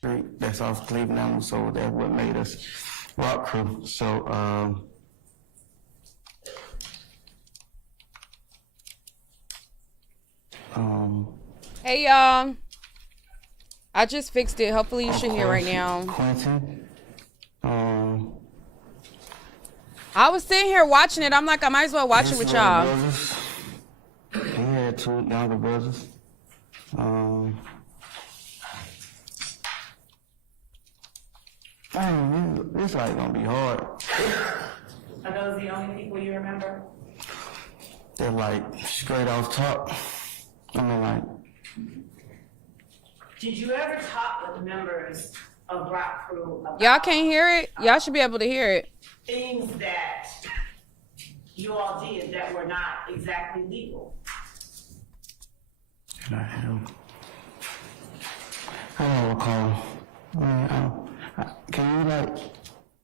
Street. That's off Cleveland Avenue, so that's what made us rock crew. So, hey y'all, I just fixed it. Hopefully you should hear right now. Quentin. I was sitting here watching it. I'm like, I might as well watch it with y'all. He had 2 younger brothers. This like gonna be hard. Are those the only people you remember? They're like straight off top. I mean, like. Did you ever talk with members of Rock Crew about Y'all can't hear it? Y'all should be able to hear it. things that you all did that were not exactly legal? I don't recall. Can you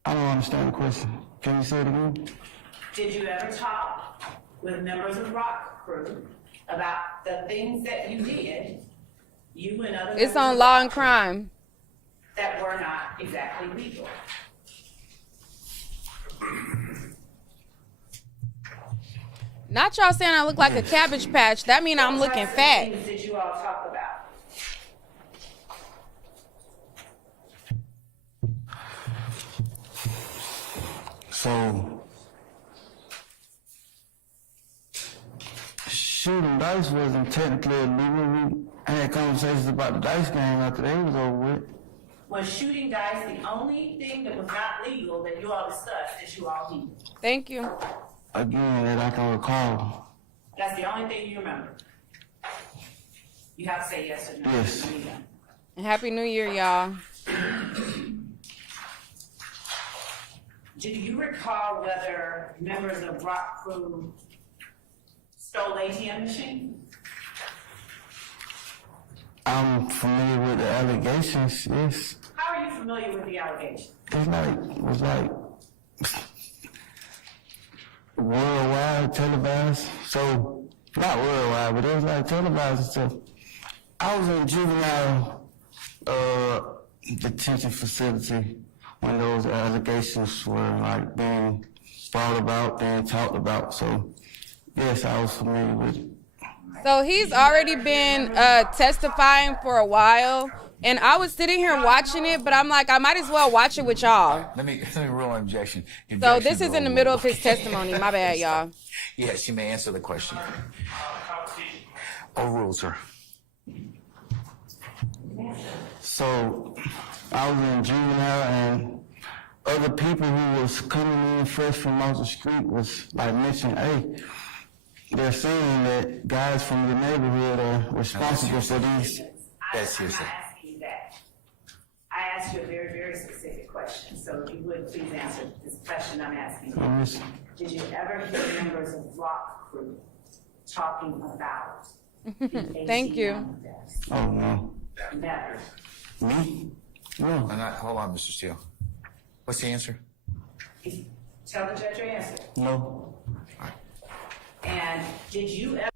I don't understand the question. Can you say it again? Did you ever talk with members of Rock Crew about the things that you did, you and other It's members on of Law Rock and Crew, Crime. that were not exactly legal? Not y'all saying I look like a cabbage patch. That mean I'm looking What types of fat. things did you all talk about? So, shooting dice wasn't technically illegal. We had conversations about the dice game after they was over with. Was shooting dice the only thing that was not legal that you all discussed that you all did? Thank you. Again, that I can recall. That's the only thing you remember? You have to say yes or no. Yes. And Happy New Year, y'all. Do you recall whether members of Rock Crew stole ATM machines? I'm familiar with the allegations, yes. How are you familiar with the allegations? It was like worldwide televised. So, not worldwide, but it was like televised and stuff. I was in juvenile detention facility when those allegations were like being brought about, being talked about. So, yes, I was familiar with it. So he's already been testifying for a while, and I was sitting here watching it, but I'm like, I might as well watch it with y'all. Let me rule an objection. So this is in the middle of his testimony. My bad, y'all. Yes, you may answer the question. Overruled, sir. So I was in juvenile, and other people who was coming in fresh from off the street was like mentioning, hey, they're saying that guys from your neighborhood are responsible for these. That's I'm hearsay. not asking you that. I asked you a very, very specific question. So if you would please answer this question I'm asking you. Did you ever hear members of Rock Crew talking about the Thank you. ATM thefts? Oh, no. Never. Me? No. Hold on, Mr. Steele. What's the answer? Tell the judge your answer. No. And did you ever?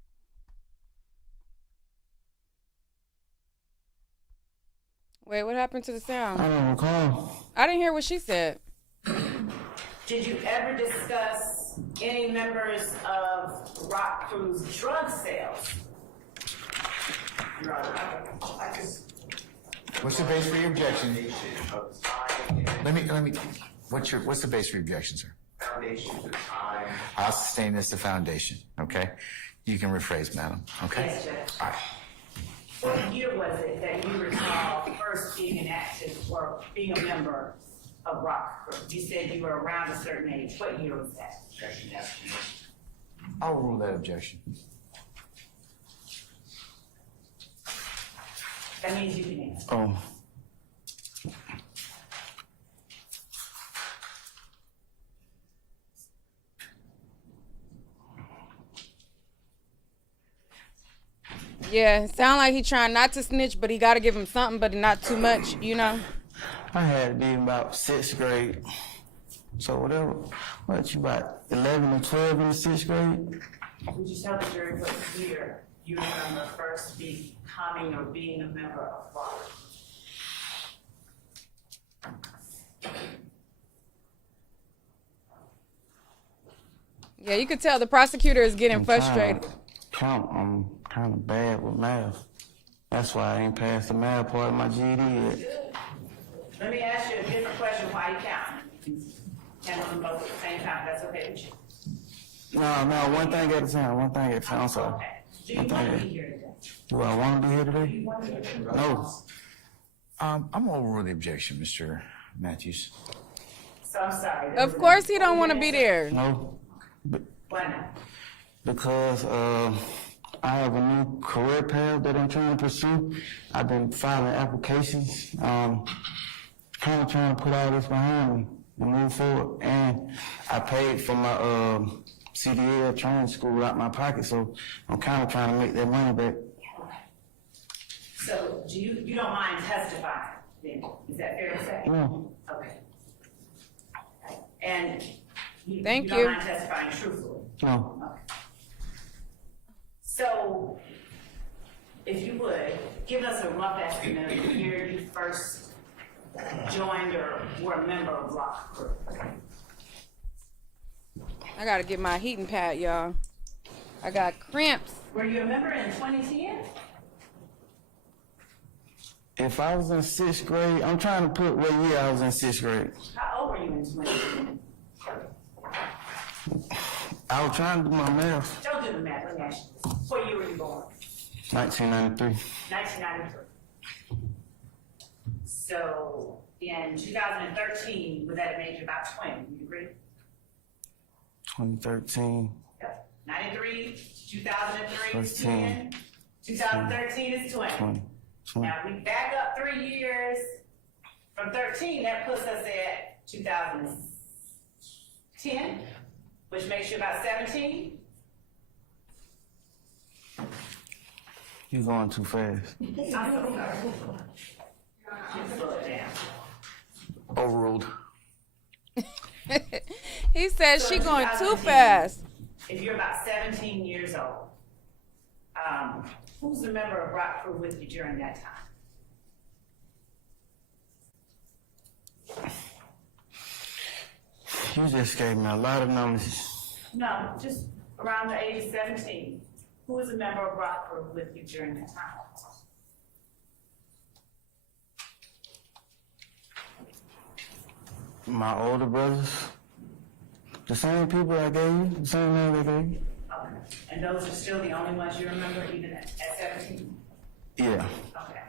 Wait, what happened to the I sound? don't recall. I didn't hear what she said. Did you ever discuss any members of Rock Crew's drug sales? What's the base for your objection? Let me. What's the base for your objection, sir? Foundation for time. I'll sustain this the foundation. Okay. You can rephrase, madam. Okay. Yes, Judge. All right. What year was it that you recall first being an active or being a member of Rock Crew? You said you were around a certain age. What year was that? I'll rule that objection. That means you can answer. Oh. Yeah, sound like he trying not to snitch, but he got to give him something, but not too much, you know? I had to be in about 6th grade. So whatever. What, you about 11 or 12 in the 6th grade? Would you tell the jury what year you remember first becoming or being a member of Rock? Yeah, you could tell the prosecutor is getting frustrated. I'm kind of bad with math. That's why I ain't passed the math part of my GED yet. Let me ask you a different question while you count. Handle them both at the same time, that's okay with you? No, one thing at a time, I'm sorry. Okay. Do you want to be here today? Do I want to be here Do today? you want to be here today? No. I'm gonna overrule the objection, Mr. Matthews. So I'm sorry. Of course he don't want to be there. No. Why not? Because I have a new career path that I'm trying to pursue. I've been filing applications, kind of trying to put all this behind me and move forward. And I paid for my CDL training school out my pocket, so I'm kind of trying to make that money back. So do you don't mind testifying then? Is that fair to say? No. Okay. And Thank you don't you. mind testifying truthfully? No. Okay. So, if you would, give us a rough estimate of the year you first joined or were a member of Rock Crew. I gotta get my heating pad, y'all. I got cramps. Were you a member in 2010? If I was in sixth grade, I'm trying to put what year I was in sixth grade. How old were you in 2010? I was trying to do my math. Don't do the math, let me ask you this. What year were you born? 1993. 1993. So, in 2013, was that age about 20, do you agree? 2013. Yep. 93, 2003 is 13. 10, 2013 is 20. 20. Now, we back up 3 years from 13, that puts us at 2010, which makes you about 17. You're going too fast. I'm so sorry. Slow it down. Overruled. He says she So going too 2010, fast. If you're about 17 years old, who's a member of Rock Crew with you during that time? You just gave me a lot of numbers. No, just around the age of 17. Who was a member of Rock Crew with you during that time? My older brothers, the same people I gave you, the same name I gave you. Okay. And those are still the only ones you remember, even at 17? Yeah. Okay.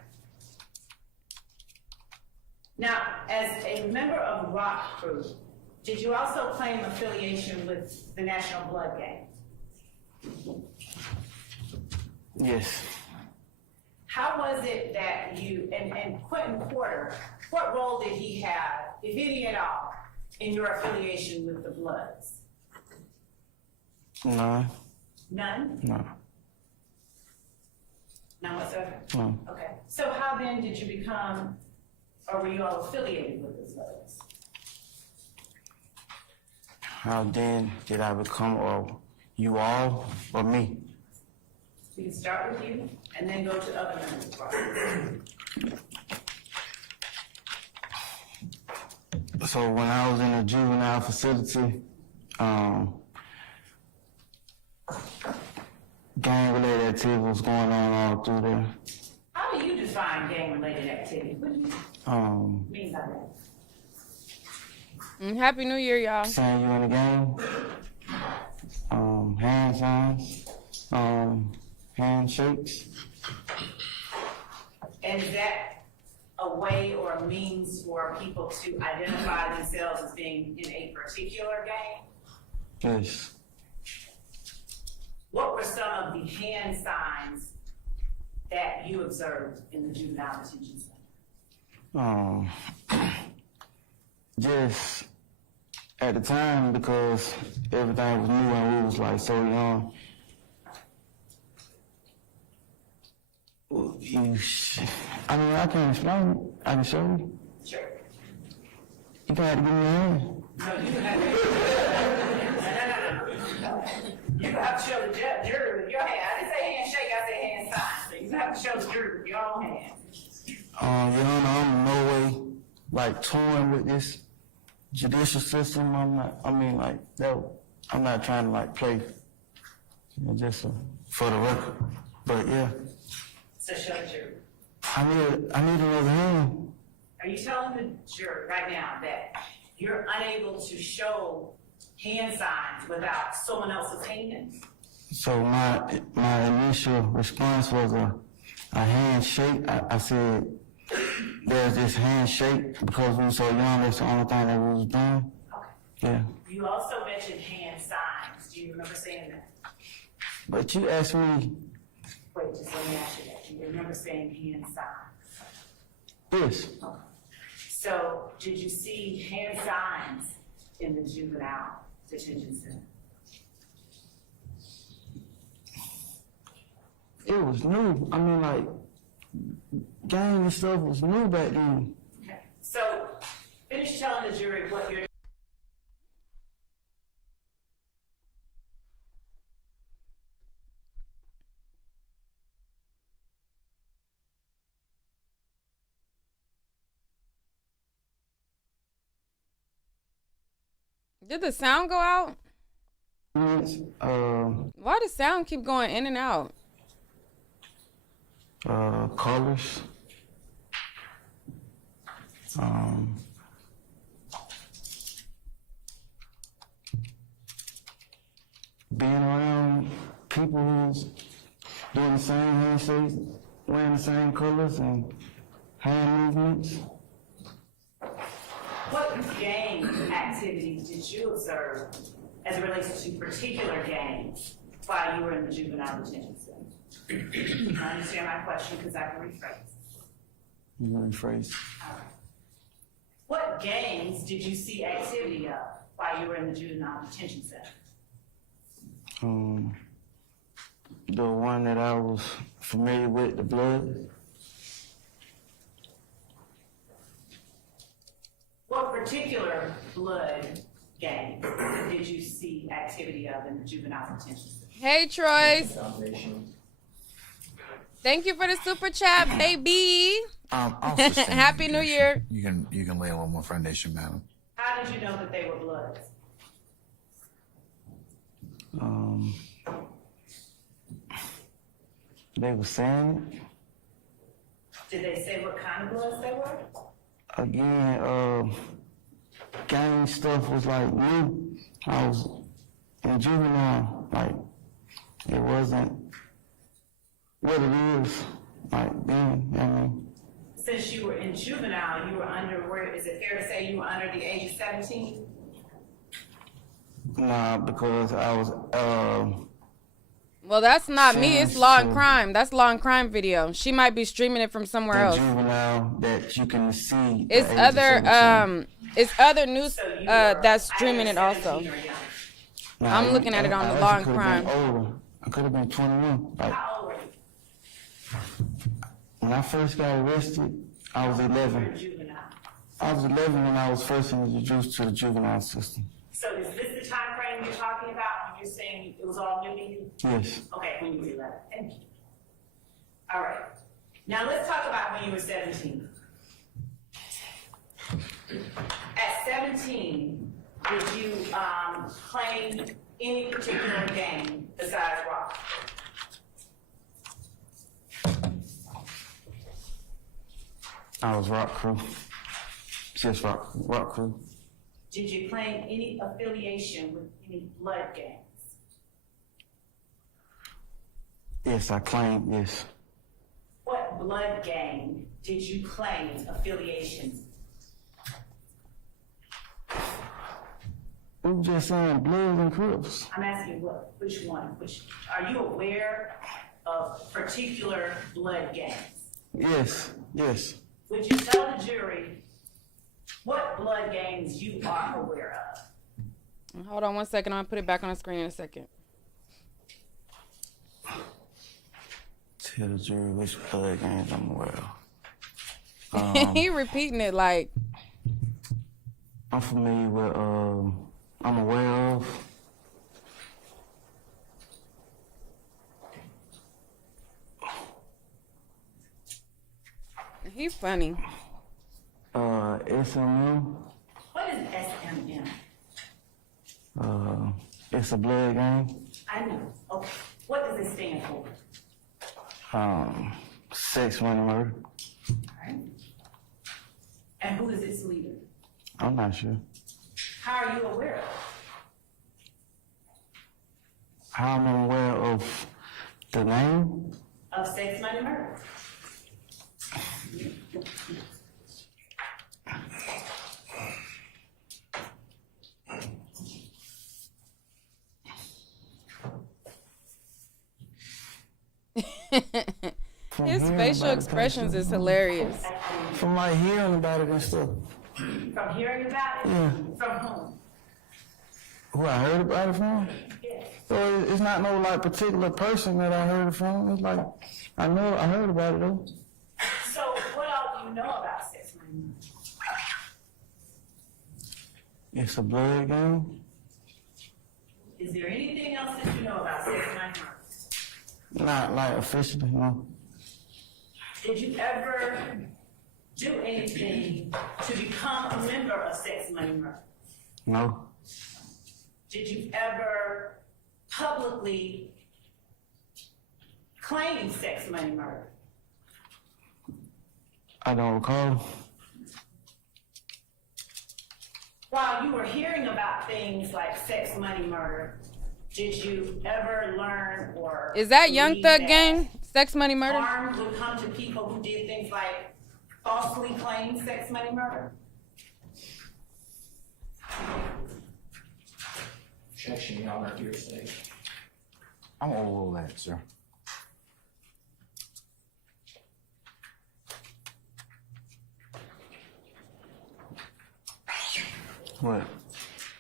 Now, as a member of Rock Crew, did you also claim affiliation with the National Blood Gang? Yes. How was it that you, and Quentin Porter, what role did he have, if any at all, in your affiliation with the Bloods? No. None? No. None whatsoever? No. Okay. So how then did you become, or were you all affiliated with the Bloods? How then did I become, or you all, or me? We can start with you and then go to other members of Rock Crew. So when I was in a juvenile facility, gang-related activity was going on all through there. How do you define gang-related activity? What do you mean by that? Happy New Year, y'all. Saying you in the game, hand signs, handshakes. And is that a way or a means for people to identify themselves as being in a particular gang? Yes. What were some of the hand signs that you observed in the juvenile detention center? Just at the time, because everything was new and we was like so young. I mean, I can explain it. I can show you. Sure. You gotta give me a hand. No, you have to. No. You have to show the jury with your hand. I didn't say handshake, I said hand sign. So you have to show the jury with your own hand. Your Honor, I'm in no way like toying with this judicial system. I'm not trying to like play, just for the record. But yeah, So show the jury. I need another hand. Are you telling the jury right now that you're unable to show hand signs without someone else's hand? So my initial response was a handshake. I said, there's this handshake because we were so young, that's the only thing that we was doing. Okay. Yeah. You also mentioned hand signs. Do you remember saying that? But you asked me Wait, just let me ask you that. Do you remember saying hand signs? this. Okay. So, did you see hand signs in the juvenile detention center? It was new. I mean, like, gang and stuff was new back then. Okay. So, finish telling the jury what you're. Did the sound go out? Why does sound keep going in and out? Colors. Being around people who's doing the same handshakes, wearing the same colors and hand movements. What gang activities did you observe as it relates to particular gangs while you were in the juvenile detention center? I understand my question because I can rephrase. You rephrase. What gangs did you see activity of while you were in the juvenile detention center? The one that I was familiar with, the blood. What particular blood gang did you see activity of in the juvenile detention center? Hey, Troy. Thank you for the super chat, baby. Happy New Year. You can lay a little more foundation, madam. How did you know that they were bloods? They were saying it. Did they say what kind of bloods they were? Again, gang stuff was like new. I was in juvenile, like it wasn't what it is like then, you know what I mean? Since you were in juvenile, you were under, is it fair to say you were under the age of 17? Nah, because I was, Well, that's not me. It's Law and So- Crime. That's Law and Crime video. She might be streaming it from somewhere in else. juvenile that you can see. the It's age of 17. it's other news So you that's were streaming it either also. 17 or younger. Nah, I'm looking at it on I the Law actually and could've been Crime. older. I could have been 21. Like, How old were you? when I first got arrested, I was You were 11. juvenile. I was 11 when I was first introduced to the juvenile system. So is this the time frame you're talking about when you're saying it was all new to you? Yes. Okay, when you were 11. Thank you. All right. Now let's talk about when you were 17. At 17, did you claim any particular gang besides rock? I was rock crew. Just rock crew. Did you claim any affiliation with any blood gangs? Yes, I claimed this. What blood gang did you claim affiliations? We were just saying Bloods and Crips. I'm asking which one? Are you aware of particular blood gangs? Yes. Would you tell the jury what blood gangs you are aware of? Hold on one second. I'm gonna put it back on the screen in a second. Tell the jury which blood gangs I'm aware of. He repeating it like I'm familiar with, I'm aware of. he funny. SMM. What is SMM? It's a blood game. I know. Okay. What does it stand for? Sex, money, murder. All right. And who is its leader? I'm not sure. How are you aware of it? How am I aware of the name? Of sex, money, murder? His facial expressions is hilarious. From like hearing about it and stuff. From hearing about it? Yeah. From whom? Who I heard about it from? Yes. So it's not no like particular person that I heard it from. It's like I heard about it though. So what all do you know about sex, money, murder? It's a blood game. Is there anything else that you know about sex, money, murder? Not like officially, no. Did you ever do anything to become a member of sex, money, murder? No. Did you ever publicly claim sex, money, murder? I don't recall. While you were hearing about things like sex, money, murder, did you ever learn or Is that Young believe Thug that Gang? Sex, money, murder? harm would come to people who did things like falsely claim sex, money, murder? Objection, Your Honor, hearsay. I'm gonna overrule that, sir. What?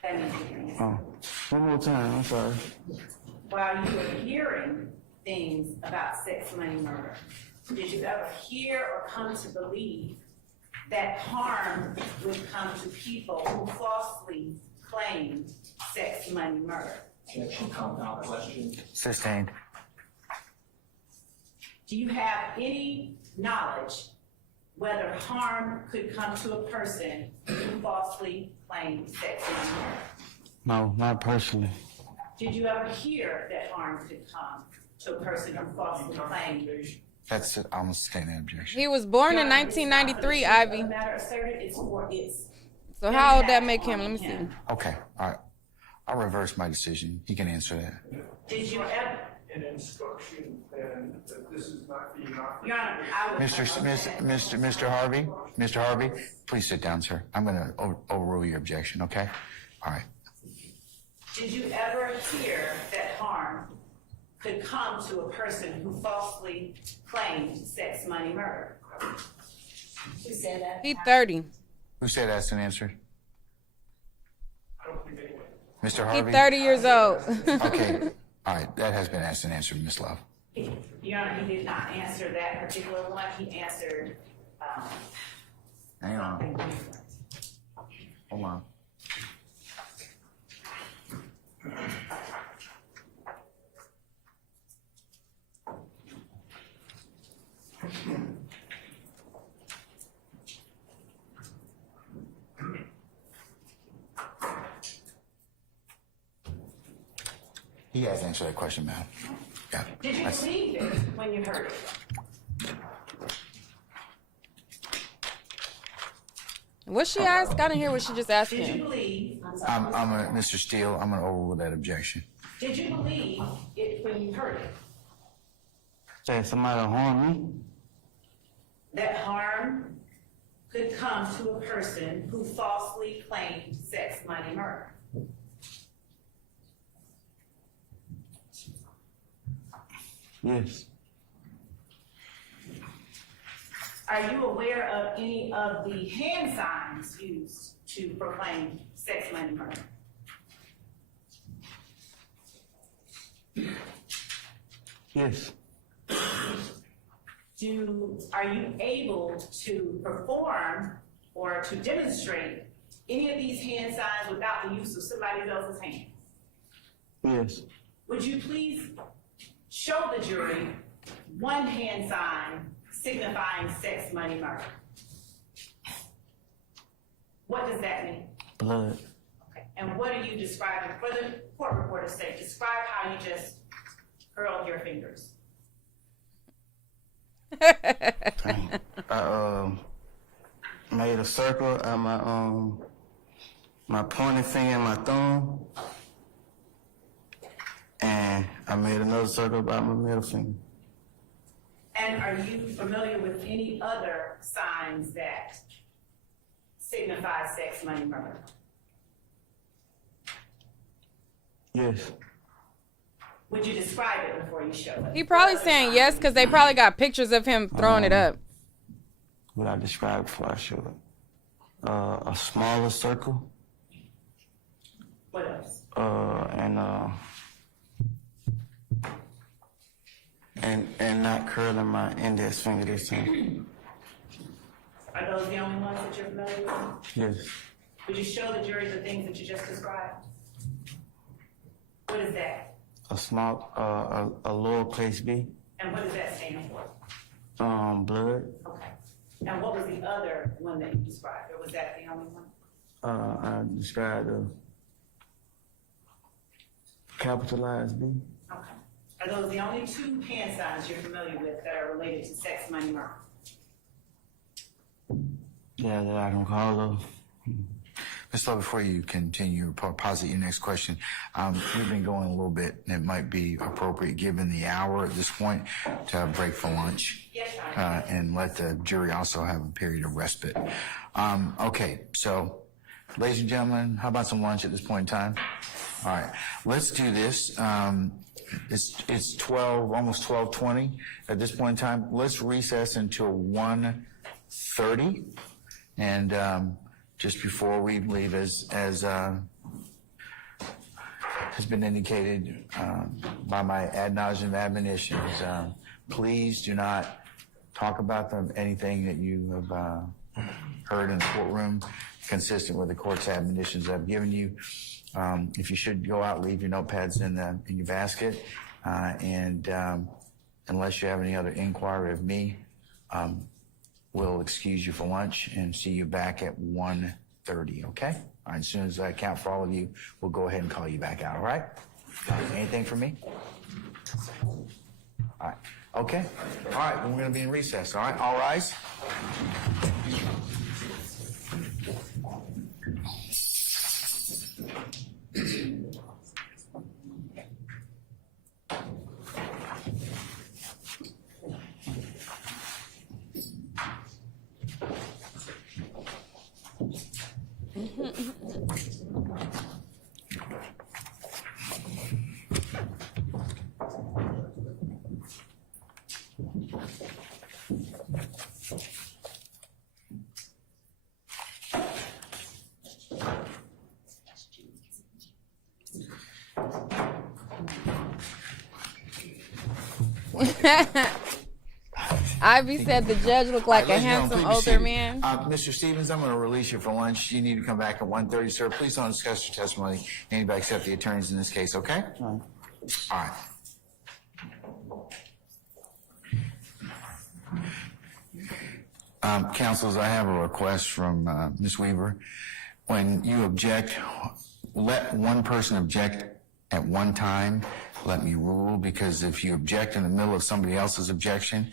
That means you're hearing it. Oh. One more time, I'm sorry. While you were hearing things about sex, money, murder, did you ever hear or come to believe that harm would come to people who falsely claim sex, money, murder? Objection, compound question. Sustained. Do you have any knowledge whether harm could come to a person who falsely claimed sex, money, murder? No, not personally. Did you ever hear that harm could come to a person who falsely claimed? That's it. I'm gonna sustain that objection. He was born in 1993, Ivy. The matter asserted is for its. So how would that make him? Let me see. Okay, all right. I'll reverse my decision. He can answer that. Did you ever? An instruction and that this is not being offered. Your Honor, I would. Mr. Harvey, please sit down, sir. I'm gonna overrule your objection, okay? All right. Did you ever hear that harm could come to a person who falsely claimed sex, money, murder? Who said that? He 30. Who said that's an answer? I don't think anyone. Mr. He Harvey? 30 years old. Okay, all right. That has been asked and answered, Ms. Love. Your Honor, he did not answer that particular one. He answered, Hang on. something different. Hold on. He has answered that question, ma'am. Yeah. Did you believe it when you heard it? What she asked? I didn't hear what she just asked Did you him. believe? Mr. Steele, I'm gonna overrule that objection. Did you believe it when you heard it? Say somebody harm me? That harm could come to a person who falsely claimed sex, money, murder? Yes. Are you aware of any of the hand signs used to proclaim sex, money, murder? Yes. Are you able to perform or to demonstrate any of these hand signs without the use of somebody else's hand? Yes. Would you please show the jury one hand sign signifying sex, money, murder? What does that mean? Blood. Okay. And what are you describing? For the court reporter's sake, describe how you just curled your fingers. I made a circle out my pointer finger and my thumb, and I made another circle about my middle finger. And are you familiar with any other signs that signify sex, money, murder? Yes. Would you describe it before you show it? He probably saying yes because they probably got pictures of him throwing it up. What I described before I show it. A smaller circle. What else? And not curling my index finger this time. Are those the only ones that you're familiar with? Yes. Would you show the jury the things that you just described? What is that? A small, a lowercase b. And what does that stand for? Blood. Okay. And what was the other one that you described? Or was that the only one? I described a capitalized B. Okay. Are those the only two hand signs you're familiar with that are related to sex, money, murder? Yeah, that I can call of. Ms. Lowe, before you continue or posit your next question, we've been going a little bit, and it might be appropriate, given the hour at this point, to have a break for lunch. Yes, Your Honor. And let the jury also have a period of respite. Okay, so, ladies and gentlemen, how about some lunch at this point in time? All right, let's do this. It's 12, almost 12:20 at this point in time. Let's recess until 1:30, and just before we leave, as has been indicated by my ad nauseum admonitions, please do not talk about anything that you have heard in the courtroom consistent with the court's admonitions I've given you. If you should go out, leave your notepads in your basket, and unless you have any other inquiry of me, we'll excuse you for lunch and see you back at 1:30, okay? All right, as soon as I count for all of you, we'll go ahead and call you back out, all right? Anything from me? All right, okay? All right, we're going to be in recess, all right? All rise. Ivy said the judge looked like a Ladies and handsome gentlemen, please be older seated. man. Mr. Stevens, I'm going to release you for lunch. You need to come back at 1:30, sir. Please don't discuss your testimony. Anybody except the attorneys in this case, okay? All right. Counsels, I have a request from Ms. Weaver. When you object, let one person object at one time. Let me rule, because if you object in the middle of somebody else's objection,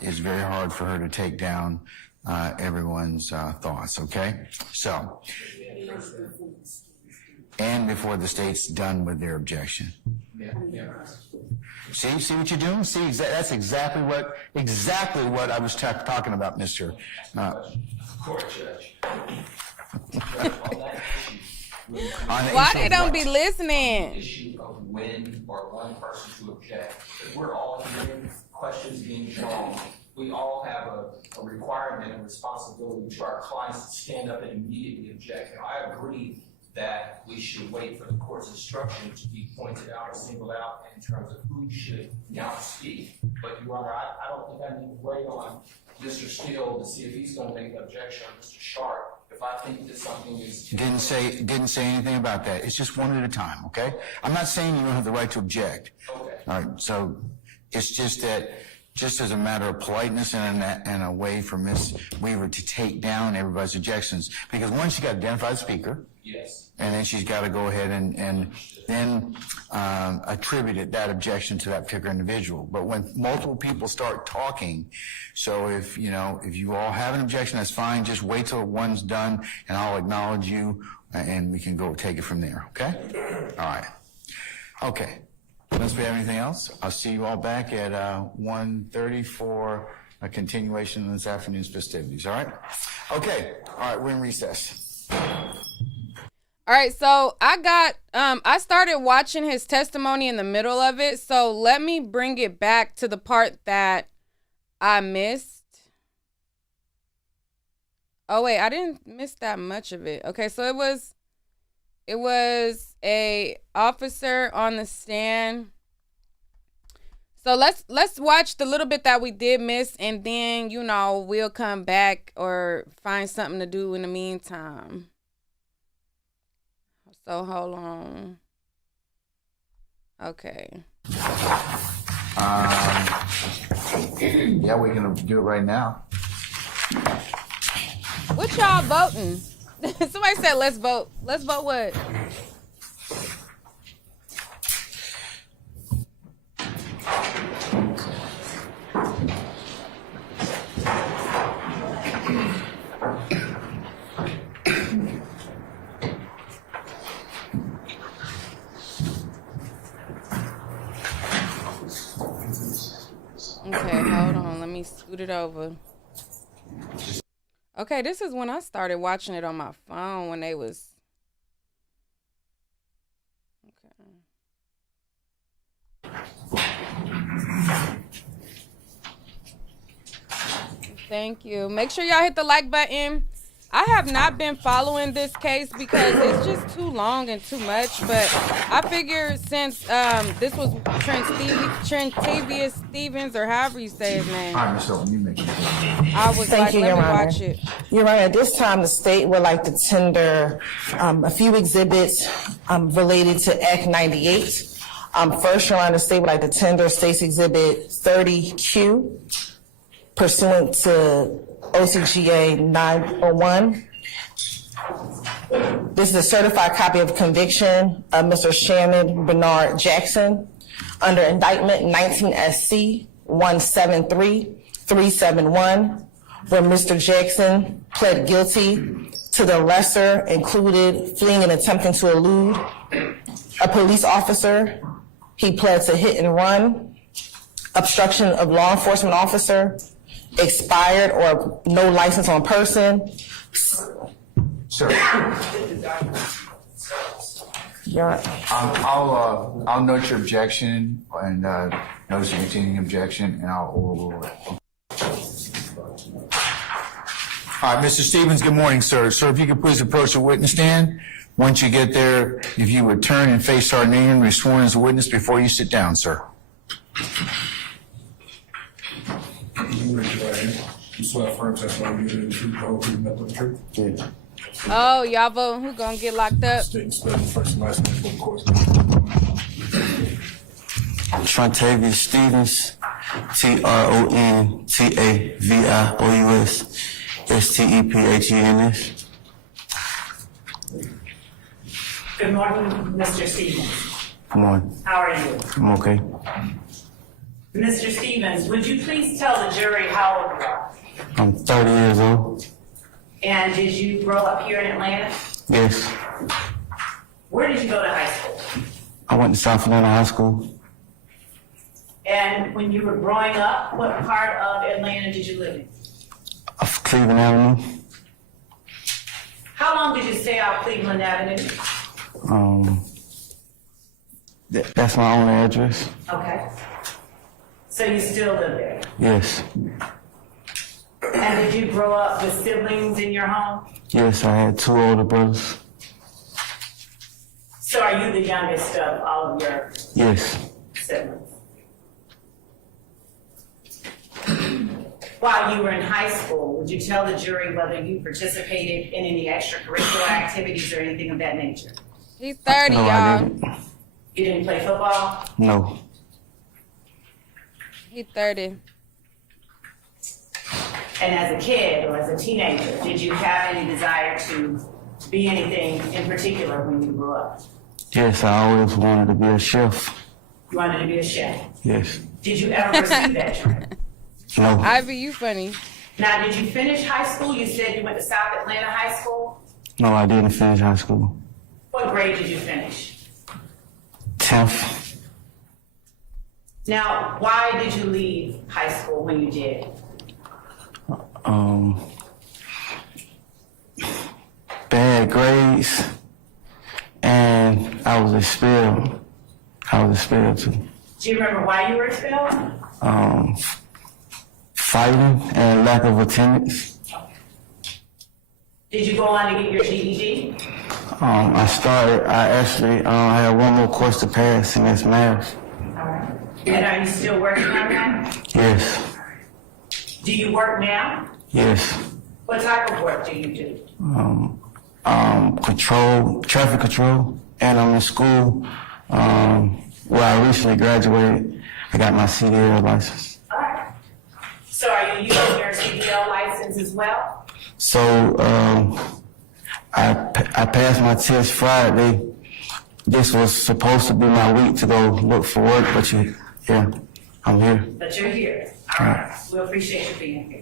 it's very hard for her to take down everyone's thoughts, okay? So, and before the state's done with their objection. See what you're doing? See, that's exactly what I was talking about, Mr. Court judge. Why they don't be listening? Issue of when or one person to object. If we're all hearing questions being drawn, we all have a requirement and responsibility to our clients to stand up and immediately object. And I agree that we should wait for the court's instruction to be pointed out or singled out in terms of who should now speak. But, Your Honor, I don't think I need to wait on Mr. Steele to see if he's going to make an objection, or Mr. Sharp. If I think that something is... Didn't say anything about that. It's just one at a time, okay? I'm not saying you don't have the right to object. Okay. All right, so it's just that just as a matter of politeness and a way for Ms. Weaver to take down everybody's objections, because one, she got to identify the speaker. Yes. And then she's got to go ahead and then attribute that objection to that particular individual. But when multiple people start talking, so if you all have an objection, that's fine. Just wait till one's done, and I'll acknowledge you, and we can go take it from there. Okay? All right. Okay. Unless we have anything else, I'll see you all back at 1:30 for a continuation of this afternoon's festivities. All right? Okay. All right. We're in recess. All right, so I started watching his testimony in the middle of it, so let me bring it back to the part that I missed. Oh wait, I didn't miss that much of it. Okay, so it was a officer on the stand. So let's watch the little bit that we did miss, and then we'll come back or find something to do in the meantime. So hold on. Okay. Yeah, we're gonna do it right now. What y'all voting? Somebody said let's vote. Let's vote what? Okay, hold on. Let me scoot it over. Okay, this is when I started watching it on my phone when they was... Okay. Thank you. Make sure y'all hit the like button. I have not been following this case because it's just too long and too much, but I figure since this was Trontavious Stevens, or however you say his name, All right, Ms. Owen, you make it. I was Thank like, you, let Your me Honor. watch it. Your Honor, at this time, the state would like to tender a few exhibits related to Act 98. First, Your Honor, the state would like to tender State's Exhibit 30Q pursuant to OCGA 901. This is a certified copy of conviction of Mr. Shannon Bernard Jackson under indictment 19 SC 173371, where Mr. Jackson pled guilty to the lesser included fleeing and attempting to elude a police officer. He pled to hit and run, obstruction of law enforcement officer, expired or no license on person. Sir, Your, I'll note your objection and notice your continuing objection, and I'll overrule it. All right, Mr. Stevens, good morning, sir. Sir, if you could please approach the witness stand. Once you get there, if you would turn and face Sergeant Ingram, be sworn as a witness before you sit down, sir. You raise your right hand. You swear affirm testimony you give the truth, the whole truth, and nothing but the truth. Yeah. Oh, y'all voting who gonna get locked up? State and spell your first and last name for the court. Trontavious Stevens, Trontavious, Stephenis. Good morning, Mr. Stevens. Come on, How are you? I'm okay. Mr. Stevens, would you please tell the jury how old you are? I'm 30 years old. And did you grow up here in Atlanta? Yes, Where did you go to high school? I went to South Atlanta High School. And when you were growing up, what part of Atlanta did you live in? Off Cleveland Avenue. How long did you stay off Cleveland Avenue? That's my own address. Okay. So you still live there? Yes, And did you grow up with siblings in your home? yes, I had 2 older brothers. So are you the youngest of all of your Yes, siblings? While you were in high school, would you tell the jury whether you participated in any extracurricular activities or anything of that nature? He's 30, no, I y'all. didn't. You didn't play football? No, He's 30. And as a kid or as a teenager, did you have any desire to be anything in particular when you grew up? Yes, I always wanted to be a chef. You wanted to be a chef. Yes. Did you ever pursue that dream? No. Ivy, you funny. Now, did you finish high school? You said you went to South Atlanta High School. No, I didn't finish high school. What grade did you finish? 10th. Now, why did you leave high school when you did? Bad grades, and I was expelled. Too. Do you remember why you were expelled? Fighting and lack of attendance. Did you go on to get your GED? I actually had one more course to pass, and that's math. All right. And are you still working on that? Yes. Do you work now? Yes. What type of work do you do? Traffic control, and I'm in school, where I recently graduated. I got my CDL license. All right. So are you using your CDL license as well? So, I passed my test Friday. This was supposed to be my week to go look for work, but I'm here. But you're here. All right. We appreciate you being here.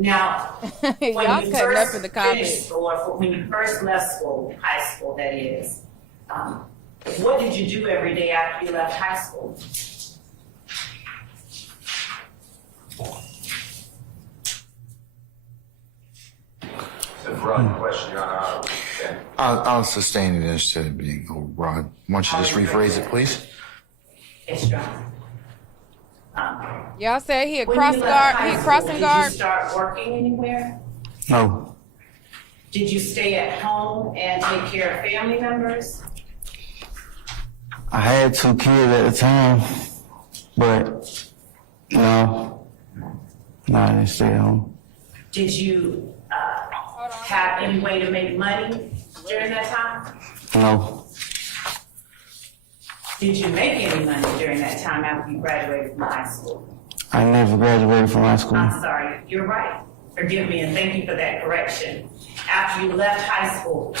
Now, when Y'all you cutting up first in the finished comments. school, or when you first left school, high school that is, what did you do every day after you left high school? It's a broad question, Your Honor. Okay. I'll sustain it instead of being broad. Why don't you just rephrase it, please? Yes, Your Honor. Y'all said he a When cross you guard. left high He a school, crossing did guard. you start working anywhere? No. Did you stay at home and take care of family members? I had 2 kids at the time, but no, I didn't stay at home. Did you have any way to make money during that time? No. Did you make any money during that time after you graduated from high school? I never graduated from high school. I'm sorry, you're right. Forgive me and thank you for that correction. After you left high school,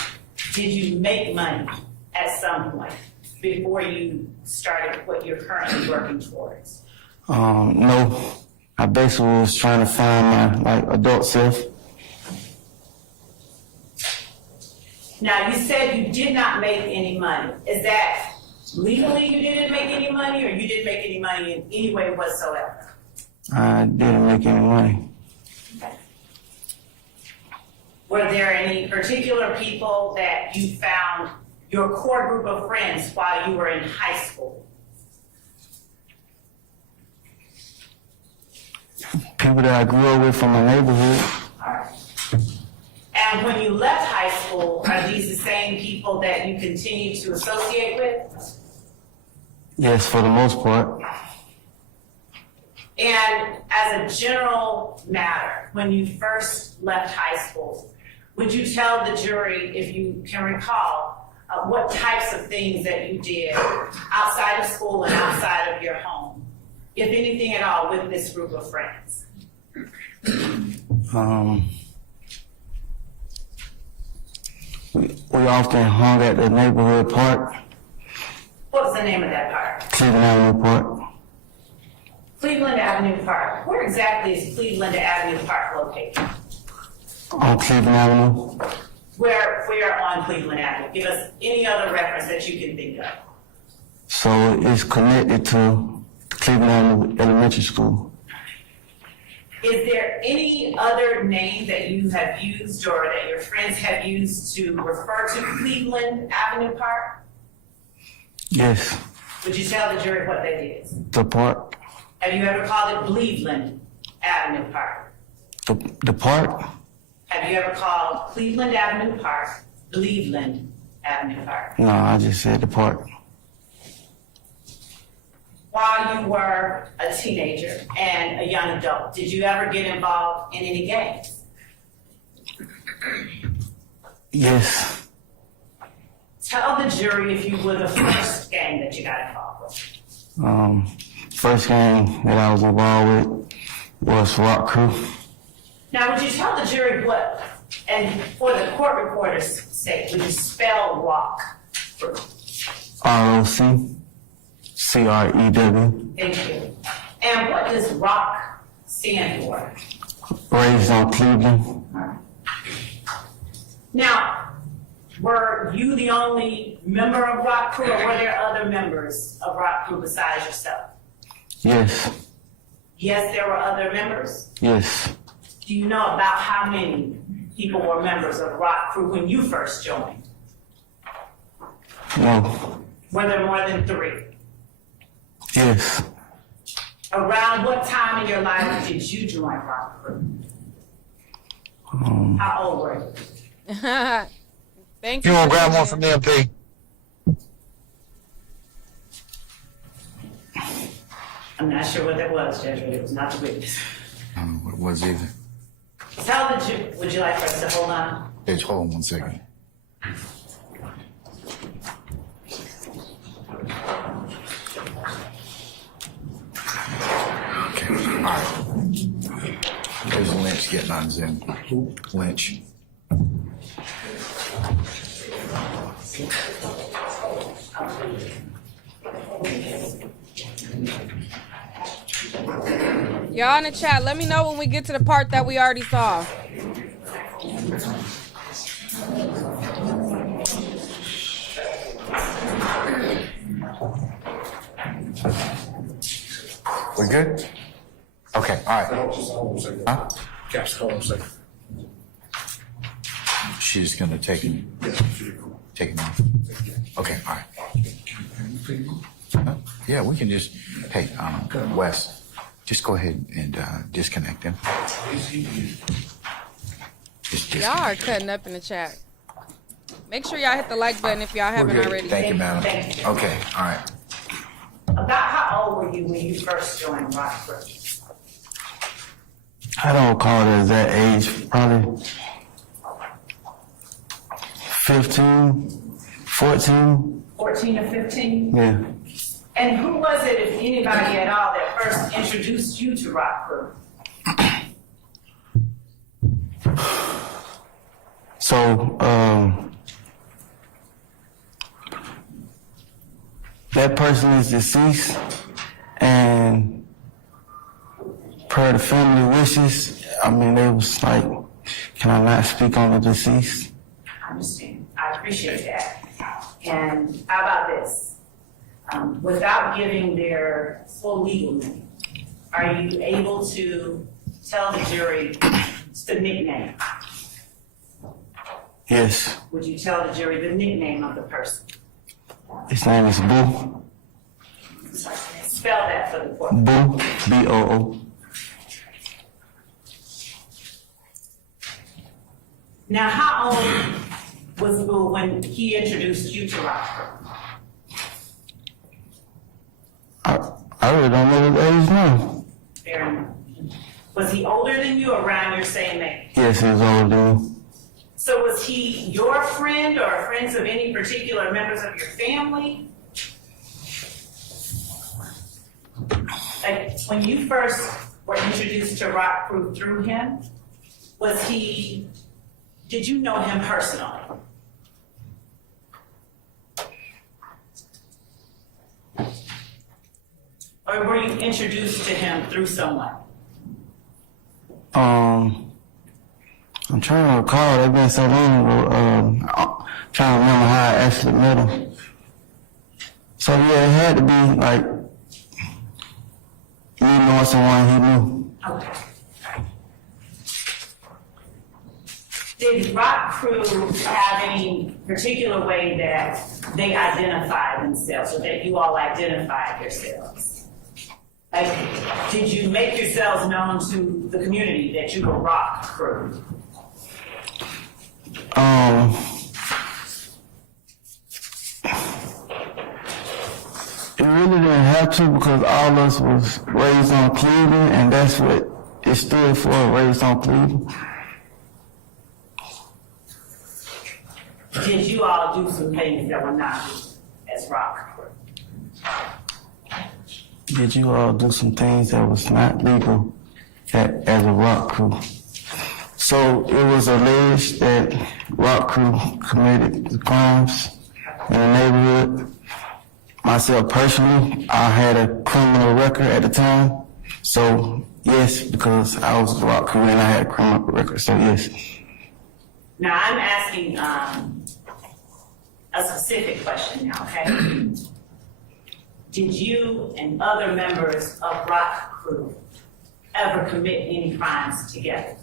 did you make money at some point before you started what you're currently working towards? No. I basically was trying to find my adult self. Now, you said you did not make any money. Is that legally you didn't make any money, or you didn't make any money in any way whatsoever? I didn't make any money. Were there any particular people that you found your core group of friends while you were in high school? People that I grew up with from my neighborhood. All right. And when you left high school, are these the same people that you continue to associate with? Yes, for the most part. And as a general matter, when you first left high school, would you tell the jury, if you can recall, what types of things that you did outside of school and outside of your home, if anything at all, with this group of friends? We often hung at the neighborhood park, What was the name of that park? Cleveland Avenue Park. Cleveland Avenue Park. Where exactly is Cleveland Avenue Park located? On Cleveland Avenue. Where on Cleveland Avenue? Give us any other reference that you can think of. So it's connected to Cleveland Avenue Elementary School. Is there any other name that you have used or that your friends have used to refer to Cleveland Avenue Park? Yes, Would you tell the jury what that is? the park. Have you ever called it Cleveland Avenue Park? The park? Have you ever called Cleveland Avenue Park Cleveland Avenue Park? No, I just said the park. While you were a teenager and a young adult, did you ever get involved in any games? Yes. Tell the jury, if you would, the first game that you got involved with. First game that I was involved with was rock crew. Now, would you tell the jury what, and for the court reporter's sake, would you spell rock crew? ROC, CREW, Thank you. And what does rock stand for? raised on Cleveland. Now, were you the only member of rock crew, or were there other members of rock crew besides yourself? Yes, Yes, there were other members. yes. Do you know about how many people were members of rock crew when you first joined? No, Were there more than 3? yes. Around what time in your life did you join rock crew? How old were you? Thank You you. want to grab one from the MP? I'm not sure what that was, Judge, but it was not the witness. I don't know what it was either. Tell the jury, would you like for us to hold on? Bitch, hold on 1 second. Okay, all right. There's Lynch getting on Zoom. Lynch. Y'all in the chat, let me know when we get to the part that we already saw. We good? Okay, all right. Just hold on a second. Huh? Caps, hold on a second. She's gonna take him off. Okay, all right. Huh? Yeah, we can just, hey, Wes, just go ahead and disconnect him. Just Y'all disconnect. are cutting up in the chat. Make sure y'all hit the like button if y'all We're haven't good. already. Thank you, madam. Thank you. Okay, all right. About how old were you when you first joined rock crew? I don't recall it as that age, probably 15, 14, 14 or 15? yeah. And who was it, if anybody at all, that first introduced you to rock crew? So, that person is deceased, and per the family wishes, I mean, they was like, can I not speak on the deceased? I understand. I appreciate that. And how about this? Without giving their full legal name, are you able to tell the jury the nickname? Yes. Would you tell the jury the nickname of the person? His name is Boo. Spell that for the court. Boo, B-O-O. Now, how old was Boo when he introduced you to rock crew? I really don't know his age now. Fair enough. Was he older than you, or around your same age? Yes, he's older than me. So was he your friend or friends of any particular members of your family? Like, when you first were introduced to rock crew through him, did you know him personally? Or were you introduced to him through someone? I'm trying to recall, it's been so long ago, I'm trying to remember how I actually met him. So yeah, it had to be like, me knowing someone he knew. Okay. Did rock crew have any particular way that they identified themselves, or that you all identified yourselves? Like, did you make yourselves known to the community that you were rock crew? It really didn't have to, because all of us was raised on Cleveland, and that's what it stood for, raised on Cleveland. Did you all do some things that were not as rock crew? Did you all do some things that was not legal as a rock crew. So it was alleged that rock crew committed crimes in the neighborhood. Myself personally, I had a criminal record at the time. So yes, because I was a rock crew and I had a criminal record, so yes. Now, I'm asking a specific question now, okay? Did you and other members of Rock Crew ever commit any crimes together?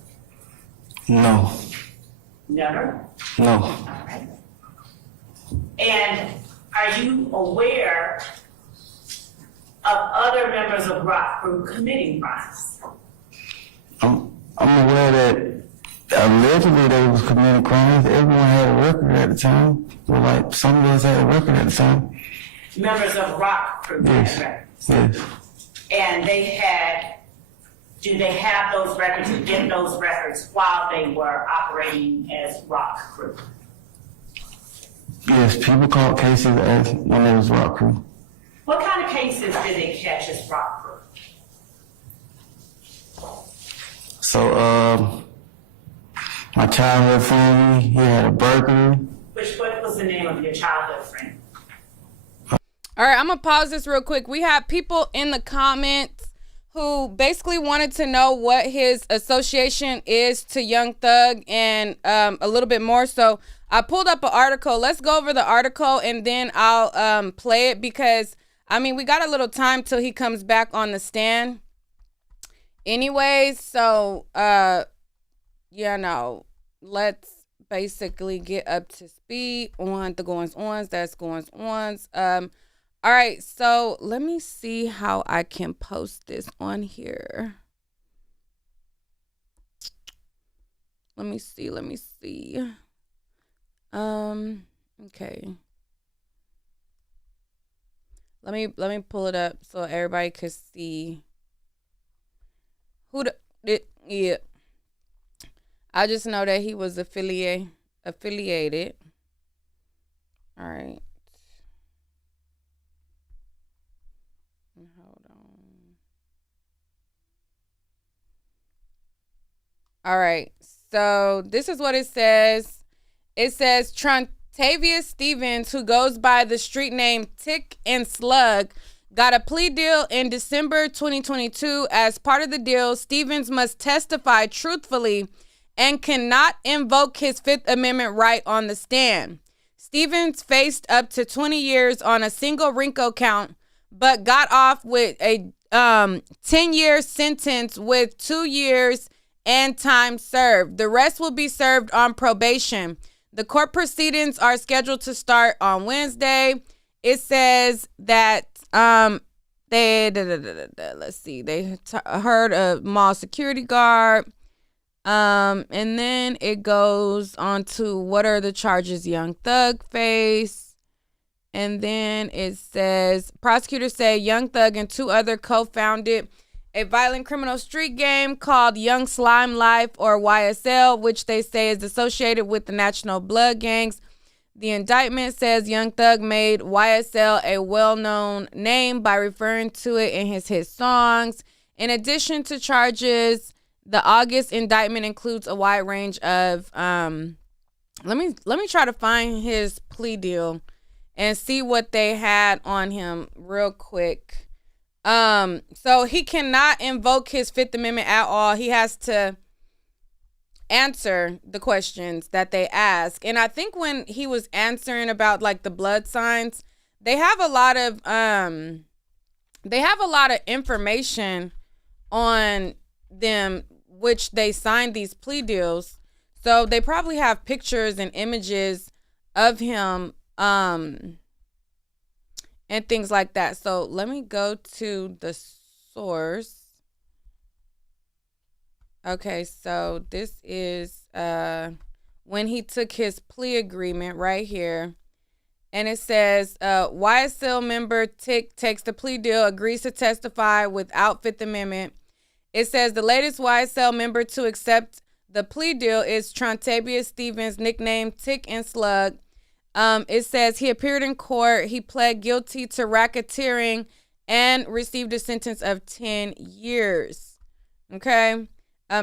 No, Never? no, All right. And are you aware of other members of Rock Crew committing crimes? I'm aware that allegedly they was committing crimes. Everyone had a record at the time. Well, like some of us had a record at the time. Members of Rock Crew Yes. had records. Yes. And do they have those records and get those records while they were operating as Rock Crew? Yes, people caught cases as when they was rock crew. What kind of cases did they catch as Rock Crew? So, my childhood friend, he had a burglary. What was the name of your childhood friend? All right, I'm gonna pause this real quick. We have people in the comments who basically wanted to know what his association is to Young Thug and a little bit more. So I pulled up an article. Let's go over the article and then I'll play it because, I mean, we got a little time till he comes back on the stand. Anyways, so, let's basically get up to speed on the goings-ons. That's goings-ons. All right, so let me see how I can post this on here. Let me see. Okay. Let me pull it up so everybody could see yeah. I just know that he was affiliated. All right. Hold on. All right. So this is what it says. It says Trontavious Stevens, who goes by the street name Tick and Slug, got a plea deal in December 2022. As part of the deal, Stevens must testify truthfully and cannot invoke his Fifth Amendment right on the stand. Stevens faced up to 20 years on a single RICO count, but got off with a 10-year sentence with 2 years and time served. The rest will be served on probation. The court proceedings are scheduled to start on Wednesday. It says that they heard a mall security guard. And then it goes on to what are the charges Young Thug face. And then it says prosecutors say Young Thug and 2 other co-founded a violent criminal street game called Young Slime Life, or YSL, which they say is associated with the National Blood Gangs. The indictment says Young Thug made YSL a well-known name by referring to it in his hit songs. In addition to charges, the August indictment includes a wide range of let me try to find his plea deal and see what they had on him real quick. So he cannot invoke his Fifth Amendment at all. He has to answer the questions that they ask. And I think when he was answering about like the blood signs, they have a lot of information on them, which they signed these plea deals. So they probably have pictures and images of him and things like that. So let me go to the source. Okay, so this is when he took his plea agreement right here. And it says, YSL member Tick takes the plea deal, agrees to testify without Fifth Amendment. It says the latest YSL member to accept the plea deal is Trontavious Stevens, nicknamed Tick and Slug. It says he appeared in court. He pled guilty to racketeering and received a sentence of 10 years. Okay.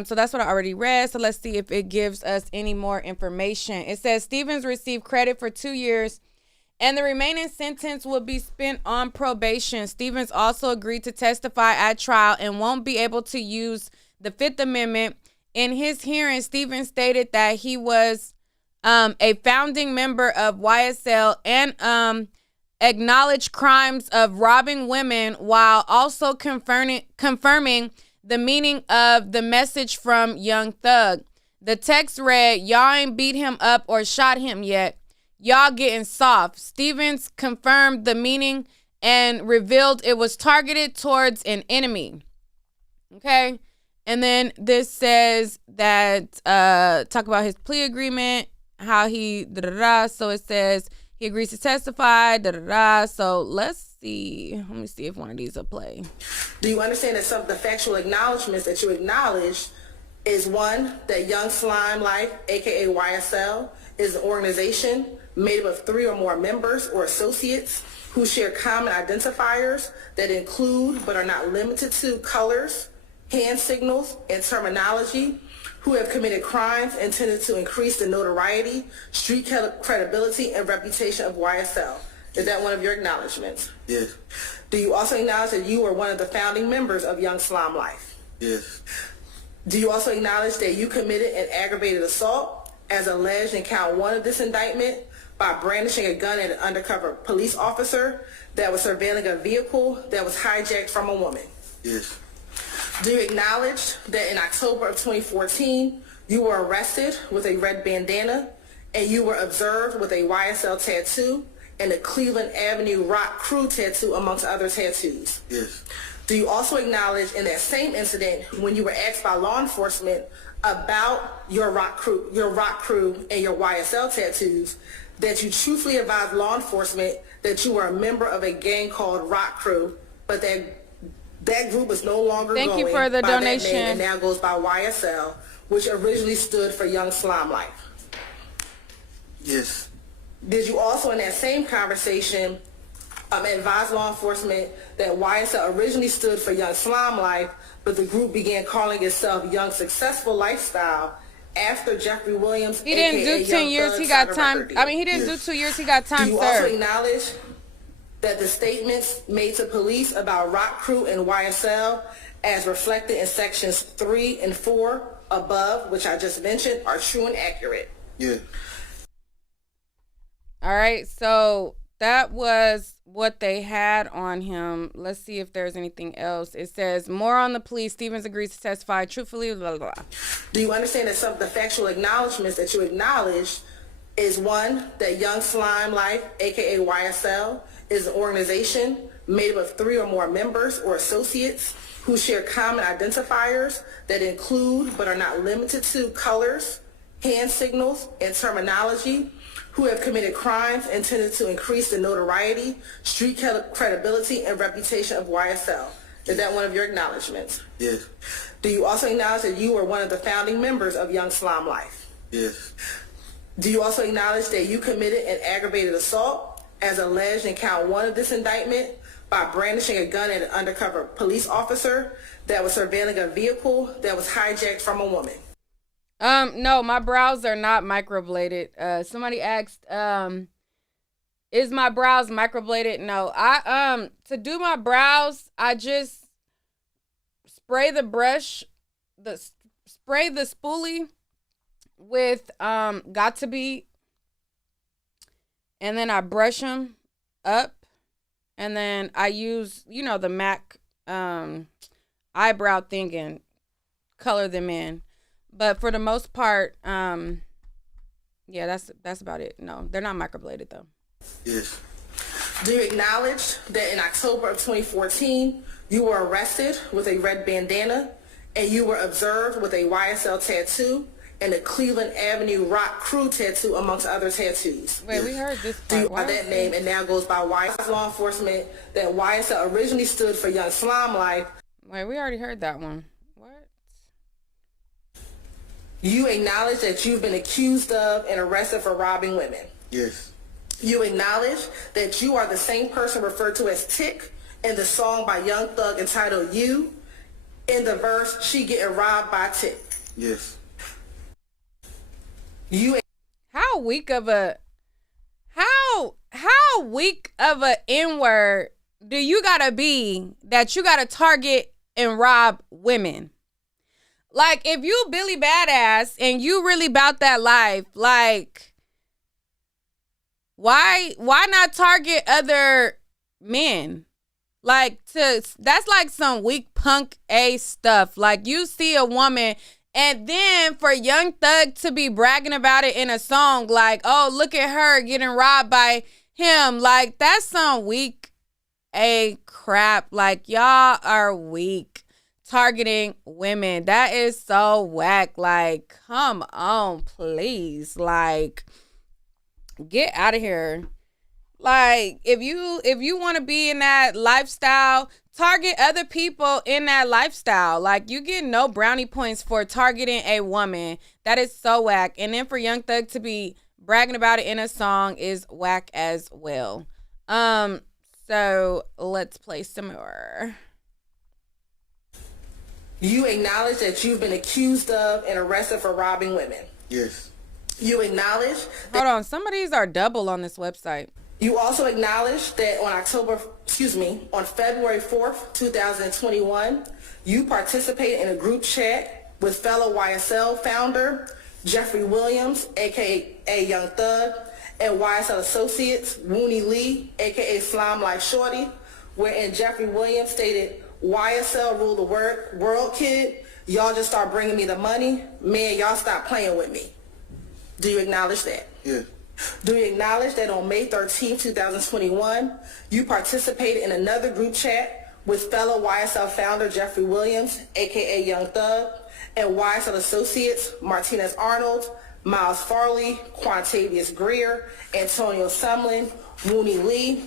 So that's what I already read. So let's see if it gives us any more information. It says Stevens received credit for 2 years and the remaining sentence will be spent on probation. Stevens also agreed to testify at trial and won't be able to use the Fifth Amendment. In his hearing, Stevens stated that he was a founding member of YSL and acknowledged crimes of robbing women while also confirming the meaning of the message from Young Thug. The text read, "Y'all ain't beat him up or shot him yet. Y'all getting soft." Stevens confirmed the meaning and revealed it was targeted towards an enemy. Okay. And then this says that, talk about his plea agreement, how he, So it says he agrees to testify, So let's see. Let me see if one of these will play. Do you understand that some of the factual acknowledgments that you acknowledge is one, that Young Slime Life, aka YSL, is an organization made up of 3 or more members or associates who share common identifiers that include but are not limited to colors, hand signals, and terminology, who have committed crimes intended to increase the notoriety, street credibility, and reputation of YSL. Is that one of your acknowledgments? Yes. Do you also acknowledge that you were one of the founding members of Young Slime Life? Yes. Do you also acknowledge that you committed an aggravated assault as alleged in count 1 of this indictment by brandishing a gun at an undercover police officer that was surveilling a vehicle that was hijacked from a woman? Yes. Do you acknowledge that in October of 2014, you were arrested with a red bandana and you were observed with a YSL tattoo and a Cleveland Avenue Rock Crew tattoo, amongst other tattoos? Yes. Do you also acknowledge in that same incident, when you were asked by law enforcement about your Rock Crew and your YSL tattoos, that you truthfully advised law enforcement that you were a member of a gang called Rock Crew, but that group is no longer Thank you going for the by that donation. name and now goes by YSL, which originally stood for Young Slime Life? Yes. Did you also in that same conversation advise law enforcement that YSL originally stood for Young Slime Life, but the group began calling itself Young Successful Lifestyle after Jeffrey Williams, He didn't aka do 10 Young years. Thug, He got signed a time. record deal? I mean, he didn't do 2 years. He got time Do you also served. acknowledge that the statements made to police about Rock Crew and YSL, as reflected in sections 3 and 4 above, which I just mentioned, are true and accurate? Yeah. All right. So that was what they had on him. Let's see if there's anything else. It says more on the plea. Stevens agrees to testify truthfully, blah, blah, blah. Do you understand that some of the factual acknowledgments that you acknowledge is one, that Young Slime Life, aka YSL, is an organization made up of 3 or more members or associates who share common identifiers that include but are not limited to colors, hand signals, and terminology, who have committed crimes intended to increase the notoriety, street credibility, and reputation of YSL. Is that one of your acknowledgments? Yes. Do you also acknowledge that you were one of the founding members of Young Slime Life? Yes. Do you also acknowledge that you committed an aggravated assault as alleged in count 1 of this indictment by brandishing a gun at an undercover police officer that was surveilling a vehicle that was hijacked from a woman? No, my brows are not microbladed. Somebody asked, is my brows microbladed? No, to do my brows, I just spray the spoolie with, Got To Be, and then I brush them up, and then I use, the MAC, eyebrow thing and color them in. But for the most part, yeah, that's about it. No, they're not microbladed though. Yes. Do you acknowledge that in October of 2014, you were arrested with a red bandana and you were observed with a YSL tattoo and a Cleveland Avenue Rock Crew tattoo, amongst other tattoos? Wait, we heard this Do you part. by that name and now goes by YSL law enforcement that YSL originally stood for Young Slime Life? Wait, we already heard that one. What? You acknowledge that you've been accused of and arrested for robbing women. Yes. You acknowledge that you are the same person referred to as Tick in the song by Young Thug entitled You, In the verse, she getting robbed by a tick. Yes. You How weak of a N-word do you gotta be that you gotta target and rob women? Like, if you Billy Badass and you really about that life, like, why not target other men? Like, that's like some weak punk A stuff. Like, you see a woman, and then for Young Thug to be bragging about it in a song, like, oh, look at her getting robbed by him. Like, that's some weak A crap. Like, y'all are weak targeting women. That is so whack. Like, come on, please. Like, get out of here. Like, if you want to be in that lifestyle, target other people in that lifestyle. Like, you get no brownie points for targeting a woman. That is so whack. And then for Young Thug to be bragging about it in a song is whack as well. So let's play some more. You acknowledge that you've been accused of and arrested for robbing women. Yes. You acknowledge Hold on, some of these are double on this website. You also acknowledge that on February 4th, 2021, you participated in a group chat with fellow YSL founder Jeffrey Williams, aka Young Thug, and YSL associates Wooney Lee, aka Slime Life Shorty, wherein Jeffrey Williams stated, YSL rule the world, kid. Y'all just start bringing me the money. Man, y'all stop playing with me. Do you acknowledge that? Yeah. Do you acknowledge that on May 13, 2021, you participated in another group chat with fellow YSL founder Jeffrey Williams, aka Young Thug, and YSL associates Martinez Arnold, Miles Farley, Trontavious Greer, Antonio Sumlin, Wooney Lee,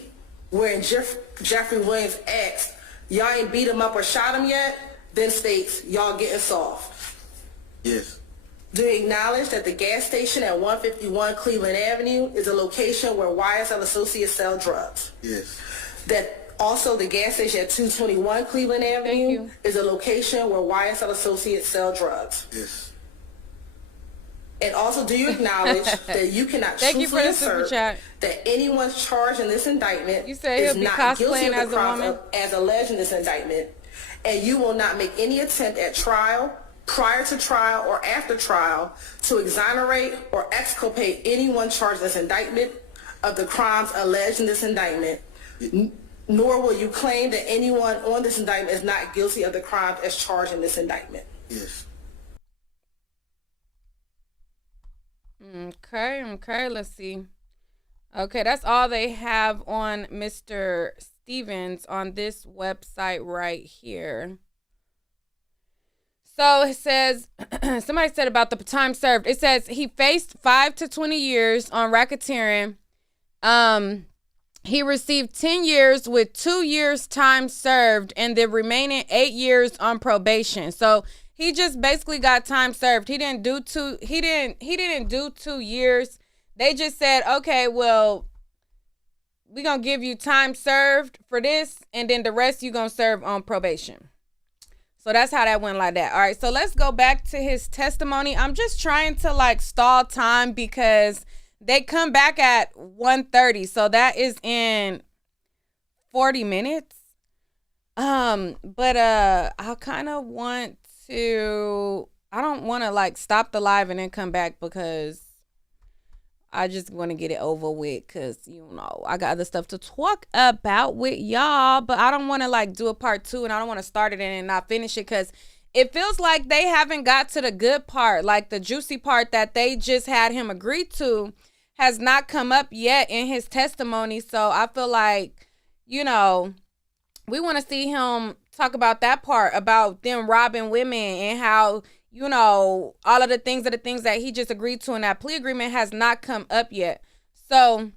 wherein Jeffrey Williams asked, y'all ain't beat him up or shot him yet? Then states, y'all getting soft. Yes. Do you acknowledge that the gas station at 151 Cleveland Avenue is a location where YSL associates sell drugs? Yes. That also the gas station at 221 Cleveland Avenue is a location where YSL associates sell drugs? Yes. And also, do you acknowledge that you cannot Thank you for truthfully the super assert chat. that anyone's charged in this indictment You say is he'll be not guilty cosplaying of as the a crimes woman? as alleged in this indictment, and you will not make any attempt at trial, prior to trial, or after trial to exonerate or exculpate anyone charged in this indictment of the crimes alleged in this indictment, nor will you claim that anyone on this indictment is not guilty of the crimes as charged in this indictment. Yes. Okay, let's see. Okay, that's all they have on Mr. Stevens on this website right here. So it says, somebody said about the time served. It says he faced 5 to 20 years on racketeering. He received 10 years with 2 years time served and the remaining 8 years on probation. So he just basically got time served. He didn't do 2 years. They just said, okay, well, we're going to give you time served for this, and then the rest you're going to serve on probation. So that's how that went like that. All right, so let's go back to his testimony. I'm just trying to like stall time because they come back at 1:30. So that is in 40 minutes. But I kind of want to, I don't want to like stop the live and then come back because I just want to get it over with because, you know, I got other stuff to talk about with y'all, but I don't want to like do a part 2 and I don't want to start it and not finish it because it feels like they haven't got to the good part, like the juicy part that they just had him agree to has not come up yet in his testimony. So I feel like, you know, we want to see him talk about that part about them robbing women and how, you know, all of the things are the things that he just agreed to in that plea agreement has not come up yet. So,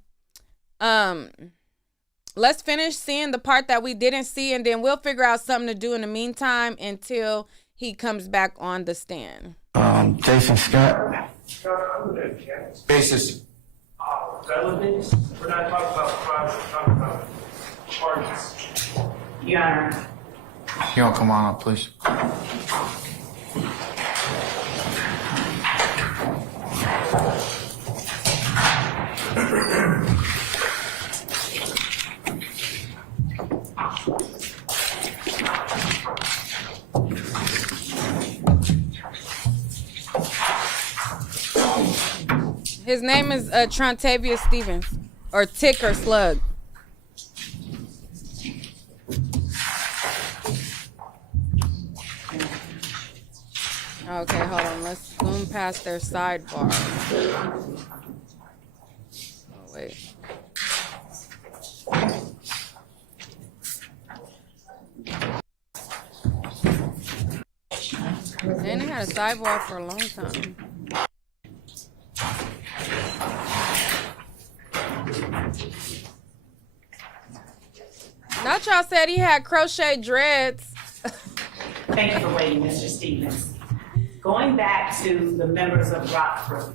let's finish seeing the part that we didn't see, and then we'll figure out something to do in the meantime until he comes back on the stand. Jason Scott. Basis. Relevance. We're not talking about crimes, we're talking about charges. Your Honor, You want to come on up, please? His name is Trontavious Stevens, or Tick or Slug. Okay, hold on. Let's zoom past their sidebar. Oh, wait. And they had a sidebar for a long time. Not y'all said he had crochet dreads. Thank you for waiting, Mr. Stevens. Going back to the members of Rock Crew,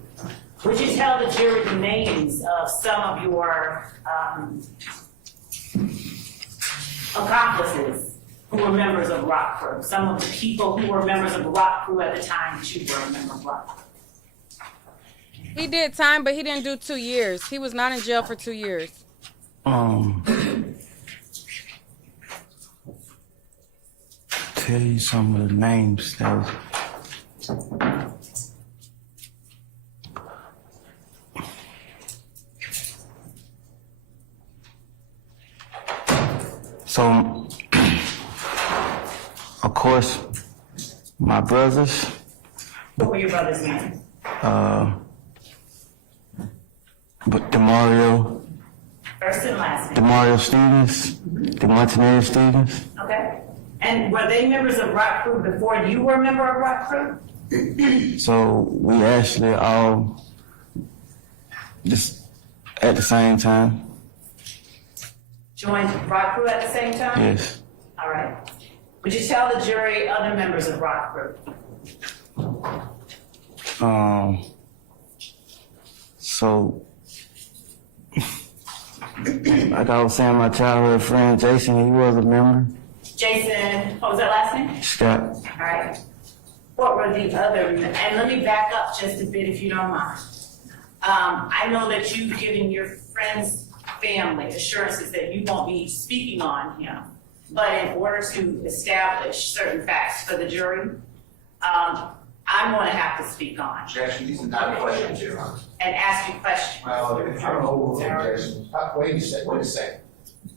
would you tell the jury the names of some of your accomplices who were members of Rock Crew? Some of the people who were members of Rock Crew at the time that you were a member of Rock Crew? He did time, but he didn't do 2 years. He was not in jail for 2 years. Tell you some of the names that was. So, of course, my brothers, What were your brothers' names? but Demario First and last name, Demario Stevens, DeMontenay Stevens. okay? And were they members of Rock Crew before you were a member of Rock Crew? So we actually all just at the same time. Joined Rock Crew at the same time? Yes. All right. Would you tell the jury other members of Rock Crew? So like I was saying, my childhood friend Jason, he was a member. Jason, what was that last name? Scott. All right. What were the other, and let me back up just a bit if you don't mind. I know that you've given your friend's family assurances that you won't be speaking on him, but in order to establish certain facts for the jury, I'm going to have to speak on Objection, these are not questions, Your Honor. and ask you questions. Well, I don't know, objection. Wait a second, wait a second.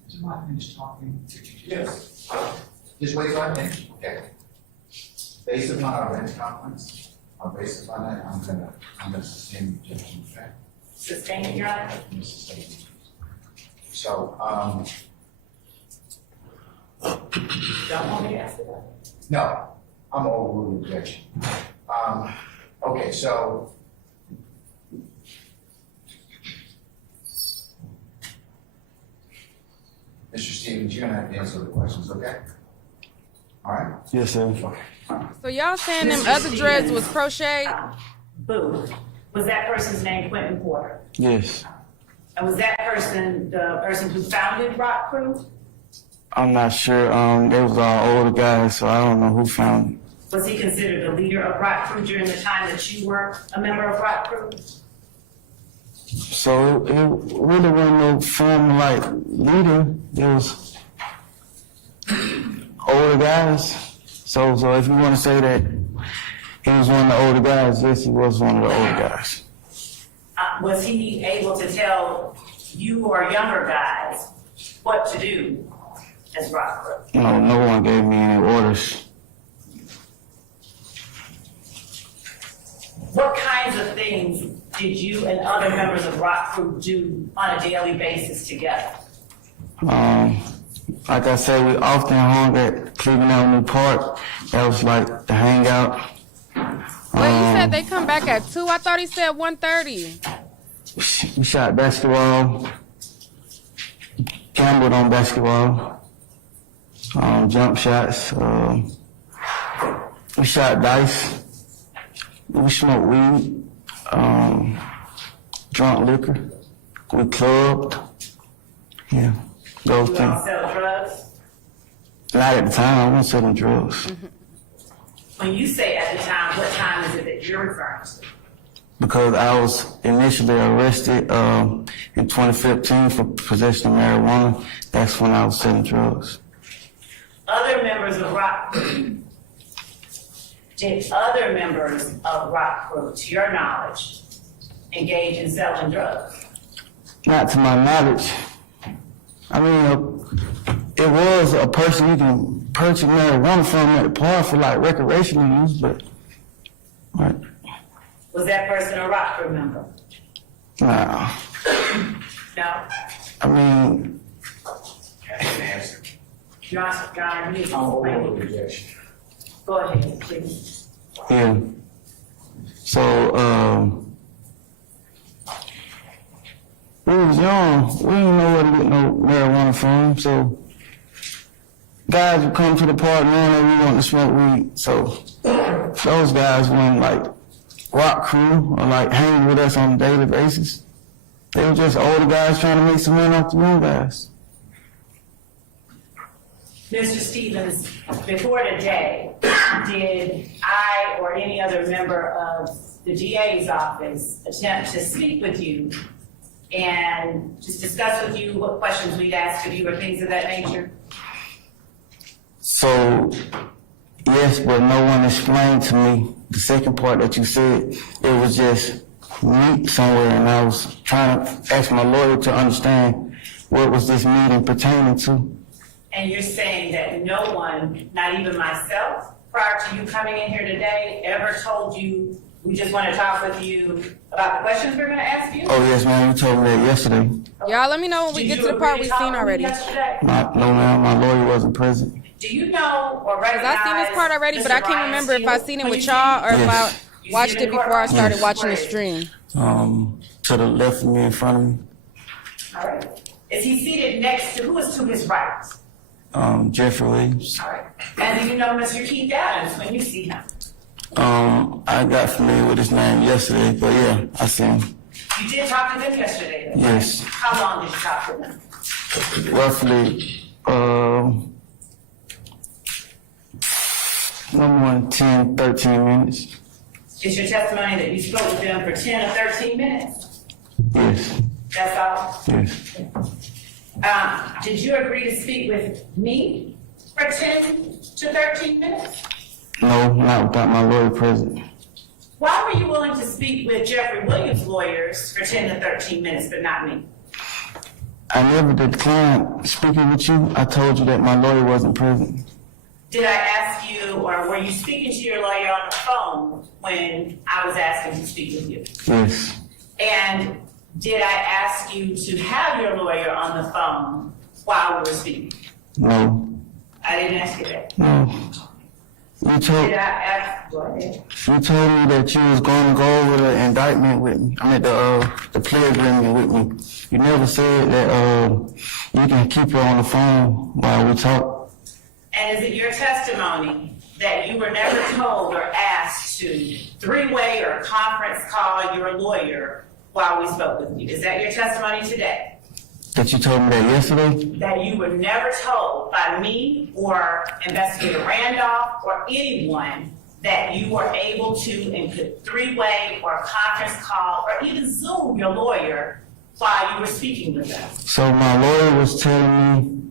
Is my finish talking? Yes. Just wait till I finish, okay? Based upon our written conference, or based upon that, I'm gonna sustain the objection, okay? Sustain it, Your Honor. I'm gonna sustain it. So, Don't want me to ask it. no, I'm gonna overrule the objection. Okay, so. Mr. Stevens, you're gonna have to answer the questions, okay? All right? Yes, sir. So y'all saying them other dreads was crocheted? Boo. Was that person's name Quentin Porter? Yes. And was that person the person who founded Rock Crew? I'm not sure. They was all older guys, so I don't know who found it. Was he considered the leader of Rock Crew during the time that you were a member of Rock Crew? So it really wasn't no form like leader. It was older guys. So if you want to say that he was one of the older guys, yes, he was one of the older guys. Was he able to tell you or younger guys what to do as Rock Crew? No, no one gave me any orders. What kinds of things did you and other members of Rock Crew do on a daily basis together? Like I said, we often hung at Cleveland Avenue Park. That was like the hangout. Wait, you said they come back at 2? I thought he said 1:30. We shot basketball, gambled on basketball, jump shots. We shot dice. We smoked weed, drunk liquor. We clubbed. Yeah, those You all things. sell drugs? Not at the time, I wasn't selling drugs. When you say at the time, what time is it that you're referring to? Because I was initially arrested in 2015 for possession of marijuana. That's when I was selling drugs. Other members of Rock Crew, did other members of Rock Crew, to your knowledge, engage in selling drugs? Not to my knowledge. I mean, it was a person you can purchase marijuana from at the park for like recreational use, but right. Was that person a Rock Crew member? Nah. No? I mean, Your Honor, you need to I'm over explain. with objection. Go ahead, please. yeah. So, we was young. We didn't know where to get no marijuana from, so guys would come to the park knowing that we wanted to smoke weed. So those guys weren't like Rock Crew or like hanging with us on a daily basis. They were just older guys trying to make some money off the young guys. Mr. Stevens, before today, did I or any other member of the DA's office attempt to speak with you and just discuss with you what questions we'd ask of you or things of that nature? So, yes, but no one explained to me the second part that you said. It was just meet somewhere, and I was trying to ask my lawyer to understand what was this meeting pertaining to. And you're saying that no one, not even myself, prior to you coming in here today, ever told you, we just want to talk with you about the questions we're going to ask you? Oh, yes, ma'am, you told me that yesterday. Y'all, let me know when we Did get you to the agree part we've talk seen with me already. yesterday? No, ma'am, my lawyer wasn't present. Do you know or Because recognize? I seen this part already, but I can't Mr. remember if I Steele seen it when with you y'all or if Yes. I watched it before I started Yes. watching the stream. To the left of me, in front of me, All right. Is he seated next to, who is to his right? Jeffrey Williams. All right. And do you know Mr. Keith Adams when you see him? I got familiar with his name yesterday, but yeah, I see him. You did talk to them yesterday, then? Yes. How long did you talk to them? Roughly, no more than 10, 13 minutes. Is your testimony that you spoke with them for 10 or 13 minutes? Yes, That's all? yes. Did you agree to speak with me for 10 to 13 minutes? No, not without my lawyer present. Why were you willing to speak with Jeffrey Williams' lawyers for 10 to 13 minutes, but not me? I never declined speaking with you. I told you that my lawyer wasn't present. Did I ask you, or were you speaking to your lawyer on the phone when I was asking to speak with you? Yes, And did I ask you to have your lawyer on the phone while we were speaking? no, I didn't ask you that. no. You told Did I ask, go ahead. me that you was going to go over the indictment with me. I mean the plea agreement with me. You never said that you can keep her on the phone while we talk. And is it your testimony that you were never told or asked to three-way or conference call your lawyer while we spoke with you? Is that your testimony today? That you told me that yesterday? That you were never told by me or Investigator Randolph or anyone that you were able to and could three-way or conference call or even Zoom your lawyer while you were speaking with us? So my lawyer was telling me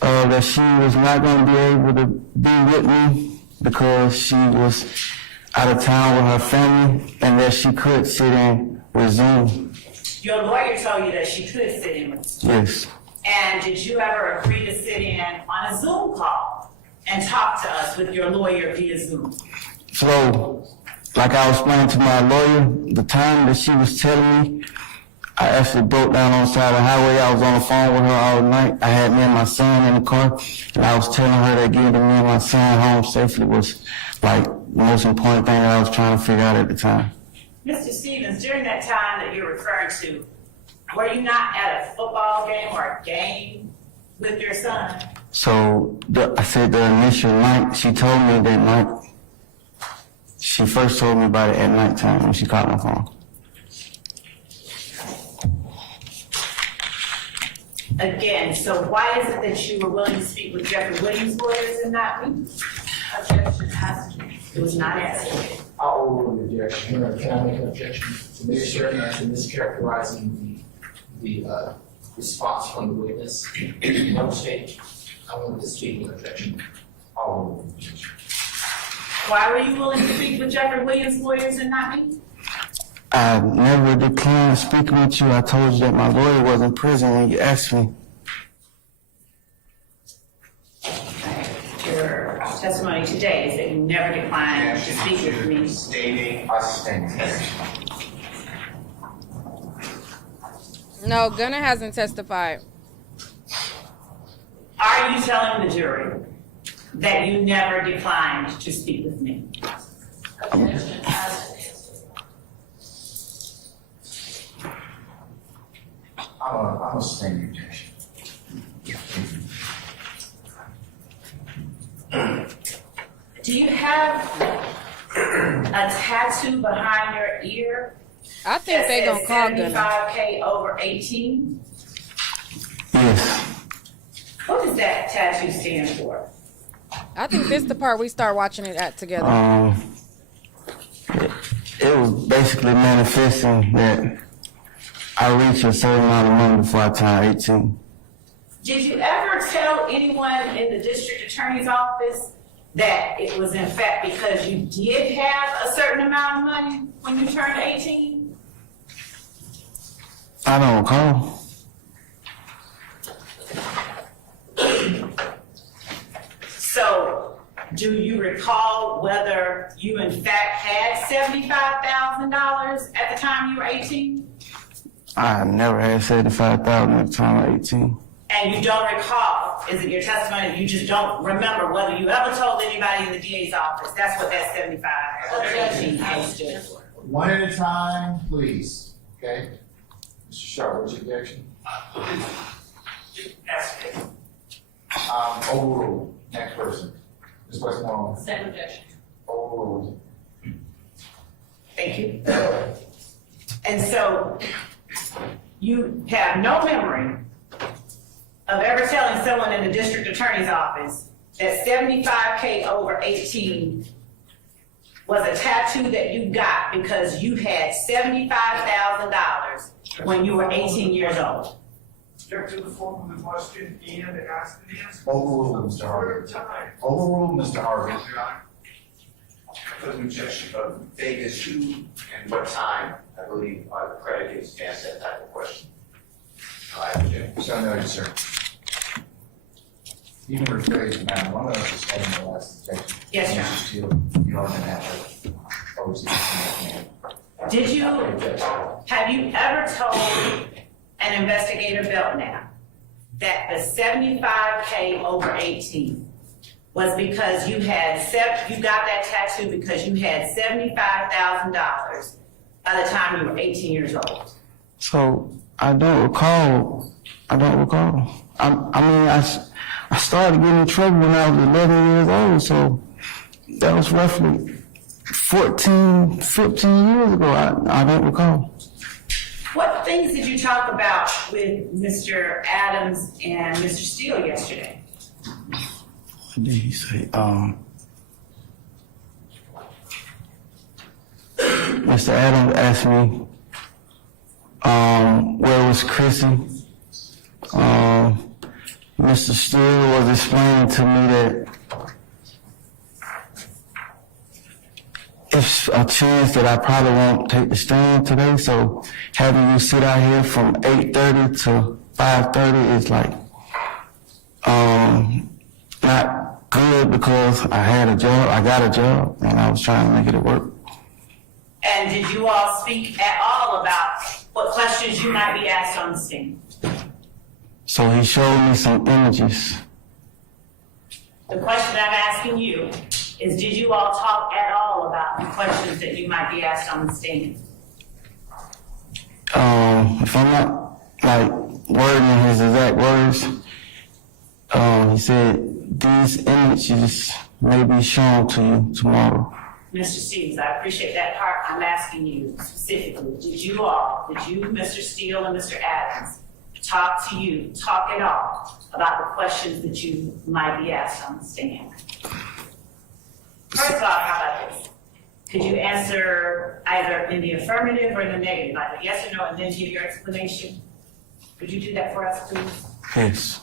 that she was not going to be able to be with me because she was out of town with her family and that she could sit in with Zoom. Your lawyer told you that she could sit in with you. Yes. And did you ever agree to sit in on a Zoom call and talk to us with your lawyer via Zoom? So, like I was explaining to my lawyer, the time that she was telling me, I actually broke down on the side of the highway. I was on the phone with her all night. I had me and my son in the car, and I was telling her that getting me and my son home safely was like the most important thing that I was trying to figure out at the time. Mr. Stevens, during that time that you're referring to, were you not at a football game or a game with your son? So I said the initial night, she told me that night. She first told me about it at nighttime when she called my phone. Again, so why is it that you were willing to speak with Jeffrey Williams' lawyers and not me? Objection asked. It was not asked. I'll overrule the objection. Can I make an objection to Ms. Sheridan to mischaracterizing the response from the witness? No stage. I want to speak with objection. I'll overrule the objection. Why were you willing to speak with Jeffrey Williams' lawyers and not me? I never declined speaking with you. I told you that my lawyer wasn't present when you asked me. Your testimony today is that you never declined to speak with me. Stating, I sustain. No, Gunner hasn't testified. Are you telling the jury that you never declined to speak with me? I'm a standing objection. Do you have a tattoo behind your ear? I think they gonna call Gunner. 75K over 18? Yes. What does that tattoo stand for? I think this the part we start watching it at together. It was basically manifesting that I reached a certain amount of money before I turned 18. Did you ever tell anyone in the district attorney's office that it was in fact because you did have a certain amount of money when you turned 18? I don't recall. So, do you recall whether you in fact had $75,000 at the time you were 18? I never had 75,000 at the time of 18. And you don't recall, is it your testimony, you just don't remember whether you ever told anybody in the DA's office? That's what that 75 or 18 stood for. One at a time, please, okay? Mr. Sharp, what's your objection? Overruled. Next person. Ms. Westmoreland. Same objection. Overruled. Thank you. And so, you have no memory of ever telling someone in the district attorney's office that 75K over 18 was a tattoo that you got because you had $75,000 when you were 18 years old. Object to the form of the question and ask the answer. Overruled, Mr. Harvey. Overruled, Mr. Harvey. Put an objection of Vegas who and what time, I believe, are the predicates to ask that type of question. I object. So noted, sir. You can rephrase it, ma'am. One of us is stating the last objection. Yes, Your Honor. Mr. Steele, you don't have to oppose it. Did you, have you ever told an investigator Belknap that the 75K over 18 was because you had you got that tattoo because you had $75,000 by the time you were 18 years old? So I don't recall. I started getting in trouble when I was 11 years old, so that was roughly 14, 15 years ago. I don't recall. What things did you talk about with Mr. Adams and Mr. Steele yesterday? What did he say? Mr. Adams asked me, where was Chrissy? Mr. Steele was explaining to me that it's a chance that I probably won't take the stand today, so having you sit out here from 8:30 to 5:30 is like, not good because I got a job, and I was trying to make it work. And did you all speak at all about what questions you might be asked on the stand? So he showed me some images. The question I'm asking you is, did you all talk at all about the questions that you might be asked on the stand? If I'm not like wording his exact words, he said these images may be shown to you tomorrow. Mr. Stevens, I appreciate that part. I'm asking you specifically, did you, Mr. Steele and Mr. Adams, talk to you, talk at all about the questions that you might be asked on the stand? First of all, how about this? Could you answer either in the affirmative or in the negative, like a yes or no, and then give your explanation? Could you do that for us, please? Yes.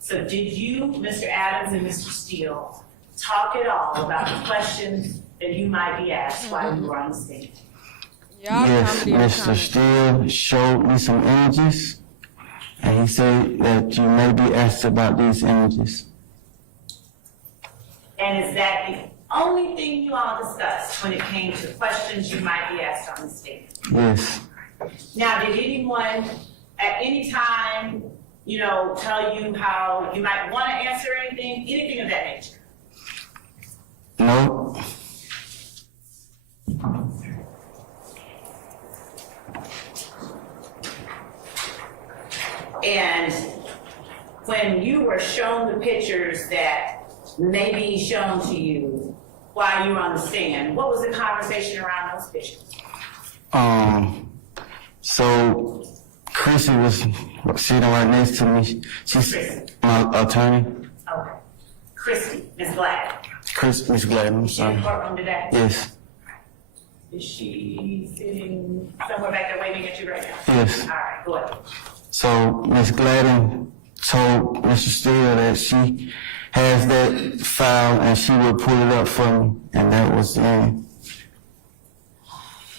So did you, Mr. Adams and Mr. Steele, talk at all about the questions that you might be asked while you were on the stand? Y'all Yes, comedy or Mr. comedy? Steele showed me some images, and he said that you may be asked about these images. And is that the only thing you all discussed when it came to questions you might be asked on the stand? Yes. Now, did anyone at any time, tell you how you might want to answer anything of that nature? No. And when you were shown the pictures that may be shown to you while you were on the stand, what was the conversation around those pictures? So Chrissy was sitting right next to me. She's my attorney. Okay. Christy, Ms. Glad. Miss Gladden, I'm Is she in the sorry. courtroom today? Yes. Is she sitting somewhere back there waving at you right now? Yes. All right, go ahead. So Miss Gladden told Mr. Steele that she has that file and she would pull it up for me, and that was the end.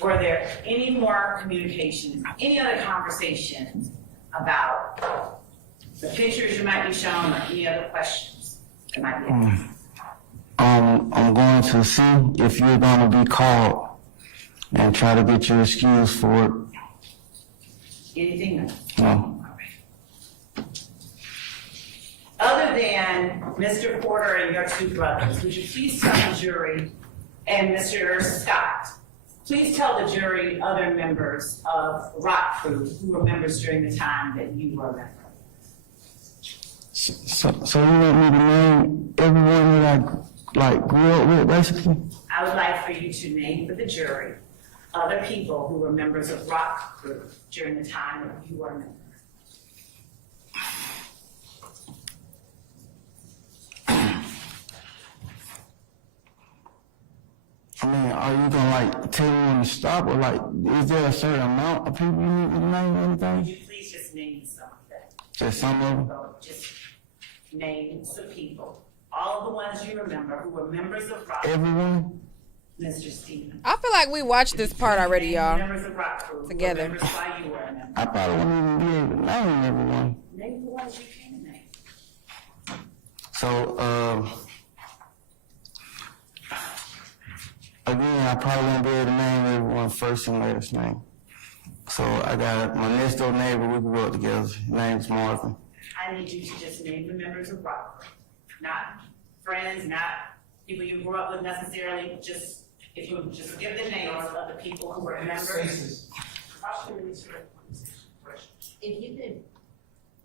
Were there any more communications, any other conversations about the pictures you might be shown or any other questions that might be asked? I'm going to see if you're going to be called and try to get you excused for it. Anything else? No. Other than Mr. Porter and your two brothers, would you please tell the jury, and Mr. Scott, please tell the jury other members of Rock Crew who were members during the time that you were a member? So you want me to name everyone that I grew up with, basically? I would like for you to name for the jury other people who were members of Rock Crew during the time that you were a member. I mean, are you gonna tell me when to stop, or is there a certain amount of people you need me to name or Would anything? you please just name some of them? Just some of them? So just name some people. All of the ones you remember who were members of Rock Crew. Everyone? Mr. Stevens. I feel like we watched this part already, Name y'all. Members of Rock Crew who were Together. members while you were a member. I probably wouldn't even be able to name everyone. Name the ones you can name. So, again, I probably won't be able to name everyone's first and last name. So I got my next door neighbor, we grew up together. His name's Marvin. I need you to just name the members of Rock Crew. Not friends, not people you grew up with necessarily, just if you would just give the names of the people who were members. If you could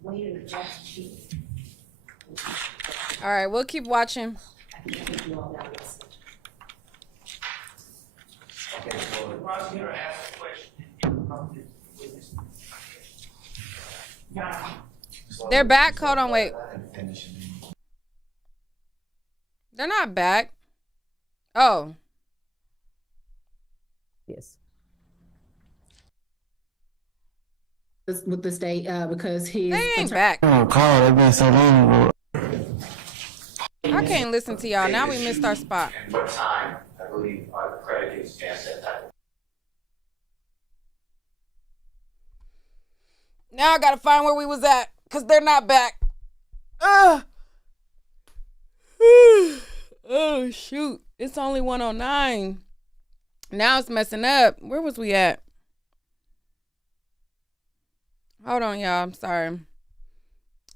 wait and adjust sheet. All right, we'll keep watching. I think you all got this. Okay, so The prosecutor asked a question. They're back. Hold on, wait. They're not back. Oh, Yes. With the state, because he's. they ain't back. I don't recall, they've been so long ago. I can't listen to y'all. Now we missed our spot. and what time, I believe, the predicate stands at that. Now I gotta find where we was at, because they're not back. Ugh. Oh, shoot. It's only 1:09. Now it's messing up. Where was we at? Hold on, y'all. I'm sorry.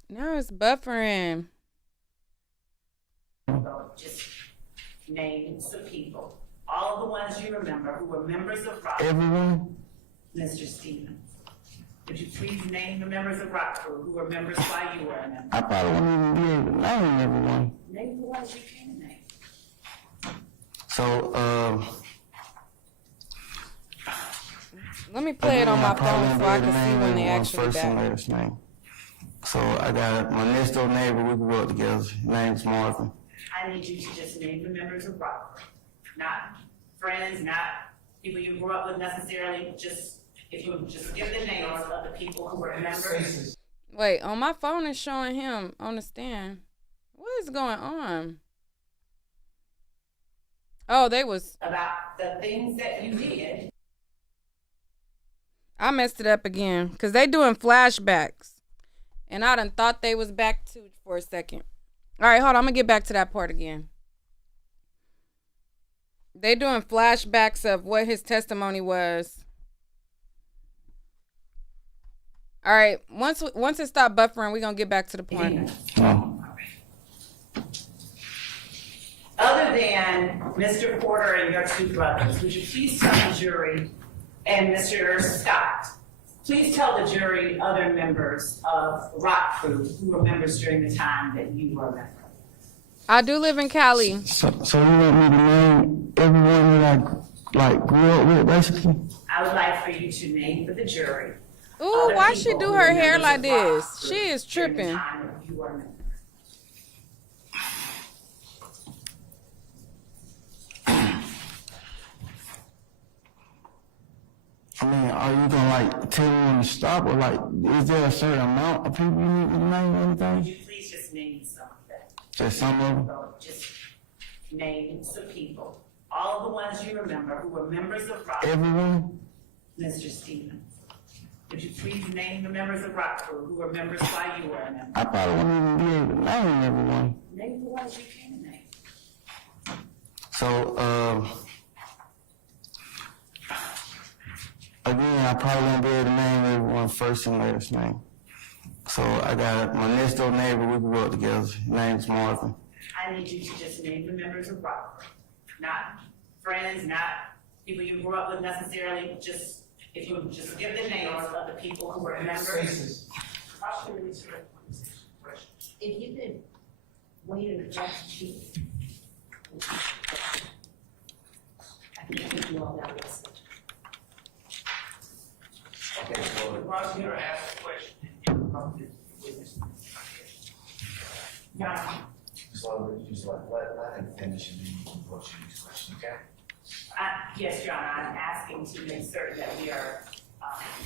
Now it's buffering. So just name some people. All of the ones you remember who were members of Rock Crew. Everyone? Mr. Stevens. Would you please name the members of Rock Crew who were members while you were a member? I probably wouldn't even be able to name everyone. Name the ones you can name. So, Let me play it on my I probably phone so won't I be can able to see name when they everyone's actually first and back. last name. So I got my next door neighbor, we grew up together. His name's Marvin. I need you to just name the members of rock crew. Not friends, not people you grew up with necessarily, just, if you would just give the names of the people who were members. Wait, on my phone is showing him on the stand. What is going on? Oh, they was. About the things that you did. I messed it up again because they doing flashbacks. And I done thought they was back to for a second. All right, hold on. I'm going to get back to that part again. They doing flashbacks of what his testimony was. All right, once it stop buffering, we're going to get back to the point. Oh. Other than Mr. Porter and your two brothers, would you please tell the jury, and Mr. Scott, please tell the jury other members of Rock Crew who were members during the time that you were a member? I do live in Cali. So you want me to name everyone that I grew up with, basically? I would like for you to name for the jury. Ooh, other why she people do who her were hair members like of Rock this? Crew She is during the tripping. time that you were a member. I mean, are you gonna tell me when to stop, or is there a certain amount of people you need me to name or Would anything? you please just name some of them? Just some of them? So just name some people. All of the ones you remember who were members of Rock Crew. Everyone? Mr. Stevens, would you please name the members of Rock Crew who were members while you were a member? I probably won't even be able to name everyone. Name the ones you can name. So, again, I probably won't be able to name everyone first and last name. So I got my next door neighbor, we grew up together. His name's Marvin. I need you to just name the members of Rock Crew. Not friends, not people you grew up with necessarily, just, if you would just give the names of the people who were members. If you could wait and just cheat. I think you all that list. Okay, so the prosecutor asked a question and interrupted the witness. Your Honor, Just let him finish and then you can approach your next question, okay? yes, Your Honor, I'm asking to make certain that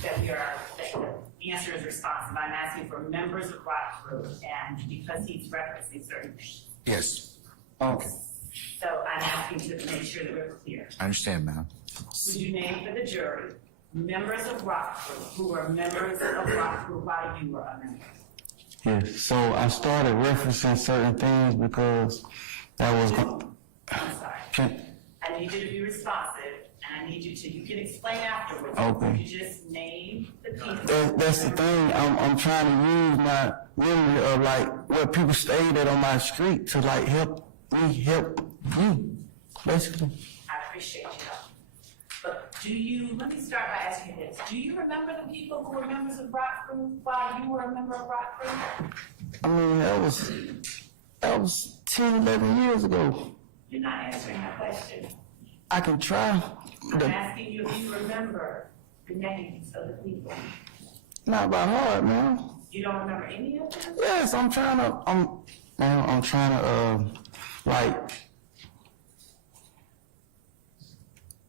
that the answer is responsive. I'm asking for members of Rock Crew, and because he's referencing certain things. Yes, Okay. So I'm asking to make sure that we're clear. I understand, ma'am. Would you name for the jury members of Rock Crew who were members of Rock Crew while you were a member? Yes. So I started referencing certain things because that was. I'm sorry. Can, I need you to be responsive, and I need you can explain afterwards. Okay. Would you just name the people? that's the thing. I'm trying to use my memory of what people stated on my street to help you, basically. I appreciate you. But let me start by asking you this. Do you remember the people who were members of Rock Crew while you were a member of Rock Crew? I mean, that was 10, 11 years ago. You're not answering my question. I can try. I'm asking you if you remember the names of the people. Not by heart, man. You don't remember any of them? Yes, I'm trying to, I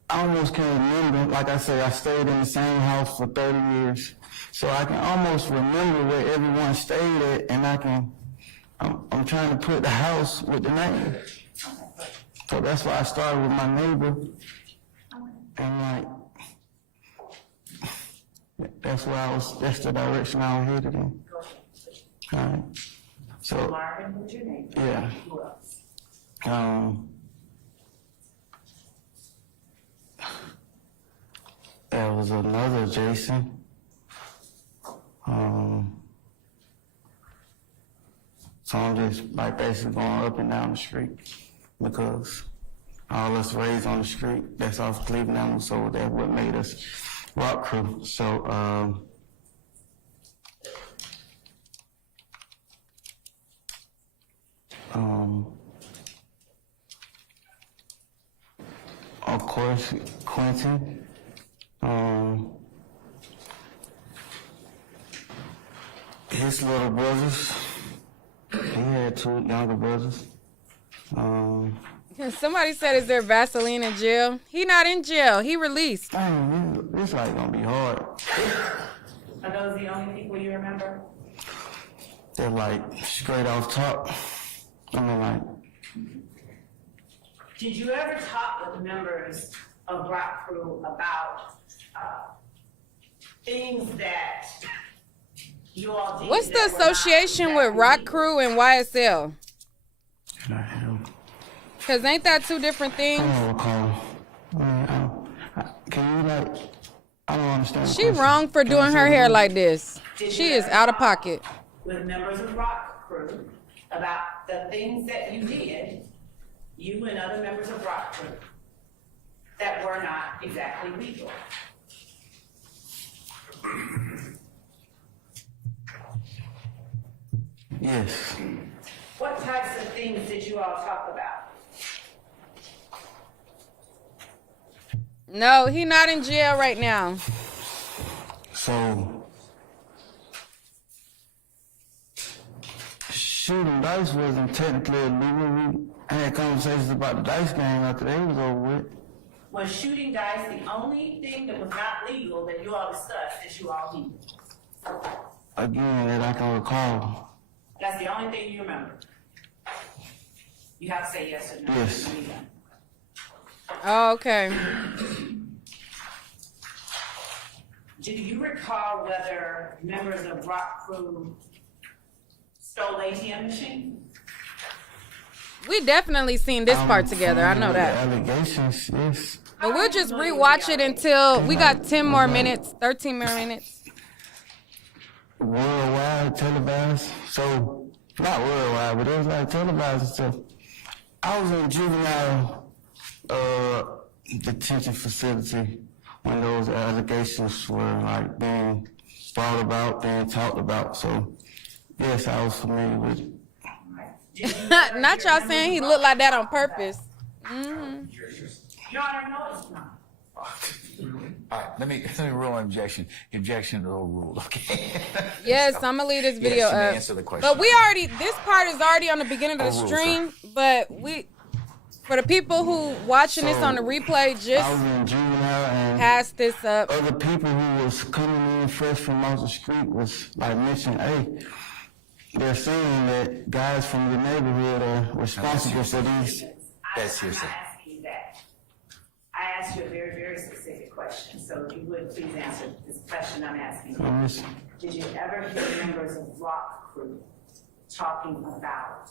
almost can't remember. Like I say, I stayed in the same house for 30 years. So I can almost remember where everyone stayed at, and I'm trying to put the house with the name. So that's why I started with my neighbor. And that's the direction I was headed in. Go ahead. All right. So, Marvin was your neighbor. yeah. Who else? There was another Jason. So I'm just basically going up and down the street because all us raised on the street, that's off Cleveland Avenue, so that's what made us Rock Crew. So, of course, Quentin. his little brothers. He had 2 younger brothers. Somebody said, is there Vaseline in jail? He not in jail. He released. Dang, it's like gonna be hard. Are those the only people you remember? They're like straight off top. I mean, like, Did you ever talk with the members of Rock Crew about things that you all did? What's the that were not association with exactly Rock legal? Crew and YSL? can I help? Because ain't that 2 different I things? don't recall. I mean, can you like? I don't understand. the She question. wrong for Can you doing say her it hair again? like this. Did She you is ever out of talk pocket. with members of Rock Crew about the things that you did, you and other members of Rock Crew, that were not exactly legal? Yes. What types of things did you all talk about? No, he not in jail right now. So shooting dice wasn't technically illegal. We had conversations about the dice game after they was over with. Was shooting dice the only thing that was not legal that you all discussed that you all did? Again, that I can recall. That's the only thing you remember? You have to say yes or no. Yes. Oh, okay. Do you recall whether members of Rock Crew stole ATM machine? We definitely seen this part together. I know The that. allegations, yes. But we'll just rewatch it until we got 10 more minutes, 13 more minutes. Worldwide televised. So, not worldwide, but it was like televised and stuff. I was in juvenile detention facility when those allegations were like being brought about, being talked about. So, yes, I was familiar with it. Not y'all saying he looked like that on purpose. Mm-hmm. Your Honor, no, it's not. All right, let me rule on objection. Objection overruled, okay? Yes, I'm gonna leave this video Yes, you may up. answer the question. But we already, this part is already on the beginning of the Overruled, stream. But for the people who watching this on the replay, I was just in juvenile and pass this up. other people who was coming in fresh from off the street was like mentioning, hey, they're saying that guys from the neighborhood are responsible for these. That's I'm not hearsay. asking you that. I asked you a very, very specific question, so if you would please answer this question I'm asking you. Yes. Did you ever hear members of Rock Crew talking about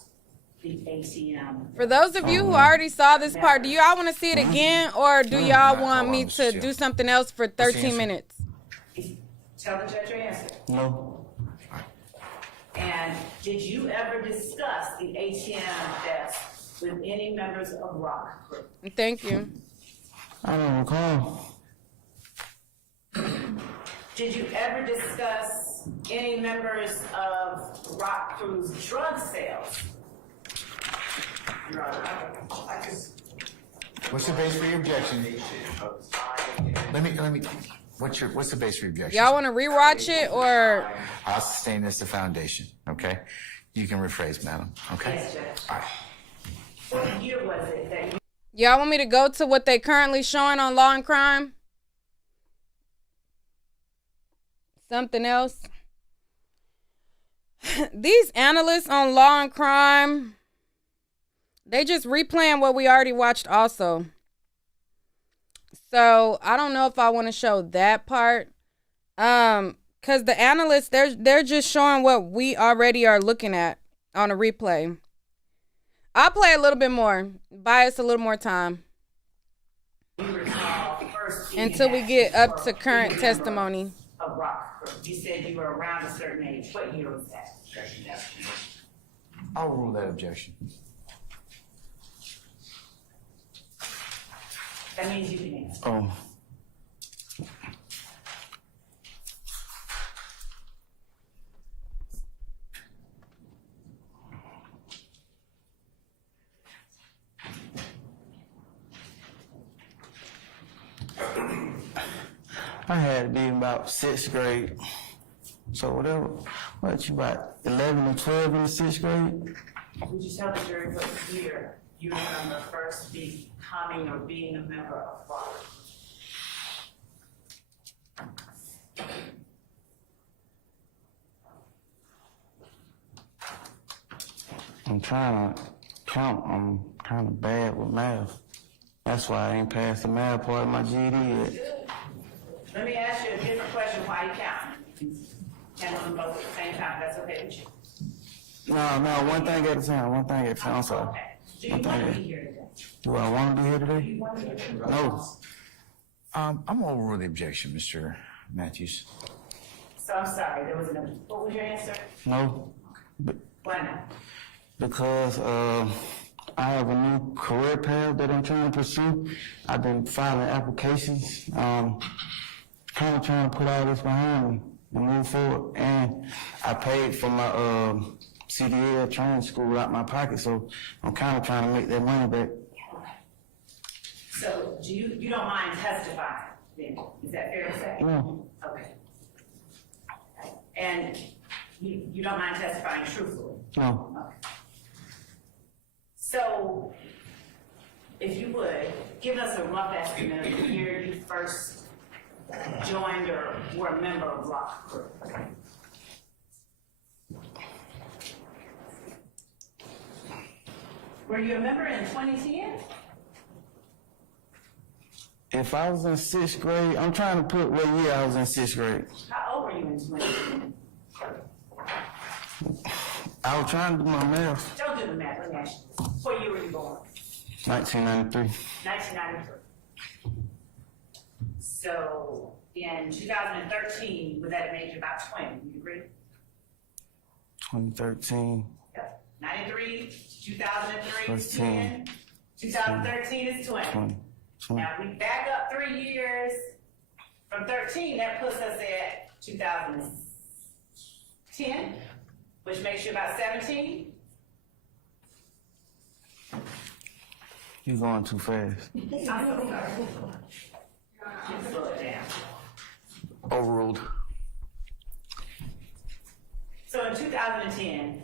the ATM? For those of you who already saw this part, do y'all want to see it again, or do y'all want me to do something else for 13 minutes? Tell the judge your answer. No. And did you ever discuss the ATM theft with any members of Rock Crew? Thank you. I don't recall. Did you ever discuss any members of Rock Crew's drug sales? Your Honor, I just. What's the base for your objection? Let me, what's the base for your objection? Y'all want to rewatch it, or I'll sustain this the foundation, okay? You can rephrase, madam, okay? Yes, Judge. All right. What year was it that you? y'all want me to go to what they currently showing on Law and Crime? Something else? These analysts on Law and Crime, they just replaying what we already watched also. So I don't know if I want to show that part. Cause the analysts, they're just showing what we already are looking at on a replay. I'll play a little bit more. Buy us a little more time until we get up to current testimony. Of Rock Crew. You said you were around a certain age. What year was that? I'll rule that objection. That means you can answer. Oh. I had to be in about 6th grade. So whatever what, you about 11 or 12 in the 6th grade? Would you tell the jury what year you remember first becoming or being a member of Rock? I'm trying to count. I'm kind of bad with math. That's why I ain't passed the math part of my GED yet. Let me ask you a different question while you count. Handle them both at the same time, that's okay with you? No, one thing at a time, I'm sorry. Okay. Do you want to be here today? Do I want to be here Do today? you want to be here? No. I'm gonna overrule the objection, Mr. Matthews. So I'm sorry, there was no, what was your answer? No. Why not? Because I have a new career path that I'm trying to pursue. I've been filing applications, kind of trying to put all this behind me and move forward. And I paid for my CDL training school out my pocket, so I'm kind of trying to make that money back. So do you don't mind testifying then? Is that fair to say? No. Okay. And you don't mind testifying truthfully? No. Okay. So, if you would, give us a rough estimate of the year you first joined or were a member of Rock Crew. Were you a member in 2010? If I was in 6th grade, I'm trying to put what year I was in 6th grade. How old were you in 2010? I was trying to do my math. Don't do the math, let me ask you this. What year were you born? 1993. 1993. So, in 2013, was that age about 20, do you agree? 2013. Yep. 93, 2003 is 13. 10, 2013 is 20. 20. Now, if we back up 3 years from 13, that puts us at 2010, which makes you about 17. You're going too fast. I'm so sorry. Just slow it down. Overruled. So in 2010,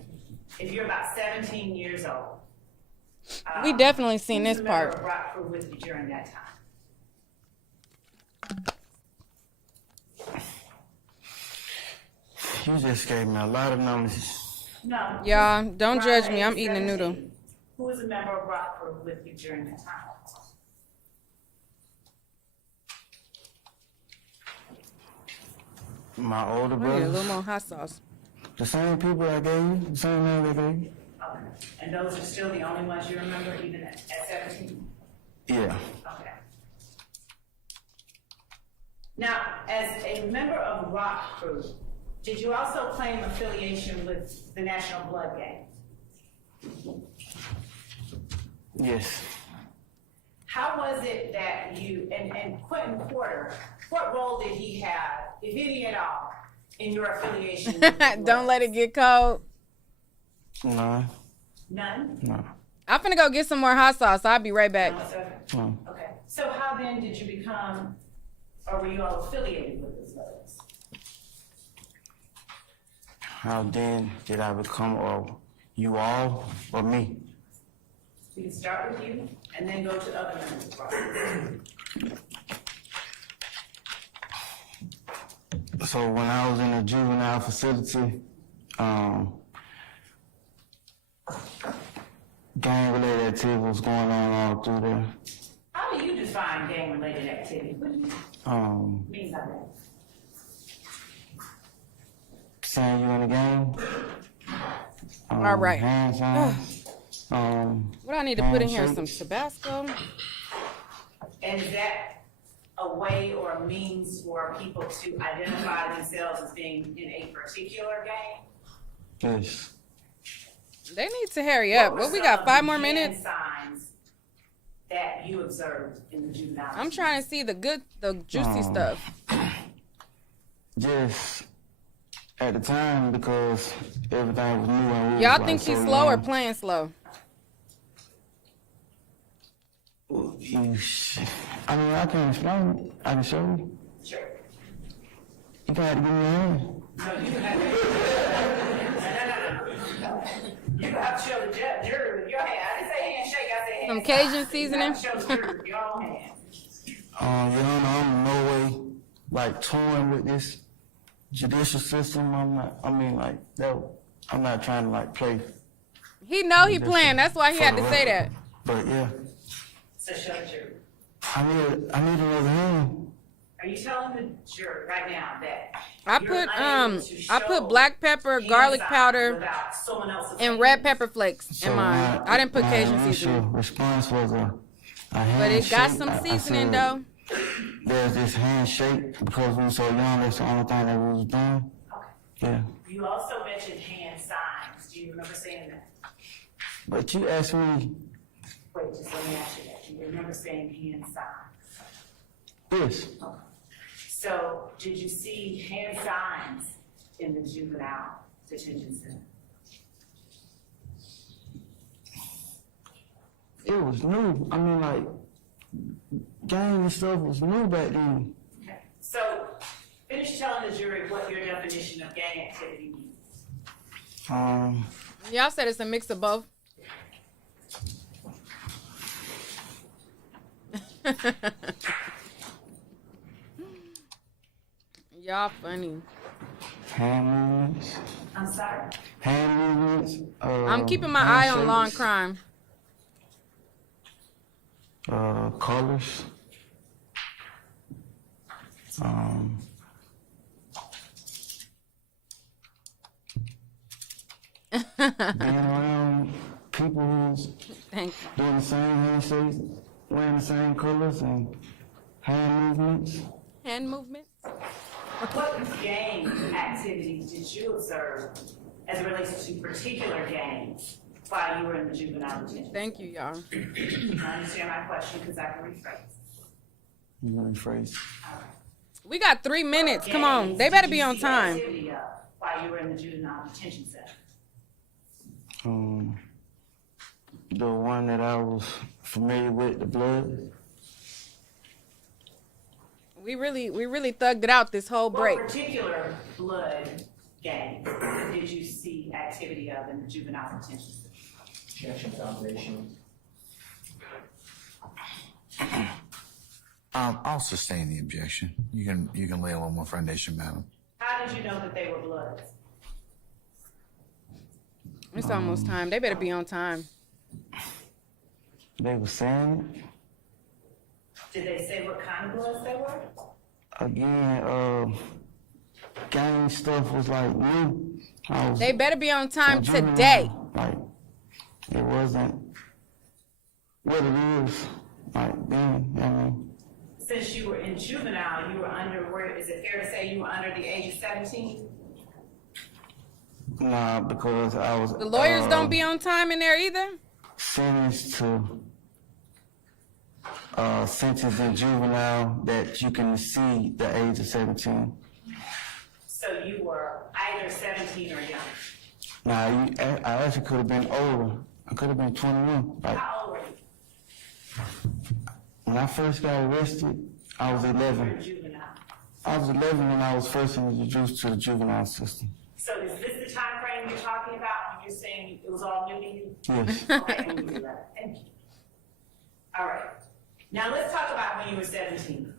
if you're about 17 years old, We definitely seen who's this a member part. of Rock Crew with you during that time? You just gave me a lot of numbers. No. Y'all, don't judge me. Around I'm eating a noodle. 17. Who was a member of Rock Crew with you during that time? My older I need a little brothers, more hot sauce. the same people I gave you, the same name I gave you. Okay. And those are still the only ones you remember, even at 17? Yeah. Okay. Now, as a member of Rock Crew, did you also claim affiliation with the National Blood Gang? Yes. How was it that you, and Quentin Porter, what role did he have, if any at all, in your affiliation with the Don't let it get cold. No. None? No. I'm finna go get some more hot sauce. I'll be right back. No, it's okay. No. Okay. So how then did you become, or were you all affiliated with those brothers? How then did I become, or you all, or me? We can start with you and then go to other members of Rock Crew. So when I was in a juvenile facility, gang-related activity was going on all through there. How do you define gang-related activity? What do you mean by that? Saying you in the game. All right. Hands on. What I need to put in here? Some handshakes. Tabasco. And is that a way or a means for people to identify themselves as being in a particular gang? Yes. They need to hurry up. What What, were we got some 5 more gang minutes? signs that you observed in the juvenile? I'm trying to see the juicy stuff. Just at the time, because everything was new and we was Y'all like think so he's slow or young. playing slow? I mean, I can explain it. I can show you. Sure. You gotta give me a hand. No, you have no. You have to show the jury with your hand. I didn't say handshake, I said Some hand Cajun sign. seasoning. You have to show the jury with your own hand. Your Honor, I'm in no way like toying with this judicial system. I'm not trying to like play. He know he playing. That's why he had to say that. But yeah, So show the jury. I need another hand. Are you telling the jury right now that I you're put unable to I put show black pepper, hand garlic signs powder, without someone else's and hand? red pepper flakes in mine. I didn't put my Cajun initial seasoning, response was a handshake. but it got some I seasoning said, though. There's this handshake because we were so young. That's the only thing that we was doing. Okay. Yeah, You also mentioned hand signs. Do you remember saying that? but you asked me Wait, just let me ask you that. Do you remember saying hand signs? this. So, did you see hand signs in the juvenile detention center? It was new. I mean, like, gang and stuff was new back then. Okay. So, finish telling the jury what your definition of gang activity means. Y'all said it's a mix of both. Y'all funny. Hand movements. I'm sorry? Hand movements. I'm keeping my eye on law and handshakes, crime. Colors. Being around people who's Thank you. doing the same handshakes, wearing the same colors and hand movements. Hand movements. What gang activities did you observe as it relates to particular gangs while you were in the juvenile detention? Thank you, y'all. I understand my question because I can rephrase. You know, rephrase. We got 3 minutes. Come on. They better be on time. Activity of while you were in the juvenile detention center. The one that I was familiar with, the blood. We really thugged it out this whole break. What particular blood gang did you see activity of in the juvenile detention center? Objection, foundation. I'll sustain the objection. You can lay a little more foundation, madam. How did you know that they were bloods? It's almost time. They better be on time. They were saying it. Did they say what kind of bloods they were? Again, gang stuff was like new. They better be on time juvenile, today. Like, it wasn't what it is. Like, then, you know. Since you were in juvenile, you were under, is it fair to say you were under the age of 17? Nah, because I was. The lawyers don't be on time in there either. Sentenced to sentence in juvenile that you can exceed the age of 17. So you were either 17 or younger. Now, I actually could have been older. I could have been 21. Like, How old were you? when I first got arrested, I was You were 11. juvenile. I was 11 when I was first introduced to the juvenile system. So is this the time frame you're talking about when you're saying it was all new to you? Yes. Okay, when you were 11. Thank you. All right. Now let's talk about when you were 17.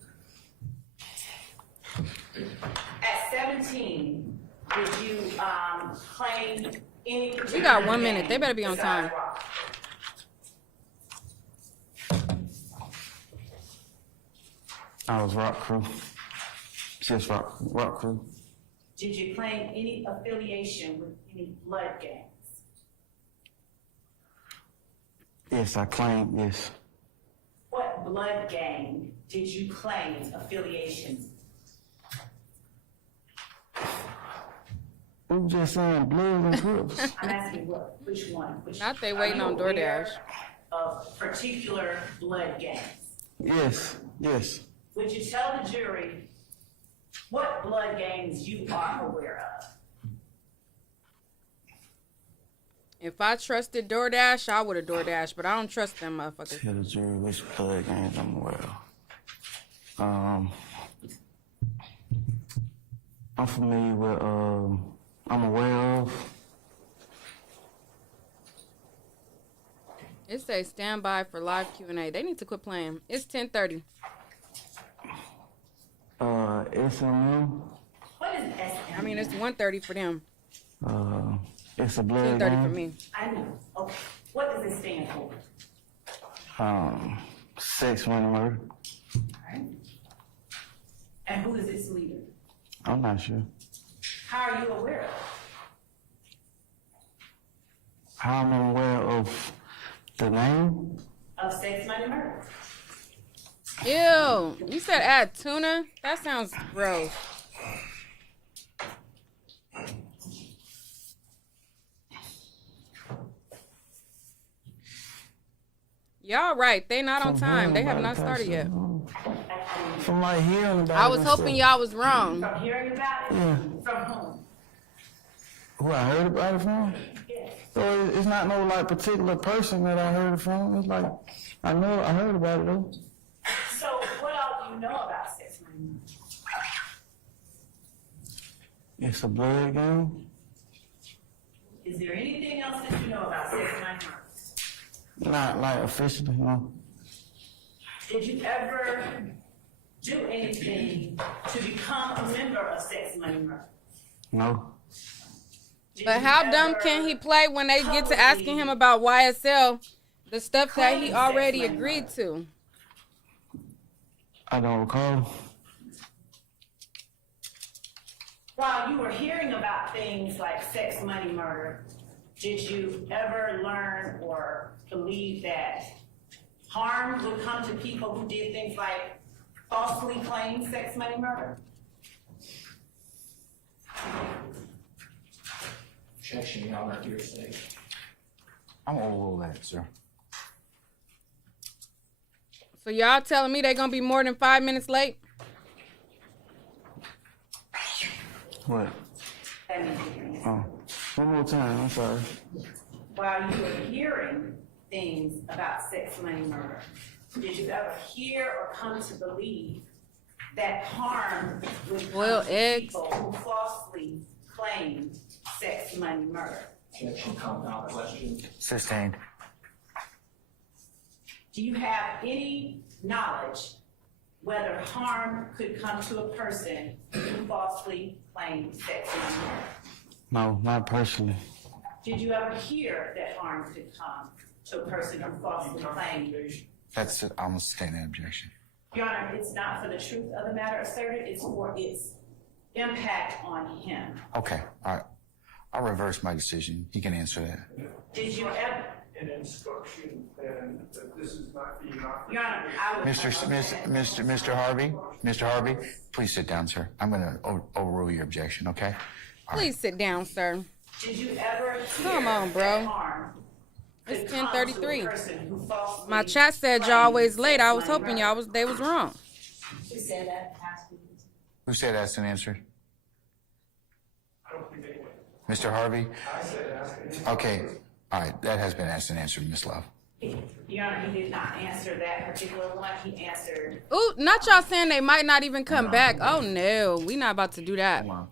At 17, did you claim any particular We got 1 minute. gang They better be on besides time. rock? I was rock crew. Just rock crew. Did you claim any affiliation with any blood gangs? Yes, I claim, yes. What blood gang did you claim affiliation? We were just saying blood and Crips. I'm asking which one? Not they are waiting you on aware DoorDash. Of particular blood gangs. Yes, yes. Would you tell the jury what blood gangs you are aware of? If I trusted DoorDash, I would have DoorDash, but I don't trust them motherfuckers. Tell the jury which blood gangs I'm aware of. I'm familiar with, I'm aware of. It says stand by for live Q&A. They need to quit playing. It's 10:30. SMU, What is SM? I mean, it's 1:30 for them. it's a blood 10:30 game. for me. I know. Okay. What does it stand for? Sex, money, murder. Alright. And who is its leader? I'm not sure. How are you aware of it? How I'm aware of the name? Of sex, money, murder? Ew. You said add tuna? That sounds gross. Y'all right. They not on time. They have not started yet. From like hearing about I it was and hoping stuff. y'all was wrong. From hearing about it? Yeah. From whom? Who I heard about it from? Yes. So it's not no like particular person that I heard it from. It's like I know I heard about it though. So what all do you know about sex, money, murder? It's a blood game. Is there anything else that you know about sex, money, murder? Not like officially, no. Did you ever do anything to become a member of sex, money, murder? No. Did But you how dumb ever can he play when they get to asking him about YSL, the stuff that he claim already sex, money, agreed murder? to? I don't recall. While you were hearing about things like sex, money, murder, did you ever learn or believe that harm would come to people who did things like falsely claim sex, money, murder? Objection, Your Honor, hearsay. I'm gonna overrule that, sir. So y'all telling me they gonna be more than 5 minutes late? What? That means you're hearing it. Oh. One more time, I'm sorry. While you were hearing things about sex, money, murder, did you ever hear or come to believe that harm would Boiled come to eggs. people who falsely claim sex, money, murder? Objection, compound question. Sustained. Do you have any knowledge whether harm could come to a person who falsely claimed sex, money, murder? No, not personally. Did you ever hear that harm could come to a person who falsely claimed? That's it. I'm gonna sustain that objection. Your Honor, it's not for the truth of the matter asserted, it's for its impact on him. Okay, all right. I'll reverse my decision. He can answer that. Did you ever, An instruction, and that this is not being offered. Your Honor, I would. Mr. Harvey, please sit down, sir. I'm gonna overrule your objection, okay? All right. Please sit down, sir. Did you ever hear Come on, bro. that harm could It's come to a 10:33. person who falsely My chat said y'all always claimed late. sex, I was money, hoping murder? y'all they was wrong. Who said that? Who said asked and answered? I don't think anyone. Mr. Harvey? I said asking. Okay, all right. That has been asked and answered, Ms. Love. Your Honor, he did not answer that particular one, he answered, Ooh, not y'all saying they might not even come back. Oh no, we not about to do that. Hold on.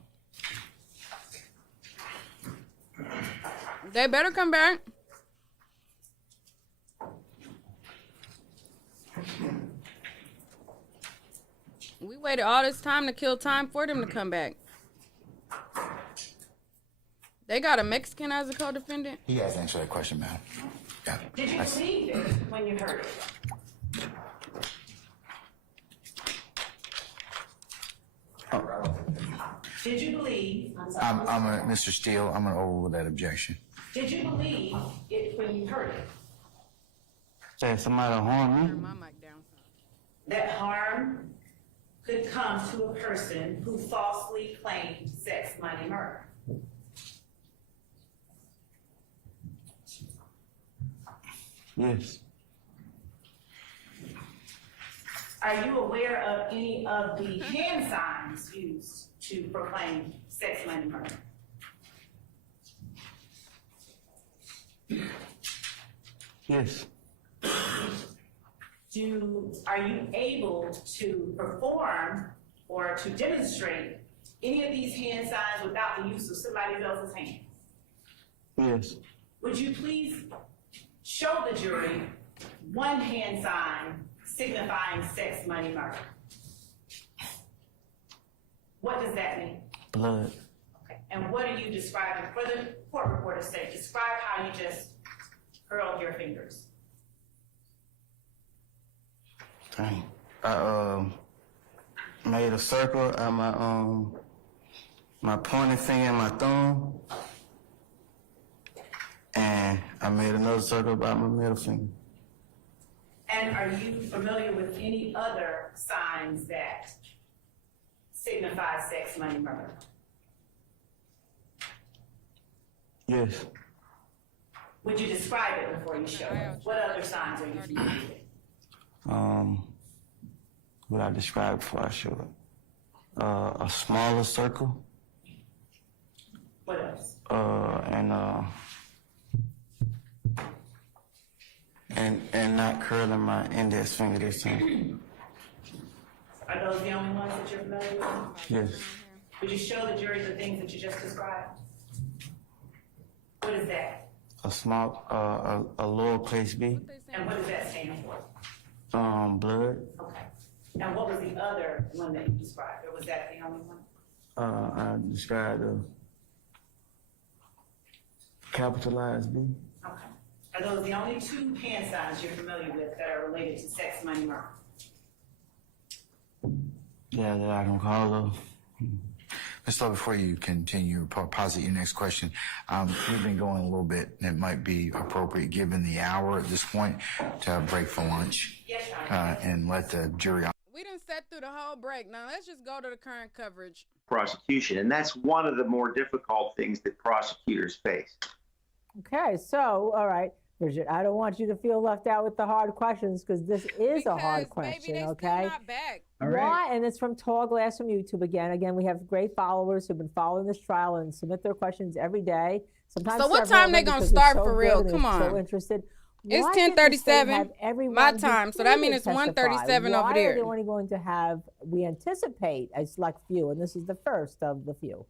They better come back. We waited all this time to kill time for them to come back. They got a Mexican as a co-defendant? He has answered that question, ma'am. Yeah. did you that's- believe it when you heard it? Did you believe, Mr. Steele, I'm gonna overrule that objection. did you believe it when you heard it? Said somebody harm me. My mic down. That harm could come to a person who falsely claimed sex, money, murder? Yes. Are you aware of any of the hand signs used to proclaim sex, money, murder? Yes. Are you able to perform or to demonstrate any of these hand signs without the use of somebody else's hand? Yes. Would you please show the jury one hand sign signifying sex, money, murder? What does that mean? Blood. Okay. And what are you describing? For the court reporter's sake, describe how you just hurled your fingers. Dang. I made a circle out my pointer finger and my thumb, and I made another circle about my middle finger. And are you familiar with any other signs that signify sex, money, murder? Yes. Would you describe it before you show it? What other signs are you familiar with? What I described before I show it. A smaller circle. What else? And not curling my index finger this time. Are those the only ones that you're familiar with? Yes. Would you show the jury the things that you just described? What is that? A small, a lowercase b. And what does that stand for? Blood. Okay. And what was the other one that you described? Or was that the only one? I described a capitalized B. Okay. Are those the only two hand signs you're familiar with that are related to sex, money, murder? Yeah, that I can call her. Ms. Lowe, before you continue, posit your next question, we've been going a little bit, and it might be appropriate, given the hour at this point, to break for lunch. Yes, Your Honor. And let the jury. We done sat through the whole break. Now let's just go to the current coverage. Prosecution, and that's one of the more difficult things that prosecutors face. Okay, so, all right, Bridget, I don't want you to feel left out with the hard questions because this is a hard question, baby, they okay? still not back. Why? And it's from Tall Glass from YouTube again. Again, we have great followers who've been following this trial and submit their questions every day. Sometimes. So what several time of they them gonna because they're start so for good real? and Come they're on. So interested. It's Why can't the state 10:37 have everyone my who time, so that means it's pleaded testify? 1:37 over Why there. are they only going to have? We anticipate a select few, and this is the first of the few.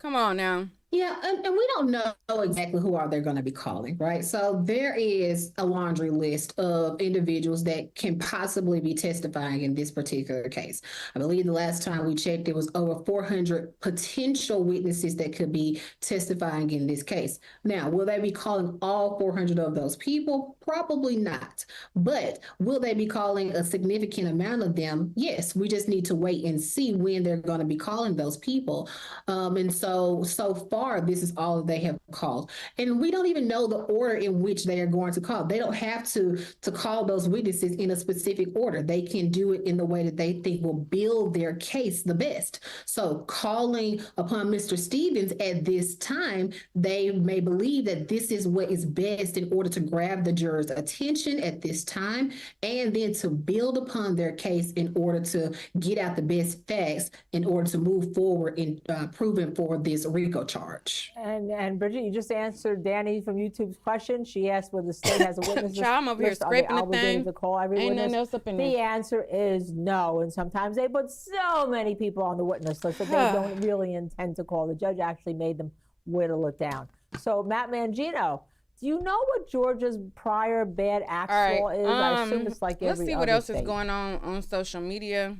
Come on now. Yeah, and we don't know exactly who are they going to be calling, right? So there is a laundry list of individuals that can possibly be testifying in this particular case. I believe the last time we checked, it was over 400 potential witnesses that could be testifying in this case. Now, will they be calling all 400 of those people? Probably not. But will they be calling a significant amount of them? Yes, we just need to wait and see when they're going to be calling those people. And so far, this is all that they have called. And we don't even know the order in which they are going to call. They don't have to call those witnesses in a specific order. They can do it in the way that they think will build their case the best. So calling upon Mr. Stevens at this time, they may believe that this is what is best in order to grab the jurors' attention at this time, and then to build upon their case in order to get out the best facts in order to move forward in proving for this RICO charge. And Bridget, you just answered Danny from YouTube's question. She asked whether the state has a witness list. I'm over here scraping the thing. To call every Ain't witness? nothing else up in The there. answer is no. And sometimes they put so many people on the witness list that they don't really intend to call. The judge actually made them whittle it down. So Matt Mangino, do you know what Georgia's prior bad acts law is? I assume it's like every let's see what other else state. is going on social media.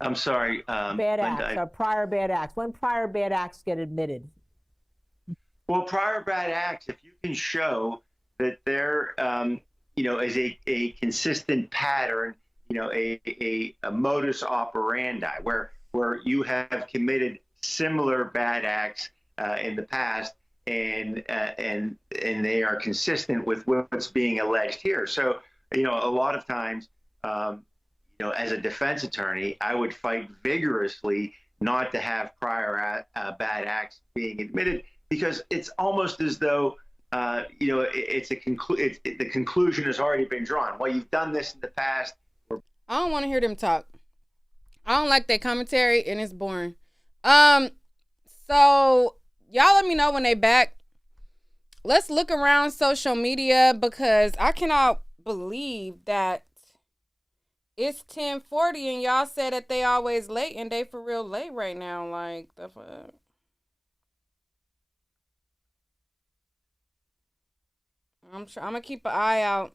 I'm sorry. Bad acts or prior bad acts. When prior bad acts get admitted? Well, prior bad acts, if you can show that there, is a consistent pattern, a modus operandi where you have committed similar bad acts in the past, and they are consistent with what's being alleged here. So, a lot of times, as a defense attorney, I would fight vigorously not to have prior bad acts being admitted, because it's almost as though the conclusion has already been drawn. Well, you've done this in the past. I don't want to hear them talk. I don't like their commentary, and it's boring. So y'all let me know when they back. Let's look around social media, because I cannot believe that It's 10:40 and y'all said that they always late and they for real late right now. Like, the fuck? I'm gonna keep an eye out.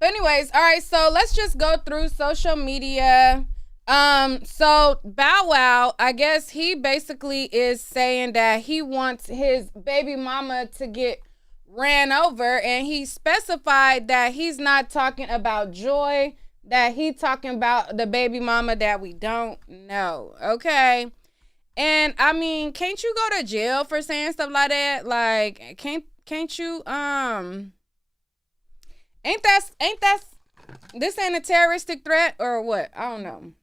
But anyways, all right, so let's just go through social media. So Bow Wow, I guess he basically is saying that he wants his baby mama to get ran over, and he specified that he's not talking about Joy, that he talking about the baby mama that we don't know. Okay. And I mean, can't you go to jail for saying stuff like that? Like, can't you ain't that this ain't a terroristic threat or what? I don't know.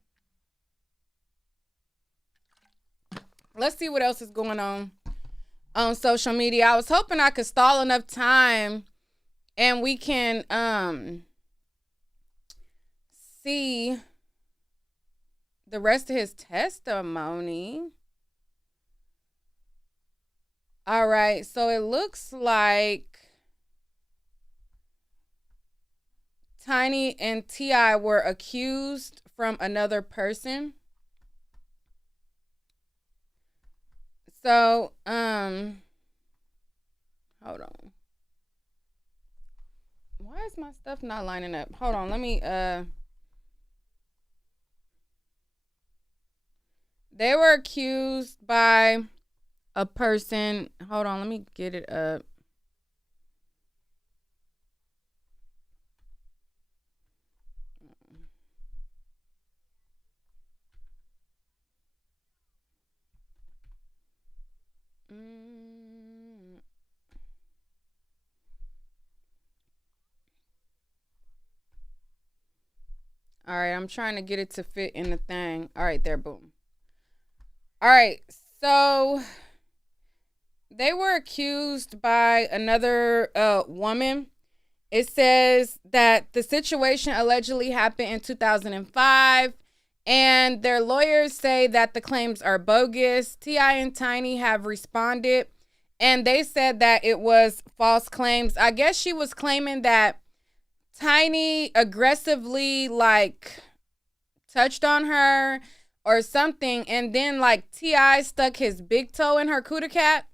Let's see what else is going on social media. I was hoping I could stall enough time and we can see the rest of his testimony. All right, so it looks like Tiny and T.I. were accused from another person. So, hold on. Why is my stuff not lining up? Hold on, let me, they were accused by a person. Hold on, let me get it up. All right, I'm trying to get it to fit in the thing. All right, there, boom. All right, so they were accused by another woman. It says that the situation allegedly happened in 2005, and their lawyers say that the claims are bogus. T.I. and Tiny have responded, and they said that it was false claims. I guess she was claiming that Tiny aggressively, like, touched on her or something, and then, like, T.I. stuck his big toe in her cooter cat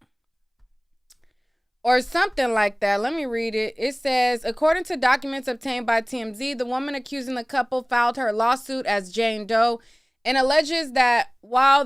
or something like that. Let me read it. It says, according to documents obtained by TMZ, the woman accusing the couple filed her lawsuit as Jane Doe and alleges that while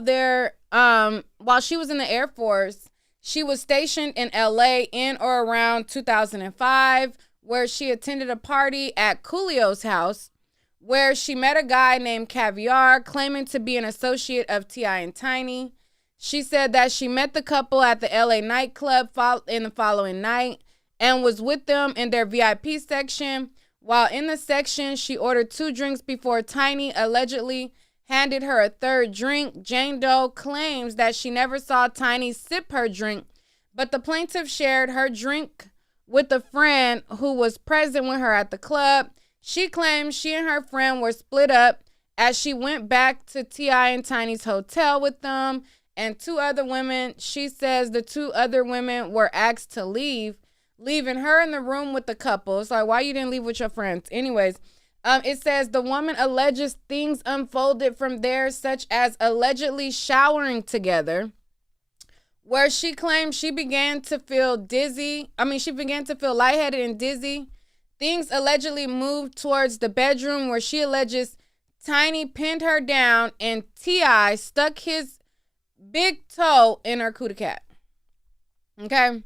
she was in the Air Force, she was stationed in LA in or around 2005, where she attended a party at Coolio's house, where she met a guy named Caviar, claiming to be an associate of T.I. and Tiny. She said that she met the couple at the LA nightclub in the following night and was with them in their VIP section. While in the section, she ordered 2 drinks before Tiny allegedly handed her a 3rd drink. Jane Doe claims that she never saw Tiny sip her drink, but the plaintiff shared her drink with a friend who was present with her at the club. She claims she and her friend were split up as she went back to T.I. and Tiny's hotel with them and 2 other women. She says the 2 other women were asked to leave, leaving her in the room with the couple. It's like, why you didn't leave with your friends? Anyways, it says the woman alleges things unfolded from there, such as allegedly showering together, where she claims she began to feel lightheaded and dizzy. Things allegedly moved towards the bedroom, where she alleges Tiny pinned her down and T.I. stuck his big toe in her cootie cat. Okay?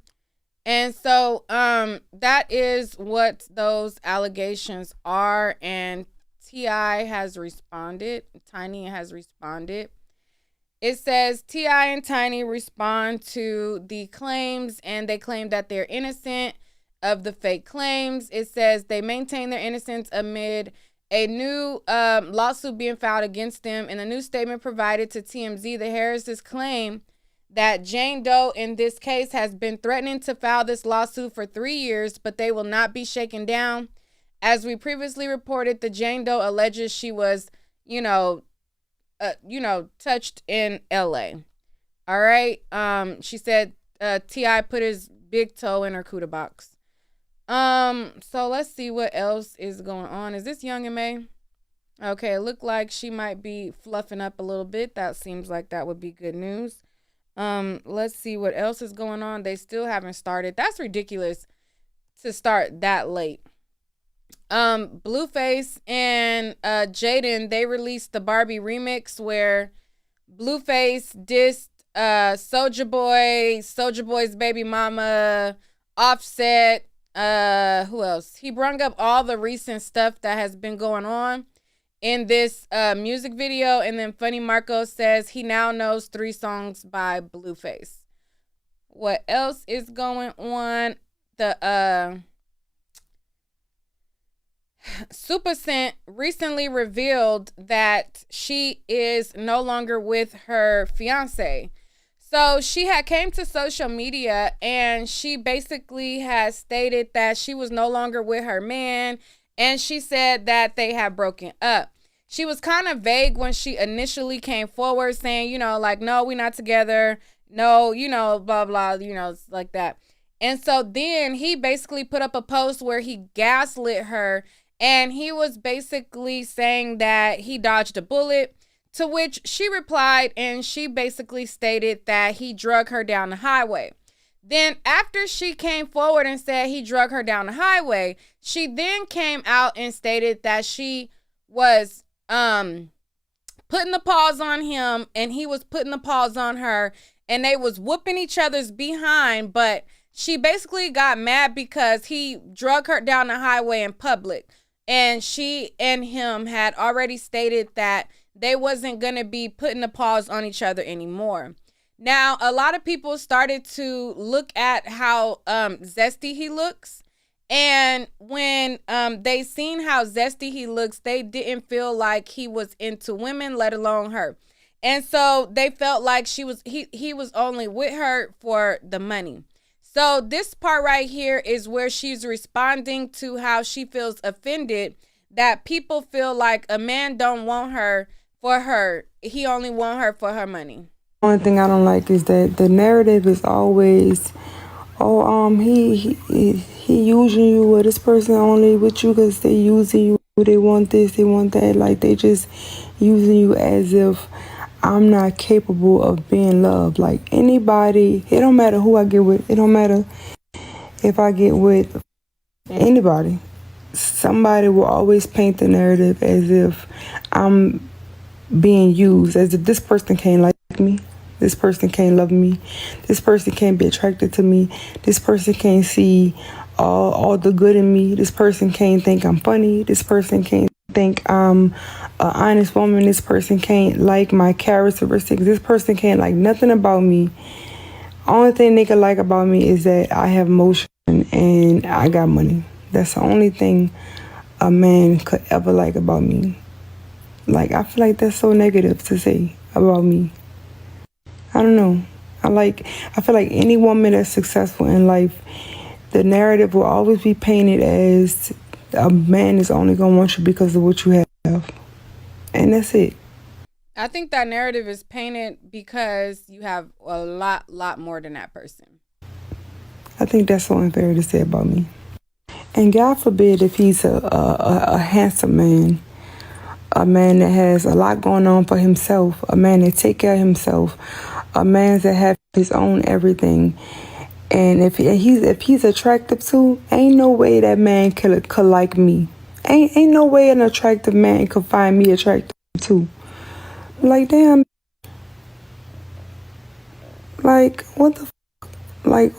And so that is what those allegations are, and T.I. has responded. Tiny has responded. It says T.I. and Tiny respond to the claims, and they claim that they're innocent of the fake claims. It says they maintain their innocence amid a new lawsuit being filed against them. In a new statement provided to TMZ, the Harrises claim that Jane Doe in this case has been threatening to file this lawsuit for 3 years, but they will not be shaken down. As we previously reported, the Jane Doe alleges she was, touched in LA. All right. She said T.I. put his big toe in her cooter box. So let's see what else is going on. Is this Young and May? Okay, it looked like she might be fluffing up a little bit. That seems like that would be good news. Let's see what else is going on. They still haven't started. That's ridiculous to start that late. Blueface and Jaden, they released the Barbie remix where Blueface dissed Soulja Boy's baby mama, Offset, who else? He brung up all the recent stuff that has been going on in this music video, and then Funny Marco says he now knows 3 songs by Blueface. What else is going on? The Super Scent recently revealed that she is no longer with her fiance. So she had came to social media and she basically has stated that she was no longer with her man, and she said that they had broken up. She was kind of vague when she initially came forward saying, you know, like, no, we're not together. No, you know, blah, blah, you know, like that. And so then he basically put up a post where he gaslit her, and he was basically saying that he dodged a bullet, to which she replied, and she basically stated that he drug her down the highway. Then after she came forward and said he drug her down the highway, she then came out and stated that she was putting the paws on him and he was putting the paws on her, and they was whooping each other's behind, but she basically got mad because he drug her down the highway in public. And she and him had already stated that they wasn't going to be putting the paws on each other anymore. Now, a lot of people started to look at how zesty he looks. And when they seen how zesty he looks, they didn't feel like he was into women, let alone her. And so they felt like he was only with her for the money. So this part right here is where she's responding to how she feels offended that people feel like a man don't want her for her. He only want her for her money. One thing I don't like is that the narrative is always, he using you, or this person only with you because they using you. They want this, they want that. Like, they just using you as if I'm not capable of being loved. Like, anybody, it don't matter who I get with. It don't matter if I get with anybody. Somebody will always paint the narrative as if I'm being used, as if this person can't like me, this person can't love me, this person can't be attracted to me, this person can't see all the good in me, this person can't think I'm funny, this person can't think I'm an honest woman, this person can't like my characteristics, this person can't like nothing about me. Only thing they can like about me is that I have emotion and I got money. That's the only thing a man could ever like about me. Like, I feel like that's so negative to say about me. I don't know. I feel like any woman that's successful in life, the narrative will always be painted as a man is only going to want you because of what you have. And that's it. I think that narrative is painted because you have a lot more than that person. I think that's so unfair to say about me. And God forbid if he's a handsome man, a man that has a lot going on for himself, a man that take care of himself, a man that have his own everything. And if he's attractive too, ain't no way that man could like me. Ain't no way an attractive man could find me attractive too. Like, damn. Like, what the f***? Like,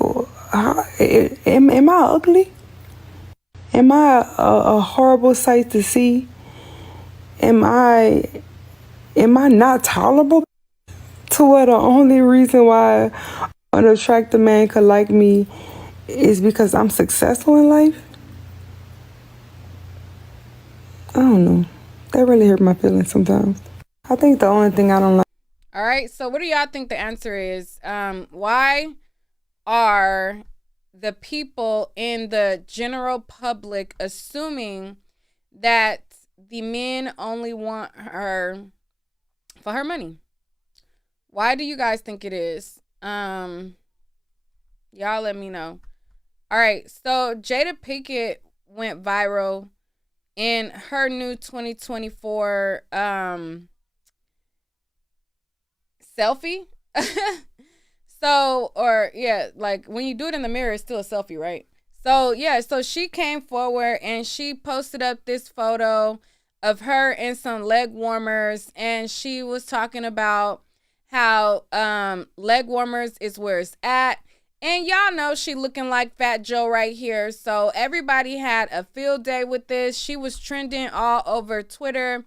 am I ugly? Am I a horrible sight to see? Am I not tolerable? To where the only reason why an attractive man could like me is because I'm successful in life? I don't know. That really hurt my feelings sometimes. I think the only thing I don't like. All right, so what do y'all think the answer is? Why are the people in the general public assuming that the men only want her for her money? Why do you guys think it is? Y'all let me know. All right, so Jada Pinkett went viral in her new 2024 selfie. So, or yeah, like when you do it in the mirror, it's still a selfie, right? So yeah, so she came forward and she posted up this photo of her in some leg warmers, and she was talking about how leg warmers is where it's at. And y'all know she looking like Fat Joe right here. So everybody had a field day with this. She was trending all over Twitter.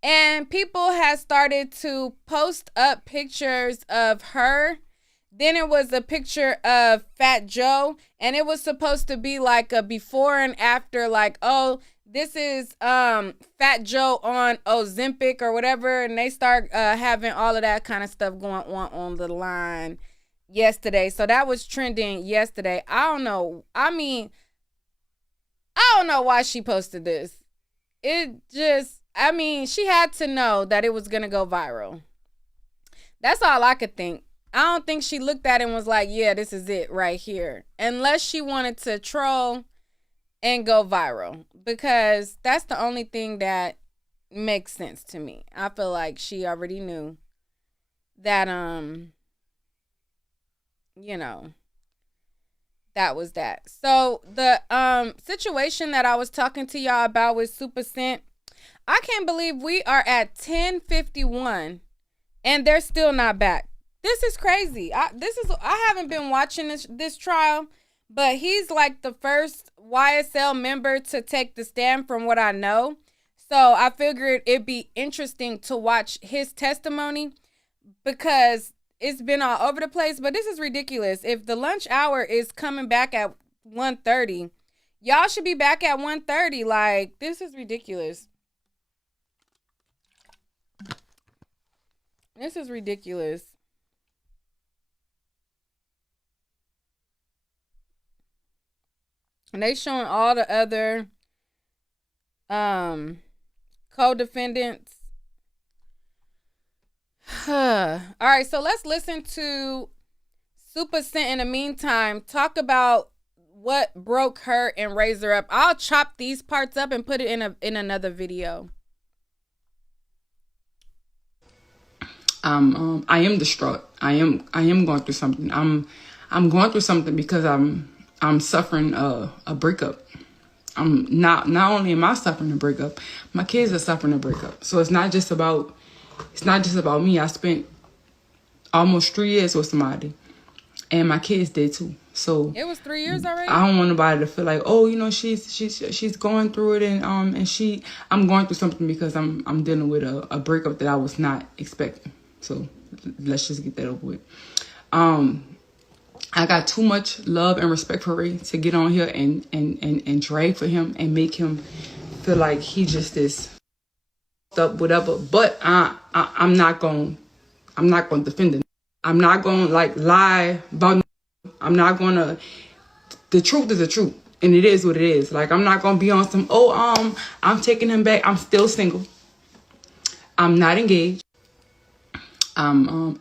And people had started to post up pictures of her. Then it was a picture of Fat Joe. And it was supposed to be like a before and after, like, oh, this is Fat Joe on Ozempic or whatever. And they start having all of that kind of stuff going on the line yesterday. So that was trending yesterday. I don't know. I mean, I don't know why she posted this. It just, I mean, she had to know that it was going to go viral. That's all I could think. I don't think she looked at it and was like, yeah, this is it right here. Unless she wanted to troll and go viral. Because that's the only thing that makes sense to me. I feel like she already knew that, you know, that was that. So the situation that I was talking to y'all about with Super Scent, I can't believe we are at 10:51 and they're still not back. This is crazy. I haven't been watching this trial, but he's like the first YSL member to take the stand from what I know. So I figured it'd be interesting to watch his testimony because it's been all over the place, but this is ridiculous. If the lunch hour is coming back at 1:30, y'all should be back at 1:30. Like, this is ridiculous. This is ridiculous. And they showing all the other co-defendants. All right, so let's listen to Super Scent in the meantime talk about what broke her and raised her up. I'll chop these parts up and put it in another video. I am distraught. I am going through something. I'm going through something because I'm suffering a breakup. Not only am I suffering a breakup, my kids are suffering a breakup. So it's not just about me. I spent almost 3 years with somebody, and my kids did too. So it was 3 years already. I don't want nobody to feel like, oh, you know, she's going through it, and I'm going through something because I'm dealing with a breakup that I was not expecting. So let's just get that over with. I got too much love and respect for Ray to get on here and drag for him and make him feel like he just is up, whatever. But I'm not going to defend him. I'm not going to like lie about. I'm not going to. The truth is the truth, and it is what it is. Like, I'm not going to be on some. I'm taking him back. I'm still single. I'm not engaged. I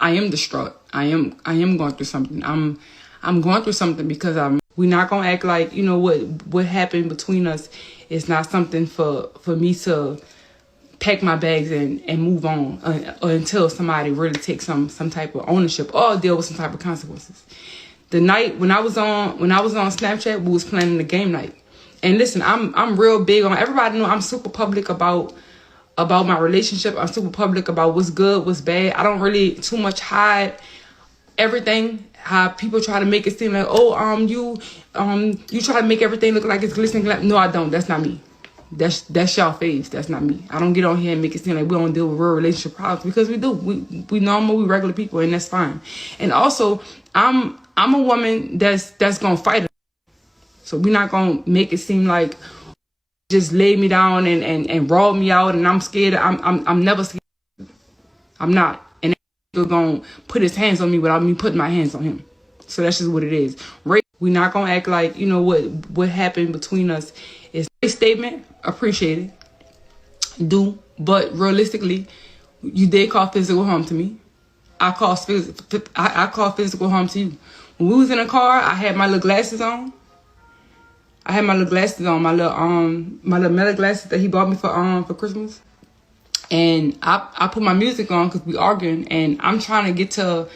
am distraught. I am going through something. I'm going through something because we're not gonna act like, you know, what happened between us is not something for me to pack my bags and move on or until somebody really takes some type of ownership or deal with some type of consequences. The night when I was on Snapchat, we was planning the game night. And listen, I'm real big on, everybody know I'm super public about my relationship. I'm super public about what's good, what's bad. I don't really too much hide everything. How people try to make it seem like, you try to make everything look like it's glistening. No, I don't. That's not me. That's y'all face. That's not me. I don't get on here and make it seem like we don't deal with real relationship problems, because we do. We normal, we regular people, and that's fine. And also, I'm a woman that's gonna fight it. So we're not gonna make it seem like just lay me down and roll me out and I'm scared. I'm never scared. I'm not. And they're gonna put his hands on me without me putting my hands on him. So that's just what it is. We're not gonna act like, you know, what happened between us is a statement, appreciate it, do, but realistically, you did cause physical harm to me. I caused physical harm to you. When we was in a car, I had my little glasses on. I had my little glasses on, my little metal glasses that he bought me for Christmas. And I put my music on because we arguing, and I'm trying to get to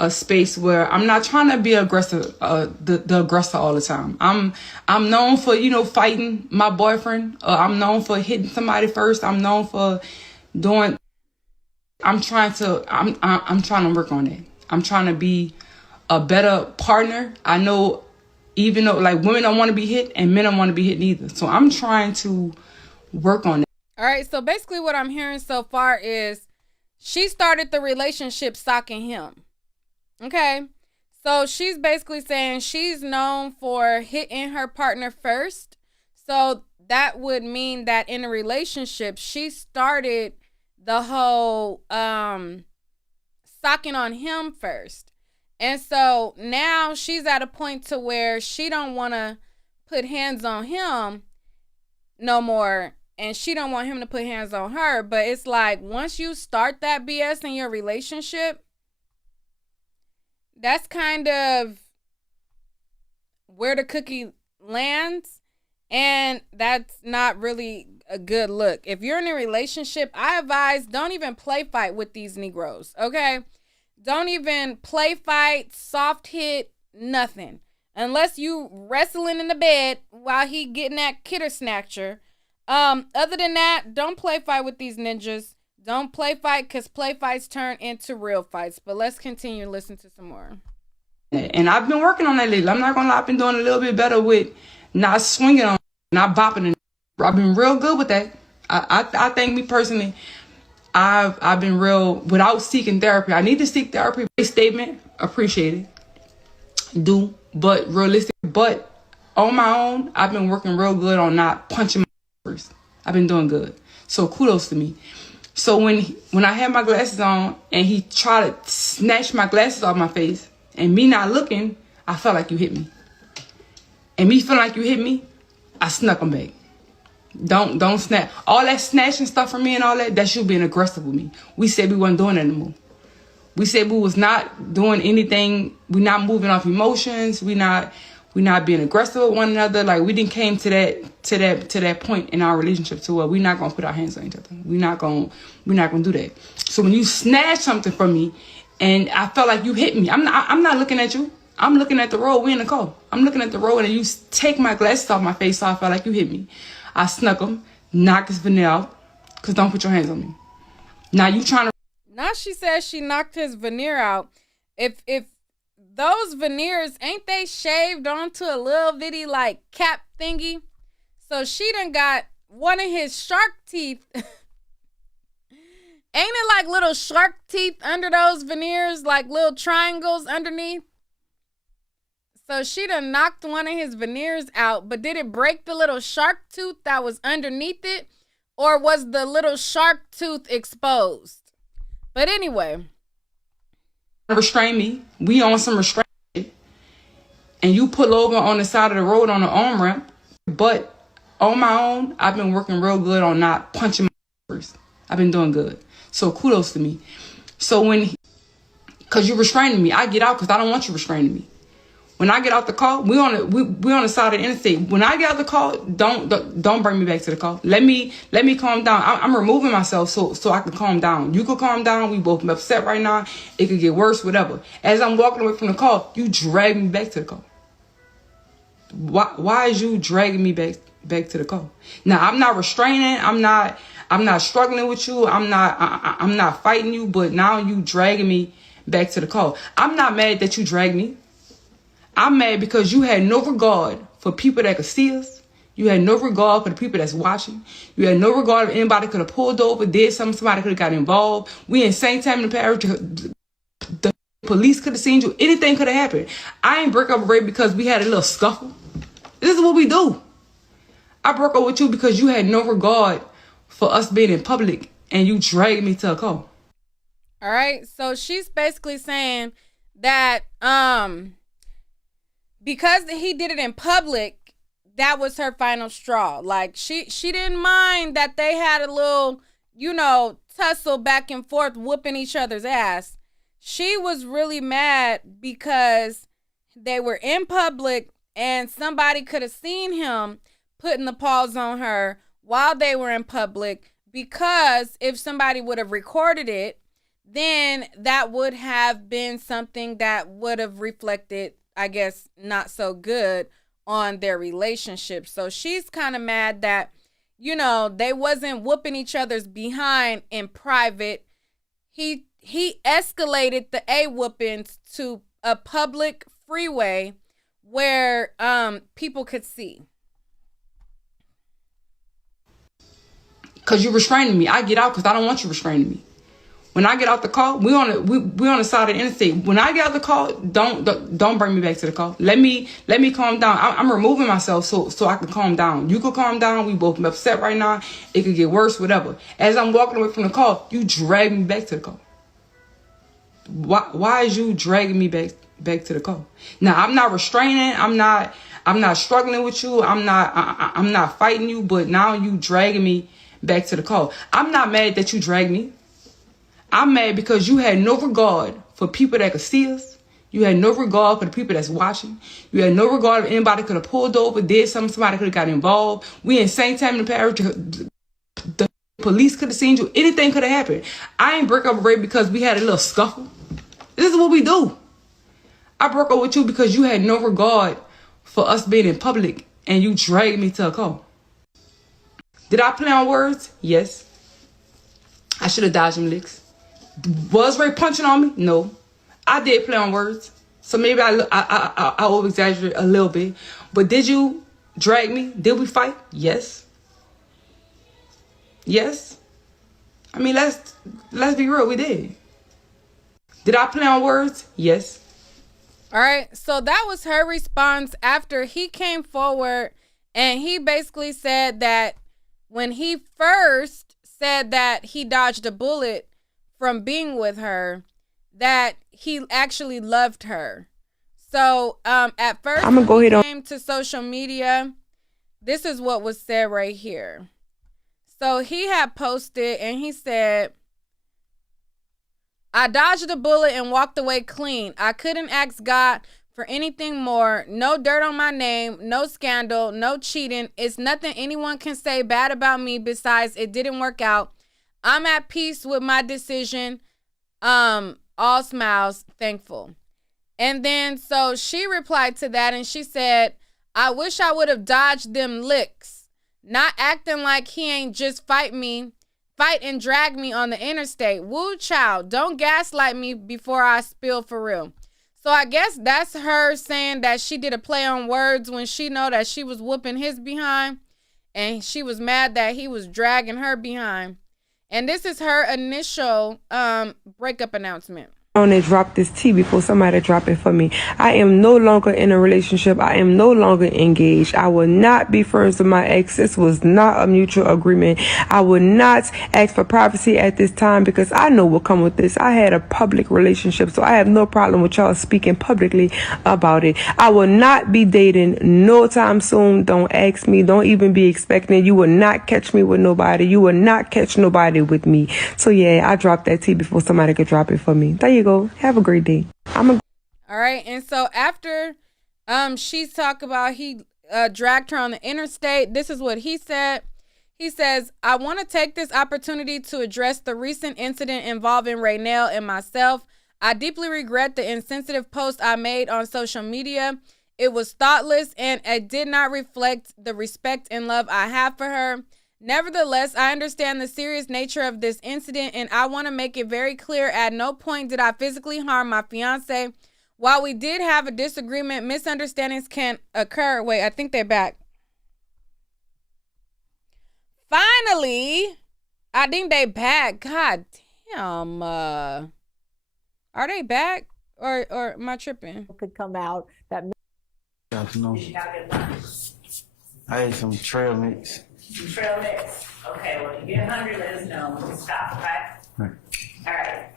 a space where I'm not trying to be aggressive, the aggressor all the time. I'm known for, fighting my boyfriend. I'm known for hitting somebody first. I'm known for doing. I'm trying to work on it. I'm trying to be a better partner. I know, even though like women don't want to be hit and men don't want to be hit neither. So I'm trying to work on it. All right. So basically, what I'm hearing so far is she started the relationship stalking him. Okay. So she's basically saying she's known for hitting her partner first. So that would mean that in a relationship, she started the whole stalking on him first. And so now she's at a point to where she don't want to put hands on him no more, and she don't want him to put hands on her. But it's like, once you start that BS in your relationship, that's kind of where the cookie lands, and that's not really a good look. If you're in a relationship, I advise don't even play fight with these Negroes, okay? Don't even play fight, soft hit, nothing. Unless you wrestling in the bed while he getting that kidder snatcher. Other than that, don't play fight with these ninjas. Don't play fight, because play fights turn into real fights. But let's continue to listen to some more. And I've been working on that lately. I'm not going to lie. I've been doing a little bit better with not swinging on, not bopping. I've been real good with that. I think me personally, I've been real without seeking therapy. I need to seek therapy. Big statement, appreciate it. Do, but realistic. But on my own, I've been working real good on not punching my first. I've been doing good. So kudos to me. So when I had my glasses on and he tried to snatch my glasses off my face and me not looking, I felt like you hit me. And me feeling like you hit me, I snuck him back. Don't snap. All that snatching stuff from me and all that should being aggressive with me. We said we wasn't doing that anymore. We said we was not doing anything. We not moving off emotions. We not being aggressive with one another. Like, we didn't came to that point in our relationship to where we not gonna put our hands on each other. We're not gonna do that. So when you snatch something from me and I felt like you hit me, I'm not looking at you. I'm looking at the road. We in the car. I'm looking at the road and you take my glasses off my face, so I felt like you hit me. I snuck him, knocked his veneer out, because don't put your hands on me. Now you trying to... Now she says she knocked his veneer out. If those veneers, ain't they shaved onto a little bitty like cap thingy? So she done got one of his shark teeth. Ain't it like little shark teeth under those veneers, like little triangles underneath? So she done knocked one of his veneers out, but did it break the little shark tooth that was underneath it? Or was the little shark tooth exposed? But anyway. Restrain me. We on some restraint. And you pull over on the side of the road on the on-ramp. But on my own, I've been working real good on not punching my first. I've been doing good. So kudos to me. So because you're restraining me, I get out because I don't want you restraining me. When I get out the car, we on the side of the interstate. When I get out the car, don't bring me back to the car. Let me calm down. I'm removing myself so I can calm down. You could calm down. We both upset right now. It could get worse, whatever. As I'm walking away from the car, you drag me back to the car. Why is you dragging me back to the car? Now I'm not restraining. I'm not struggling with you. I'm not fighting you. But now you dragging me back to the car. I'm not mad that you dragged me. I'm mad because you had no regard for people that could see us. You had no regard for the people that's watching. You had no regard if anybody could have pulled over, did something, somebody could have got involved. We in St. Tammany Parish. The police could have seen you. Anything could have happened. I ain't break up a break because we had a little scuffle. This is what we do. I broke up with you because you had no regard for us being in public and you dragged me to a car. All right. So she's basically saying that because he did it in public, that was her final straw. Like, she didn't mind that they had a little, tussle back and forth, whooping each other's ass. She was really mad because they were in public And somebody could have seen him putting the paws on her while they were in public, because if somebody would have recorded it, then that would have been something that would have reflected, I guess, not so good on their relationship. So she's kind of mad that, you know, they wasn't whooping each other's behind in private. He escalated the whoopings to a public freeway where people could see. Cause you're restraining me. I get out because I don't want you restraining me. When I get out the car, we on the side of the interstate. When I get out the car, don't bring me back to the car. Let me calm down. I'm removing myself so I can calm down. You could calm down. We both upset right now. It could get worse, whatever. As I'm walking away from the car, you drag me back to the car. Why is you dragging me back to the car? Now I'm not restraining. I'm not struggling with you. I'm not fighting you. But now you dragging me back to the car. I'm not mad that you dragged me. I'm mad because you had no regard for people that could see us. You had no regard for the people that's watching. You had no regard if anybody could have pulled over, did something, somebody could have got involved. We in St. Tammany Parish. The police could have seen you. Anything could have happened. I ain't break up a rape because we had a little scuffle. This is what we do. I broke up with you because you had no regard for us being in public and you dragged me to a car. Did I play on words? Yes. I should have dodged them licks. Was Ray punching on me? No. I did play on words. So maybe I over-exaggerate a little bit. But did you drag me? Did we fight? Yes. Yes. I mean, let's be real. We did. Did I play on words? Yes. All right. So that was her response after he came forward and he basically said that when he first said that he dodged a bullet from being with her, that he actually loved her. So at first, I'm gonna go ahead when on. he came to social media, this is what was said right here. So he had posted and he said, I dodged a bullet and walked away clean. I couldn't ask God for anything more. No dirt on my name, no scandal, no cheating. It's nothing anyone can say bad about me besides it didn't work out. I'm at peace with my decision. All smiles, thankful. And then so she replied to that and she said, I wish I would have dodged them licks. Not acting like he ain't just fight and drag me on the interstate. Woo, child, don't gaslight me before I spill for real. So I guess that's her saying that she did a play on words when she know that she was whooping his behind and she was mad that he was dragging her behind. And this is her initial breakup announcement. On and drop this tea before somebody drop it for me. I am no longer in a relationship. I am no longer engaged. I will not be friends with my ex. This was not a mutual agreement. I will not ask for privacy at this time because I know what come with this. I had a public relationship, so I have no problem with y'all speaking publicly about it. I will not be dating no time soon. Don't ask me. Don't even be expecting. You will not catch me with nobody. You will not catch nobody with me. So yeah, I dropped that tea before somebody could drop it for me. There you go. Have a great day. All right. And so after she's talked about he dragged her on the interstate, this is what he said. He says, I want to take this opportunity to address the recent incident involving Raynell and myself. I deeply regret the insensitive post I made on social media. It was thoughtless and it did not reflect the respect and love I have for her. Nevertheless, I understand the serious nature of this incident and I want to make it very clear at no point did I physically harm my fiance. While we did have a disagreement, misunderstandings can occur. Wait, I think they're back. Finally, I think they back. God damn. Are they back or am I tripping? Could come out that. I ate some trail mix. Trail mix. Okay, well, if you get hungry, let us know. We'll stop, right? All right.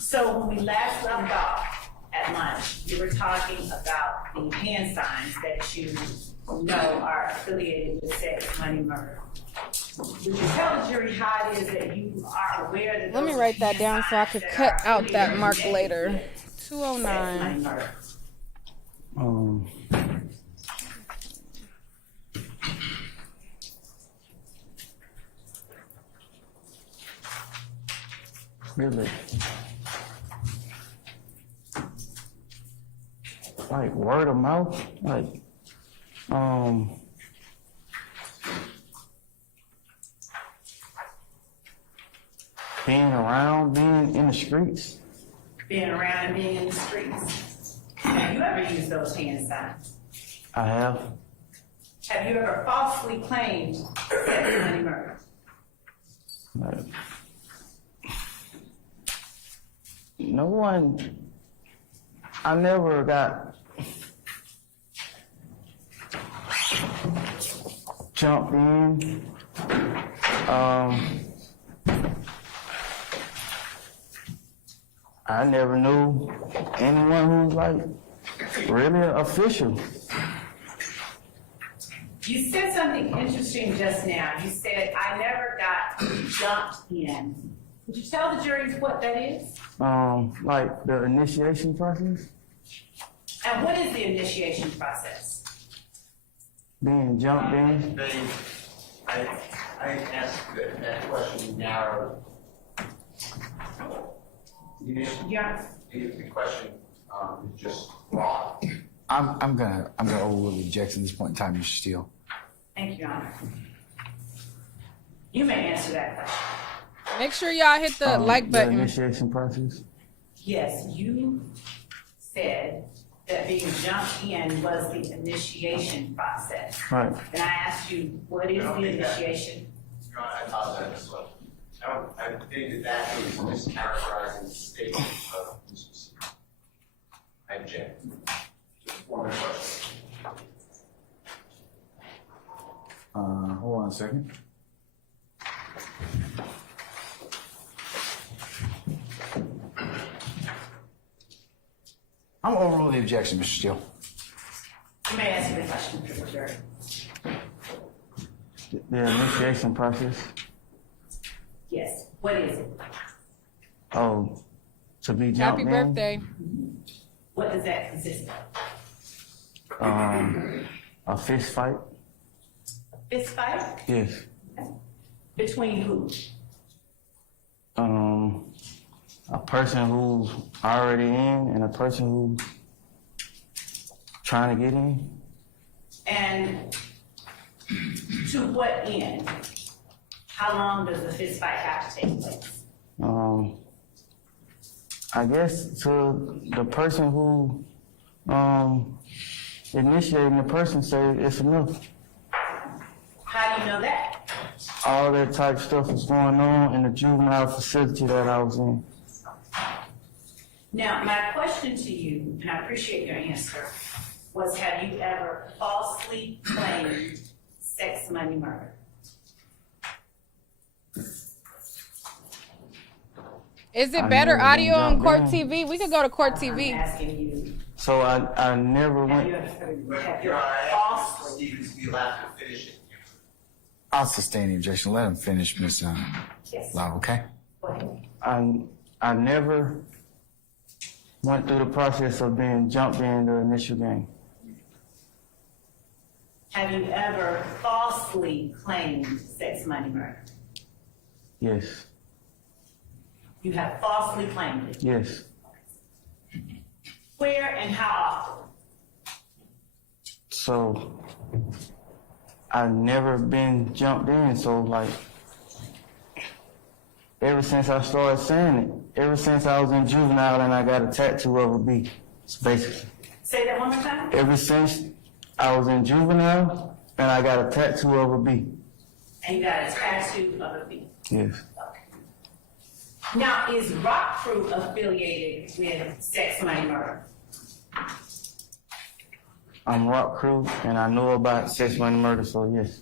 So when we last left off at lunch, you were talking about the hand signs that you know are affiliated with sex, money, murder. Would you tell the jury how it is that you are aware that let me write that down so I could cut out that mark later. 209. really, like word of mouth, like, being around, being in the streets. Being around and being in the streets. Have you ever used those hand signs? I have. Have you ever falsely claimed sex, money, murder? No one, I never got jumped in. I never knew anyone who was like really official. You said something interesting just now. You said, I never got jumped in. Would you tell the jury what that is? Like the initiation process, And what is the initiation process? being jumped in. I asked that question narrowed. Yeah. The question is just broad. I'm gonna overrule the objection at this point in time, Mr. Steele. Thank you, Your Honor. You may answer that question. Make sure y'all hit the like The button. initiation process. Yes, you said that being jumped in was the initiation process. Right. And I asked you, what is the initiation? Your Honor, I apologize as well. I think that is mischaracterizing the statement of Mr. Steele. I object. Just one more question. Hold on a second. I'm overruling the objection, Mr. Steele. You may answer the question, Mr. Jury. The initiation process. Yes, what is it? Oh, to be jumped Happy in. birthday. What does that consist of? A fist fight. Fist fight? Yes. Between who? A person who's already in and a person who's trying to get in. And to what end? How long does the fist fight have to take place? I guess to the person who initiating the person say it's enough. How do you know that? All that type stuff was going on in the juvenile facility that I was in. Now, my question to you, and I appreciate your answer, was have you ever falsely claimed sex, money, murder? Is it I better never audio been on jumped Court in. TV? We could go to Court I'm TV. asking you, So I never have went. you ever Your Honor, I asked Mr. falsely? Stevens to be allowed to finish it. I'll sustain the objection. Let him finish, Ms. Yes. Lau, okay? Go ahead. I never went through the process of being jumped in the initial game. Have you ever falsely claimed sex, money, murder? Yes. You have falsely claimed it. Yes. Where and how often? So I've never been jumped in. So like ever since I started saying it, ever since I was in juvenile and I got a tattoo of a bee. So basically, Say that one more time. ever since I was in juvenile and I got a tattoo of a bee. And you got a tattoo of a bee. Yes. Now, is Rock Crew affiliated with sex, money, murder? I'm Rock Crew and I know about sex, money, murder. So yes.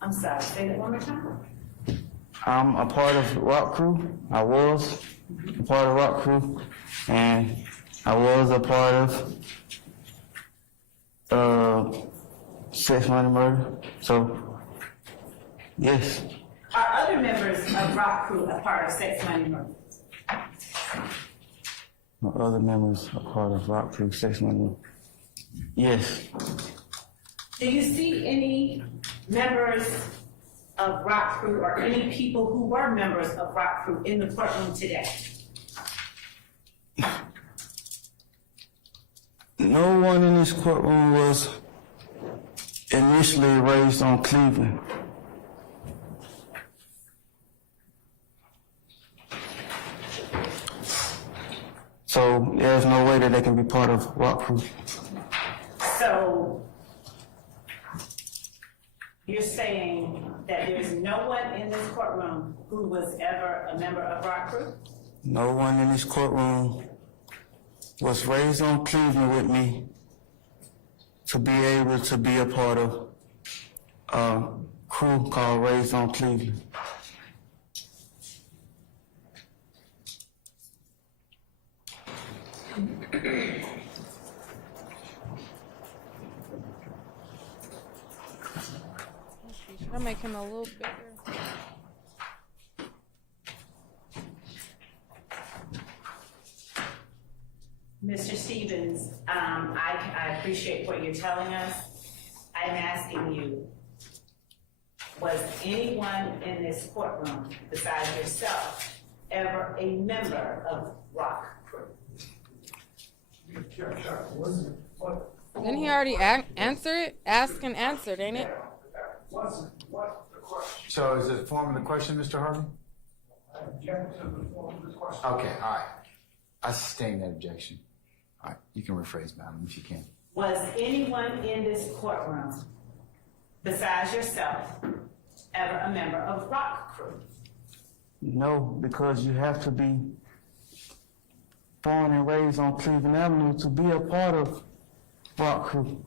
I'm sorry, say that one more time. I'm a part of Rock Crew. I was a part of Rock Crew, and I was a part of sex, money, murder. So, yes. Are other members of Rock Crew a part of sex, money, murder? My other members are part of Rock Crew, sex, money, murder. Yes. Do you see any members of Rock Crew or any people who were members of Rock Crew in the courtroom today? No one in this courtroom was initially raised on Cleveland. So there's no way that they can be part of Rock Crew. So you're saying that there's no one in this courtroom who was ever a member of Rock Crew? No one in this courtroom was raised on Cleveland with me to be able to be a part of a crew called Raised on Cleveland. Should I make him a little bigger? Mr. Stevens, I appreciate what you're telling us. I'm asking you, was anyone in this courtroom besides yourself ever a member of Rock Crew? Didn't he already answer it? Ask and answered, ain't it? So is it form of the question, Mr. Harvey? Okay, all right. I sustain that objection. All right, you can rephrase, madam, if you can. Was anyone in this courtroom besides yourself ever a member of Rock Crew? No, because you have to be born and raised on Cleveland Avenue to be a part of Rock Crew.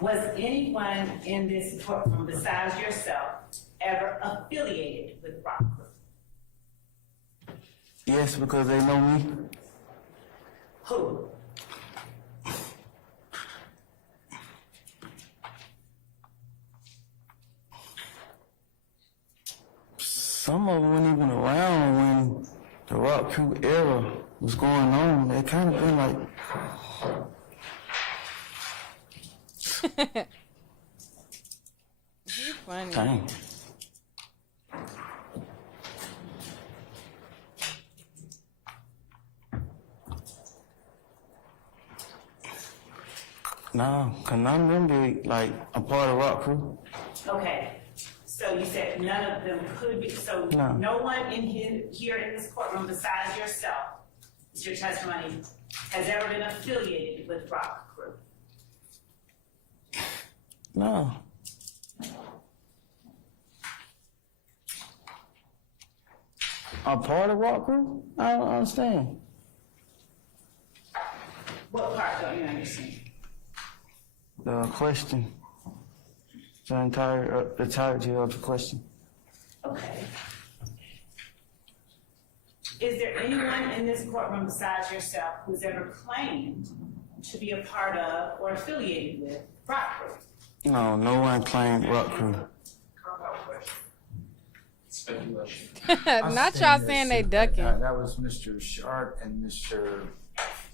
Was anyone in this courtroom besides yourself ever affiliated with Rock Crew? Yes, because they know me. Who? Some of them weren't even around when the Rock Crew era was going on. They kind of been like, He's funny. dang. No, cause none of them be like a part of Rock Crew. Okay, so you said none of them could be, so No. no one in here in this courtroom besides yourself, it's your testimony, has ever been affiliated with Rock Crew? No. A part of Rock Crew? I don't understand. What part don't you understand? The question. The entirety of the question. Okay. Is there anyone in this courtroom besides yourself who's ever claimed to be a part of or affiliated with Rock Crew? No, no one claimed Rock Crew. Speculation. Not y'all saying they ducking. That was Mr. Sharp and Mr.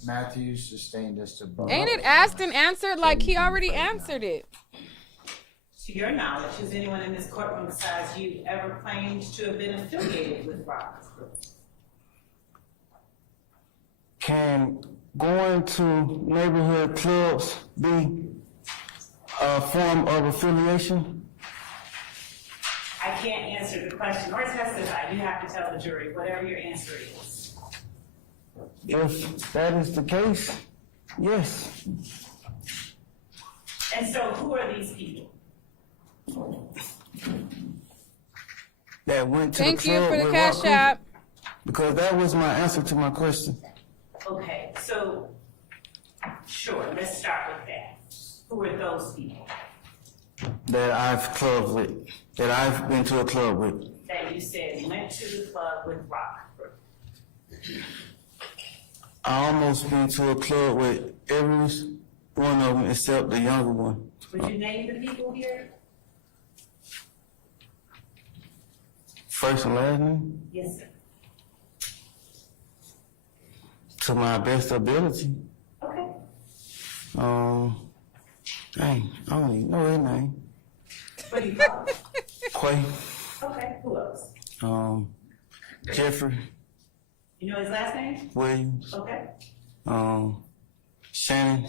Matthews sustained us to both. Ain't it asked and answered like he already answered it? To your knowledge, has anyone in this courtroom besides you ever claimed to have been affiliated with Rock Crew? Can going to neighborhood clubs be a form of affiliation? I can't answer the question or testify. You have to tell the jury whatever your answer is. If that is the case, yes. And so who are these people? That went to Thank the you club for the with cash Rock Crew? app. Because that was my answer to my question. Okay, so sure, let's start with that. Who are those people That I've clubbed with. That I've been to a club with. that you said went to the club with Rock Crew? I almost been to a club with every one of them except the younger one. Would you name the people here? First and last name? Yes, sir. To my best ability. Okay. Dang, I don't even know his name. What do you call it? Quay, Okay, who else? Jeffrey You know his last name? Williams, Okay, Shannon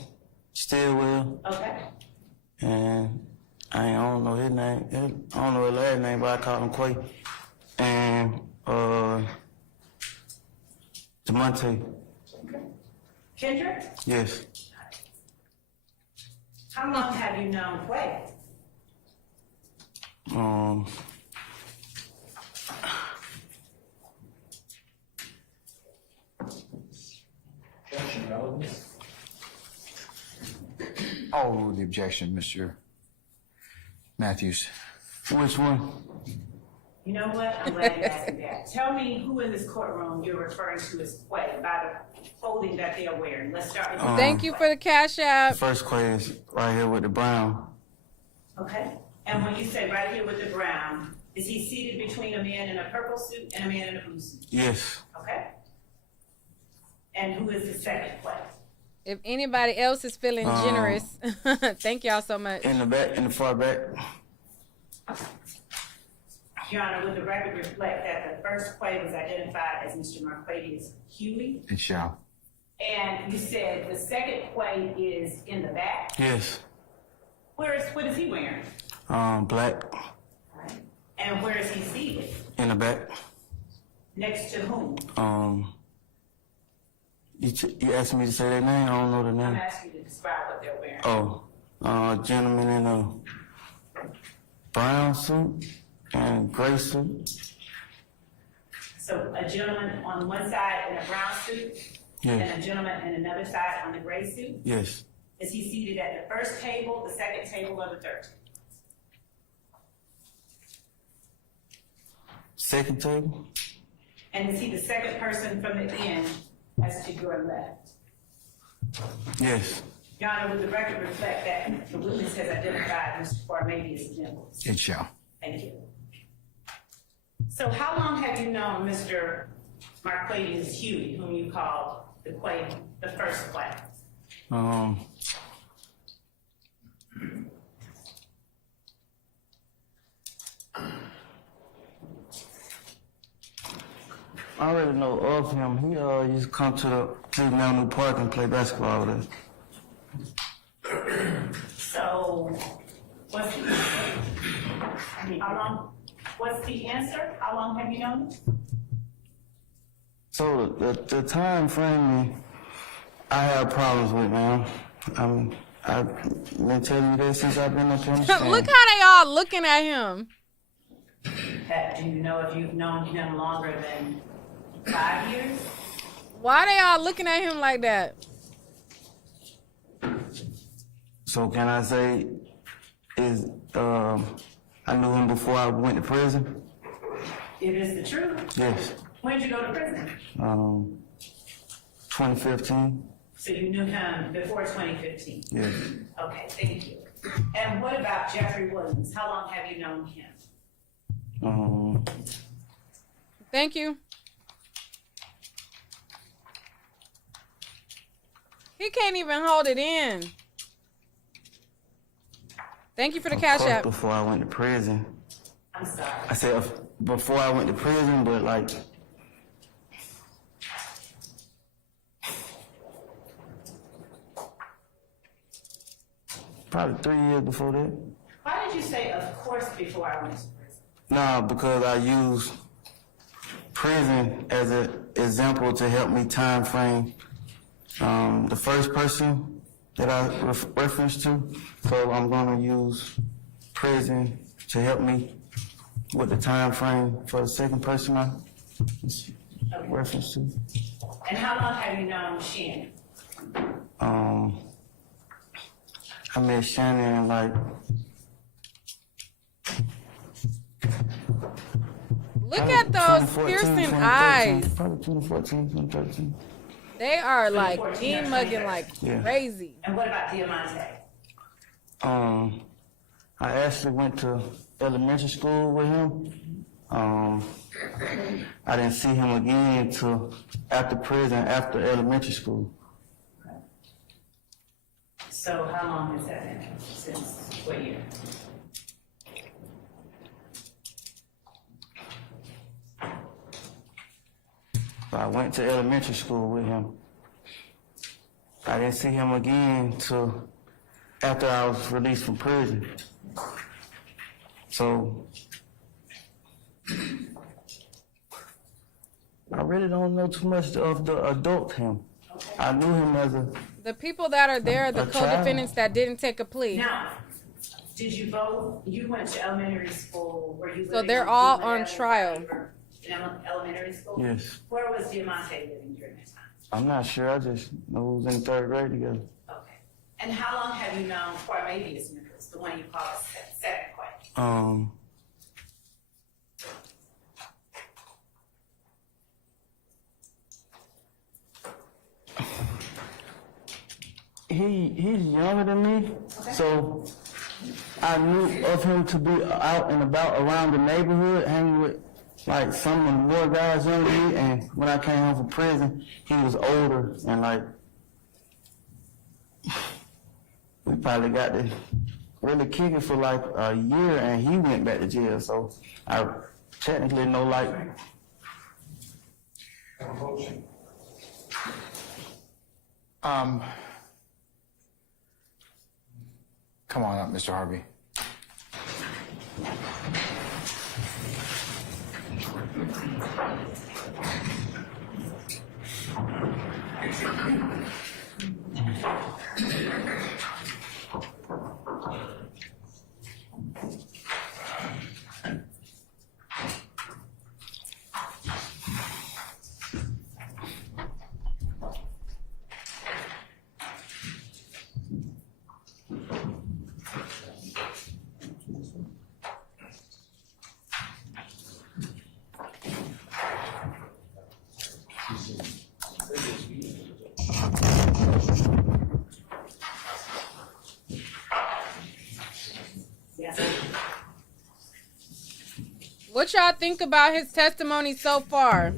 Stillwell, okay. and I don't know his name. I don't know his last name, but I call him Quay. And DeMonte, Kendrick, yes. how long have you known Quay? Objection, relevance. I'll rule the objection, Mr. Matthews. Which one? You know what? I'm glad you asked me that. Tell me who in this courtroom you're referring to as Quay by the clothing that they are wearing. Let's start with Thank you for the cash app. The first Quay is right here with the brown. Okay. And when you say right here with the brown, is he seated between a man in a purple suit and a man in a blue suit? Yes. Okay. And who is the second Quay? If anybody else is feeling generous, thank y'all so much. In the back, in the far back. Your Honor, would the record reflect that the first Quay was identified as Mr. Marquadius Huey? It shall. And you said the second Quay is in the back? Yes. What is he wearing? Black. Right. And where is he seated? In the back. Next to whom? You asked me to say their name? I don't know the I'm name. asking you to describe what they're wearing. A gentleman in a brown suit and gray suit. So a gentleman on one side in a brown suit? Yes. And a gentleman in another side on the gray suit? Yes. Is he seated at the first table, the second table, or the third table? Second table? And is he the second person from the end as to your left? Yes. Your Honor, would the record reflect that the witness has identified Mr. Barmavius Nichols? It shall. Thank you. So how long have you known Mr. Marquadius Huey, whom you called the Quay, the first Quay? I already know of him. He used to come to the Cleveland Avenue Park and play basketball with us. So, what's the answer? How long have you known him? So the time frame I have problems with, man. I've been telling you this since I've been up on the stand. Look how they all looking at him. Do you know if you've known him longer than 5 years? Why they all looking at him like that? So can I say, I knew him before I went to prison? It is the truth. Yes. When did you go to prison? 2015. So you knew him before 2015? Yes. Okay, thank you. And what about Jeffrey Williams? How long have you known him? Thank you. He can't even hold it in. Thank you for the cash app. Before I went to prison. I'm sorry. I said before I went to prison, but like probably 3 years before that. Why did you say, of course, before I went to prison? No, because I use prison as an example to help me time frame the first person that I referenced to. So I'm going to use prison to help me with the time frame for the second person I referenced to. And how long have you known Shannon? I met Shannon in like Look at those 2014, piercing 2013, eyes. Probably 2014, 2013. They are like mugging like Yeah. crazy. And what about Diamante? I actually went to elementary school with him. I didn't see him again until after prison, after elementary school. So how long has that been? Since what year? So I went to elementary school with him. I didn't see him again till after I was released from prison. So I really don't know too much of the adult him. I knew him as the people that are there, the a co-defendants that didn't take a plea. Now, did you both, you went to elementary school, were you So living they're on all Cleveland on Avenue trial. In elementary school? Yes. Where was Diamante living during that time? I'm not sure. I just know we was in third grade together. Okay. And how long have you known Cornelius Nichols, the one you call second quite? He's younger than me, so I knew of him to be out and about around the neighborhood, hanging with like some of the more guys younger than me. And when I came home from prison, he was older and like we probably got to really kick it for like a year, and he went back to jail. So I technically know like. Come on up, Mr. Harvey. What y'all think about his testimony so far?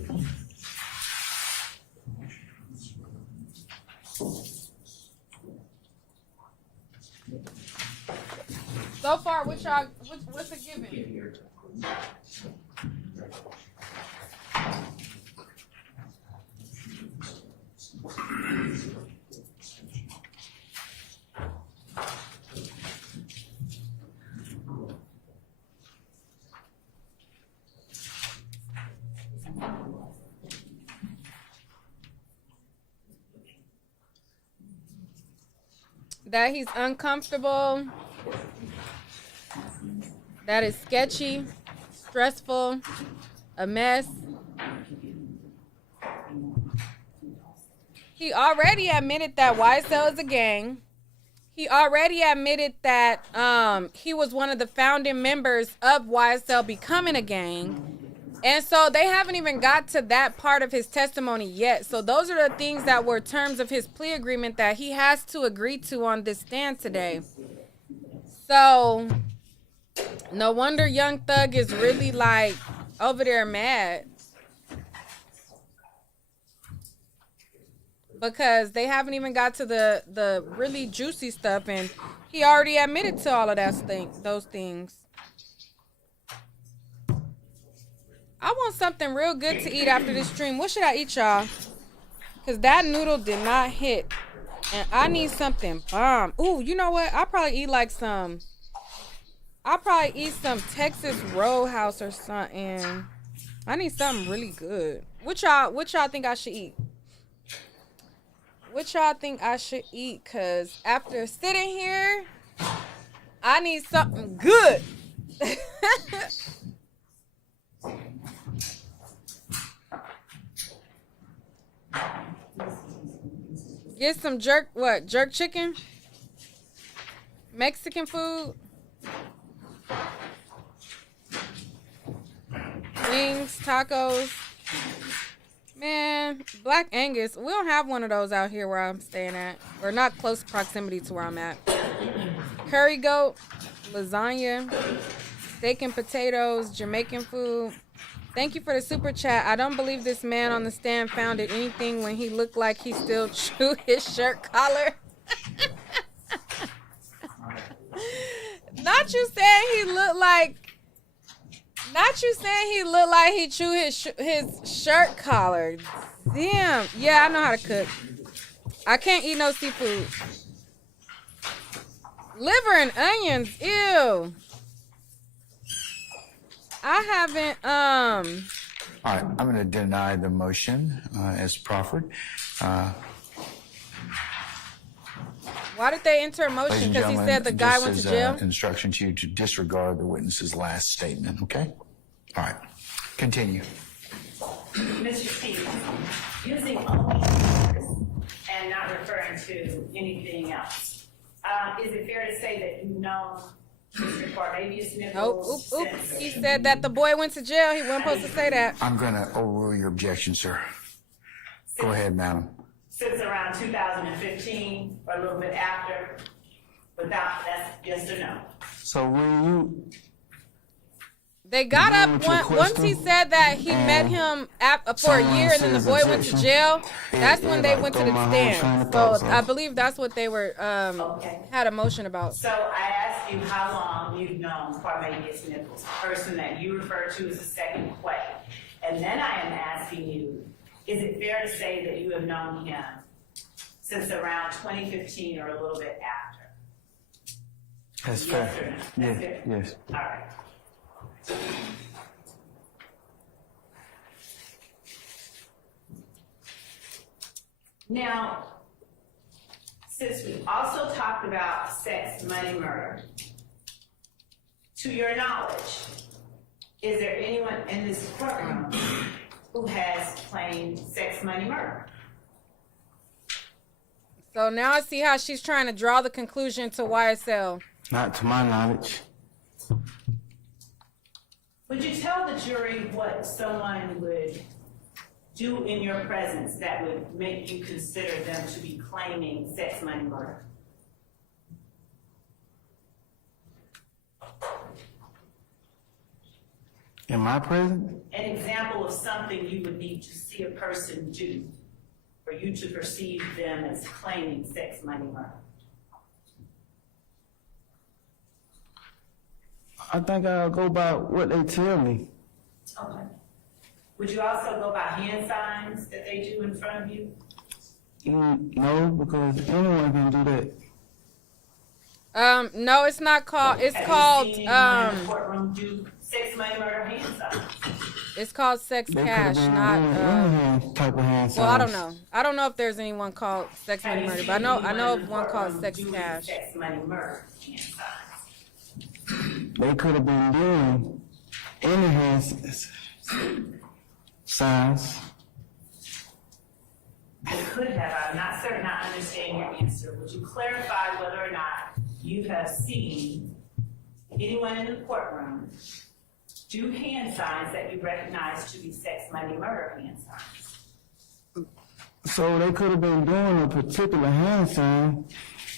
So far, what's it giving? That he's uncomfortable, that is sketchy, stressful, a mess. He already admitted that YSL is a gang. He already admitted that he was one of the founding members of YSL becoming a gang. And so they haven't even got to that part of his testimony yet. So those are the things that were terms of his plea agreement that he has to agree to on this stand today. So no wonder Young Thug is really like over there mad. Because they haven't even got to the really juicy stuff, and he already admitted to all of those things. I want something real good to eat after this stream. What should I eat, y'all? Because that noodle did not hit. And I need something bomb. Ooh, you know what? I'll probably eat some Texas Roadhouse or something. I need something really good. What y'all think I should eat? What y'all think I should eat? Because after sitting here, I need something good. Get some jerk chicken? Mexican food? Wings, tacos. Man, Black Angus. We don't have one of those out here where I'm staying at. Or not close proximity to where I'm at. Curry goat, lasagna, steak and potatoes, Jamaican food. Thank you for the super chat. I don't believe this man on the stand founded anything when he looked like he still chewed his shirt collar. Not you saying he looked like Not you saying he looked like he chewed his shirt collar. Damn. Yeah, I know how to cook. I can't eat no seafood. Liver and onions. Ew. I haven't. All right, I'm going to deny the motion as proffered. Why did they enter a motion? Ladies and Because he gentlemen, said the guy this went to is, jail. instruction to you to disregard the witness's last statement, okay? All right, continue. Mr. Stevens, using only numbers and not referring to anything else, is it fair to say that you've known Mr. Trontavious Nichols? Oop. He said that the boy went to jail. He wasn't supposed to say that. I'm going to overrule your objection, sir. Go ahead, madam. Since around 2015 or a little bit after, without, that's yes or no? So when you They got You up know what your once he question? said that he met him for a year and then the boy went to jail. That's when they went to the stand. So I believe that's what they were had a motion about. So I asked you how long you've known Trontavious Nichols, the person that you refer to as the second Quay. And then I am asking you, is it fair to say that you have known him since around 2015 or a little bit after? That's Yes fair. or no? That's fair? Yes. All right. Now, since we also talked about sex, money, murder, to your knowledge, is there anyone in this courtroom who has claimed sex, money, murder? So now I see how she's trying to draw the conclusion to YSL. Not to my knowledge. Would you tell the jury what someone would do in your presence that would make you consider them to be claiming sex, money, murder? In my presence? An example of something you would need to see a person do for you to perceive them as claiming sex, money, murder. I think I'll go by what they tell me. Okay. Would you also go by hand signs that they do in front of you? No, because anyone can do that. No, it's not called. It's Have called you seen anyone in the courtroom do sex, money, murder, hand signs? It's called sex They cash, could have not. been doing any type of hand Well, I don't signs. know. I don't know if there's anyone called sex, money, murder, but I know of one called sex cash. Sex, money, murder, hand signs. They could have been doing any hand signs. They could have. I'm not certain I understand your answer. Would you clarify whether or not you have seen anyone in the courtroom do hand signs that you recognize to be sex, money, murder hand signs? So they could have been doing a particular hand sign,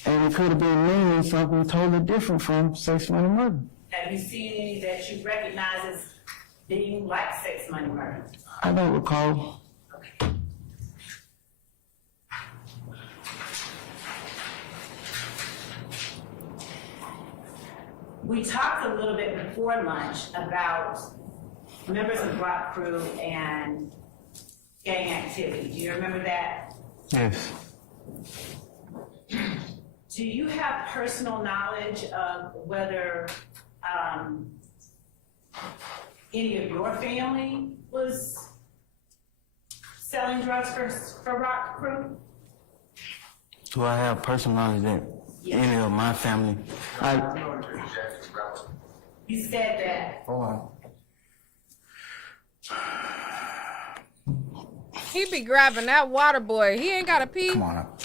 and it could have been meaning something totally different from sex, money, murder. Have you seen any that you recognize as being like sex, money, murder? I don't recall. Okay. We talked a little bit before lunch about members of Rock Crew and gang activity. Do you remember that? Yes. Do you have personal knowledge of whether any of your family was selling drugs for Rock Crew? Do I have personal knowledge that any of my family? You said that. Hold on. He be grabbing that water, boy. He ain't got to pee. Come on up.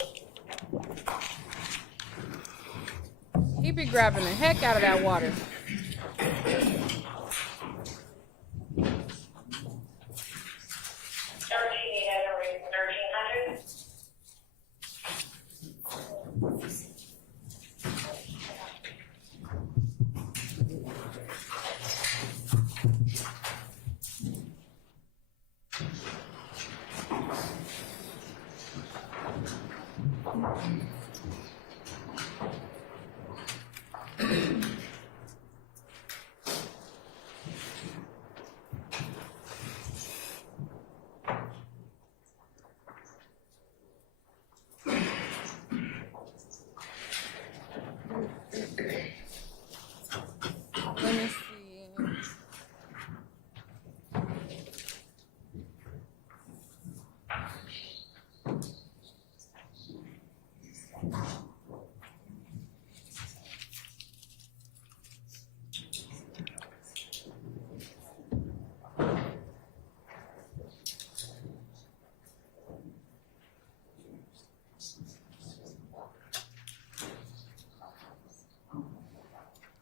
He be grabbing the heck out of that water.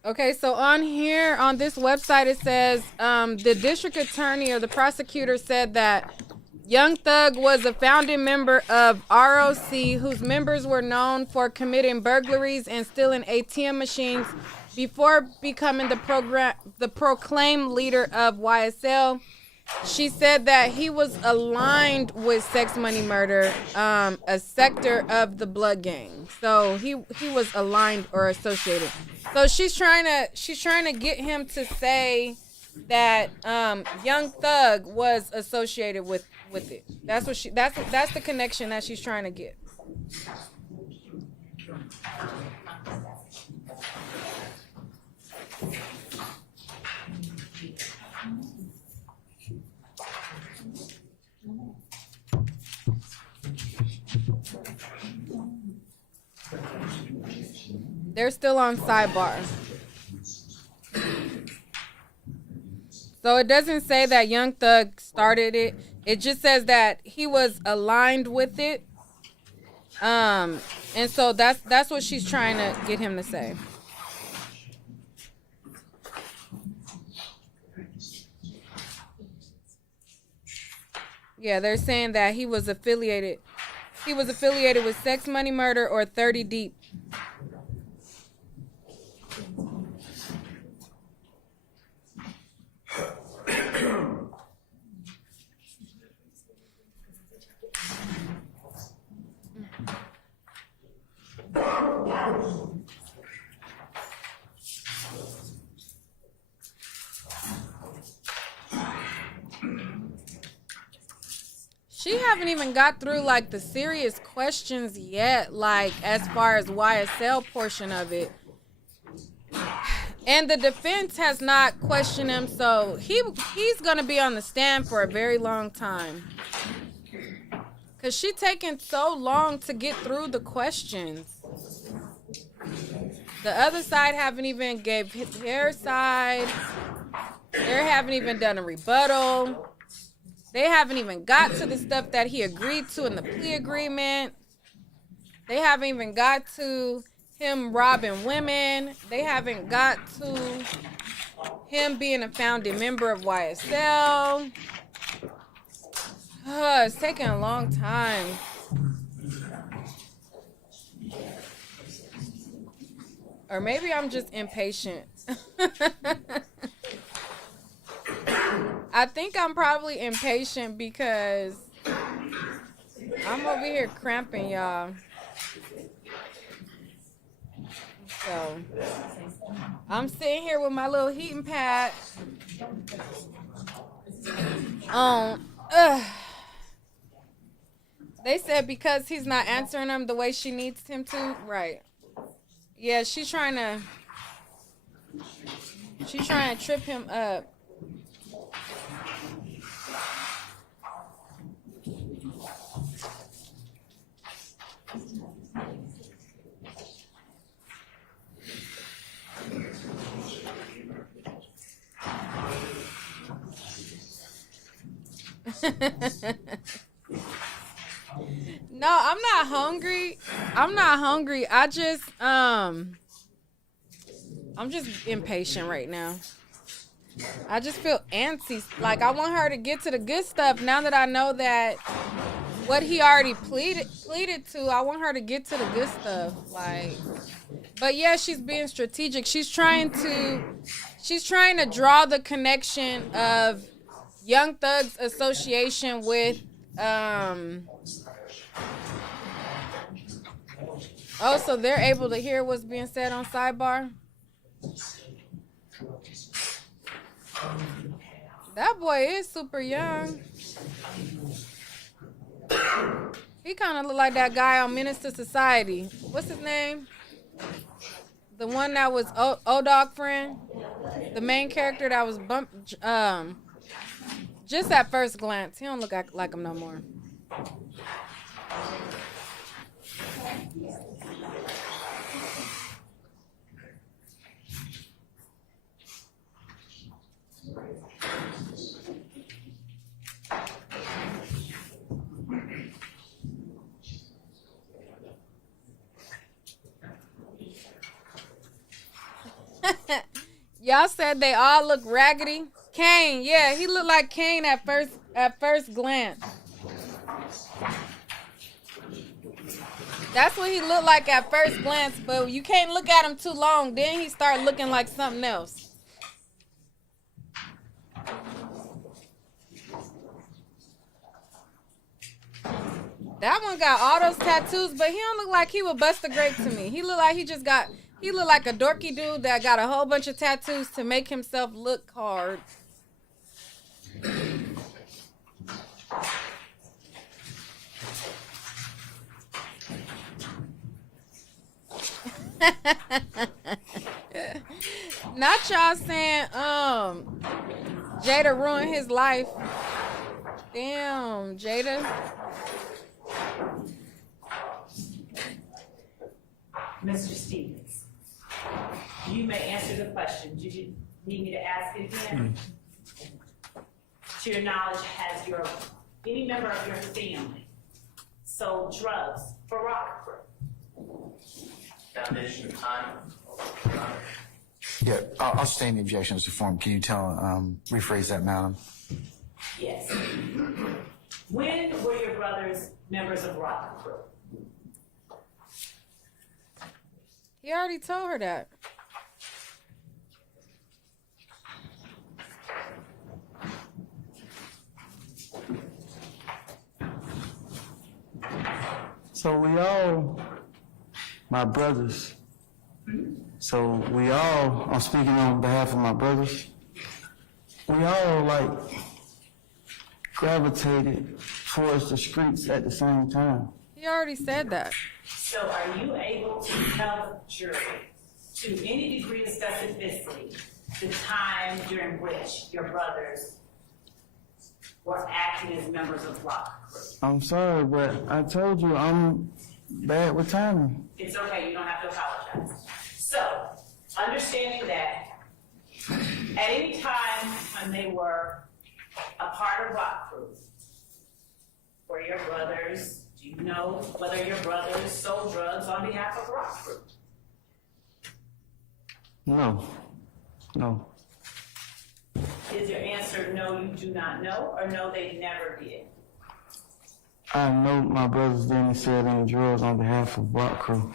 Okay, so on here, on this website, it says the district attorney or the prosecutor said that Young Thug was a founding member of ROC, whose members were known for committing burglaries and stealing ATM machines before becoming the proclaimed leader of YSL. She said that he was aligned with Sex Money Murder, a sector of the Blood Gang. So he was aligned or associated. So she's trying to get him to say that Young Thug was associated with it. That's the connection that she's trying to get. They're still on sidebar. So it doesn't say that Young Thug started it. It just says that he was aligned with it. And so that's what she's trying to get him to say. Yeah, they're saying that he was affiliated with Sex Money Murder or 30 Deep. She haven't even got through like the serious questions yet, like as far as YSL portion of it. And the defense has not questioned him, so he's gonna be on the stand for a very long time. Cause she taking so long to get through the questions. The other side haven't even gave their side. They haven't even done a rebuttal. They haven't even got to the stuff that he agreed to in the plea agreement. They haven't even got to him robbing women. They haven't got to him being a founding member of YSL. It's taking a long time. Or maybe I'm just impatient. I think I'm probably impatient because I'm over here cramping, y'all. So I'm sitting here with my little heating pad on. They said because he's not answering them the way she needs him to. Right. Yeah, she's trying to trip him up. No, I'm not hungry. I just I'm just impatient right now. I just feel antsy. Like I want her to get to the good stuff now that I know that what he already pleaded to. I want her to get to the good stuff. Like, but yeah, she's being strategic. She's trying to draw the connection of Young Thug's association with oh, so they're able to hear what's being said on sidebar? That boy is super young. He kind of look like that guy on Menace to Society. What's his name? The one that was O-Dog friend? The main character that was just at first glance. He don't look like him no more. Y'all said they all look raggedy. Kane, yeah, he looked like Kane at first glance. That's what he looked like at first glance, but you can't look at him too long. Then he start looking like something else. That one got all those tattoos, but he don't look like he would bust a grape to me. He look like he look like a dorky dude that got a whole bunch of tattoos to make himself look hard. Not y'all saying Jada ruined his life. Damn, Jada. Mr. Stevens, you may answer the question. Did you need me to ask it again? To your knowledge, has any member of your family sold drugs for Rock Crew? Foundation of time. Yeah, I'll sustain the objection, Mr. Form. Can you rephrase that, madam? Yes. When were your brothers members of Rock Crew? He already told her that. So we all, my brothers. So we all, I'm speaking on behalf of my brothers. We all like gravitated towards the streets at the same time. He already said that. So are you able to tell the jury to any degree of specificity the time during which your brothers were acting as members of Rock Crew? I'm sorry, but I told you I'm bad with timing. It's okay, you don't have to apologize. So, understanding that at any time when they were a part of Rock Crew, were your brothers, do you know whether your brothers sold drugs on behalf of Rock Crew? No. Is your answer no, you do not know, or no, they never did? I know my brothers didn't sell any drugs on behalf of Rock Crew.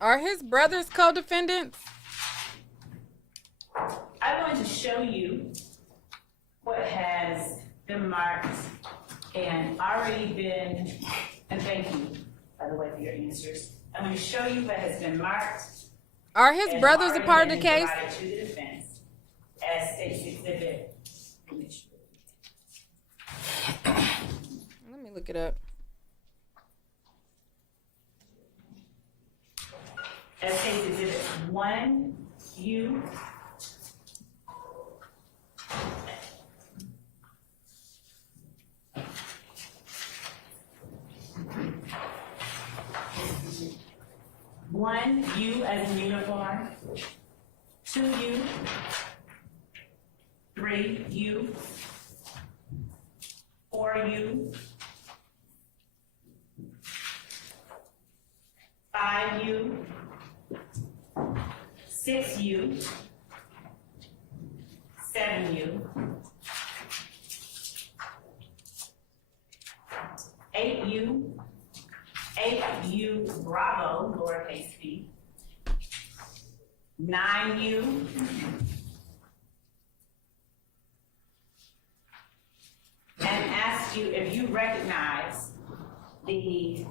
Are his brothers co-defendants? I'm going to show you what has been marked and already been, and thank you, by the way, for your answers. I'm going to show you what has been marked. Are his brothers a part of the case? Provided to the defense as state's exhibit. Let me look it up. As state's exhibit 1U. One, U as in uniform. 2U. 3U. 4U. 5U. 6U. 7U. 8U. 8U Bravo, lowercase b. 9U. And asked you if you recognize the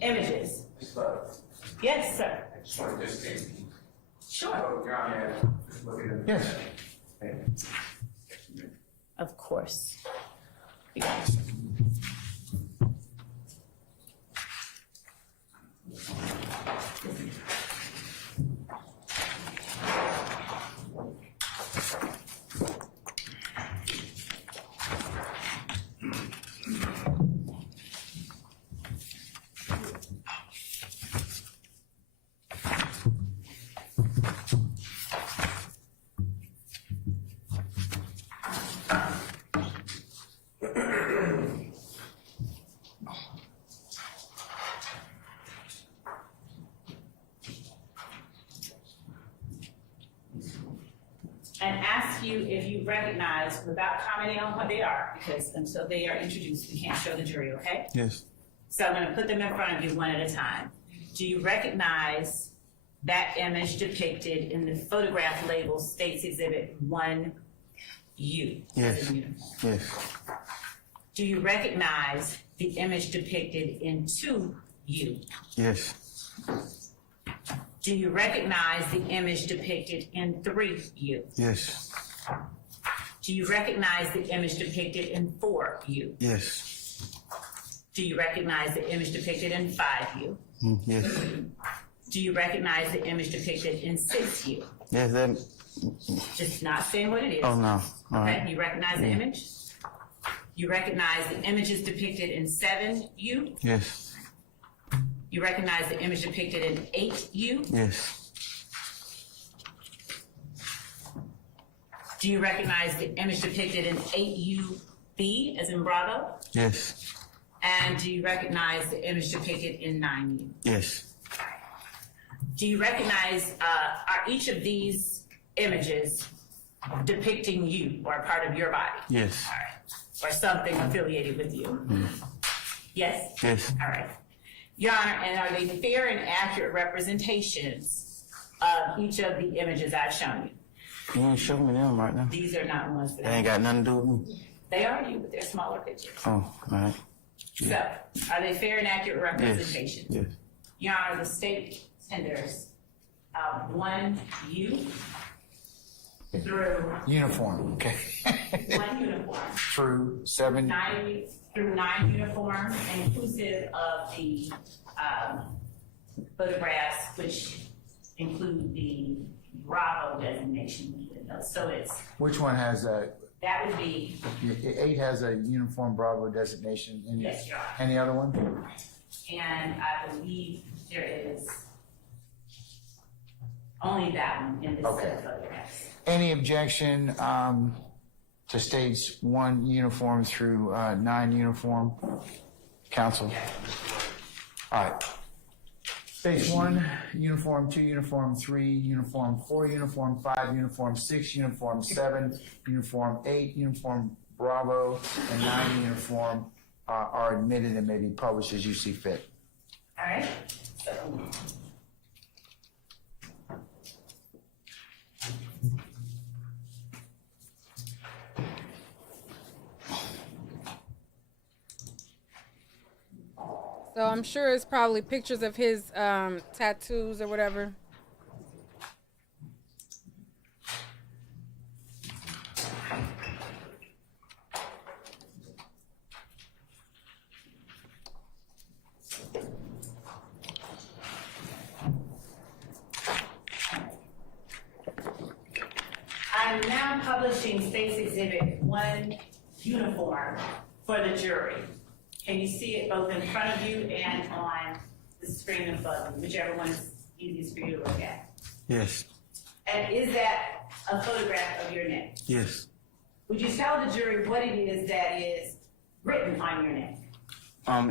images. Yes, sir. I just wanted to state. Sure. So, Your Honor, just looking at. Yes. Of course. ask you if you recognize, without commenting on what they are, because until they are introduced, we can't show the jury, okay? Yes. So I'm gonna put them in front of you one at a time. Do you recognize that image depicted in the photograph labeled States Exhibit 1U? Yes. Yes. Do you recognize the image depicted in 2U? Yes. Do you recognize the image depicted in 3U? Yes. Do you recognize the image depicted in 4U? Yes. Do you recognize the image depicted in 5U? Yes. Do you recognize the image depicted in 6U? Yes, that. Just not saying what it is. Oh, no. All Okay, right. you recognize the image? You recognize the images depicted in 7U? Yes. You recognize the image depicted in 8U? Yes. Do you recognize the image depicted in 8UB, as in Bravo? Yes. And do you recognize the image depicted in 9U? Yes. Do you recognize, are each of these images depicting you or a part of your body? Yes. All right. Or something affiliated with you? Yes? Yes. All right. Your Honor, and are they fair and accurate representations of each of the images I've shown you? You ain't show me them right now. These are not ones They that ain't got nothing to do with me. they are you, but they're smaller pictures. Oh, all right. So, are they fair and accurate Yes. representations? Yes. Your Honor, the state tenders 1U through Uniform, okay. one uniform, Through 7. 9 uniforms, inclusive of the photographs, which include the Bravo designation. So it's, Which one has a, that would be, 8 has a uniform Bravo designation? Yes, Your Honor. Any other one? and I believe there is only that one in this set of photographs. Any objection to stage 1 uniform through 9 uniform? Counsel? All right. Stage 1, uniform, 2 uniform, 3 uniform, 4 uniform, 5 uniform, 6 uniform, 7 uniform, 8 uniform, Bravo, and 9 uniform are admitted and may be published as you see fit. All right. So, So I'm sure it's probably pictures of his tattoos or whatever. I'm now publishing State's Exhibit 1 uniform for the jury. Can you see it both in front of you and on the screen in front of you, whichever one is easiest for you to look at? Yes. And is that a photograph of your neck? Yes. Would you tell the jury what it is that is written on your neck?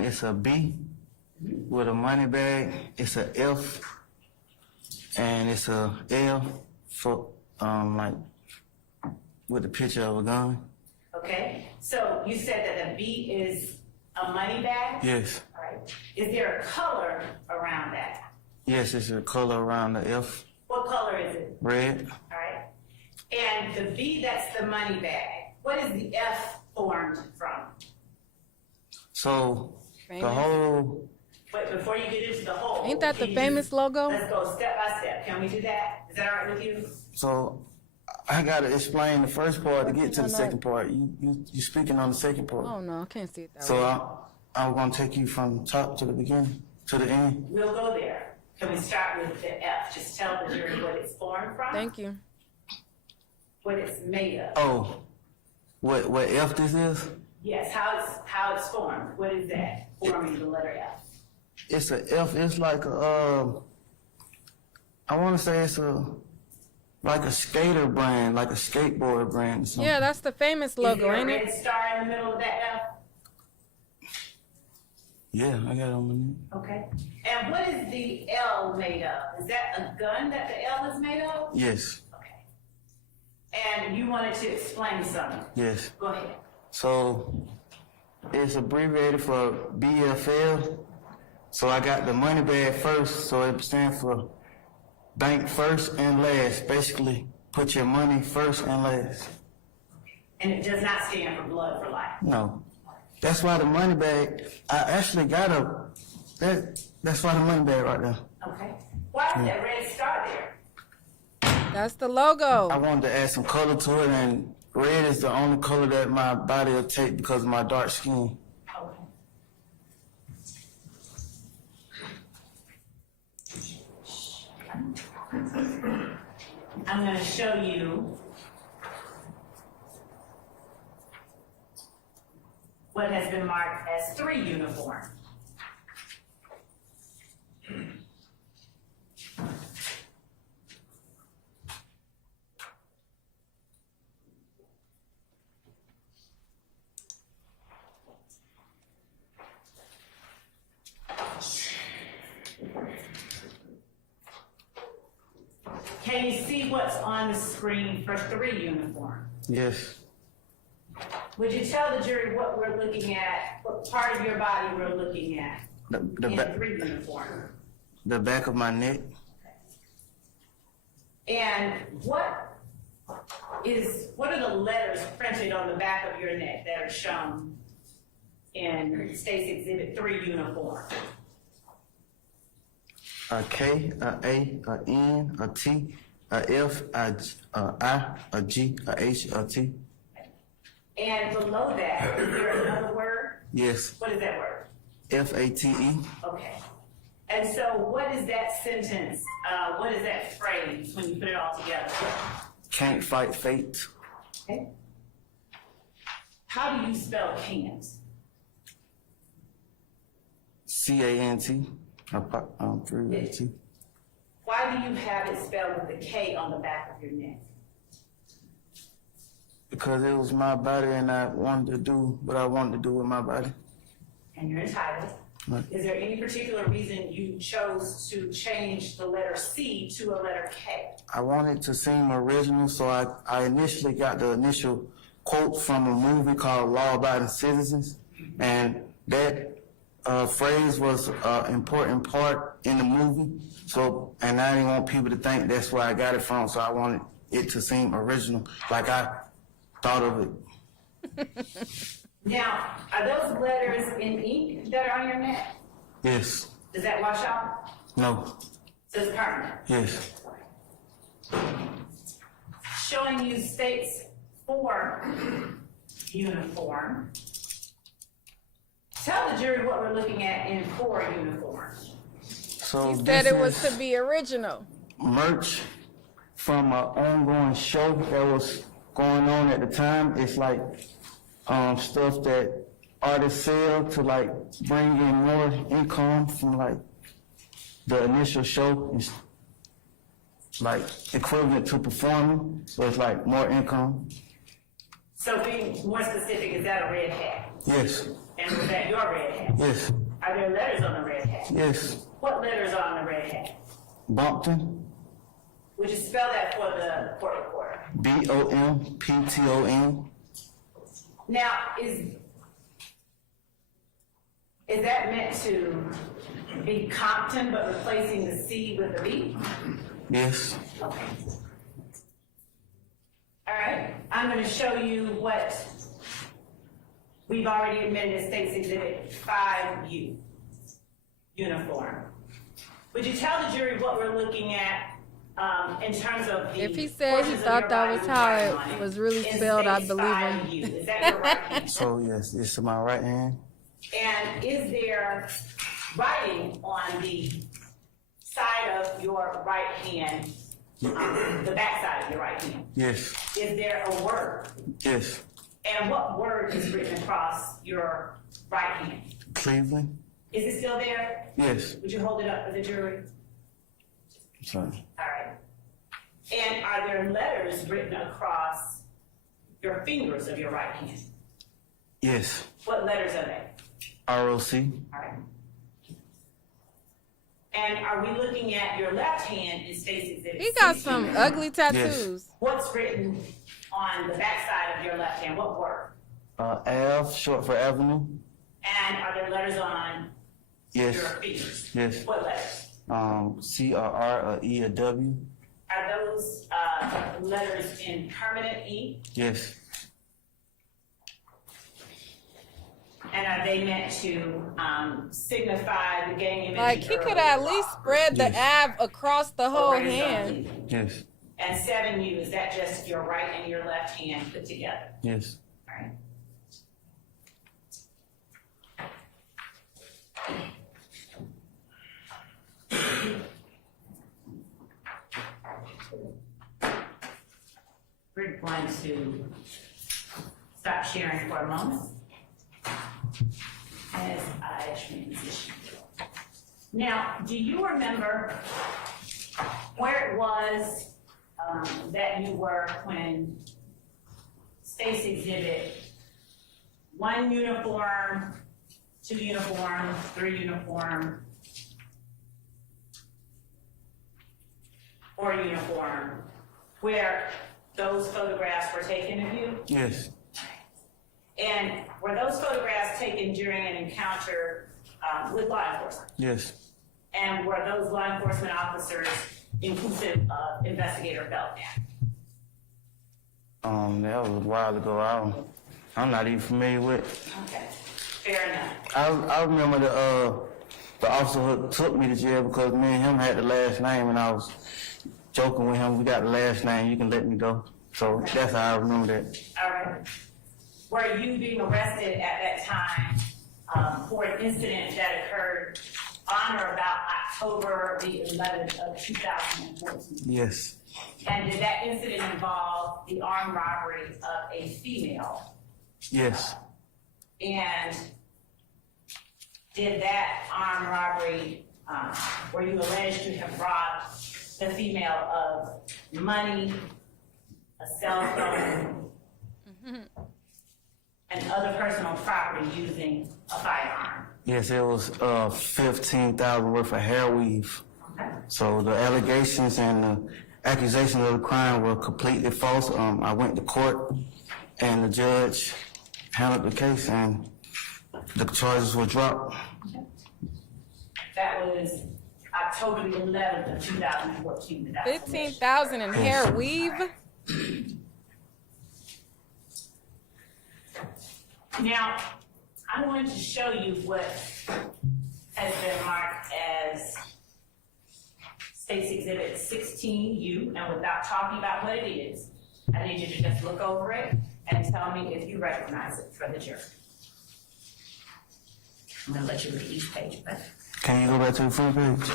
It's a B with a money bag. It's a F, and it's a L for like with the picture of a gun. Okay, so you said that the B is a money bag? Yes. All right. Is there a color around that? Yes, it's a color around the F. What color is it? Red. All right. And the B, that's the money bag. What is the F formed from? So Famous. the whole. But before you get into the whole. Ain't that the can you famous just- logo? Let's go step by step. Can we do that? Is that all right with you? So I gotta explain the first part to get to the second part. You speaking on the second part. Oh no, I can't see it that So way. I'm gonna take you from top to the beginning to the end. We'll go there. Can we start with the F? Just tell the jury what it's formed from. Thank you. What it's made of. Oh, what F this is? Yes, how it's formed. What is that? Forming the letter F. It's a F. It's like a I want to say it's like a skater brand, like a skateboard brand or something. Yeah, that's the famous logo, Is there ain't a red it? star in the middle of that F? Yeah, I got it on my knee. Okay. And what is the L made of? Is that a gun that the L is made of? Yes. Okay. And you wanted to explain something. Yes. Go ahead. So it's abbreviated for BFL. So I got the money bag first, so it stands for bank first and last. Basically, put your money first and last. And it does not stand for blood for life. No. That's why the money bag, I actually got that's why the money bag right there. Okay. Why is that red star there? That's the logo. I wanted to add some color to it, and red is the only color that my body will take because of my dark skin. Okay. I'm going to show you what has been marked as 3 uniform. Can you see what's on the screen for 3 uniform? Yes. Would you tell the jury what we're looking at, what part of your body we're looking at in 3 uniform? The back of my neck. And what are the letters printed on the back of your neck that are shown in State's Exhibit 3 uniform? A K, a A, a N, a T, a F, a I, a G, a H, a T. And below that, is there another word? Yes. What is that word? F-A-T-E. Okay. And so what is that sentence, what is that phrase when you put it all together? Can't fight fate. Okay. How do you spell can't? C-A-N-T. T. Why do you have it spelled with a K on the back of your neck? Because it was my body and I wanted to do what I wanted to do with my body. And you're entitled. Right. Is there any particular reason you chose to change the letter C to a letter K? I wanted to seem original, so I initially got the initial quote from a movie called Law Abiding Citizens, and that phrase was an important part in the movie. So, and I didn't want people to think that's where I got it from, so I wanted it to seem original, like I thought of it. Now, are those letters in ink that are on your neck? Yes. Does that wash off? No. So it's permanent? Yes. Showing you State's 4 uniform. Tell the jury what we're looking at in 4 uniform. So He said it was to be original. Merch from an ongoing show that was going on at the time. It's like stuff that artists sell to like bring in more income from like the initial show. It's like equivalent to performing, so it's like more income. So being more specific, is that a red hat? Yes. And was that your red hat? Yes. Are there letters on the red hat? Yes. What letters are on the red hat? Bompton. Would you spell that for the court reporter? B-O-M-P-T-O-N. Now, is that meant to be Compton, but replacing the C with a B? Yes. Okay. All right, I'm going to show you what we've already admitted as State's Exhibit 5U uniform. Would you tell the jury what we're looking at in terms of the If he said he thought that was how it was really spelled, I believe him. Is that your right hand? So yes, it's my right hand. And is there writing on the side of your right hand, the back side of your right hand? Yes. Is there a word? Yes. And what word is written across your right hand? Cleveland. Is it still there? Yes. Would you hold it up for the jury? Sorry. All right. And are there letters written across your fingers of your right hand? Yes. What letters are they? ROC. All right. And are we looking at your left hand in State's Exhibit? He got 16? some ugly tattoos. What's written on the back side of your left hand? What word? Ave, short for avenue. And are there letters on Yes. your fingers? Yes. What letters? C, a R, a E, a W. Are those letters in permanent E? Yes. And are they meant to signify the gang you Like, mentioned he could earlier? at least spread the Av across the whole hand. Yes. And 7U, is that just your right and your left hand put together? Yes. All right. We're going to stop sharing for a moment as I transition. Now, do you remember where it was that you were when State's Exhibit 1 uniform, 2 uniform, 3 uniform, 4 uniform, where those photographs were taken of you? Yes. And were those photographs taken during an encounter with law enforcement? Yes. And were those law enforcement officers inclusive of Investigator Belknap? That was a while ago. I'm not even familiar with. Okay, fair enough. I remember the officer who took me to jail because me and him had the last name, and I was joking with him. We got the last name. You can let me go. So that's how I remember that. All right. Were you being arrested at that time for an incident that occurred on or about October the 11th of 2014? Yes. And did that incident involve the armed robbery of a female? Yes. And did that armed robbery, were you alleged to have robbed the female of money, a cell phone, and other personal property using a firearm? Yes, it was $15,000 worth of hair weave. Okay. So the allegations and the accusations of the crime were completely false. I went to court, and the judge handled the case, and the charges were dropped. That was October the 11th of 2014. 15,000 in hair weave. Now, I'm going to show you what has been marked as State's Exhibit 16U, and without talking about what it is, I need you to just look over it and tell me if you recognize it for the jury. I'm going to let you read each page, but Can you go back to the front page?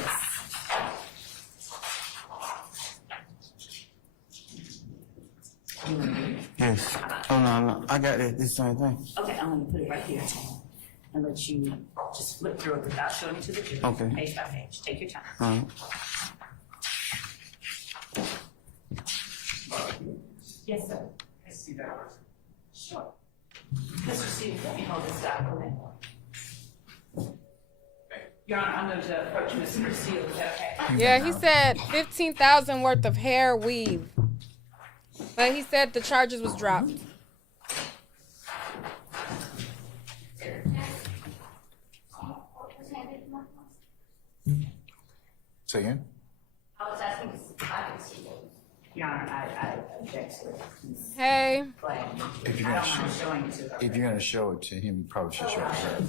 Yes. Oh, no. I got it. This same thing. okay, I'm going to put it right here and let you just flip through it without showing it to the jury. Okay. Page by page. Take your time. All right. Yes, sir. I see that. Sure. Mr. Stevens, let me hold this document. Your Honor, I'm going to approach Mr. Steele. Is that okay? Yeah, he said 15,000 worth of hair weave. But he said the charges was dropped. Say again? I was asking, Your Honor, I object to it. Hey. But If you're I gonna don't mind show, showing it to her. if you're gonna show it to him, you probably should show it to her.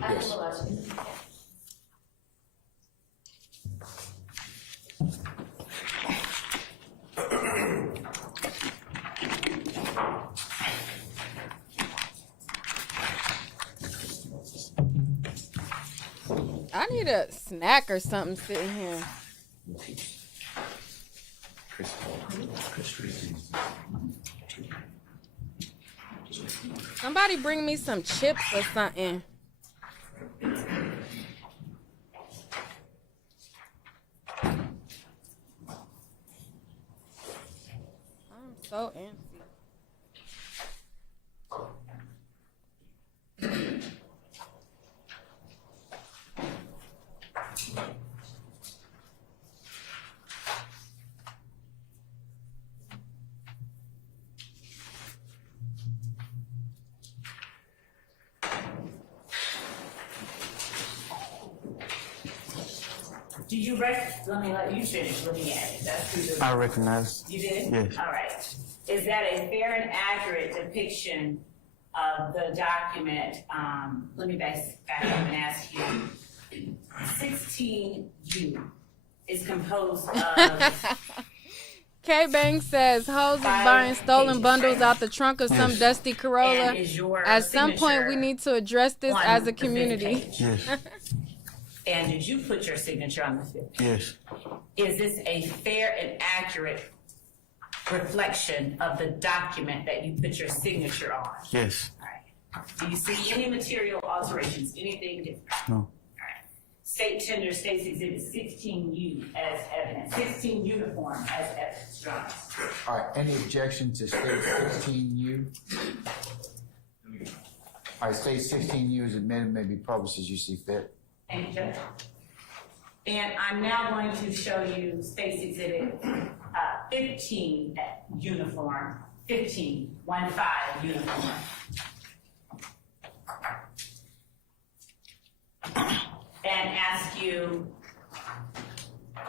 Yes. I need a snack or something sitting here. Somebody bring me some chips or something. I'm so antsy. Do you let me let you finish looking at it. That's who the. I recognize. You did? Yes. All right. Is that a fair and accurate depiction of the document? Let me back up and ask you. 16U is composed of. K-Bang says, hoes is buying stolen bundles out the trunk of some dusty Corolla. And is your At some point, signature we need to address this on as a the fifth community. page? Yes. And did you put your signature on the fifth page? Yes. Is this a fair and accurate reflection of the document that you put your signature on? Yes. All right. Do you see any material alterations, anything different? No. All right. State tender states exhibit 16U as evidence, 16 uniform as evidence, John. All right, any objection to state 16U? All right, state 16U is admitted, may be published as you see fit. Thank you, Judge. And I'm now going to show you State's Exhibit 15 uniform, 15 uniform. And ask you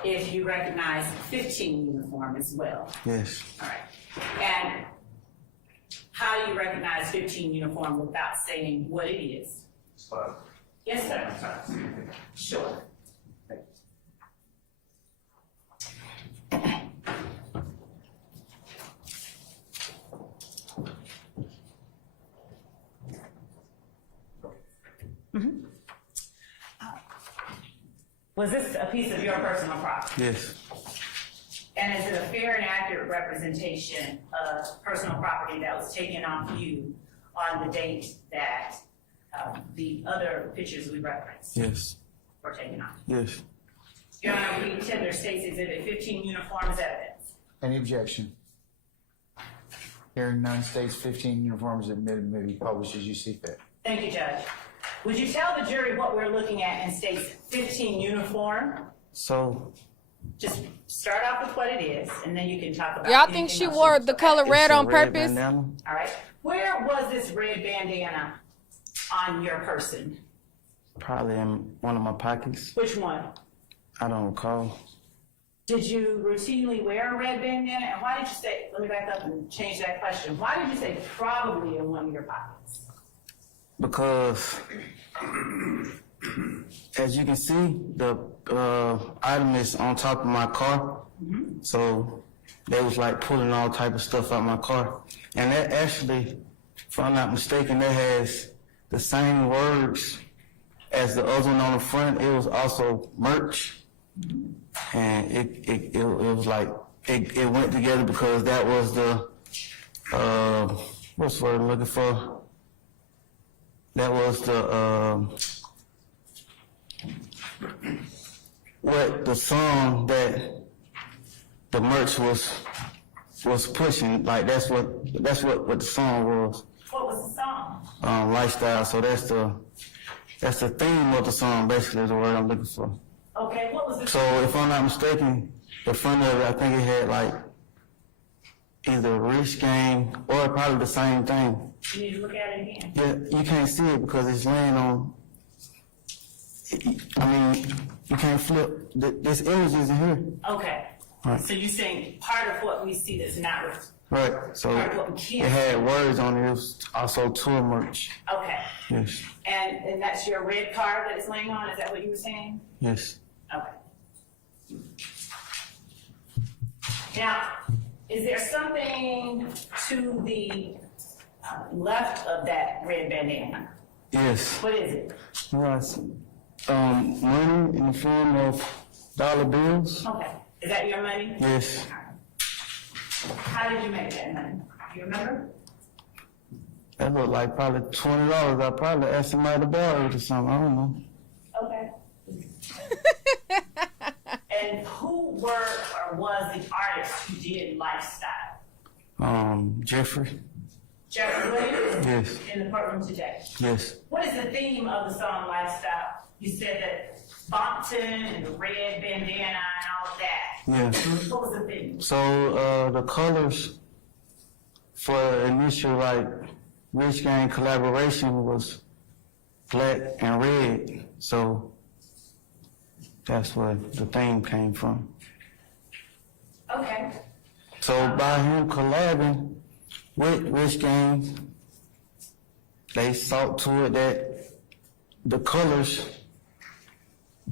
if you recognize 15 uniform as well. Yes. All right. And how do you recognize 15 uniform without saying what it is? Yes, sir. Sure. Was this a piece of your personal property? Yes. And is it a fair and accurate representation of personal property that was taken off you on the date that the other pictures we referenced Yes. were taken off? Yes. Your Honor, we tender State's Exhibit 15 uniform as evidence. Any objection? Hearing none, states 15 uniforms admitted, may be published as you see fit. Thank you, Judge. Would you tell the jury what we're looking at in State's 15 uniform? So. Just start off with what it is, and then you can talk about. Y'all think she wore the color red on purpose? All right. Where was this red bandana on your person? Probably in one of my pockets. Which one? I don't recall. Did you routinely wear a red bandana? And why did you say, let me back up and change that question. Why did you say probably in one of your pockets? Because, as you can see, the item is on top of my car. Mm-hmm. So they was like pulling all type of stuff out my car. And that actually, if I'm not mistaken, that has the same words as the other one on the front. It was also merch. And it was like, it went together because that was the, what's the word I'm looking for? That was the, what the song that the merch was pushing. Like that's what the song was. What was the song? Lifestyle. So that's the theme of the song, basically is the word I'm looking for. Okay, what was the So if I'm not mistaken, the front of it, I think it had like either Rich Gang or probably the same thing. You need to look at it again. Yeah, you can't see it because it's laying on. I mean, you can't flip. This image isn't here. Okay. Right. So you're saying part of what we see that's not Right. So part of what we it can't had words on it. It was also tour merch. Okay. Yes. And that's your red card that it's laying on? Is that what you were saying? Yes. Okay. Now, is there something to the left of that red bandana? Yes. What is it? Yes. Money in the form of dollar bills. Okay. Is that your money? Yes. How did you make that money? Do you remember? That looked like probably $20. I probably asked somebody to borrow it or something. I don't know. Okay. And who were or was the artist who did Lifestyle? Jeffrey. Jeffrey Williams? Yes. In the courtroom today. Yes. What is the theme of the song Lifestyle? You said that Bompton and the red bandana and all of that. Yes. What was the theme? So the colors for initial like Rich Gang collaboration was black and red. So That's where the theme came from. Okay. So by him collabing with Rich Gang, they sought to it that the colors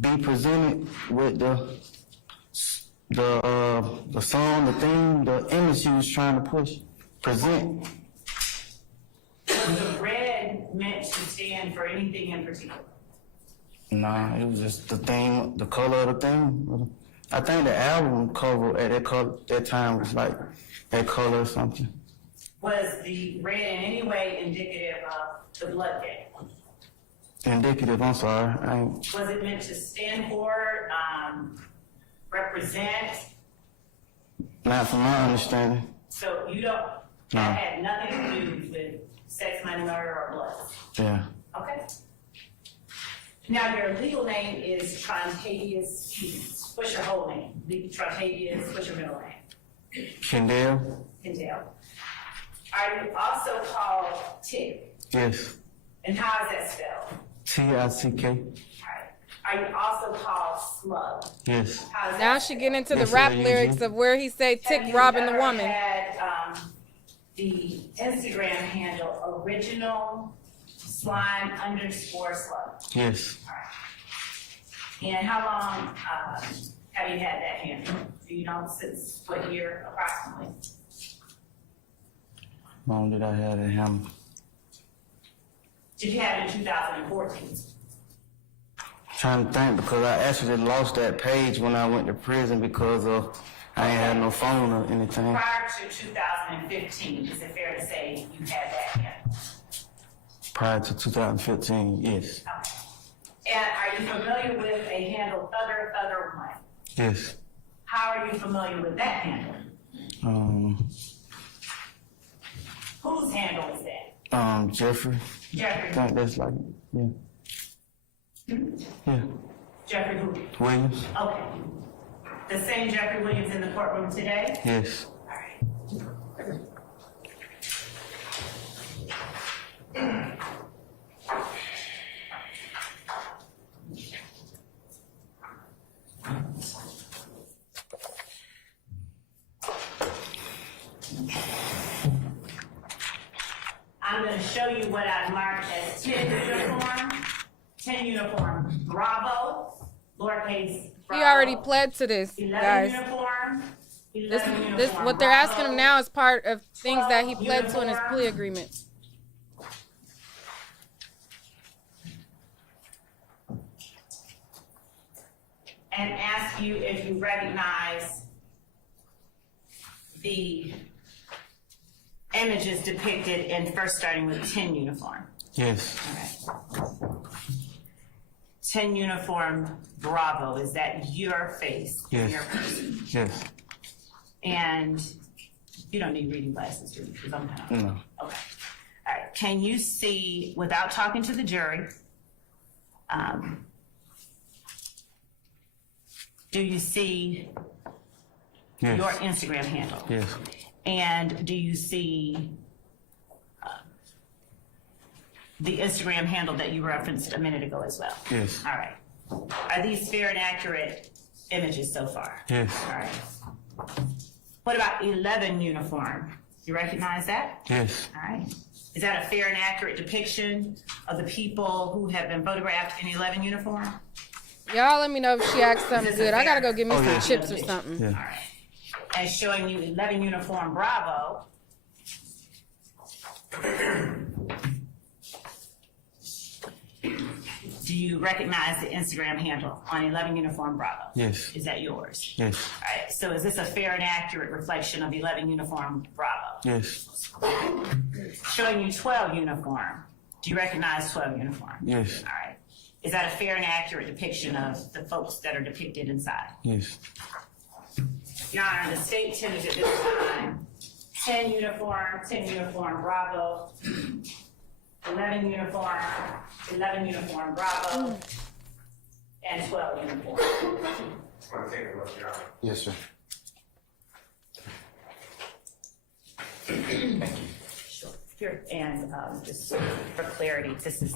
be presented with the song, the theme, the image he was trying to present. Was the red meant to stand for anything in particular? Nah, it was just the theme, the color of the theme. I think the album cover at that time was like that color or something. Was the red in any way indicative of the blood gang? Indicative, I'm sorry. Was it meant to stand for, represent? Not from my understanding. So you don't, No. that had nothing to do with sex, money, murder, or blood? Yeah. Okay. Now, your legal name is Trontavious. What's your whole name? Trontavious, what's your middle name? Kendall? Kendall. Are you also called Tick? Yes. And how is that spelled? T-I-C-K? Alright. Are you also called Slug? Yes. How is Now that she spelled? get into the Yes, rap sir, lyrics of where he say Tick robbing the woman. Have you ever had the Instagram handle original slime _slug? Yes. And how long have you had that handle? Do you know since what year approximately? How long did I have that hammer? Did you have it in 2014? Trying to think because I actually lost that page when I went to prison because I ain't had no phone or anything. Prior to 2015, is it fair to say you had that handle? Prior to 2015, yes. Okay. And are you familiar with a handle Thugger1? Yes. How are you familiar with that handle? Whose handle is that? Jeffrey. Jeffrey. I think that's like, yeah. Yeah. Jeffrey who? Williams? Okay. The same Jeffrey Williams in the courtroom today? Yes. All right. I'm going to show you what I've marked as 10 uniform, 10 uniform Bravo, lowercase Bravo. He already pled to this, 11 guys. uniform, 11 This uniform what they're asking him now is part of things that he 12 pled to in his uniform. plea agreement. And ask you if you recognize the images depicted in first starting with 10 uniform. Yes. Okay. 10 uniform Bravo, is that your face? Yes. Your person? Yes. And you don't need reading glasses, do you? 'Cause I'm kind of- No. Okay. All right. Can you see, without talking to the jury, do you see Yes. your Instagram handle? Yes. And do you see the Instagram handle that you referenced a minute ago as well? Yes. All right. Are these fair and accurate images so far? Yes. All right. What about 11 uniform? You recognize that? Yes. All right. Is that a fair and accurate depiction of the people who have been photographed in 11 uniform? Y'all let me know if she asked something good. I gotta go get me Oh, some yeah. chips or something. Yeah. All right. And showing you 11 uniform Bravo. Do you recognize the Instagram handle on 11 uniform Bravo? Yes. Is that yours? Yes. All right. So is this a fair and accurate reflection of 11 uniform Bravo? Yes. Showing you 12 uniform. Do you recognize 12 uniform? Yes. All right. Is that a fair and accurate depiction of the folks that are depicted inside? Yes. Your Honor, the state tended at this time 10 uniform Bravo, 11 uniform Bravo, and 12 uniform. Just want to take a look, Your Honor. Yes, sir. Sure. Here, and just for clarity, this is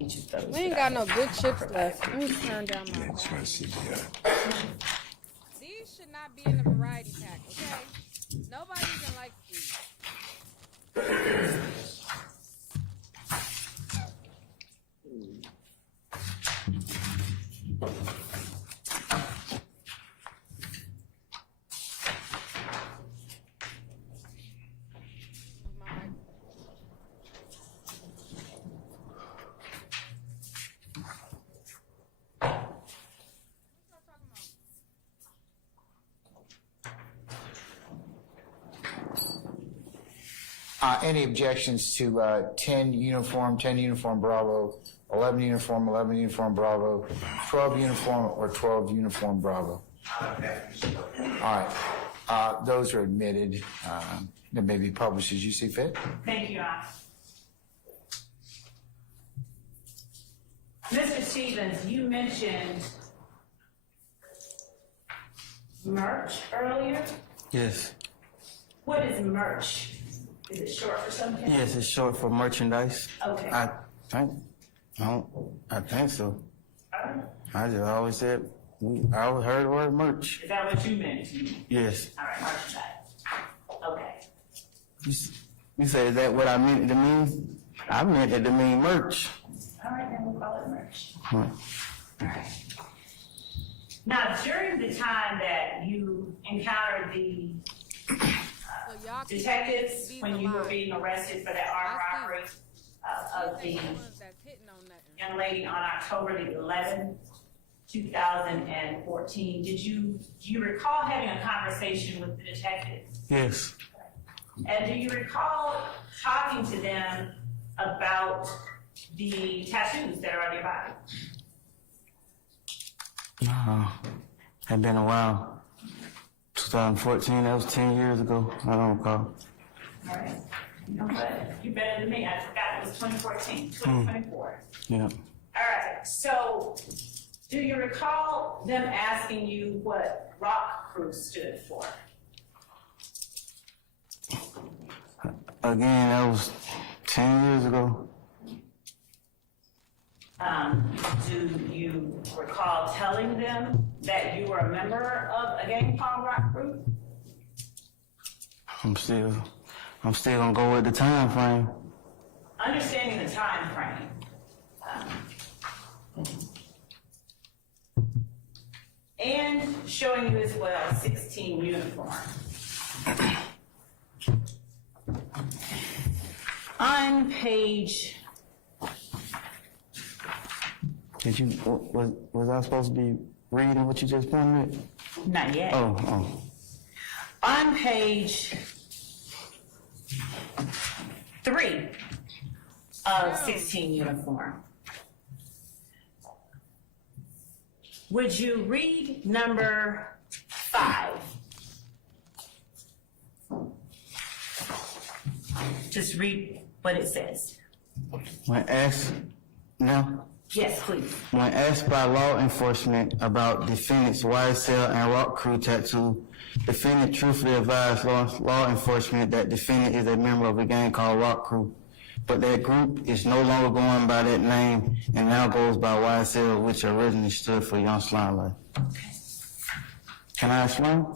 each of those. We ain't got no good chips left. Let me turn down my volume. These should not be in the variety pack, okay? Nobody even likes these. Any objections to 10 uniform Bravo, 11 uniform Bravo, 12 uniform, or 12 uniform Bravo? All right. Those are admitted. They may be published as you see fit. Thank you, Your Honor. Mr. Stevens, you mentioned merch earlier. Yes. What is merch? Is it short for something? Yes, it's short for merchandise. Okay. I think so. I just always said, I always heard the word merch. Is that what you meant? Yes. All right, merchandise. Okay. You say, is that what I meant it to mean? I meant it to mean merch. All right, then we'll call it merch. Right. All right. Now, during the time that you encountered the detectives when you were being arrested for that armed robbery of the young lady on October the 11th, 2014, do you recall having a conversation with the detectives? Yes. And do you recall talking to them about the tattoos that are on your body? Had been a while. 2014, that was 10 years ago. I don't recall. All right. You know what? You're better than me. I forgot it was 2014, 2024. Yeah. All right. So, do you recall them asking you what Rock Crew stood for? Again, that was 10 years ago. Do you recall telling them that you were a member of a gang called Rock Crew? I'm still gonna go with the time frame. Understanding the time frame. And showing you as well 16 uniform. On page. Did you, was I supposed to be reading what you just pointed at? Not yet. Oh. On page 3 of 16 uniform. Would you read number 5? Just read what it says. When asked, no? Yes, please. When asked by law enforcement about defendant's YSL and Rock Crew tattoo, defendant truthfully advised law enforcement that defendant is a member of a gang called Rock Crew, but that group is no longer going by that name and now goes by YSL, which originally stood for Young Slime Life. Okay. Can I explain?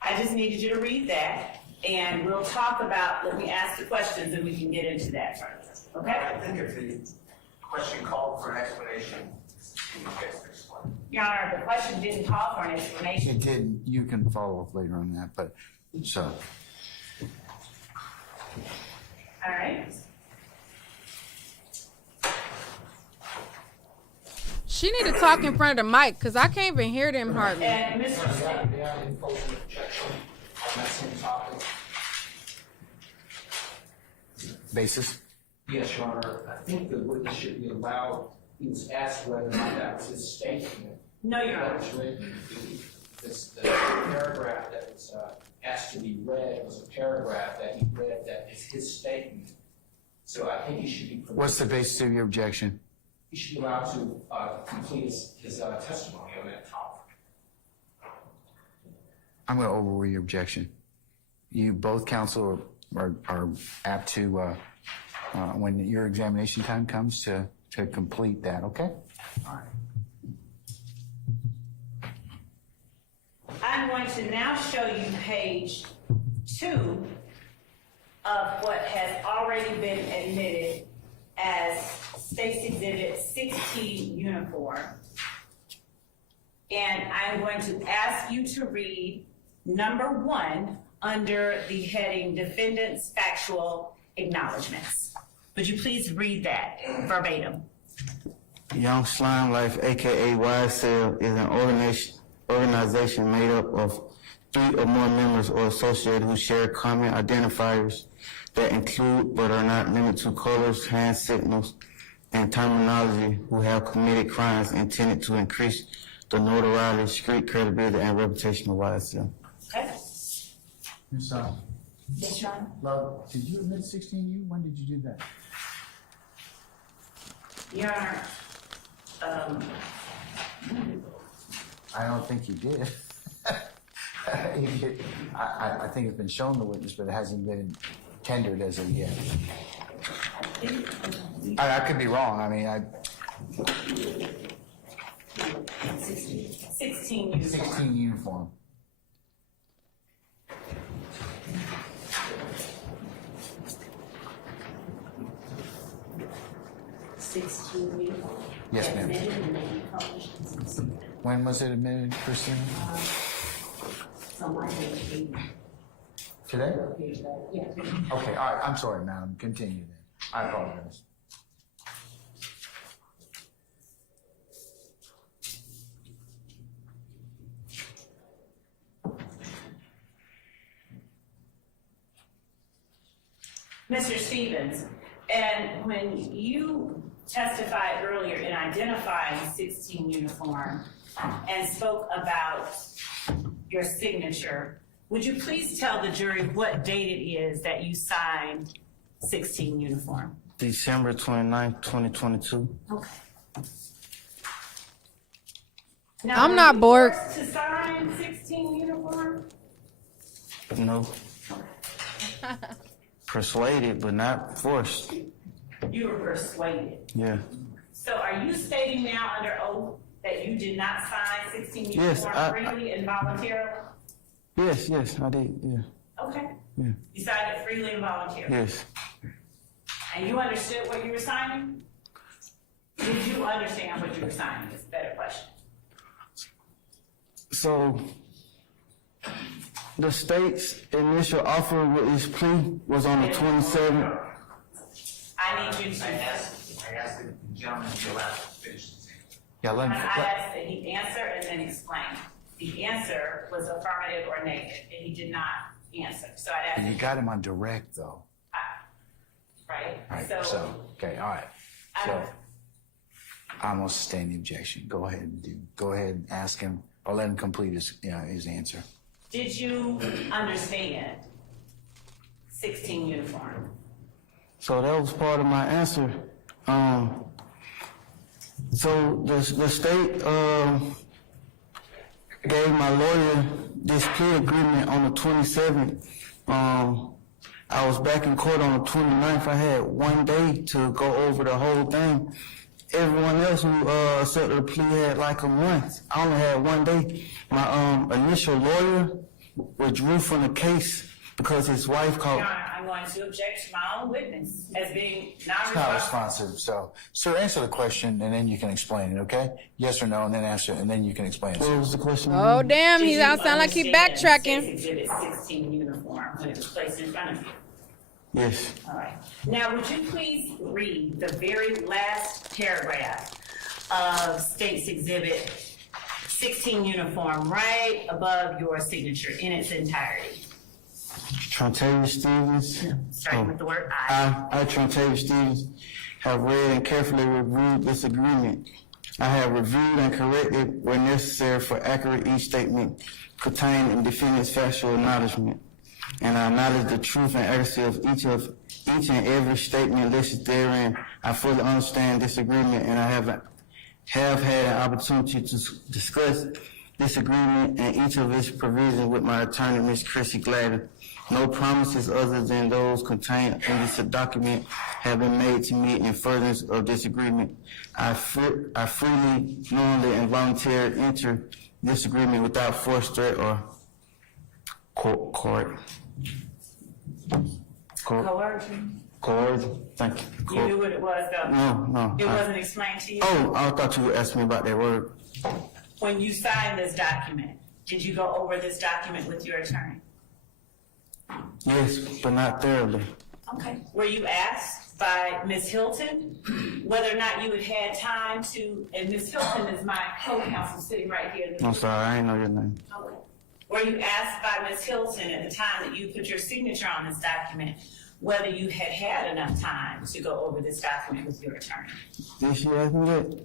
I just needed you to read that, and we'll talk about, let me ask the questions and we can get into that further, okay? I think if the question called for an explanation, you guys explain. Your Honor, the question didn't call for an explanation. It did. You can follow up later on that, but so. All right. She need to talk in front of the mic, because I can't even hear them hardly. And Mr. Smith. May I impose an objection on that same topic? Basis? Yes, Your Honor. I think the witness should be allowed, he was asked whether or not that was his statement. No, Your Honor. That was written. The paragraph that was asked to be read was a paragraph that he read that is his statement. So I think he should be permitted. What's the basis of your objection? He should be allowed to complete his testimony on that topic. I'm going to overrule your objection. You both counsel are apt to when your examination time comes to complete that, okay? All right. I'm going to now show you page 2 of what has already been admitted as State's Exhibit 16 uniform. And I'm going to ask you to read number 1 under the heading Defendant's Factual Acknowledgments. Would you please read that verbatim? Young Slime Life, aka YSL, is an organization made up of 3 or more members or associated who share common identifiers that include but are not limited to colors, hand signals, and terminology, who have committed crimes intended to increase the notoriety, street credibility, and reputation of YSL. Okay. Ms. Yes, Your Honor. Love, did you admit 16U? When did you do that? Your Honor, I don't think you did. I think it's been shown the witness, but it hasn't been tendered as of yet. I could be wrong. I mean, 16 uniform. 16 uniform. Yes, ma'am. When was it admitted, Christine? Today? Okay, all right, I'm sorry, madam. Continue then. I apologize. Mr. Stevens, and when you testified earlier in identifying 16 uniform and spoke about your signature, would you please tell the jury what date it is that you signed 16 uniform? December 29th, 2022. Okay. Now, I'm not bored. forced to sign 16 uniform? No. Persuaded, but not forced. You were persuaded. Yeah. So are you stating now under oath that you did not sign 16 Yes, uniform freely and voluntarily? Yes, I did, yeah. Okay. Yeah. You signed it freely and voluntarily? Yes. And you understood what you were signing? Did you understand what you were signing? It's a better question. So, the state's initial offer with his plea was on the 27th. I need you to. I asked the gentleman to allow us to finish this. Yeah, I asked that he answer and then explain. The answer was affirmative or negative, and he did not answer. So I'd ask. And you got him on direct, though. Right? All right, so, okay, all right. So, I'm gonna sustain the objection. Go ahead and ask him, or let him complete his answer. Did you understand 16 uniform? So that was part of my answer. So the state gave my lawyer this plea agreement on the 27th. I was back in court on the 29th. I had 1 day to go over the whole thing. Everyone else who accepted the plea had like a month. I only had 1 day. My initial lawyer withdrew from the case because his wife called. Your Honor, I'm going to object to my own witness as being It's not non-responsive. responsive, so, sir, answer the question, and then you can explain it, okay? Yes or no, and then answer, and then you can explain it. What was the question? Oh, damn, he Did you sound like he understand backtracking. State's Exhibit 16 uniform when it was placed in front of you? Yes. All right. Now, would you please read the very last paragraph of State's Exhibit 16 uniform right above your signature in its entirety? Trontavious Stevens. Starting with the word I. I, Trontavious Stevens, have read and carefully reviewed this agreement. I have reviewed and corrected where necessary for accurate each statement contained in defendant's factual acknowledgement. And I acknowledge the truth and accuracy of each and every statement listed therein. I fully understand this agreement, and I have had an opportunity to discuss disagreement in each of its provisions with my attorney, Ms. Chrissy Gladden. No promises other than those contained in this document have been made to me in furtherance of this agreement. I freely, knowingly, and voluntarily enter this agreement without force, threat, or coercion. Thank you. You knew what it was, though? No. It wasn't explained to you? Oh, I thought you would ask me about that word. When you signed this document, did you go over this document with your attorney? Yes, but not thoroughly. Okay. Were you asked by Ms. Hilton whether or not you had had time to, and Ms. Hilton is my co-counsel sitting right here. I'm sorry, I didn't know your name. Okay. Were you asked by Ms. Hilton at the time that you put your signature on this document whether you had had enough time to go over this document with your attorney? Did she ask me that?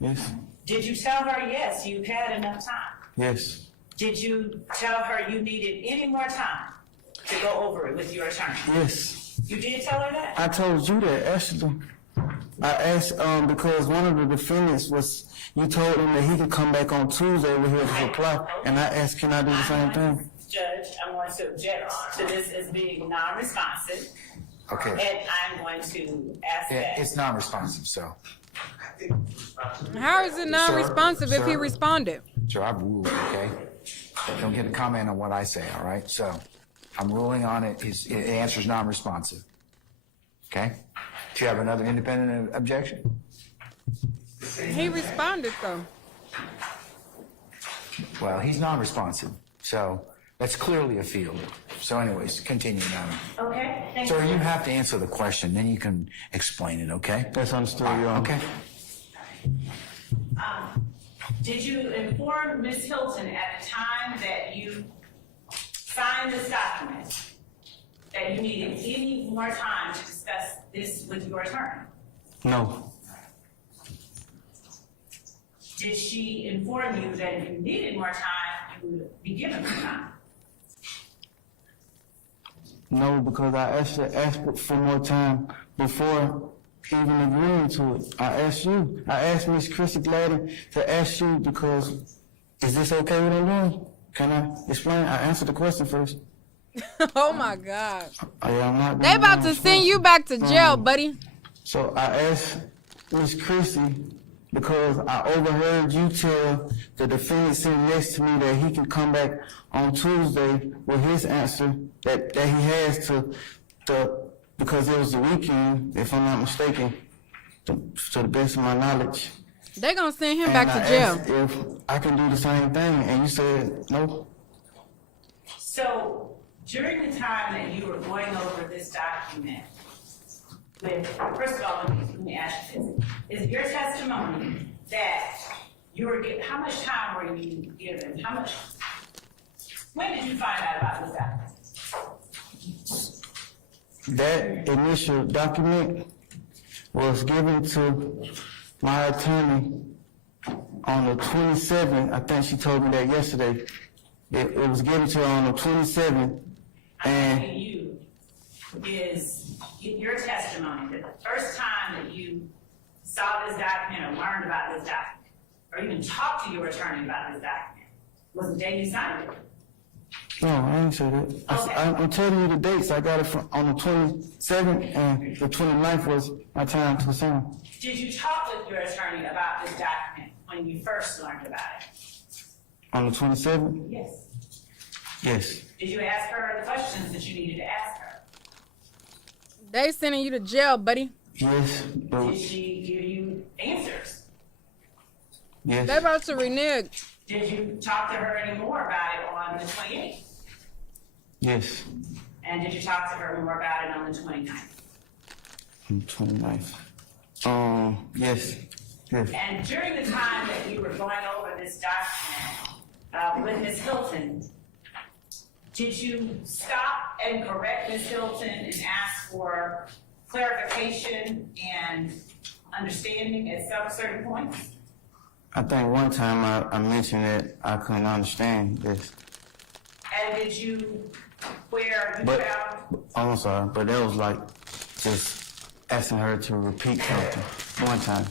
Yes. Did you tell her, yes, you had enough time? Yes. Did you tell her you needed any more time to go over it with your attorney? Yes. You did tell her that? I told you that, actually. I asked, because one of the defendants you told him that he could come back on Tuesday with his reply, and I asked, can I do the same thing? Judge, I'm going to object to this as being non-responsive. Okay. And I'm going to ask that. It's non-responsive, so. How is it non-responsive if he Sir. responded? So I've ruled, okay? Don't get a comment on what I say, all right? So I'm ruling on it. His answer's non-responsive. Okay? Do you have another independent objection? He responded though. Well, he's non-responsive, so that's clearly a field. So anyways, continue, Madam. Okay, thank Sir, you. you have to answer the question, then you can explain it, okay? That's understood, Your Honor. Okay. Did you inform Ms. Hilton at the time that you signed this document that you needed any more time to discuss this with your attorney? No. Did she inform you that if you needed more time, you would be given more time? No, because I actually asked for more time before even agreeing to it. I asked you. I asked Ms. Chrissy Gladden to ask you because, is this okay with I'm doing? Can I explain? I answered the question first. Oh my God. I'm not They about to send you back to jail, buddy. So I asked Ms. Chrissy because I overheard you tell the defendant sitting next to me that he can come back on Tuesday with his answer that he has to because it was the weekend, if I'm not mistaken, to the best of my knowledge. They gonna send him back to jail. Asked if I can do the same thing, and you said no. So during the time that you were going over this document, first of all, let me ask you this. Is your testimony that you were given, how much time were you given? When did you find out about this document? That initial document was given to my attorney on the 27th. I think she told me that yesterday. It was given to her on the 27th. And You is your testimony that the first time that you saw this document or learned about this document, or even talked to your attorney about this document, was the day you signed it? no, I didn't say that. Okay. I'm telling you the dates. I got it on the 27th, and the 29th was my time to sign. Did you talk with your attorney about this document when you first learned about it? On the 27th? Yes. Yes. Did you ask her the questions that you needed to ask her? They sending you to jail, buddy. Yes. Did she give you answers? Yes. They about to renege. Did you talk to her any more about it on the 28th? Yes. And did you talk to her more about it on the 29th? On the 29th. Yes. Yes. And during the time that you were going over this document with Ms. Hilton, did you stop and correct Ms. Hilton and ask for clarification and understanding at some certain points? I think one time I mentioned that I couldn't understand this. And did you, where you But, found, I'm sorry, but that was like just asking her to repeat something one time.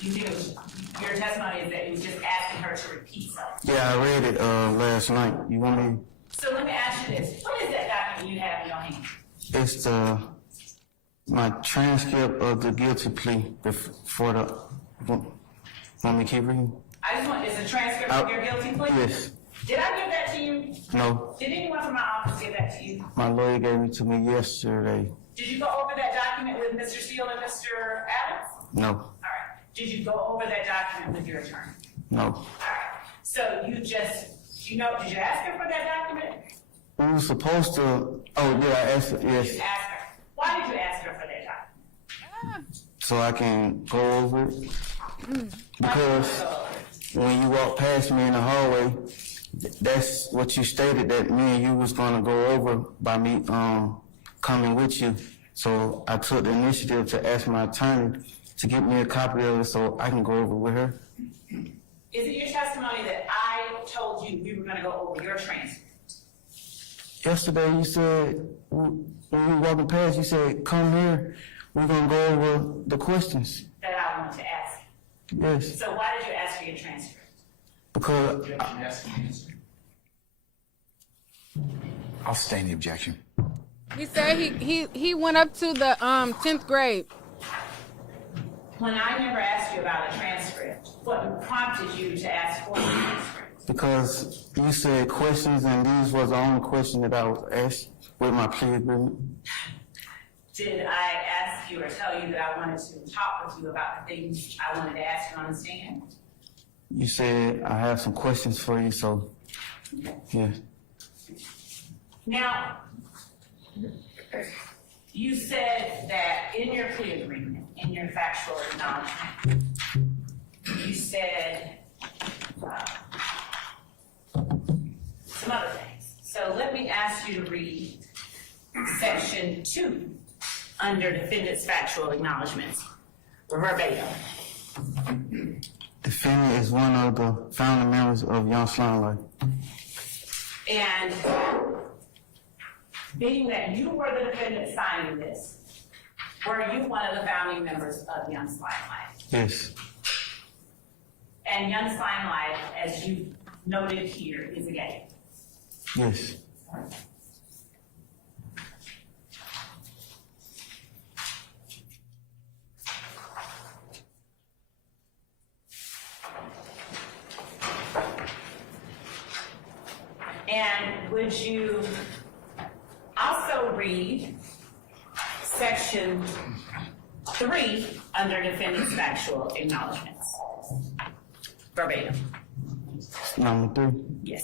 You think it was, your testimony is that it was just asking her to repeat something? Yeah, I read it last night. You want me? So let me ask you this. What is that document you have in your hand? It's my transcript of the guilty plea for the. Want me to keep reading? I just want, it's a transcript of your guilty plea? Yes. Did I give that to you? No. Did anyone from my office give that to you? My lawyer gave it to me yesterday. Did you go over that document with Mr. Steele and Mr. Adams? No. All right. Did you go over that document with your attorney? No. All right. So you just, did you ask her for that document? We were supposed to. Oh yeah, I asked her. Yes. You asked her. Why did you ask her for that document? So I can go over it. Because when you walk past me in the hallway, that's what you stated, that me and you was gonna go over by me coming with you. So I took the initiative to ask my attorney to get me a copy of it so I can go over with her. Is it your testimony that I told you we were gonna go over your transcript? Yesterday you said, when we were walking past, you said, come here, we're gonna go over the questions. That I want to ask. Yes. So why did you ask for your transcript? Because I'll sustain the objection. He said he went up to the 10th grade. When I never asked you about a transcript, what prompted you to ask for a transcript? because you said questions and these was the only question that I was asked with my plea agreement. Did I ask you or tell you that I wanted to talk with you about the things I wanted to ask you on the stand? You said I have some questions for you, so yeah. Now, you said that in your plea agreement, in your factual acknowledgement, you said some other things. So let me ask you to read section 2 under defendant's factual acknowledgements, verbatim. Defendant is one of the founding members of Young Slime Life. And being that you were the defendant signing this, were you one of the founding members of Young Slime Life? Yes. And Young Slime Life, as you noted here, is a gang. Yes. And would you also read section 3 under defendant's factual acknowledgements? Verbatim. Number 3. Yes.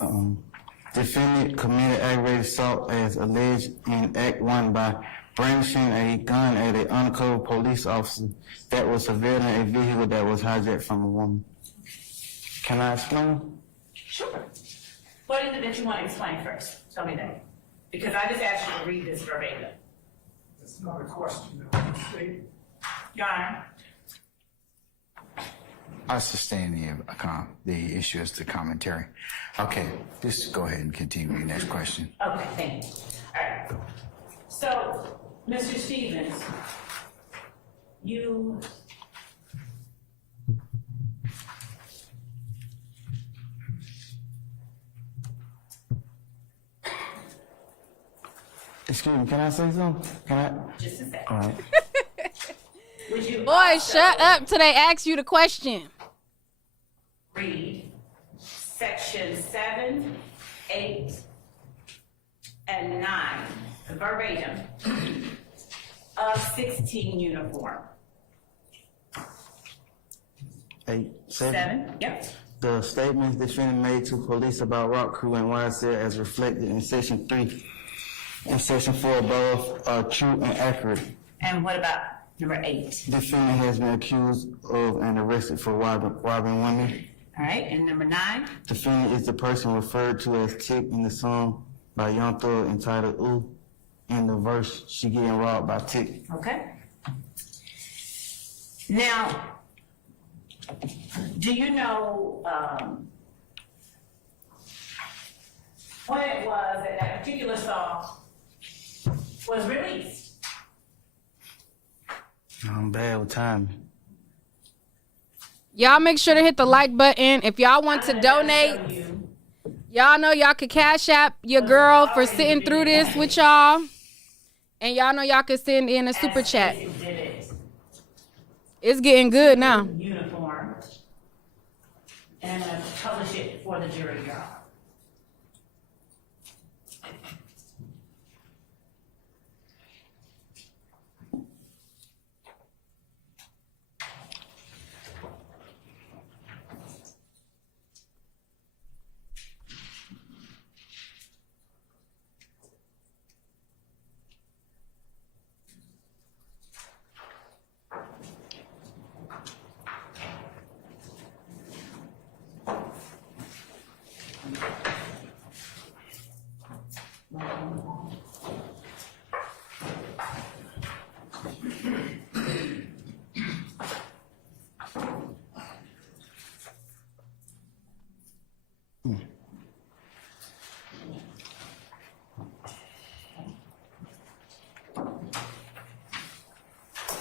Defendant committed aggravated assault as alleged in Act 1 by brandishing a gun at an undercover police officer that was surveilling a vehicle that was hijacked from a woman. Can I explain? Sure. What is it that you want to explain first? Tell me that. Because I just asked you to read this verbatim. That's not a question, though. Your Honor. I sustain the issue as the commentary. Okay, just go ahead and continue your next question. Okay, thank you. All right. So, Mr. Stevens, you Excuse me, can I say something? Can I? just a second. All right. Would you Boy, also shut up till they ask you the question. read section 7, 8, and 9, verbatim, of 16 uniform? 8, 7. Yep. The statements defendant made to police about Rock Crew and YSL as reflected in section 3 and section 4 above are true and accurate. And what about number 8? Defendant has been accused of and arrested for robbing women. All right, and number 9? Defendant is the person referred to as Tick in the song by Young Thug entitled Ooh. In the verse, she getting robbed by Tick. Okay. Now, do you know when it was that that particular song was released? I'm bad with timing. Y'all make sure to hit the like button. If y'all want to donate, y'all know y'all could Cash App your girl for sitting through this with y'all. And y'all know y'all could send in a super chat. It's getting good now. Uniform. And I'm going to publish it for the jury, y'all.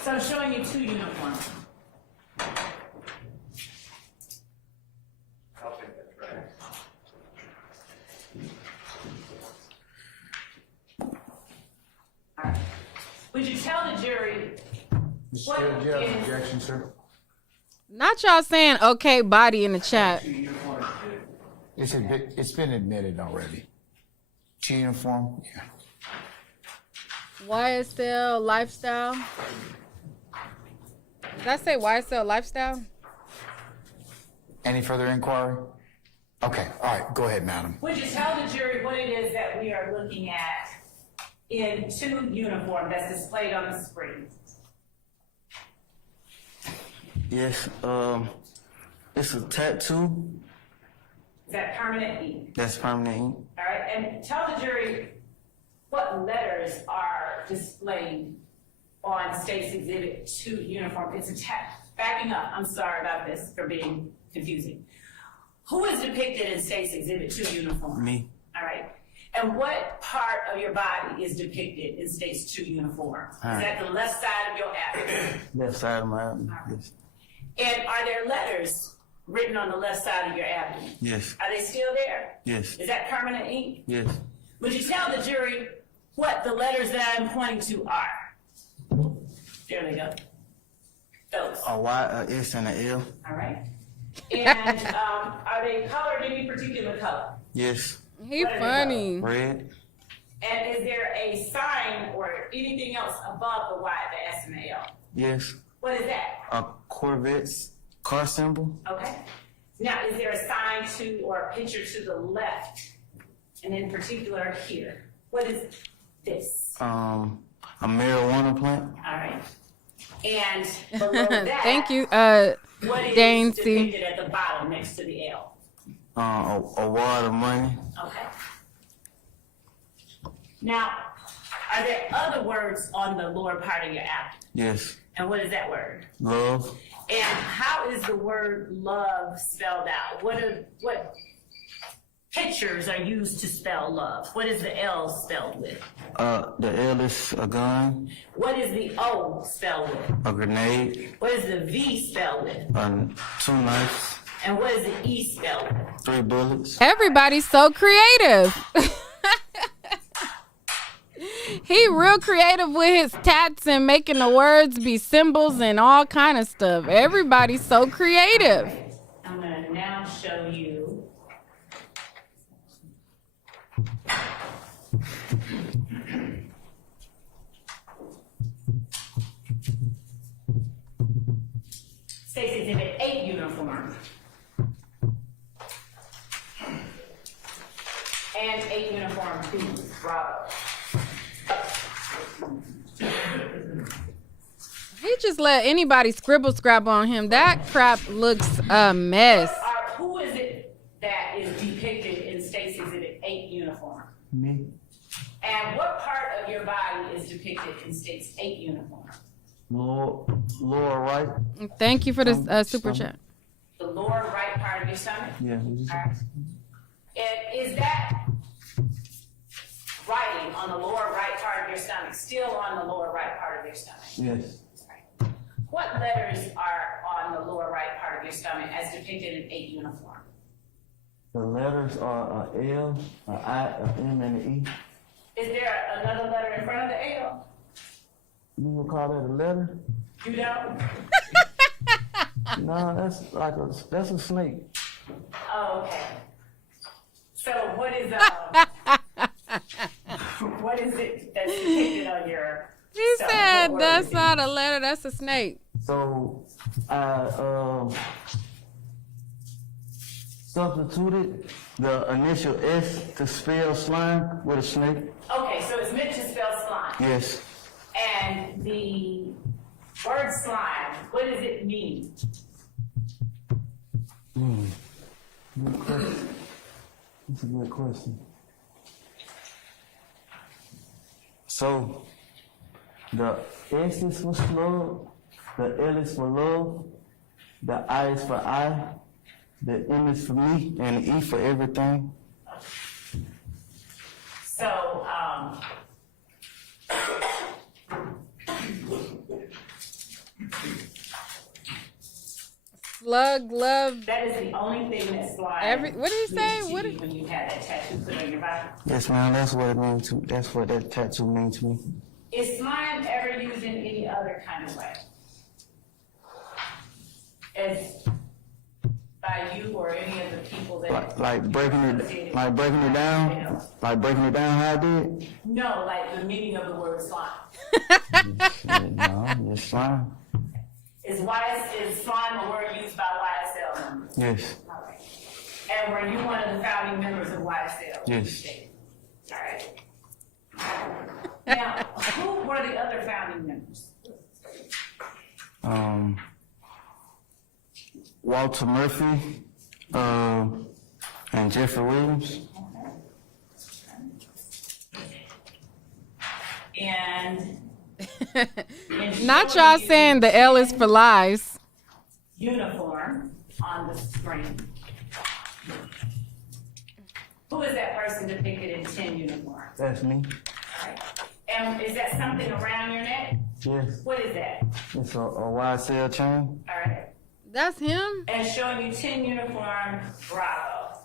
So I'm showing you 2 uniforms. All right. Would you tell the jury what Chair, do you have an is- objection, sir? Not y'all saying okay body in the chat. It's been admitted already. Two uniform, yeah. YSL lifestyle. Did I say YSL lifestyle? Any further inquiry? Okay, all right, go ahead, madam. Would you tell the jury what it is that we are looking at in 2 uniform that's displayed on the screen? Yes, it's a tattoo. Is that permanent ink? That's permanent ink. All right, and tell the jury what letters are displayed on State's Exhibit 2 uniform. It's backing up, I'm sorry about this for being confusing. Who is depicted in State's Exhibit 2 uniform? Me. All right, and what part of your body is depicted in State's 2 uniform? All Is right. that the left side of your abdomen? Left side of my abdomen. Yes. And are there letters written on the left side of your abdomen? Yes. Are they still there? Yes. Is that permanent ink? Yes. Would you tell the jury what the letters that I'm pointing to are? There they go. Those. A Y, a S, and a L. All right. And are they colored any particular color? Yes. He funny. Red. And is there a sign or anything else above the Y, the S, and the L? Yes. What is that? A Corvette's car symbol. Okay. Now, is there a sign to or a picture to the left, and in particular here? What is this? A marijuana plant. All right. And below that, Thank you, what is Dane C. depicted at the bottom next to the L? A wad of money. Okay. Now, are there other words on the lower part of your abdomen? Yes. And what is that word? Love. And how is the word love spelled out? What pictures are used to spell love? What is the L spelled with? The L is a gun. What is the O spelled with? A grenade. What is the V spelled with? 2 knives. And what is the E spelled with? 3 bullets. Everybody's so creative. He real creative with his tats and making the words be symbols and all kind of stuff. Everybody's so creative. I'm going to now show you. State's Exhibit 8 uniform. And 8 uniform B, Bravo. He just let anybody scribble scrap on him. That crap looks a mess. Who is it that is depicted in State's Exhibit 8 uniform? Me. And what part of your body is depicted in State's 8 uniform? Lower right. Thank you for the super chat. The lower right part of your stomach? Yeah. All right. And is that writing on the lower right part of your stomach still on the lower right part of your stomach? Yes. What letters are on the lower right part of your stomach as depicted in 8 uniform? The letters are a L, a I, a M, and an E. Is there another letter in front of the L? You would call that a letter? You don't? No, that's a snake. Oh, okay. So what is what is it that's depicted on your He stomach? said What word that's is it? not a letter, that's a snake. So I substituted the initial S to spell slime with a snake. Okay, so it's meant to spell slime. Yes. And the word slime, what does it mean? Good question. That's a good question. So the S is for slug, the L is for love, the I is for I, the M is for me, and the E for everything. So, Slug, love. that is the only thing that slime. What did he say? means to What you when you had that tattoo put on your body? Yes, ma'am, that's what it means to. That's what that tattoo means to me. Is slime ever used in any other kind of way? As by you or any of the people that Like breaking it down, like breaking it down how I did. No, like the meaning of the word slime. No, it's slime. Is slime a word used by YSL members? Yes. All right. And were you one of the founding members of YSL? Yes. All right. Now, who were the other founding members? Walter Murphy, and Jeffrey Williams. And Not y'all saying the L is for lies. uniform on the screen. Who is that person depicted in 10 uniform? That's me. All right. And is that something around your neck? Yes. What is that? It's a YSL chain. All right. That's him? And showing you 10 uniform Bravo.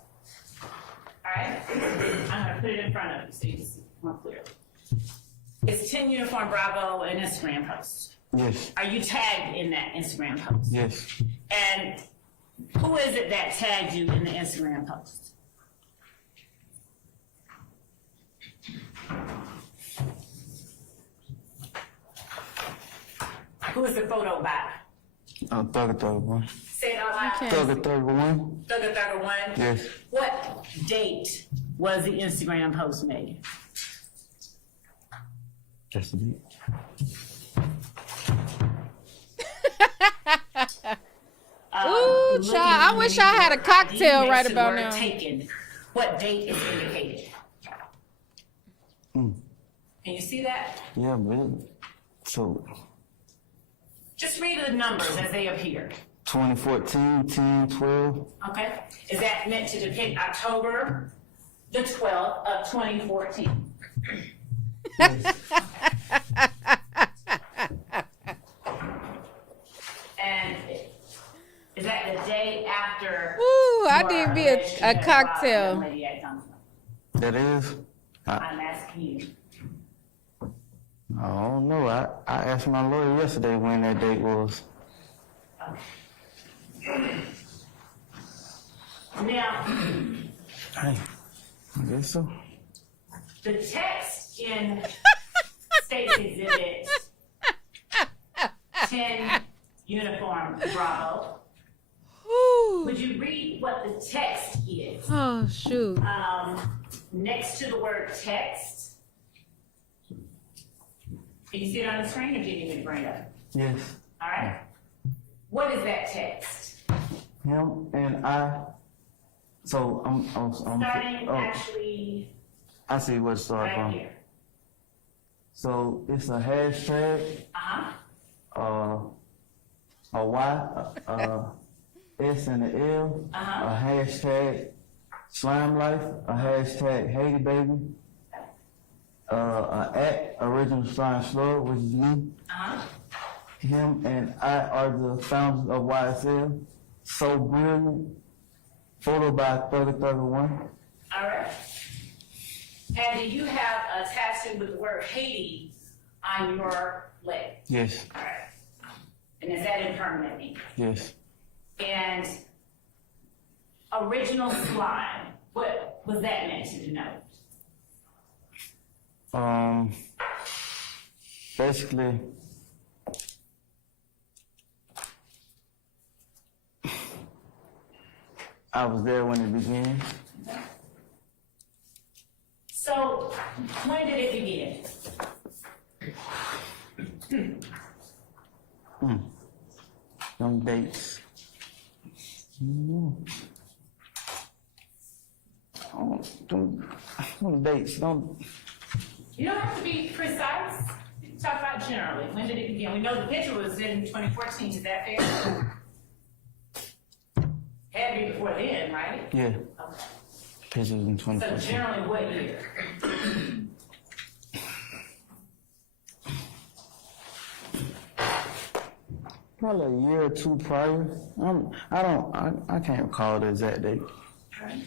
All right? I'm going to put it in front of you so you can see more clearly. It's 10 uniform Bravo, an Instagram post. Yes. Are you tagged in that Instagram post? Yes. And who is it that tagged you in the Instagram post? Who is the photo by? Thugger 31. Say it out loud. Thugger 31. Thugger 31? Yes. What date was the Instagram post made? Just a bit. Ooh, child, I wish I had a cocktail right about now. Taken. What date is indicated? Can you see that? Yeah, man. So Just read the numbers as they appear. 2014, 10, 12. Okay? Is that meant to depict October the 12th of 2014? And is that the day after? Ooh, I your did be a relationship cocktail. with Lady at Gunpoint? That is? I'm asking you. I don't know. I asked my lawyer yesterday when that date was. Now, Hey, I guess so. the text in State's Exhibit 10 Uniform Bravo, would you read what the text is? Oh, shoot. Next to the word text, can you see it on the screen or do you need me to bring it up? Yes. All right. What is that text? Him and I. So I'm Starting actually I see what it started right from. here. So it's a hashtag, a Y, S and a L, a hashtag slime life, a hashtag Haiti baby, at original slime slug, which is me. Him and I are the founders of YSL. So Brilliant, photo by 3031. All right. And do you have a tattoo with the word Haiti on your leg? Yes, All right. And is that in permanent ink? yes. And original slime, what was that meant to denote? Basically, I was there when it began. So, when did it begin? Them dates. Them dates, don't. You don't have to be precise. You can talk about generally. When did it begin? We know the picture was in 2014. Is that fair? Had to be before then, right? Yeah, Okay. pictures in So 2014. generally, what year? Probably a year or two prior. I can't recall the exact date. Right.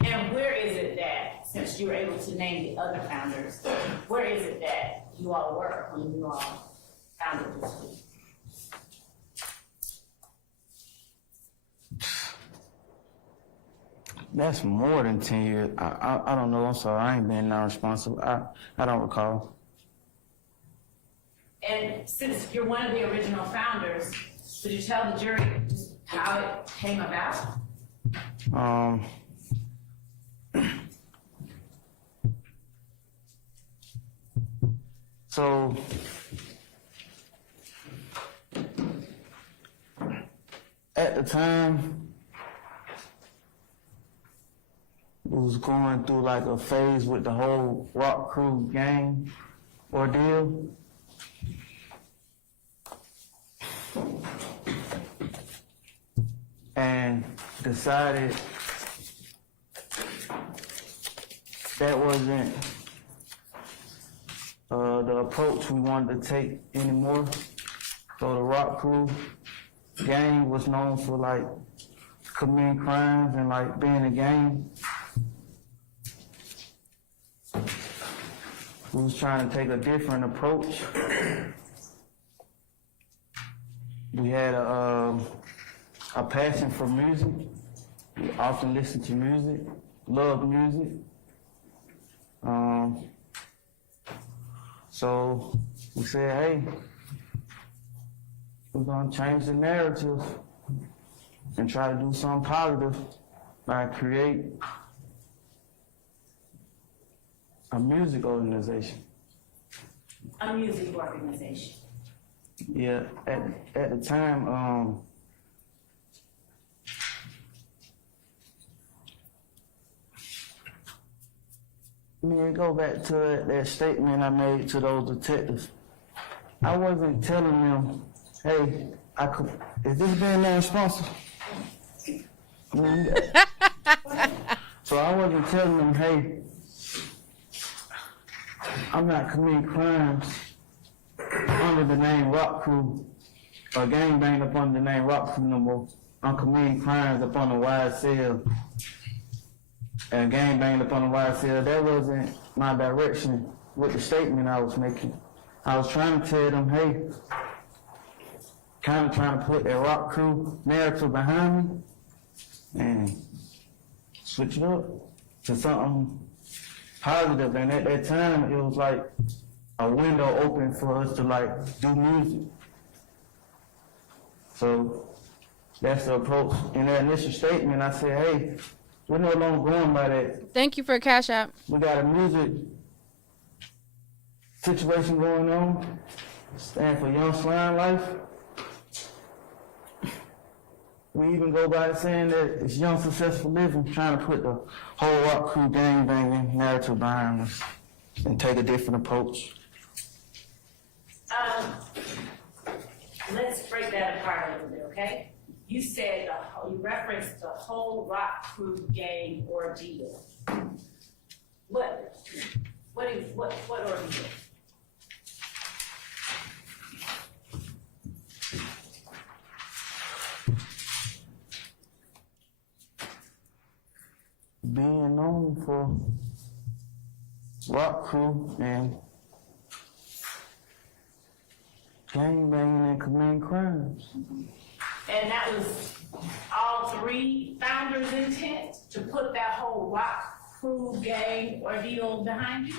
And where is it that, since you were able to name the other founders, where is it that you all were when you all founded this group? That's more than 10 years. I don't know. I'm sorry. I ain't been non-responsible. I don't recall. And since you're one of the original founders, could you tell the jury how it came about? So at the time, we was going through like a phase with the whole rock crew gang ordeal. And decided that wasn't the approach we wanted to take anymore. So the rock crew gang was known for like committing crimes and like being a gang. We was trying to take a different approach. We had a passion for music. We often listen to music, love music. So we said, hey, we're gonna change the narrative and try to do something positive by create a music organization. A music organization. Yeah, at the time, go back to that statement I made to those detectives. I wasn't telling them, hey, is this being non-responsible? So I wasn't telling them, hey, I'm not committing crimes under the name Rock Crew or gangbang up under the name Rock Crew no more. I'm committing crimes up on the YSL and gangbang up on the YSL. That wasn't my direction with the statement I was making. I was trying to tell them, hey, kind of trying to put that Rock Crew narrative behind me and switch it up to something positive. And at that time, it was like a window open for us to like do music. So that's the approach. In that initial statement, I said, hey, we're no longer going by that. Thank you for Cash App. We got a music situation going on. Stand for Young Slime Life. We even go by saying that it's young, successful living, trying to put the whole Rock Crew gangbanging narrative behind us and take a different approach. Let's break that apart a little bit, okay? You said you referenced the whole Rock Crew gang ordeal. What ordeal? rock crew and gangbanging and committing crimes. And that was all three founders' intent to put that whole rock crew gang ordeal behind you?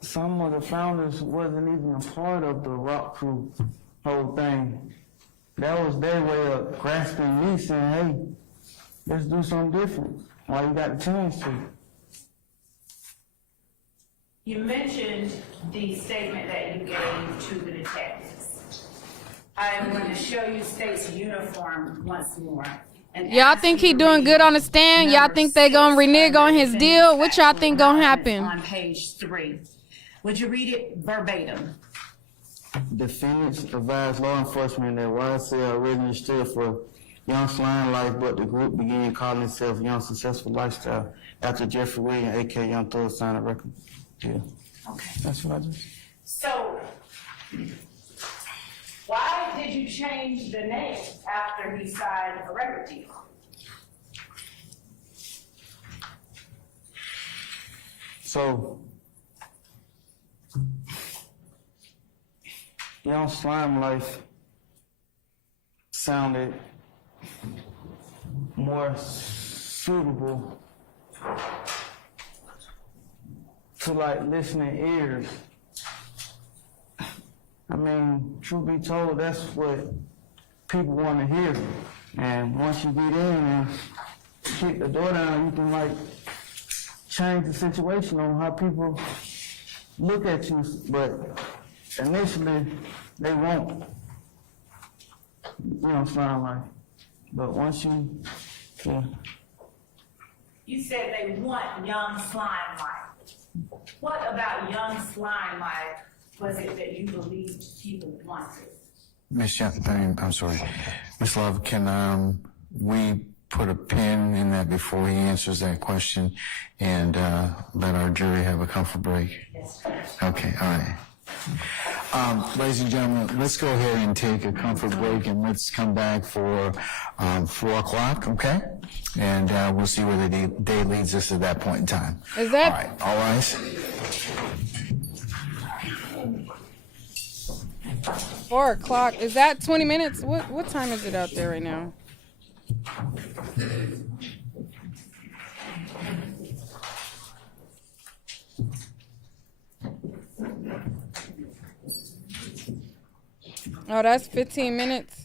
Some of the founders wasn't even a part of the rock crew whole thing. That was their way of grasping me, saying, hey, let's do something different while you got the chance to. You mentioned the statement that you gave to the detectives. I'm going to show you State's uniform once more. Y'all think he doing good on the stand? Y'all think they gonna renege on his deal? What y'all think gonna happen? On page 3. Would you read it verbatim? Defendants advised law enforcement that YSL originally stood for Young Slime Life, but the group began calling itself Young Successful Lifestyle after Jeffrey Williams, a.k.a. Young Thug, signed a record deal. Okay. That's what I just... So, why did you change the name after he signed a record deal? So, Young Slime Life sounded more suitable to like listening ears. I mean, truth be told, that's what people want to hear. And once you get in and kick the door down, you can like change the situation on how people look at you. But initially, they won't. You know, Slime Life. But once you, yeah. You said they want Young Slime Life. What about Young Slime Life was it that you believed people wanted? I'm sorry. Ms. Love, can we put a pin in that before he answers that question and let our jury have a comfort break? Yes. Okay, all right. Ladies and gentlemen, let's go ahead and take a comfort break and let's come back for 4 o'clock, okay? And we'll see where the day leads us at that point in time. Is that? All right, all rise. 4 o'clock. Is that 20 minutes? What time is it out there right now? Oh, that's 15 minutes.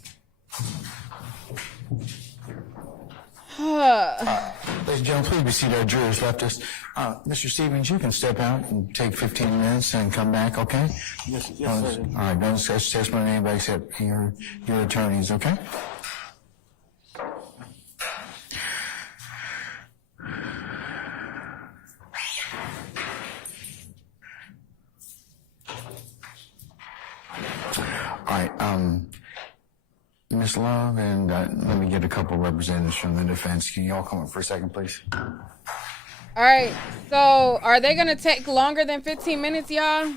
Ladies and gentlemen, please be seated. Our jurors left us. Mr. Stevens, you can step out and take 15 minutes and come back, okay? Yes, sir. All right, don't discuss testimony with anybody except your attorneys, okay? All right, Ms. Love, and let me get a couple representatives from the defense. Can you all come up for a second, please? All right. So, are they going to take longer than 15 minutes, y'all?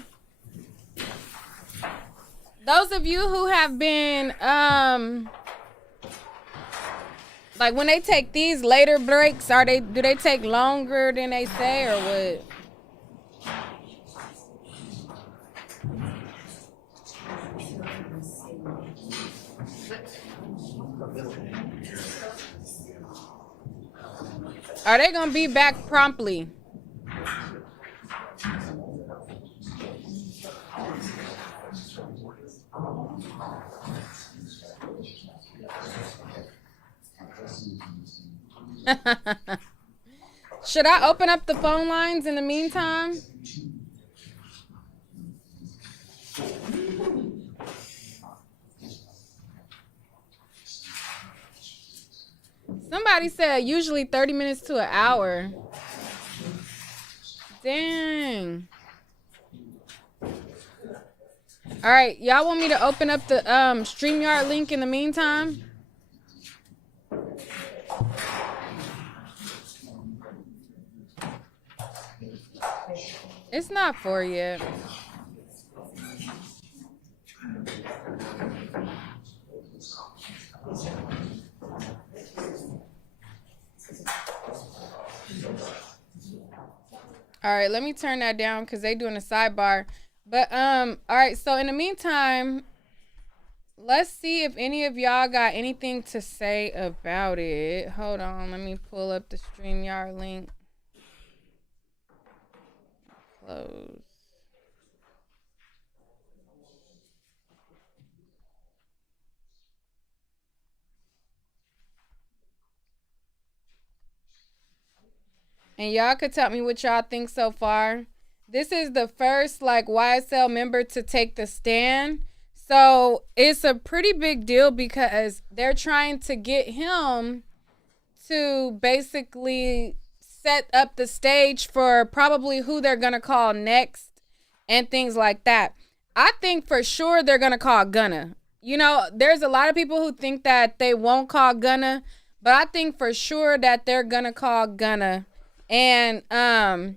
Those of you who have been, like when they take these later breaks, do they take longer than they say or what? Are they gonna be back promptly? Should I open up the phone lines in the meantime? Somebody said usually 30 minutes to an hour. Dang. All right, y'all want me to open up the StreamYard link in the meantime? It's not 4 yet. All right, let me turn that down because they doing a sidebar. But all right, so in the meantime, let's see if any of y'all got anything to say about it. Hold on, let me pull up the StreamYard link. Close. And y'all could tell me what y'all think so far. This is the first like YSL member to take the stand. So it's a pretty big deal because they're trying to get him to basically set up the stage for probably who they're going to call next and things like that. I think for sure they're going to call Gunna. You know, there's a lot of people who think that they won't call Gunna, but I think for sure that they're going to call Gunna. And I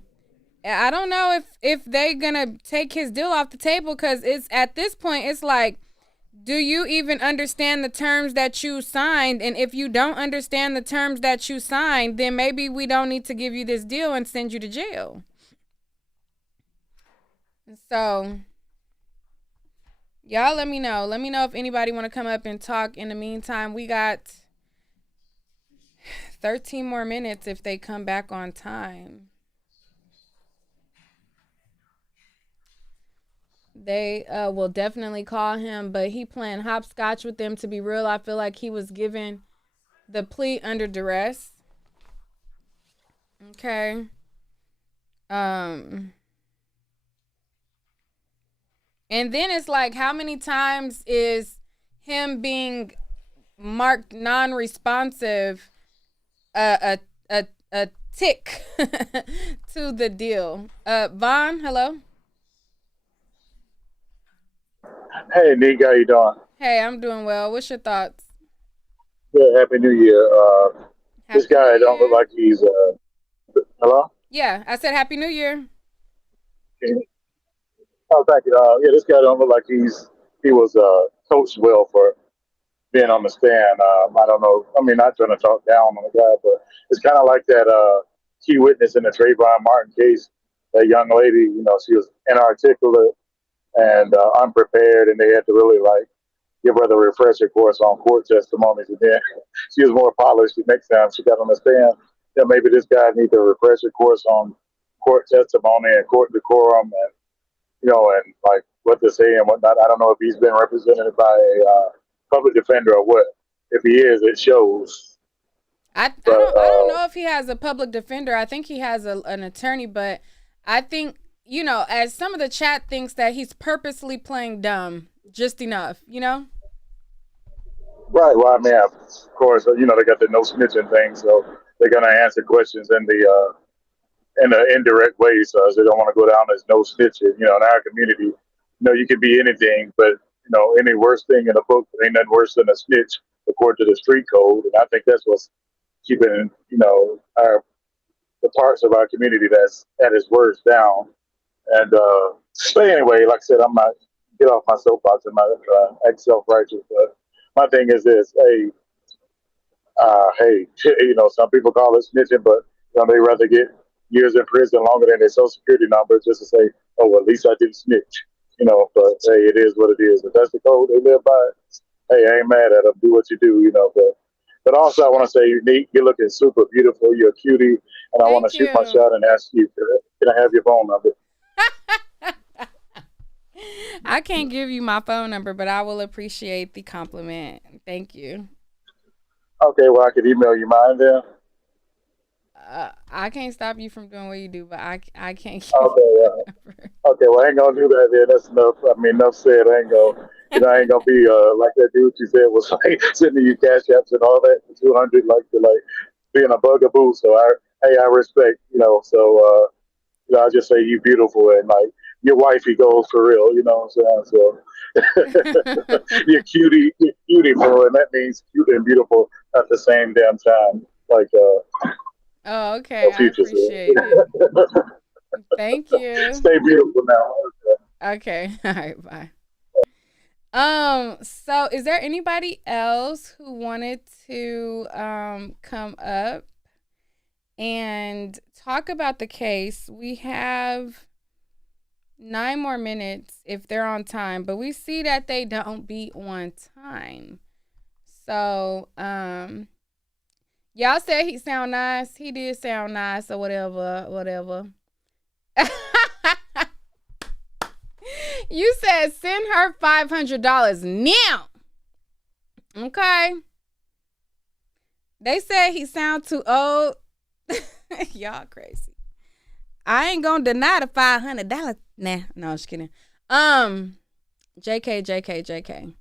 don't know if they're gonna take his deal off the table, because it's at this point it's like, do you even understand the terms that you signed? And if you don't understand the terms that you signed, then maybe we don't need to give you this deal and send you to jail. So y'all let me know if anybody want to come up and talk. In the meantime, we got 13 more minutes if they come back on time. They will definitely call him, but he playing hopscotch with them. To be real, I feel like he was given the plea under duress. Okay. And then it's like, how many times is him being marked non-responsive a tick to the deal? Vaughn, hello. Hey, Nick, how you doing? Hey, I'm doing well. What's your thoughts? Good, Happy New Year. This guy don't look like he's, hello? Yeah, I said Happy New Year. Oh, thank you. Yeah, this guy don't look like he was coached well for being on the stand. I don't know. I mean, not trying to talk down on the guy, but it's kind of like that key witness in the Trayvon Martin case. That young lady, you know, she was inarticulate and unprepared, and they had to really like give her the refresher course on court testimonies. And then she was more polished the next time she got on the stand. Yeah, maybe this guy needs a refresher course on court testimony and court decorum, and you know, and like what to say and whatnot. I don't know if he's been represented by a public defender or what. If he is, it shows. I don't know if he has a public defender. I think he has an attorney, but I think, you know, as some of the chat thinks that he's purposely playing dumb just enough, you know? Right. Well, I mean, of course, you know, they got the no snitching thing, so they're gonna answer questions in the indirect way, so they don't want to go down as no snitching. You know, in our community, you know, you can be anything, but you know, any worse thing in a book ain't nothing worse than a snitch, according to the street code. And I think that's what's keeping, you know, the parts of our community that's at its worst down. And so anyway, like I said, I'm not get off my soapbox and not act self-righteous, but my thing is this: hey, you know, some people call it snitching, but you know, they rather get years in prison longer than their social security number just to say, oh, well, at least I didn't snitch. You know, but hey, it is what it is. If that's the code they live by, hey, I ain't mad at them. Do what you do, you know. But also, I want to say, Unique, you're looking super beautiful. You're a cutie, and I want to shoot my shot and ask you, can I have your phone number? I can't give you my phone number, but I will appreciate the compliment. Thank you. Okay, well, I could email you mine then. I can't stop you from doing what you do, but I can't. Okay, well, I ain't gonna do that then. That's enough. I mean, enough said. I ain't gonna be like that dude you said was like sending you cash apps and all that, 200, like being a bugaboo. So I respect, you know. So you know, I just say you beautiful, and like your wifey goes for real. You know what I'm saying? So you're beautiful, and that means cute and beautiful at the same damn time. Like oh, okay. I appreciate it. Thank you. Stay beautiful now. Okay. All right. Bye. So is there anybody else who wanted to come up and talk about the case. We have 9 more minutes if they're on time, but we see that they don't be on time. So, y'all said he sound nice. He did sound nice or whatever. You said send her $500 now. Okay. They said he sound too old. Y'all crazy. I ain't gonna deny the $500. Nah, no, I'm just kidding. JK.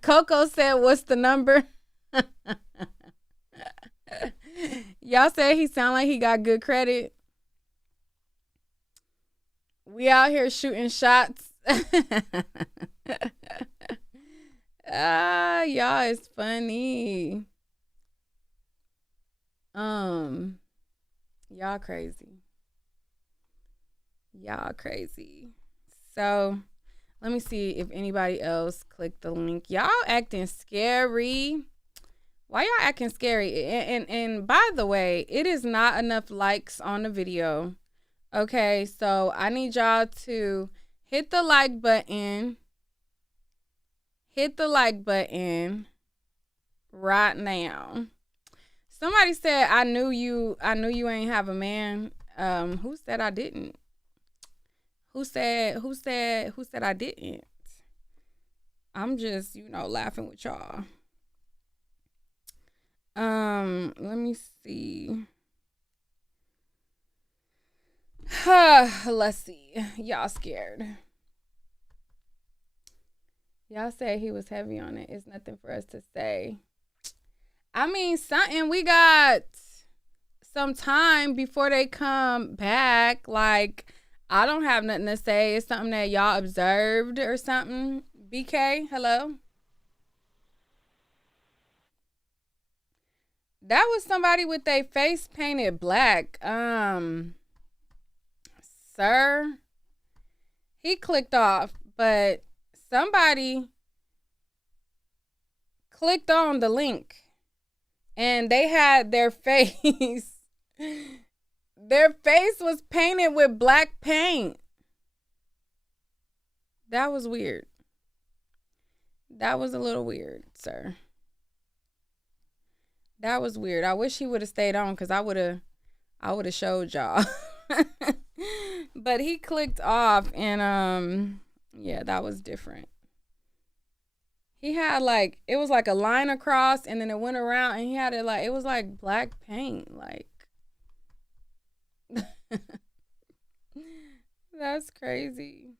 Coco said, what's the number? Y'all said he sound like he got good credit. We out here shooting shots. Y'all is funny. Y'all crazy. So let me see if anybody else clicked the link. Y'all acting scary. Why y'all acting scary? And by the way, it is not enough likes on the video. Okay, so I need y'all to hit the like button. Hit the like button right now. Somebody said, I knew you ain't have a man. Who said I didn't? Who said I didn't? I'm just, laughing with y'all. Let me see. Let's see. Y'all scared. Y'all said he was heavy on it. It's nothing for us to say. I mean, something, we got some time before they come back. Like, I don't have nothing to say. It's something that y'all observed or something. BK, hello? That was somebody with their face painted black. Sir, he clicked off, but somebody clicked on the link and they had their face. Their face was painted with black paint. That was weird. That was a little weird, sir. That was weird. I wish he would have stayed on because I would have showed y'all. But he clicked off and yeah, that was different. He had it was like a line across and then it went around and he had it it was like black paint. That's crazy.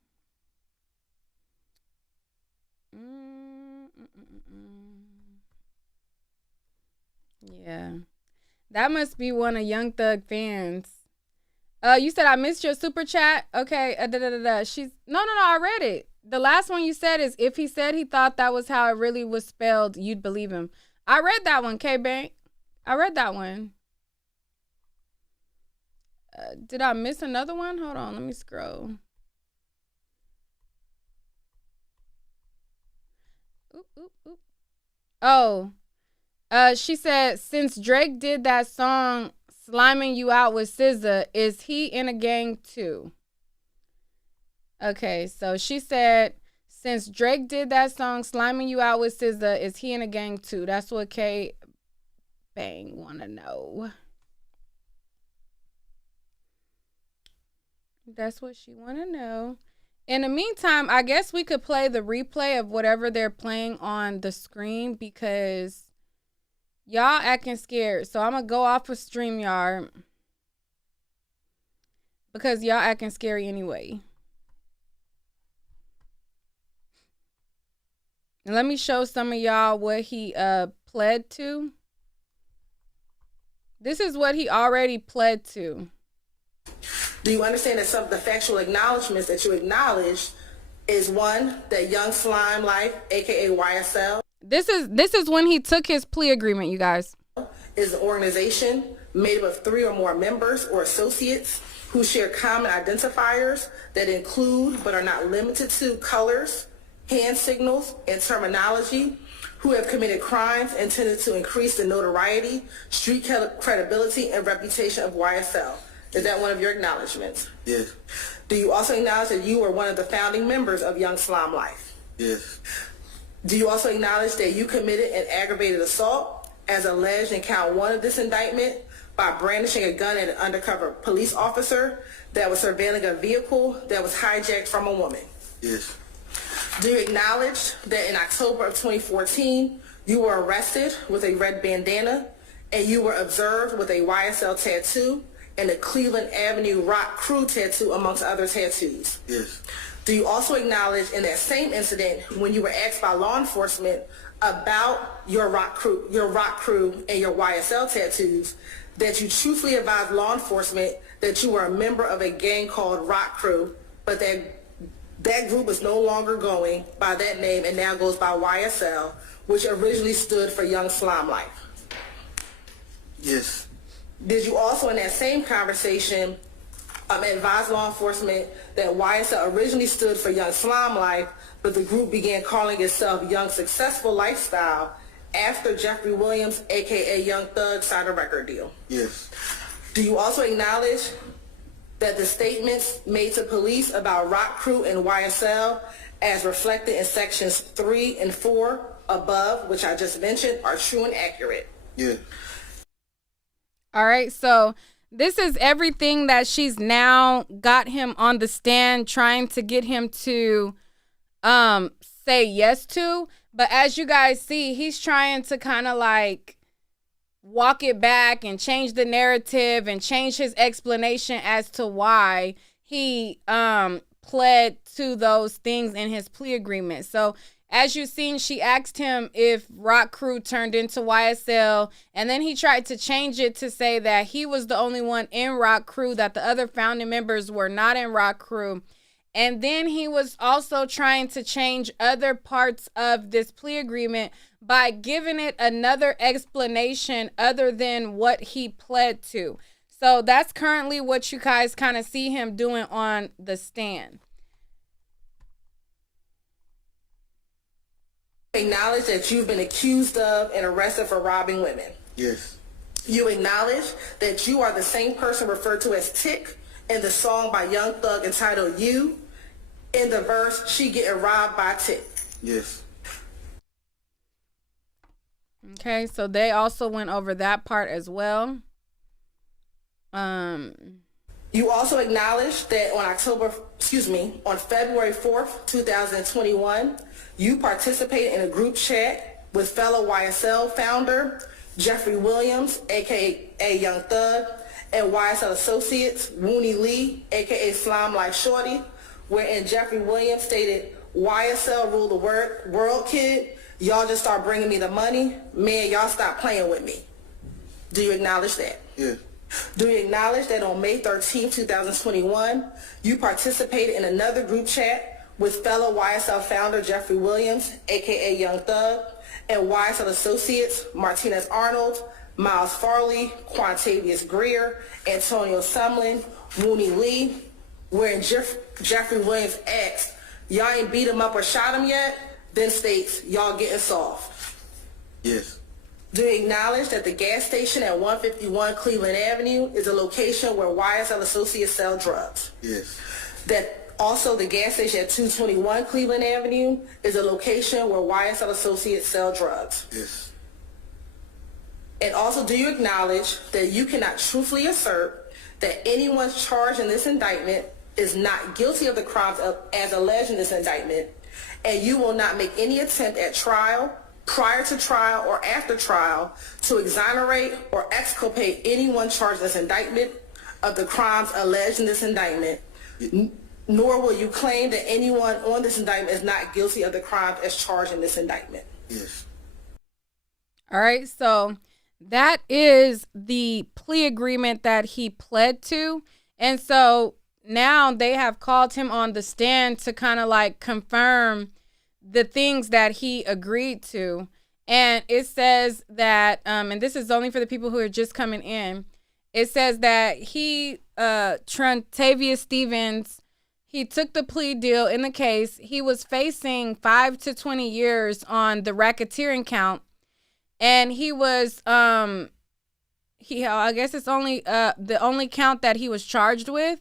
Yeah. That must be one of Young Thug fans. You said I missed your super chat. Okay. She's no, I read it. The last one you said is if he said he thought that was how it really was spelled, you'd believe him. I read that one, K-Bank. I read that one. Did I miss another one? Hold on, let me scroll. Oop. Oh, she said, since Drake did that song, Sliming You Out with SZA, is he in a gang too? Okay, so she said, since Drake did that song, Sliming You Out with SZA, is he in a gang too? That's what K Bang wanna know. That's what she wanna know. In the meantime, I guess we could play the replay of whatever they're playing on the screen because y'all acting scared. So I'm gonna go off of StreamYard because y'all acting scary anyway. And let me show some of y'all what he pled to. This is what he already pled to. Do you understand that some of the factual acknowledgments that you acknowledged is one, that Young Slime Life, aka YSL, This is when he took his plea agreement, you guys. is an organization made up of 3 or more members or associates who share common identifiers that include but are not limited to colors, hand signals, and terminology who have committed crimes intended to increase the notoriety, street credibility, and reputation of YSL. Is that one of your acknowledgments? Yes. Do you also acknowledge that you were one of the founding members of Young Slime Life? Yes. Do you also acknowledge that you committed an aggravated assault as alleged in count 1 of this indictment by brandishing a gun at an undercover police officer that was surveilling a vehicle that was hijacked from a woman? Yes. Do you acknowledge that in October of 2014, you were arrested with a red bandana and you were observed with a YSL tattoo and a Cleveland Avenue Rock Crew tattoo, amongst other tattoos? Yes. Do you also acknowledge in that same incident, when you were asked by law enforcement about your Rock Crew and your YSL tattoos, that you truthfully advised law enforcement that you were a member of a gang called Rock Crew, but that group is no longer going by that name and now goes by YSL, which originally stood for Young Slime Life? Yes. Did you also in that same conversation advise law enforcement that YSL originally stood for Young Slime Life, but the group began calling itself Young Successful Lifestyle after Jeffrey Williams, aka Young Thug, signed a record deal? Yes. Do you also acknowledge that the statements made to police about Rock Crew and YSL, as reflected in sections 3 and 4 above, which I just mentioned, are true and accurate? Yeah. All right, so this is everything that she's now got him on the stand, trying to get him to say yes to. But as you guys see, he's trying to kind of like walk it back and change the narrative and change his explanation as to why he pled to those things in his plea agreement. So as you've seen, she asked him if Rock Crew turned into YSL, and then he tried to change it to say that he was the only one in Rock Crew, that the other founding members were not in Rock Crew. And then he was also trying to change other parts of this plea agreement by giving it another explanation other than what he pled to. So that's currently what you guys kind of see him doing on the stand. Acknowledge that you've been accused of and arrested for robbing women. Yes. You acknowledge that you are the same person referred to as Tick in the song by Young Thug entitled You, in the verse, she getting robbed by Tick. Yes. Okay, so they also went over that part as well. You also acknowledge that on February 4th, 2021, you participated in a group chat with fellow YSL founder Jeffrey Williams, aka Young Thug, and YSL associates Wooney Lee, aka Slime Life Shorty, wherein Jeffrey Williams stated, "YSL rule the world, kid. Y'all just start bringing me the money. Man, y'all stop playing with me." Do you acknowledge that? Yeah. Do you acknowledge that on May 13, 2021, you participated in another group chat with fellow YSL founder Jeffrey Williams, aka Young Thug, and YSL associates Martinez Arnold, Miles Farley, Trontavious Greer, Antonio Sumlin, Wooney Lee, wherein Jeffrey Williams asks, "Y'all ain't beat him up or shot him yet?" Then states, "Y'all getting soft." Yes. Do you acknowledge that the gas station at 151 Cleveland Avenue is a location where YSL associates sell drugs? Yes. That also the gas station at 221 Cleveland Avenue is a location where YSL associates sell drugs? Yes. And also, do you acknowledge that you cannot truthfully assert that anyone charged in this indictment is not guilty of the crimes as alleged in this indictment, and you will not make any attempt at trial, prior to trial, or after trial to exonerate or exculpate anyone charged in this indictment of the crimes alleged in this indictment, nor will you claim that anyone on this indictment is not guilty of the crimes as charged in this indictment? Yes. All right, so that is the plea agreement that he pled to. And so now they have called him on the stand to kind of like confirm the things that he agreed to. And it says that, and this is only for the people who are just coming in, it says that he, Trontavious Stevens, He took the plea deal in the case. He was facing 5 to 20 years on the racketeering count. And he was, I guess it's only the only count that he was charged with.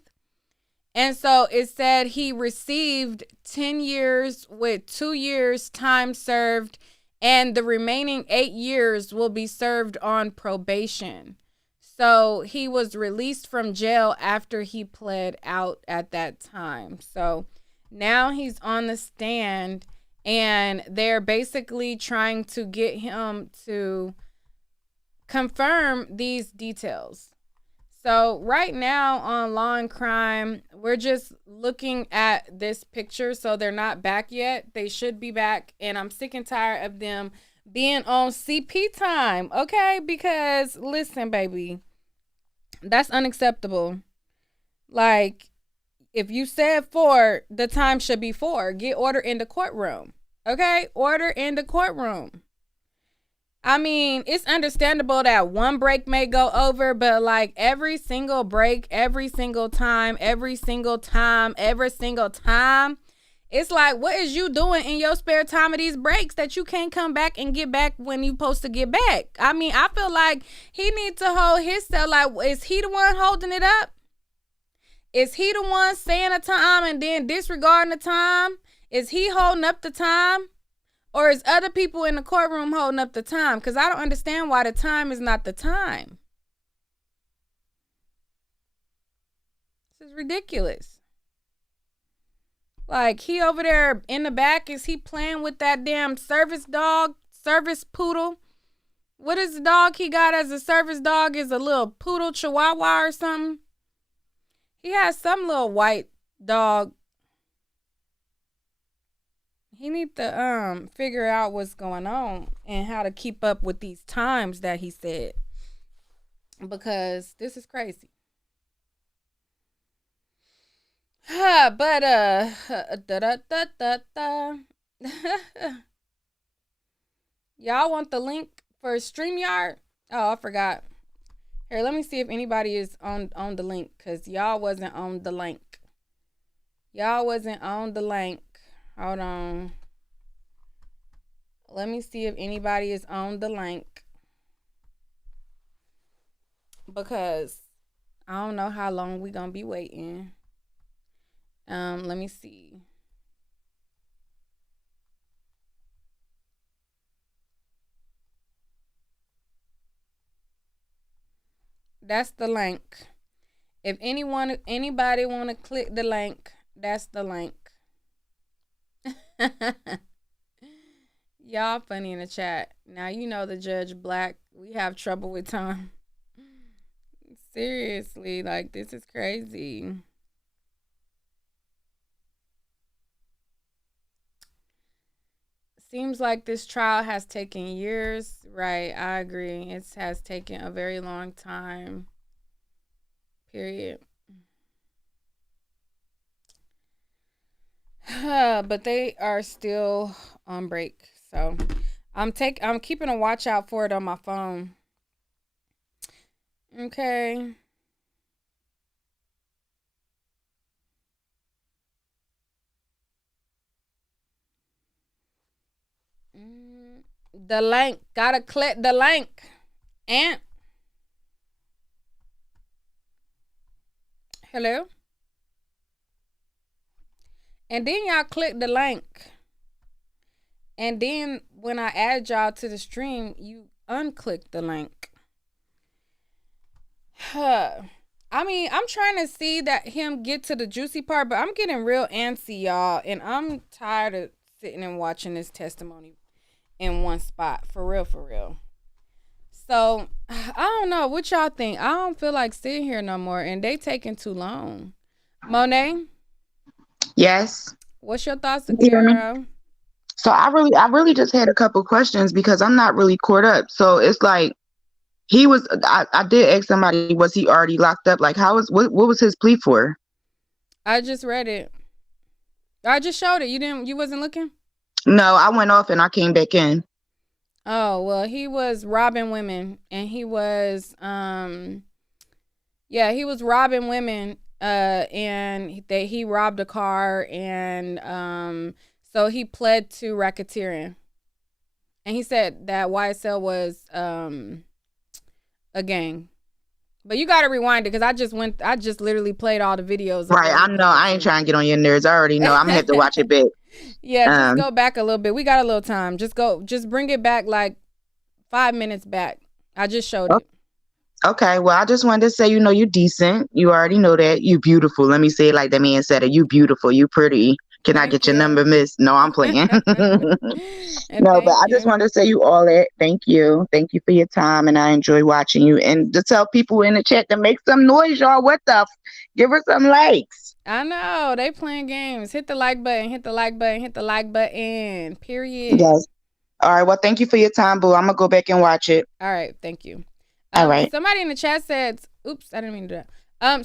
And so it said he received 10 years with 2 years time served, and the remaining 8 years will be served on probation. So he was released from jail after he pled out at that time. So now he's on the stand, and they're basically trying to get him to confirm these details. So right now on Law and Crime, we're just looking at this picture. So they're not back yet. They should be back. And I'm sick and tired of them being on CP time. Okay? Because listen, baby, that's unacceptable. Like, if you said 4, the time should be 4. Get order in the courtroom. Okay? Order in the courtroom. I mean, it's understandable that one break may go over, but like every single break, every single time, it's like, what is you doing in your spare time of these breaks that you can't come back and get back when you supposed to get back? I mean, I feel like he needs to hold his self. Like, is he the one holding it up? Is he the one saying a time and then disregarding the time? Is he holding up the time? Or is other people in the courtroom holding up the time? Because I don't understand why the time is not the time. This is ridiculous. Like, he over there in the back, is he playing with that damn service dog, service poodle? What is the dog he got as a service dog? Is a little poodle chihuahua or something? He has some little white dog. He need to figure out what's going on and how to keep up with these times that he said. Because this is crazy. But y'all want the link for StreamYard? Oh, I forgot. Here, let me see if anybody is on the link, because y'all wasn't on the link. Y'all wasn't on the link. Hold on. Let me see if anybody is on the link. Because I don't know how long we gonna be waiting. Let me see. That's the link. If anybody want to click the link, that's the link. Y'all funny in the chat. Now you know the Judge Black. We have trouble with time. Seriously, like, this is crazy. Seems like this trial has taken years. Right, I agree. It has taken a very long time. Period. But they are still on break. So I'm keeping a watch out for it on my phone. Okay. The link. Gotta click the link. And hello? And then y'all click the link. And then when I add y'all to the stream, you unclick the link. I mean, I'm trying to see that him get to the juicy part, but I'm getting real antsy, y'all. And I'm tired of sitting and watching this testimony in one spot. For real, for real. So, I don't know. What y'all think? I don't feel like sitting here no more. And they taking too long. Monet? Yes. What's your thoughts, girl? So I really just had a couple questions because I'm not really caught up. So it's like I did ask somebody, was he already locked up? Like, what was his plea for? I just read it. I just showed it. You wasn't looking? No, I went off and I came back in. Oh, well, he was robbing women, and he was he was robbing women, and he robbed a car, and so he pled to racketeering, and he said that YSL was a gang. But you gotta rewind it because I just literally played all the videos. Right, I know. I ain't trying to get on your nerves. I already know. I'm gonna have to watch it back. Yeah, just go back a little bit. We got a little time. Just bring it back like 5 minutes back. I just showed it. Okay, well, I just wanted to say, you decent. You already know that. You beautiful. Let me say it like that man said it. You beautiful. You pretty. Can I get your number, miss? No, I'm playing. No, but I just wanted to say you all that. Thank you. Thank you for your time, and I enjoy watching you. And to tell people in the chat to make some noise, y'all. What the give her some likes. I know. They playing games. Hit the like button. Hit the like button. Hit the like button. Period. Yes. All right. Well, thank you for your time, boo. I'm going to go back and watch it. All right. Thank you. All right. Somebody in the chat says, oops, I didn't mean to do that.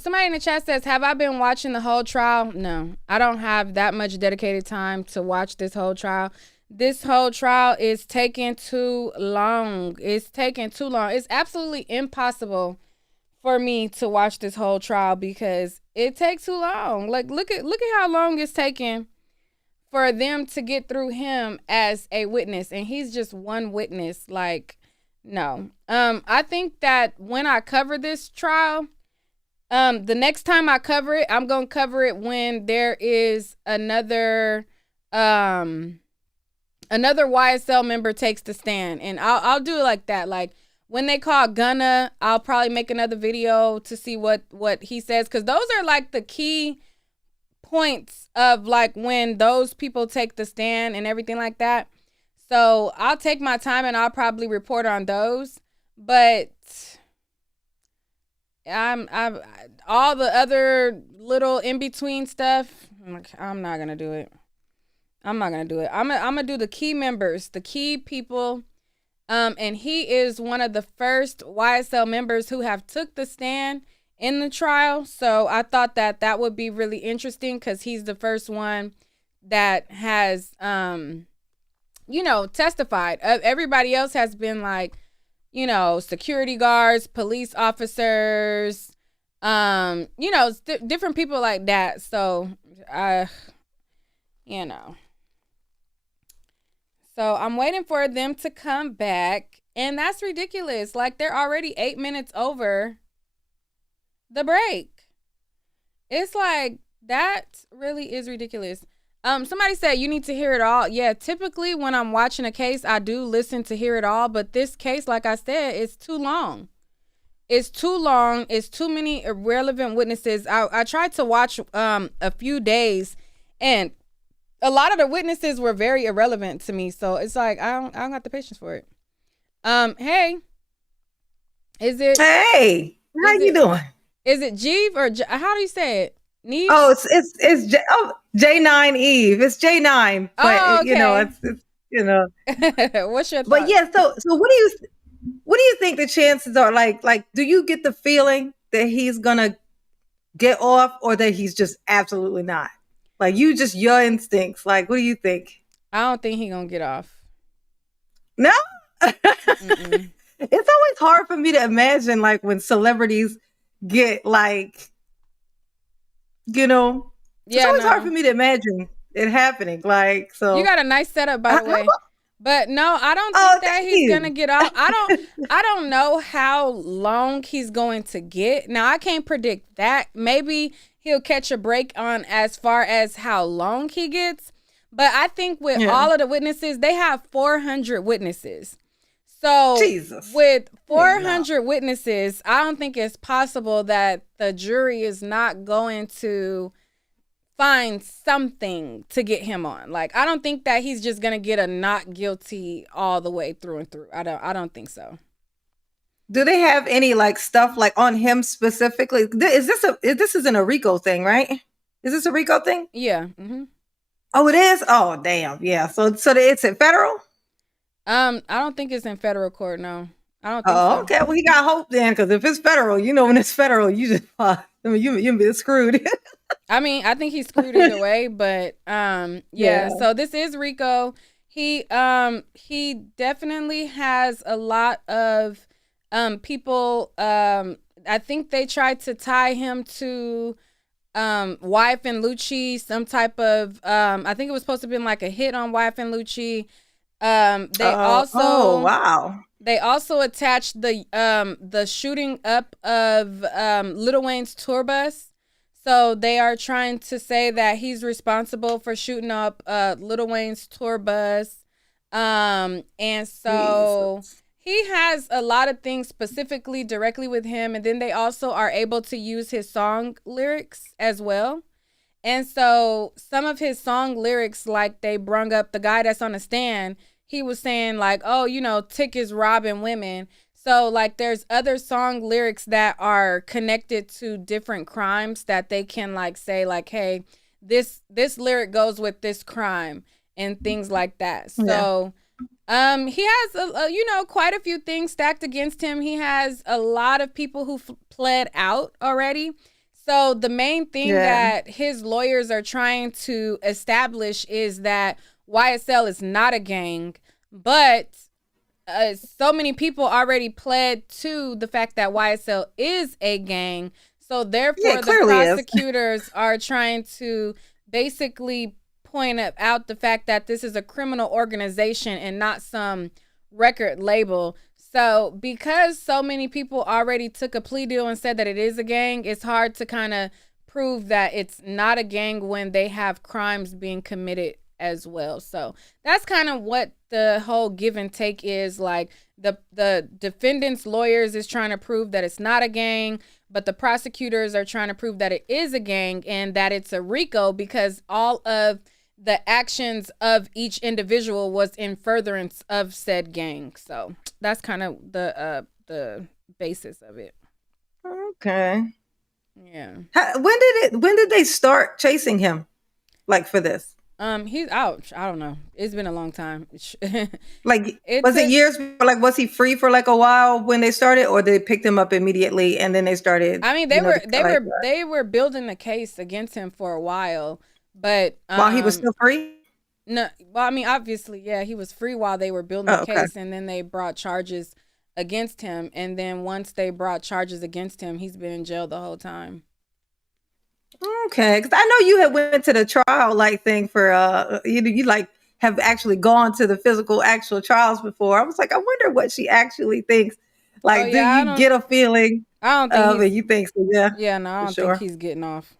Somebody in the chat says, have I been watching the whole trial? No, I don't have that much dedicated time to watch this whole trial. This whole trial is taking too long. It's taking too long. It's absolutely impossible for me to watch this whole trial because it takes too long. Like, look at how long it's taking for them to get through him as a witness, and he's just one witness. Like, no. I think that when I cover this trial, the next time I cover it, I'm gonna cover it when there is another YSL member takes the stand, and I'll do it like that. Like when they call Gunna, I'll probably make another video to see what he says, because those are like the key points of like when those people take the stand and everything like that. So I'll take my time and I'll probably report on those, but I'm all the other little in between stuff, I'm not gonna do it. I'm gonna do the key members, the key people, and he is one of the first YSL members who have took the stand in the trial. So I thought that would be really interesting because he's the first one that has testified. Everybody else has been like, security guards, police officers, different people like that. So, So I'm waiting for them to come back, and that's ridiculous. Like, they're already 8 minutes over the break. It's like, that really is ridiculous. Somebody said you need to hear it all. Yeah, typically when I'm watching a case, I do listen to hear it all, but this case, like I said, it's too long. It's too long. It's too many irrelevant witnesses. I tried to watch a few days, and a lot of the witnesses were very irrelevant to me. So it's like I don't have the patience for it. Hey, is it? Hey, how you doing? Is it Jeeve or how do you say it? Neve? Oh, it's J9 Eve. It's J9. But okay. It's What's your thought? But yeah, so what do you think the chances are? Like do you get the feeling that he's gonna get off, or that he's just absolutely not? Like, your instincts. Like, what do you think? I don't think he's gonna get off. No? It's always hard for me to imagine, like, when celebrities get, like, it's always hard for me to imagine it happening. Like, so. You got a nice setup, by the way. But no, I don't think that he's gonna get off. I don't know how long he's going to get. Now, I can't predict that. Maybe he'll catch a break on as far as how long he gets. But I think with all of the witnesses, they have 400 witnesses. So with 400 witnesses, I don't think it's possible that the jury is not going to find something to get him on. Like, I don't think that he's just gonna get a not guilty all the way through and through. I don't think so. Do they have any like stuff like on him specifically? This isn't a RICO thing, right? Is this a RICO thing? Yeah. Mm-hmm. Oh, it is? Oh, damn. Yeah. So it's in federal? I don't think it's in federal court. No, I don't think so. Okay. Well, he got hope then, because if it's federal, when it's federal, you just you be screwed. I mean, I think he's screwed either way, but yeah. So this is RICO. He definitely has a lot of people. I think they tried to tie him to YF and Lucci some type of I think it was supposed to have been like a hit on YF and Lucci. Oh wow. They also attached the shooting up of Lil Wayne's tour bus. So they are trying to say that he's responsible for shooting up Lil Wayne's tour bus. And so he has a lot of things specifically directly with him. And then they also are able to use his song lyrics as well. And so some of his song lyrics, like they brung up the guy that's on the stand, he was saying like, oh, you know, Tick is robbing women. So like there's other song lyrics that are connected to different crimes that they can like say like, hey, this lyric goes with this crime and things like that. So he has you know, quite a few things stacked against him. He has a lot of people who pled out already. So the main thing that his lawyers are trying to establish is that YSL is not a gang, but so many people already pled to the fact that YSL is a gang. So therefore, the prosecutors are trying to basically point out the fact that this is a criminal organization and not some record label. So because so many people already took a plea deal and said that it is a gang, it's hard to kind of prove that it's not a gang when they have crimes being committed as well. So that's kind of what the whole give and take is. Like the defendant's lawyers is trying to prove that it's not a gang, but the prosecutors are trying to prove that it is a gang and that it's a RICO because all of the actions of each individual was in furtherance of said gang. So that's kind of the basis of it. Okay. Yeah. When did they start chasing him? Like for this? He's out. I don't know. It's been a long time. Like, was it years before? Like, was he free for like a while when they started, or they picked him up immediately and then they started? I mean, they were building the case against him for a while, but while he was still free. No, well, I mean, obviously, yeah, he was free while they were building the case, and then they brought charges against him, and then once they brought charges against him, he's been in jail the whole time. Okay, because I know you had went to the trial like thing for you like have actually gone to the physical actual trials before. I was like, I wonder what she actually thinks. Like, do you get a feeling? I don't think you think so? Yeah. Yeah, no, I don't sure. think he's getting off,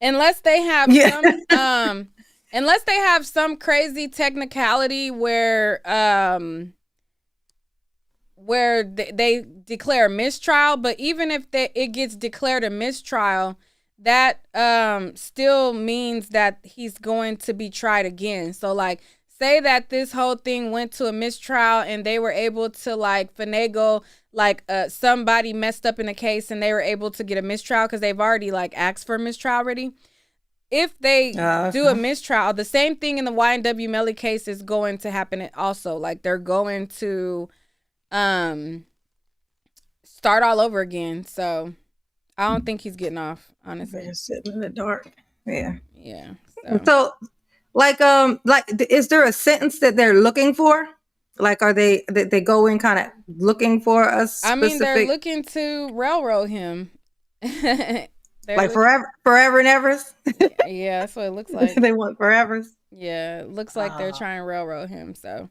unless they have some unless they have some crazy technicality where they declare mistrial. But even if it gets declared a mistrial, that still means that he's going to be tried again. So like, say that this whole thing went to a mistrial and they were able to like finagle like somebody messed up in a case and they were able to get a mistrial because they've already like asked for a mistrial already. If they do a mistrial, the same thing in the Y&W Melly case is going to happen also. Like they're going to start all over again. So I don't think he's getting off, honestly. They're sitting in the dark. Yeah. Yeah. So like is there a sentence that they're looking for? Like are they go in kind of looking for a specific... I mean, they're looking to railroad him. Like forever and ever? Yeah, that's what it looks like. They want forever. Yeah, it looks like they're trying to railroad him. So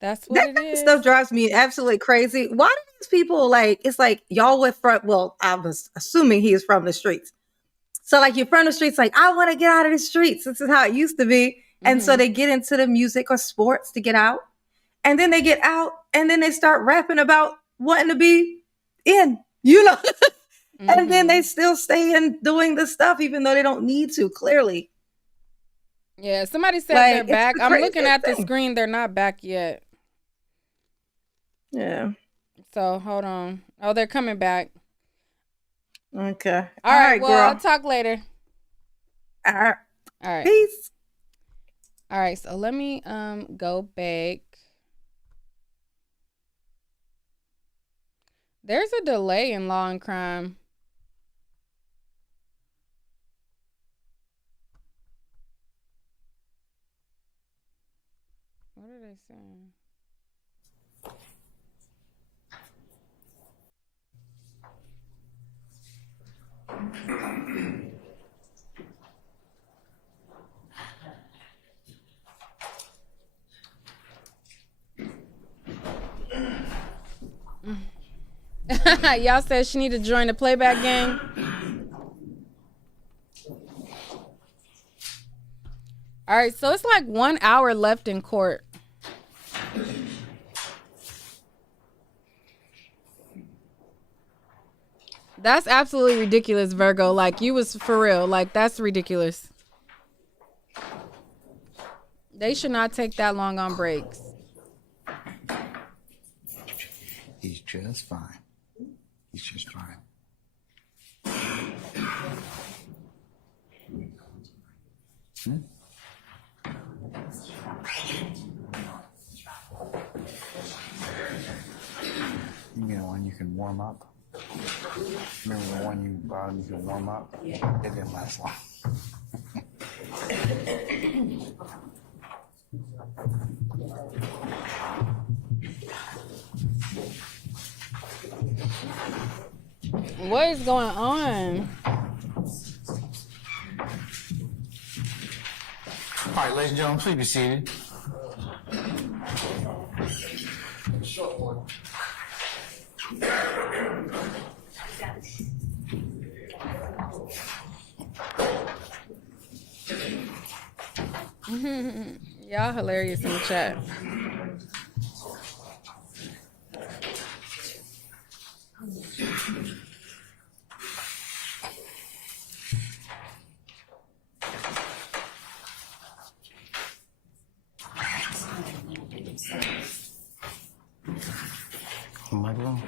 that's what it is. Stuff drives me absolutely crazy. Why do these people like? It's like y'all went from. Well, I was assuming he is from the streets. So like you're from the streets, like I want to get out of the streets. This is how it used to be. And so they get into the music or sports to get out, and then they get out, and then they start rapping about wanting to be in. You know. And then they still stay in doing the stuff, even though they don't need to, clearly. Yeah, somebody said they're back. I'm looking at the screen. They're not back yet. Yeah. So, hold on. Oh, they're coming back. Okay. All right, well, girl. I'll talk later. All right. All right. Peace. All right, so let me go back. There's a delay in Law and Crime. What are they saying? Y'all said she need to join the playback game. All right, so it's like 1 hour left in court. That's absolutely ridiculous, Virgo. Like, you was for real. Like, that's ridiculous. They should not take that long on breaks. He's just fine. He's just fine. You mean the one you can warm up? Remember the one you bought you can warm up? Yeah. It didn't last long. What is going on? All right, ladies and gentlemen, please be seated. Y'all hilarious in the chat. Michael.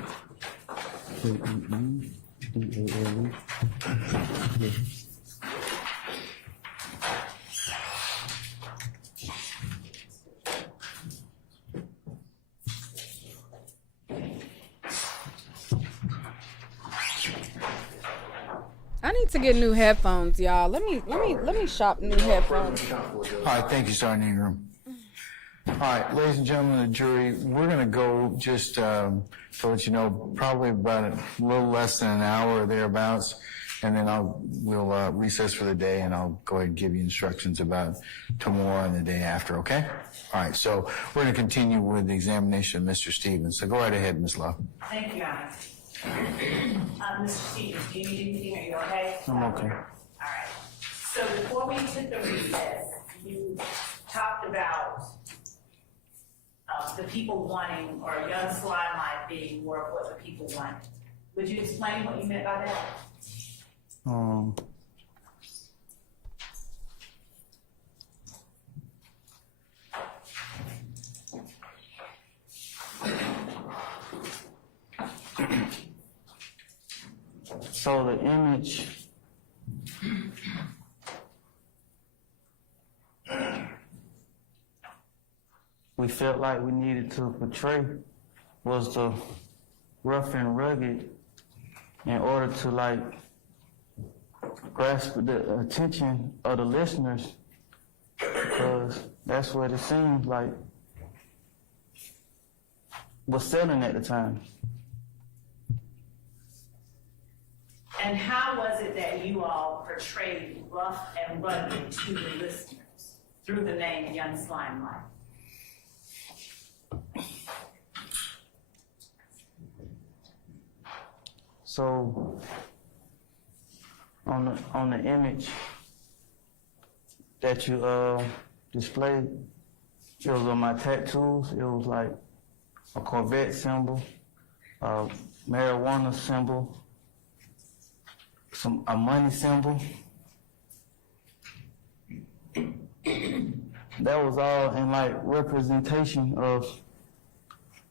I need to get new headphones, y'all. Let me shop new headphones. All right, thank you, Sergeant Ingram. All right, ladies and gentlemen of the jury, we're going to go just to let you know, probably about a little less than an hour or thereabouts, and then we'll recess for the day, and I'll go ahead and give you instructions about tomorrow and the day after, okay? All right, so we're going to continue with the examination of Mr. Stevens. So go right ahead, Ms. Love. Thank you, Your Honor. Mr. Stevens, do you need anything? Are you okay? I'm okay. All right. So before we took the recess, you talked about the people wanting, or young slime life being more of what the people wanted. Would you explain what you meant by that? So the image we felt like we needed to portray was the rough and rugged in order to like grasp the attention of the listeners, because that's what it seemed like was selling at the time. And how was it that you all portrayed rough and rugged to the listeners through the name Young Slime Life? So on the image that you displayed, it was on my tattoos. It was like a Corvette symbol, a marijuana symbol, a money symbol. That was all in like representation of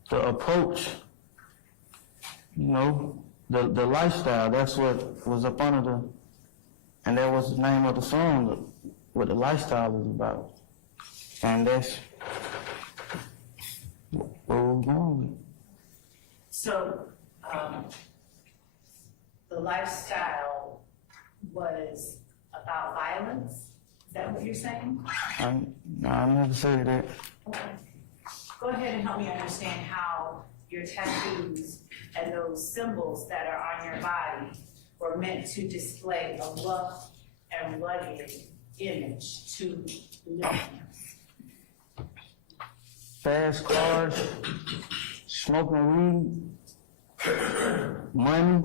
the approach, you know, the lifestyle. That's what was up under and that was the name of the song, what the lifestyle is about. And that's where we're going. So, the lifestyle was about violence? Is that what you're saying? I never said that. Okay. Go ahead and help me understand how your tattoos and those symbols that are on your body were meant to display a rough and rugged image to listeners. Fast cars, smoking weed, money.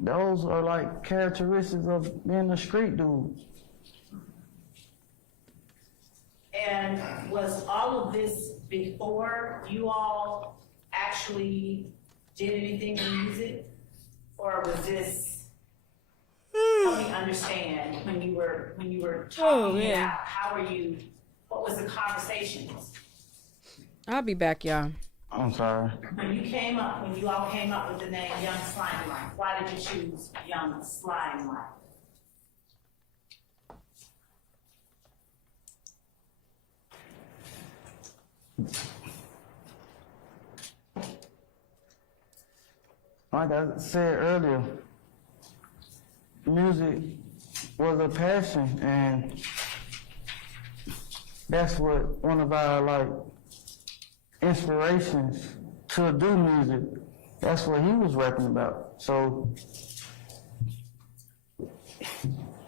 Those are like characteristics of being a street dude. And was all of this before you all actually did anything in music? Or was this, help me understand, when you were talking it out, what was the conversations? I'll be back, y'all. I'm sorry. When you all came up with the name Young Slime Life, why did you choose Young Slime Life? Like I said earlier, music was a passion, and that's what one of our inspirations to do music. That's what he was rapping about. So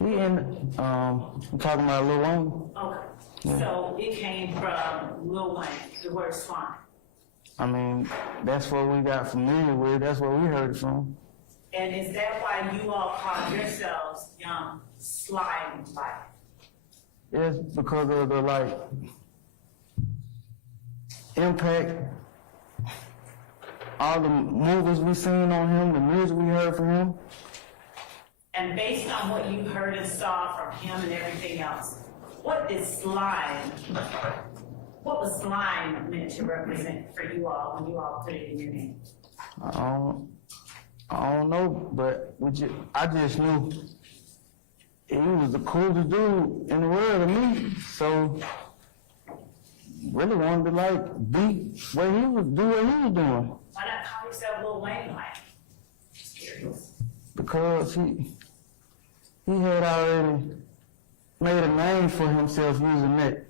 I'm talking about Lil Wayne. Okay, Yeah. so it came from Lil Wayne, the word slime. I mean, that's what we got familiar with. That's where we heard it from. And is that why you all call yourselves Young Slime Life? It's because of the impact, all the movies we seen on him, the music we heard from him. And based on what you heard and saw from him and everything else, what was slime meant to represent for you all when you all put it in your name? I don't know, but I just knew he was the coolest dude in the world to me. So really wanted to be what he was doing. Why not call yourself Lil Wayne Life? Just curious. Because he had already made a name for himself using that.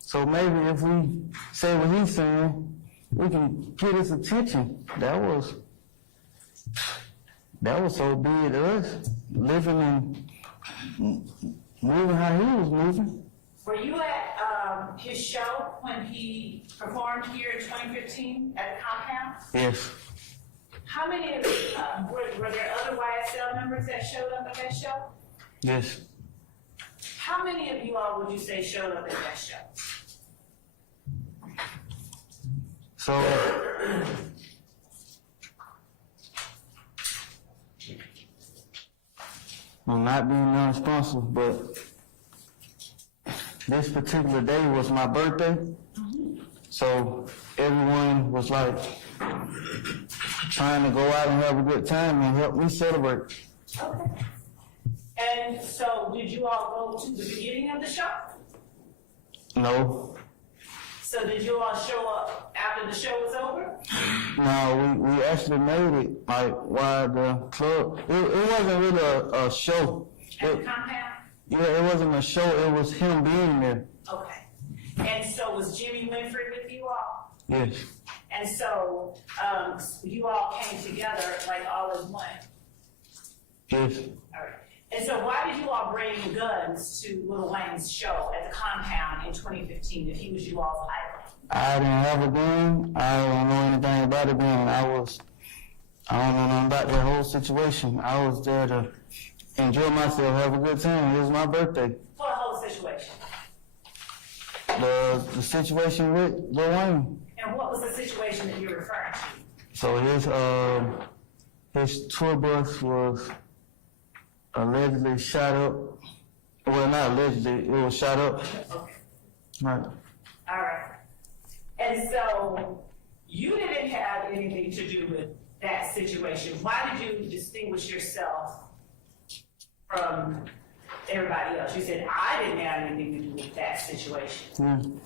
So maybe if we say what he's saying, we can get his attention. That was so big to us, living and moving how he was moving. Were you at his show when he performed here in 2015 at the compound? Yes. How many of were there other YSL members that showed up at that show? Yes. How many of you all would you say showed up at that show? So I'm not being irresponsible, but this particular day was my birthday. So everyone was trying to go out and have a good time and help me celebrate. Okay. And so did you all go to the beginning of the show? No. So did you all show up after the show was over? No, we actually made it while the club, it wasn't really a show. At the compound? Yeah, it wasn't a show, it was him being there. Okay. And so was Jimmy Winfrey with you all? Yes. And so you all came together all as one? Yes. All right. And so why did you all bring guns to Lil Wayne's show at the compound in 2015 if he was you all's idol? I didn't have a gun. I don't know anything about a gun. I don't know nothing about that whole situation. I was there to enjoy myself, have a good time. It was my birthday. What whole situation? The situation with Lil Wayne. And what was the situation that you're referring to? So his tour bus was allegedly shot up. Well, not allegedly, it was shot up. Okay. Right. All right. And so you didn't have anything to do with that situation. Why did you distinguish yourself from everybody else? You said, I didn't have anything to do with that situation.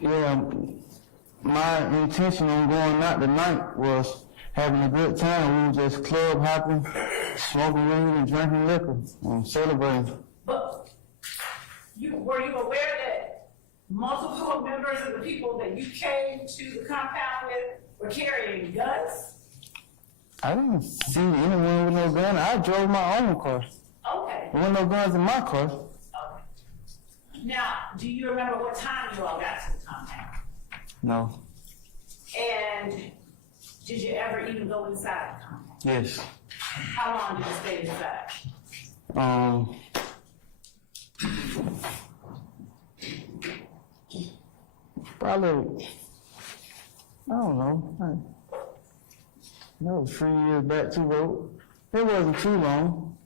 Yeah, my intention on going out tonight was having a good time. We were just club hopping, smoking weed and drinking liquor and celebrating. But were you aware that multiple members of the people that you came to the compound with were carrying guns? I didn't see anyone with no gun. I drove my own car. Okay. There weren't no guns in my car. Okay. Now, do you remember what time you all got to the compound? No. And did you ever even go inside the compound? Yes. How long did you stay inside? Probably, I don't know. That was 3 years back too, but it wasn't too long.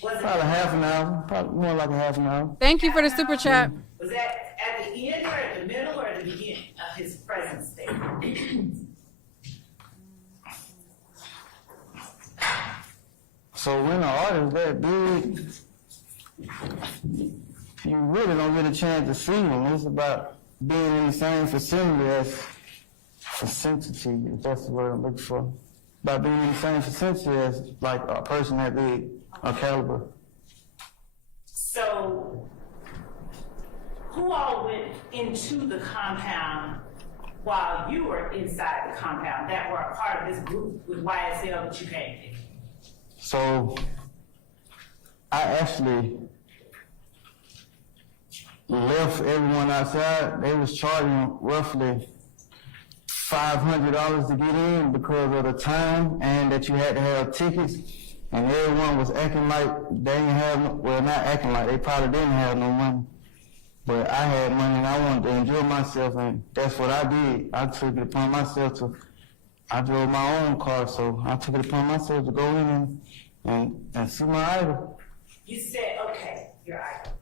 Probably half an hour, probably more like a half an hour. Thank you for the super chat. Was that at the end or at the middle or at the beginning of his presence there? So when an artist that big, you really don't get a chance to see them. It's about being in the same vicinity as vicinity, if that's the word I'm looking for. About being in the same vicinity as like a person that big, a caliber. So who all went into the compound while you were inside the compound that were a part of this group with YSL that you came in? So I actually left everyone outside. They was charging roughly $500 to get in because of the time and that you had to have tickets. And everyone was acting like they didn't have, well, not acting like, they probably didn't have no money. But I had money and I wanted to enjoy myself, and that's what I did. I took it upon myself I drove my own car, so I took it upon myself to go in and see my idol. You said, okay, your idol.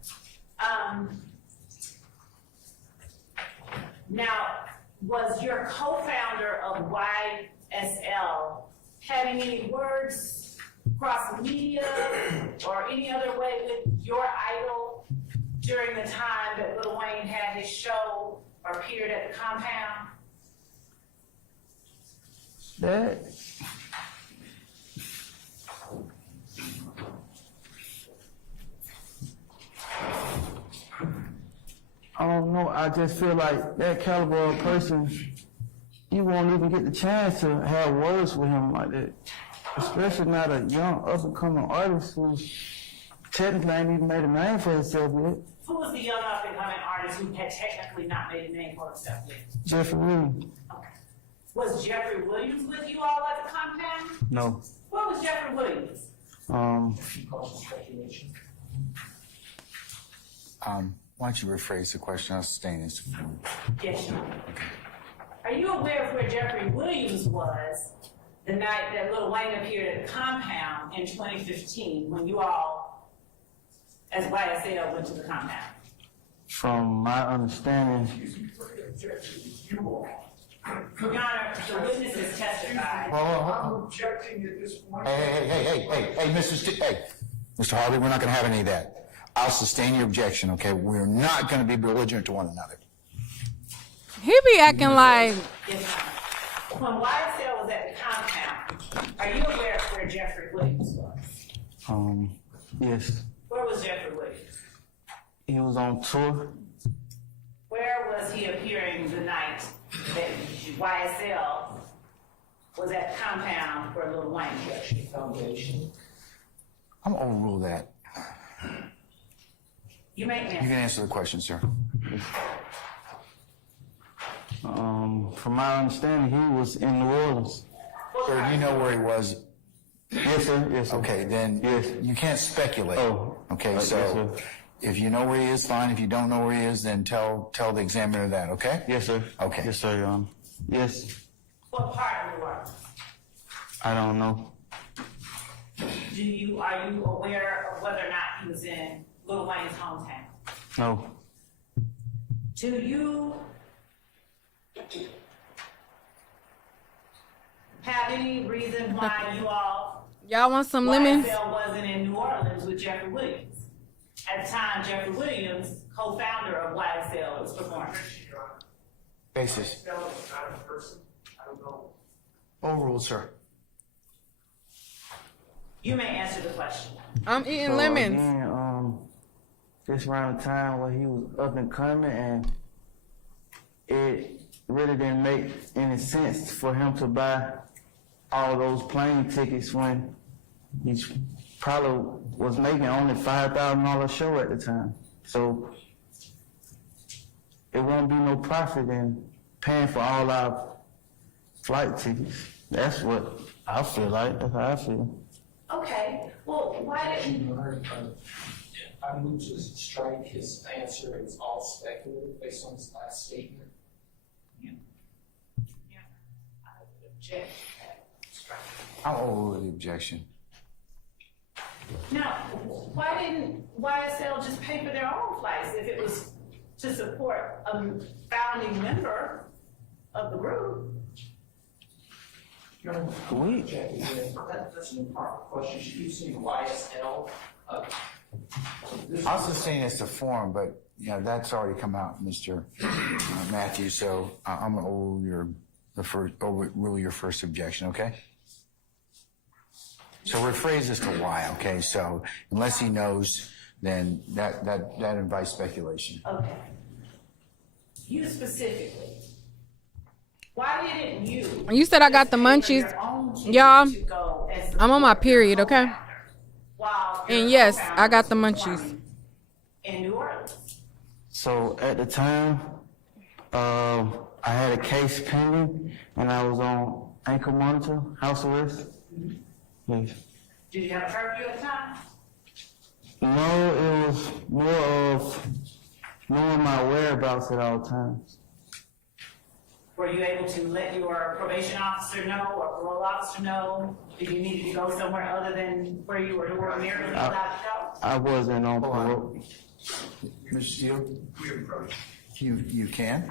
Now, was your co-founder of YSL having any words across the media or any other way with your idol during the time that Lil Wayne had his show or appeared at the compound? That, I don't know, I just feel like that caliber of person, you won't even get the chance to have words with him like that. Especially not a young, up-and-coming artist who technically ain't even made a name for himself yet. Who was the young up-and-coming artist who had technically not made a name for himself yet? Jeffrey Williams. Okay. Was Jeffrey Williams with you all at the compound? No. Where was Jeffrey Williams? Why don't you rephrase the question? I'll sustain this. Yes, sir. Are you aware of where Jeffrey Williams was the night that Lil Wayne appeared at the compound in 2015 when you all, as YSL, went to the compound? From my understanding, Your Honor, the witnesses testified. I'm objecting at this point. Hey, Mr. Harvey, we're not gonna have any of that. I'll sustain your objection, okay? We're not gonna be belligerent to one another. He be acting like. Yes, Your Honor. When YSL was at the compound, are you aware of where Jeffrey Williams was? yes. Where was Jeffrey Williams? He was on tour. Where was he appearing the night that YSL was at the compound where Lil Wayne was? Foundation. I'm gonna overrule that. You may You can answer the question, sir. From my understanding, he was in New Orleans. Sir, do you know where he was? Yes, sir. Yes, sir. Okay, then you can't speculate. Oh. Okay, Yes, so sir. if you know where he is, fine. If you don't know where he is, then tell the examiner that, okay? Yes, sir. Okay. Yes, sir, Your Honor. Yes. What part of New Orleans? I don't know. Are you aware of whether or not he was in Lil Wayne's hometown? No. Do you have any reason why you all Y'all want some lemons? YSL wasn't in New Orleans with Jeffrey Williams? At the time, Jeffrey Williams, co-founder of YSL, was performing. Basis. Not a person. I don't know. Overruled, sir. You may answer the question. I'm eating So, lemons. Again, just around the time where he was up and coming, and it really didn't make any sense for him to buy all those plane tickets when he probably was making only $5,000 show at the time. So it won't be no profit in paying for all our flight tickets. That's what I feel like. That's how I feel. Okay, well, why didn't, I move to strike his answer. It's all speculative based on his last statement. I would object to that strike. I'll overrule the objection. Now, why didn't YSL just pay for their own flights if it was to support a founding member of the group? That's an improper question. Should you say YSL? I was just saying it's a form, but that's already come out, Mr. Matthews. So I'm gonna overrule your first objection. Okay. So rephrase this to why. Okay. So unless he knows, then that invites speculation. Okay. You specifically. Why didn't you? You said I got the munchies. Y'all, I'm on my period, okay? And yes, I got the munchies. In New Orleans. So at the time, I had a case pending, and I was on ankle monitor, house arrest. Yes. Did you have a curfew at the time? No, it was more of knowing my whereabouts at all times. Were you able to let your probation officer know or parole officer know if you needed to go somewhere other than where you were ordinarily allowed to go? I wasn't on parole. Mr. Steele, you can.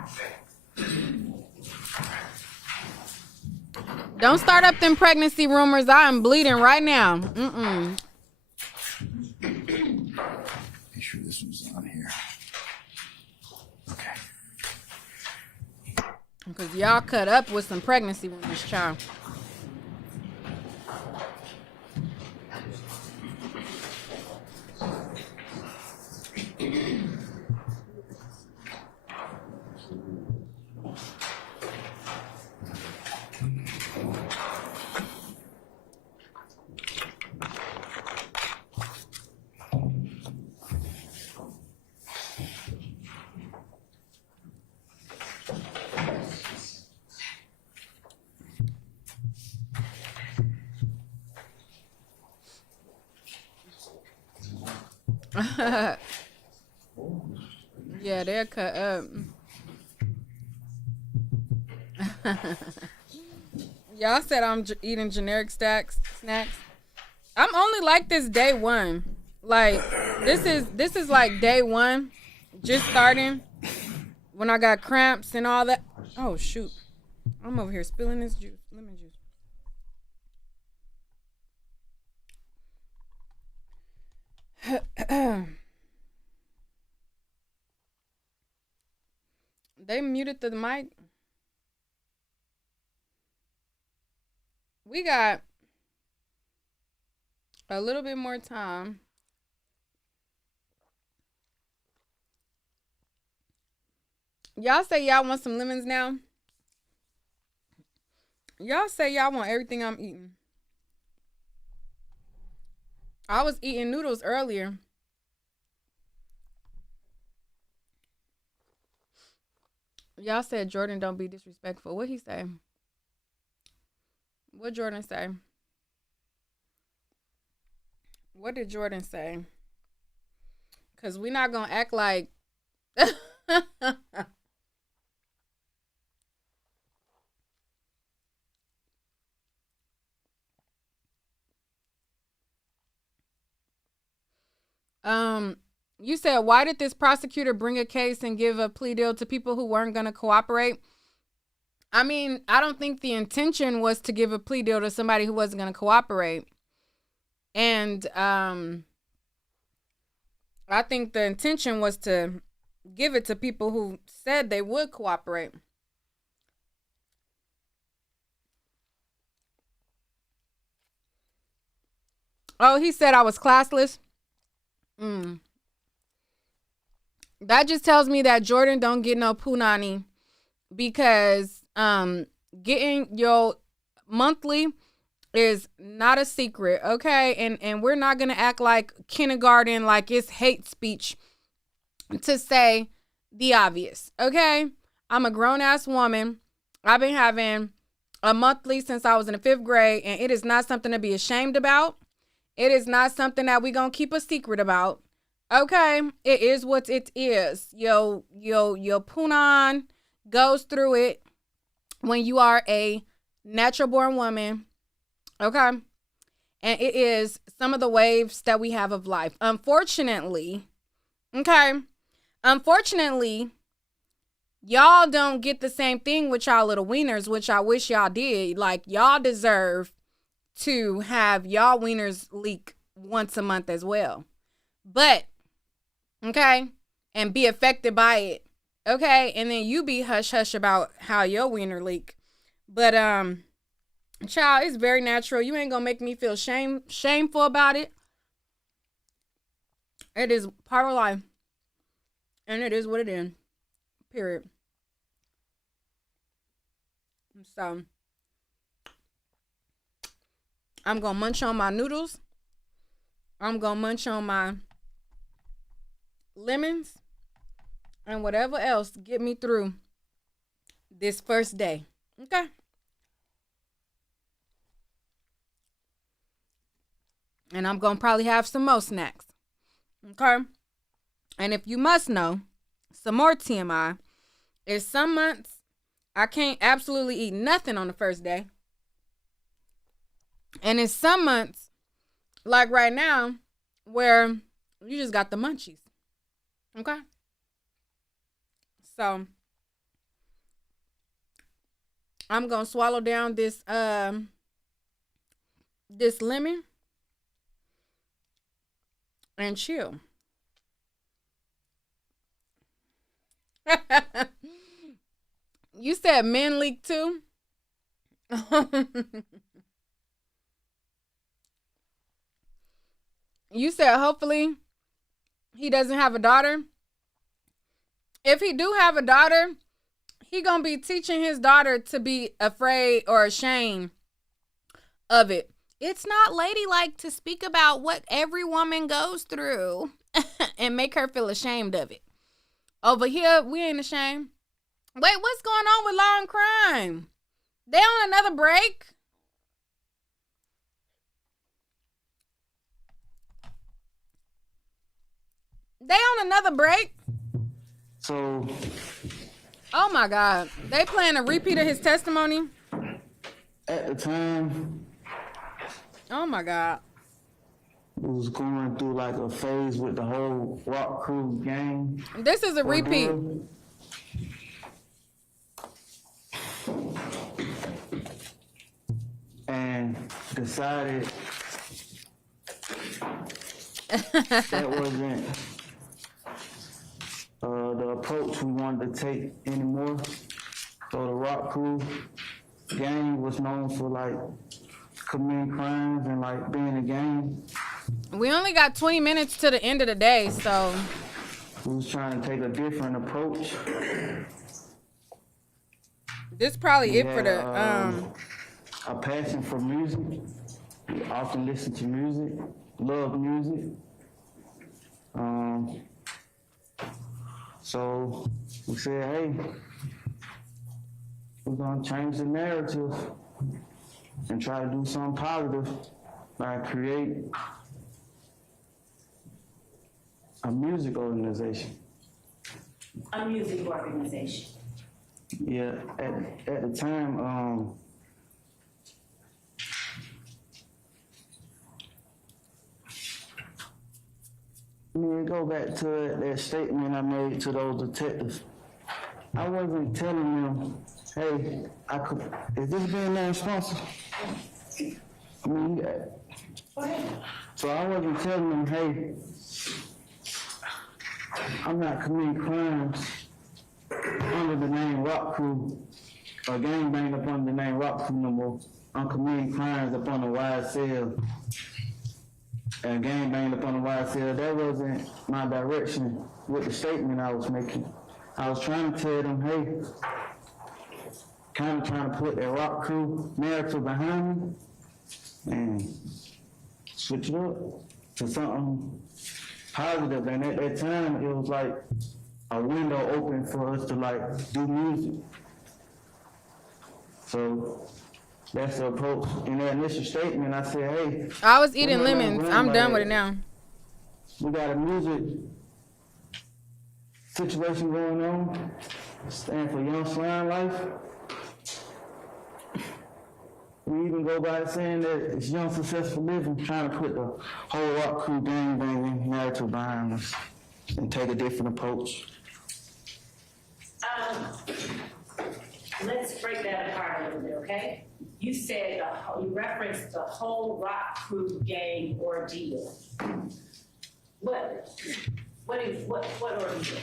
Don't start up them pregnancy rumors. I am bleeding right now. Make sure this one's on here. Okay. Because y'all cut up with some pregnancy rumors, child. Yeah, they're cut up. Y'all said I'm eating generic snacks. I'm only like this day one. Like this is like day one, just starting. When I got cramps and all that. Oh shoot, I'm over here spilling this juice, lemon juice. They muted the mic. We got a little bit more time. Y'all say y'all want some lemons now? Y'all say y'all want everything I'm eating. I was eating noodles earlier. Y'all said Jordan don't be disrespectful. What'd he say? What Jordan say? What did Jordan say? Because we not going to act like... You said, why did this prosecutor bring a case and give a plea deal to people who weren't going to cooperate? I mean, I don't think the intention was to give a plea deal to somebody who wasn't going to cooperate. And I think the intention was to give it to people who said they would cooperate. Oh, he said I was classless. That just tells me that Jordan don't get no punani, because getting your monthly is not a secret, okay? And we're not gonna act like kindergarten, like it's hate speech to say the obvious, okay? I'm a grown-ass woman. I've been having a monthly since I was in the 5th grade, and it is not something to be ashamed about. It is not something that we gonna keep a secret about. Okay, it is what it is. Your punan goes through it when you are a natural born woman. Okay, and it is some of the waves that we have of life. Unfortunately, y'all don't get the same thing with y'all little wieners, which I wish y'all did. Like, y'all deserve to have y'all wieners leak once a month as well. But, okay, and be affected by it. Okay, and then you be hush-hush about how your wiener leak. But, child, it's very natural. You ain't gonna make me feel shameful about it. It is part of life. And it is what it is. Period. So, I'm gonna munch on my noodles. I'm gonna munch on my lemons. And whatever else get me through this first day. Okay? And I'm gonna probably have some more snacks. Okay? And if you must know, some more TMI is some months I can't absolutely eat nothing on the first day. And in some months, like right now, where you just got the munchies. Okay? So, I'm going to swallow down this this lemon and chill. You said men leak too? You said hopefully he doesn't have a daughter. If he do have a daughter, he gonna be teaching his daughter to be afraid or ashamed of it. It's not ladylike to speak about what every woman goes through and make her feel ashamed of it. Over here, we ain't ashamed. Wait, what's going on with law and crime? They on another break? They on another break? So, oh my God. They playing a repeat of his testimony? At the time, oh my God. It was going through like a phase with the whole rock crew gang. This is a repeat. And decided that wasn't the approach we wanted to take anymore. So the rock crew gang was known for like committing crimes and like being a gang. We only got 20 minutes to the end of the day, so we was trying to take a different approach. This probably we it had, for the a passion for music. We often listen to music, love music. So we said, hey, we're gonna change the narrative and try to do something positive by create a music organization. A music organization. Yeah, at the time, go back to that statement I made to those detectives. I wasn't telling them, hey, is this being non-responsive? I mean, so I wasn't telling them, hey, I'm not committing crimes under the name Rock Crew, or gangbang up under the name Rock Crew no more. I'm committing crimes up on the YSL. And gangbang up on the YSL. That wasn't my direction with the statement I was making. I was trying to tell them, hey, kind of trying to put that Rock Crew narrative behind me and switch it up to something positive. And at that time, it was like a window open for us to like do music. So that's the approach. In that initial statement, I said, hey. I was eating we're not lemons. gonna I'm run done like with it now. We got a music situation going on. Stand for Young Slime Life. We even go by saying that it's young, successful living, trying to put the whole rock crew gang banging narrative behind us and take a different approach. Let's break that apart a little bit, okay? You said, you referenced the whole rock crew gang ordeal. What ordeal?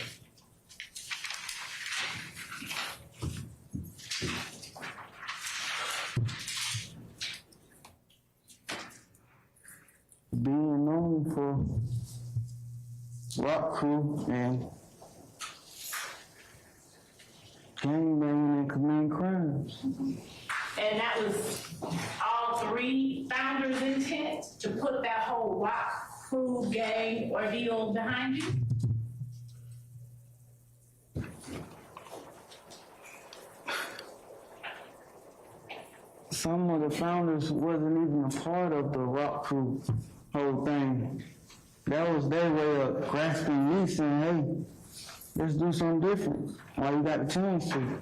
Being known for rock crew and gang banging and committing crimes. And that was all three founders' intent to put that whole rock crew gang ordeal behind you? Some of the founders wasn't even a part of the rock crew whole thing. That was their way of grasping me, saying, hey, let's do something different. Why you got the chance to?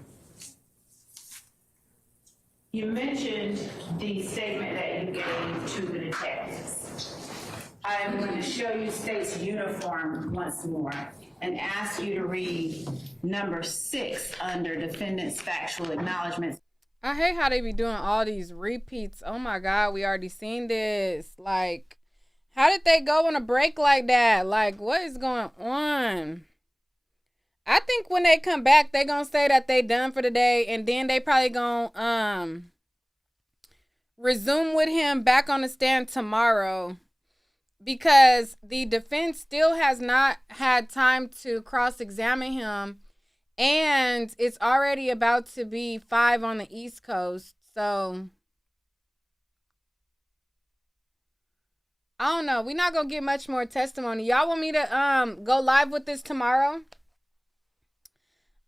You mentioned the statement that you gave to the detectives. I'm going to show you state's uniform once more and ask you to read number 6 under defendant's factual acknowledgments. I hate how they be doing all these repeats. Oh my God, we already seen this. Like, how did they go on a break like that? Like, what is going on? I think when they come back, they gonna say that they done for the day, and then they probably gonna resume with him back on the stand tomorrow, because the defense still has not had time to cross-examine him, and it's already about to be 5 on the East Coast. So I don't know. We're not gonna get much more testimony. Y'all want me to go live with this tomorrow?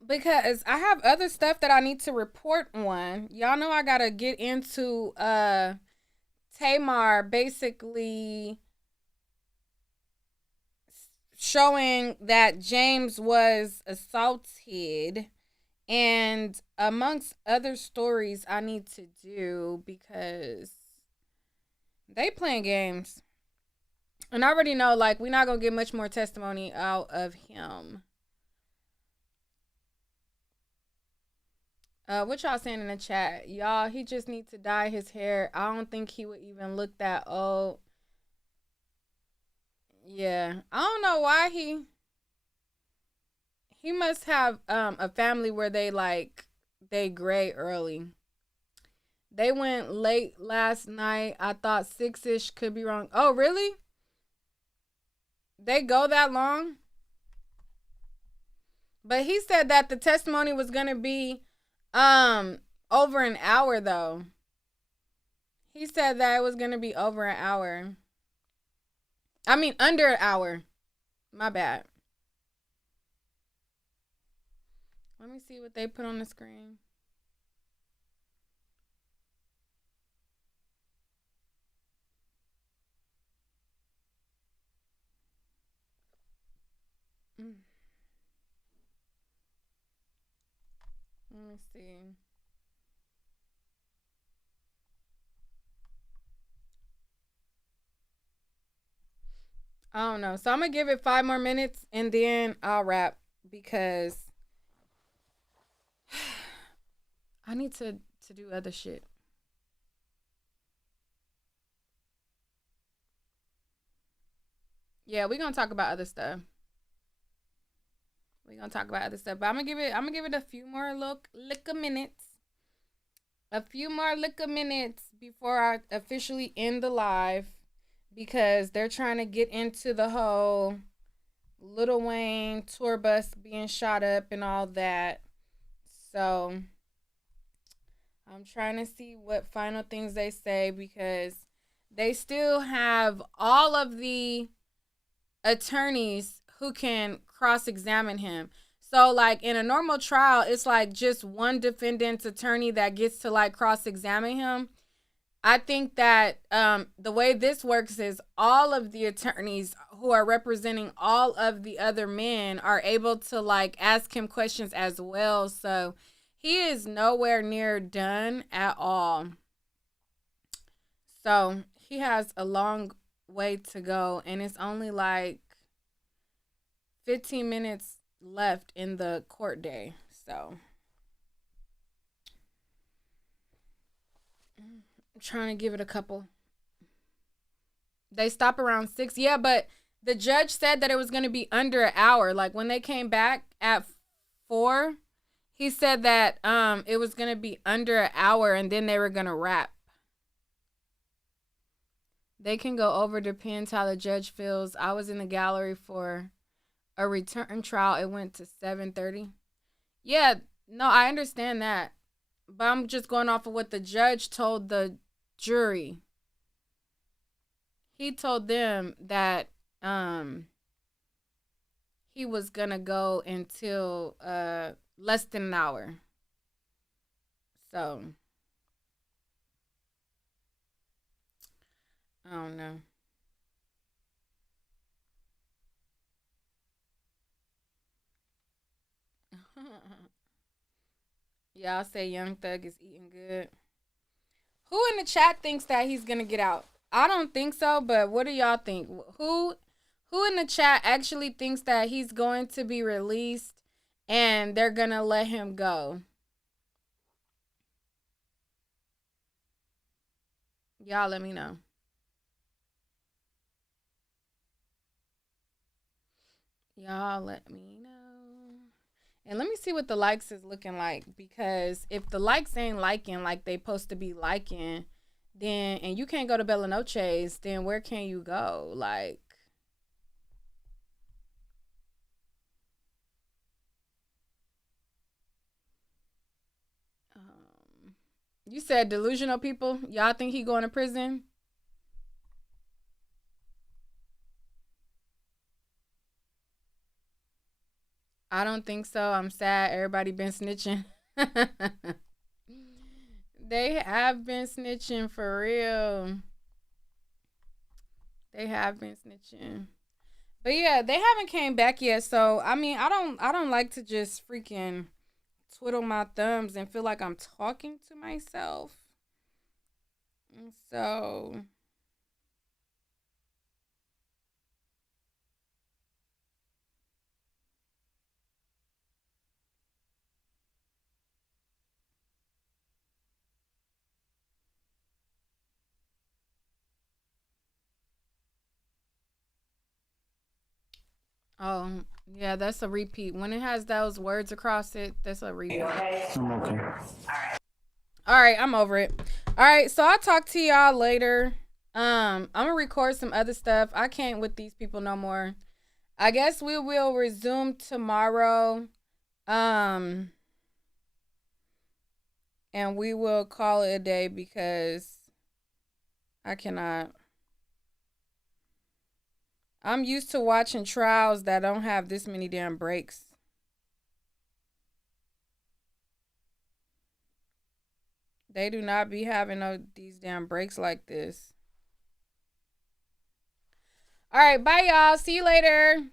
Because I have other stuff that I need to report on. Y'all know I gotta get into Tamar basically showing that James was assaulted, and amongst other stories I need to do, because they playing games. And I already know, like, we're not gonna get much more testimony out of him. What y'all saying in the chat? Y'all, he just needs to dye his hair. I don't think he would even look that old. Yeah, I don't know why he must have a family where they gray early. They went late last night. I thought 6-ish, could be wrong. Oh, really? They go that long? But he said that the testimony was gonna be over an hour though. He said that it was gonna be over an hour. I mean, under an hour. My bad. Let me see what they put on the screen. Let me see. I don't know. So I'm going to give it 5 more minutes and then I'll wrap, because I need to do other shit. Yeah, we're going to talk about other stuff. But I'm going to give it a few more minutes. A few more minutes before I officially end the live, because they're trying to get into the whole Lil Wayne tour bus being shot up and all that. So I'm trying to see what final things they say, because they still have all of the attorneys who can cross-examine him. So like in a normal trial, it's like just one defendant's attorney that gets to like cross-examine him. I think that the way this works is all of the attorneys who are representing all of the other men are able to like ask him questions as well. So he is nowhere near done at all. So he has a long way to go, and it's only like 15 minutes left in the court day. So I'm trying to give it a couple. They stop around 6. Yeah, but the judge said that it was going to be under an hour. Like when they came back at 4, he said that it was going to be under an hour and then they were going to wrap. They can go over, depends how the judge feels. I was in the gallery for a return trial. It went to 7:30. Yeah, no, I understand that. But I'm just going off of what the judge told the jury. He told them that he was going to go until less than an hour. So I don't know. Y'all say Young Thug is eating good. Who in the chat thinks that he's gonna get out? I don't think so, but what do y'all think? Who in the chat actually thinks that he's going to be released and they're gonna let him go? Y'all let me know. Y'all let me know. And let me see what the likes is looking like, because if the likes ain't liking like they supposed to be liking, then, and you can't go to Bella Noche's, then where can you go? Like, you said delusional people. Y'all think he going to prison? I don't think so. I'm sad. Everybody been snitching. They have been snitching for real. They have been snitching. But yeah, they haven't came back yet. So I mean, I don't like to just freaking twiddle my thumbs and feel like I'm talking to myself. And so oh, yeah, that's a repeat. When it has those words across it, that's a repeat. I'm okay. All right, I'm over it. All right, so I'll talk to y'all later. I'm gonna record some other stuff. I can't with these people no more. I guess we will resume tomorrow. And we will call it a day because I cannot. I'm used to watching trials that don't have this many damn breaks. They do not be having these damn breaks like this. All right, bye y'all. See you later.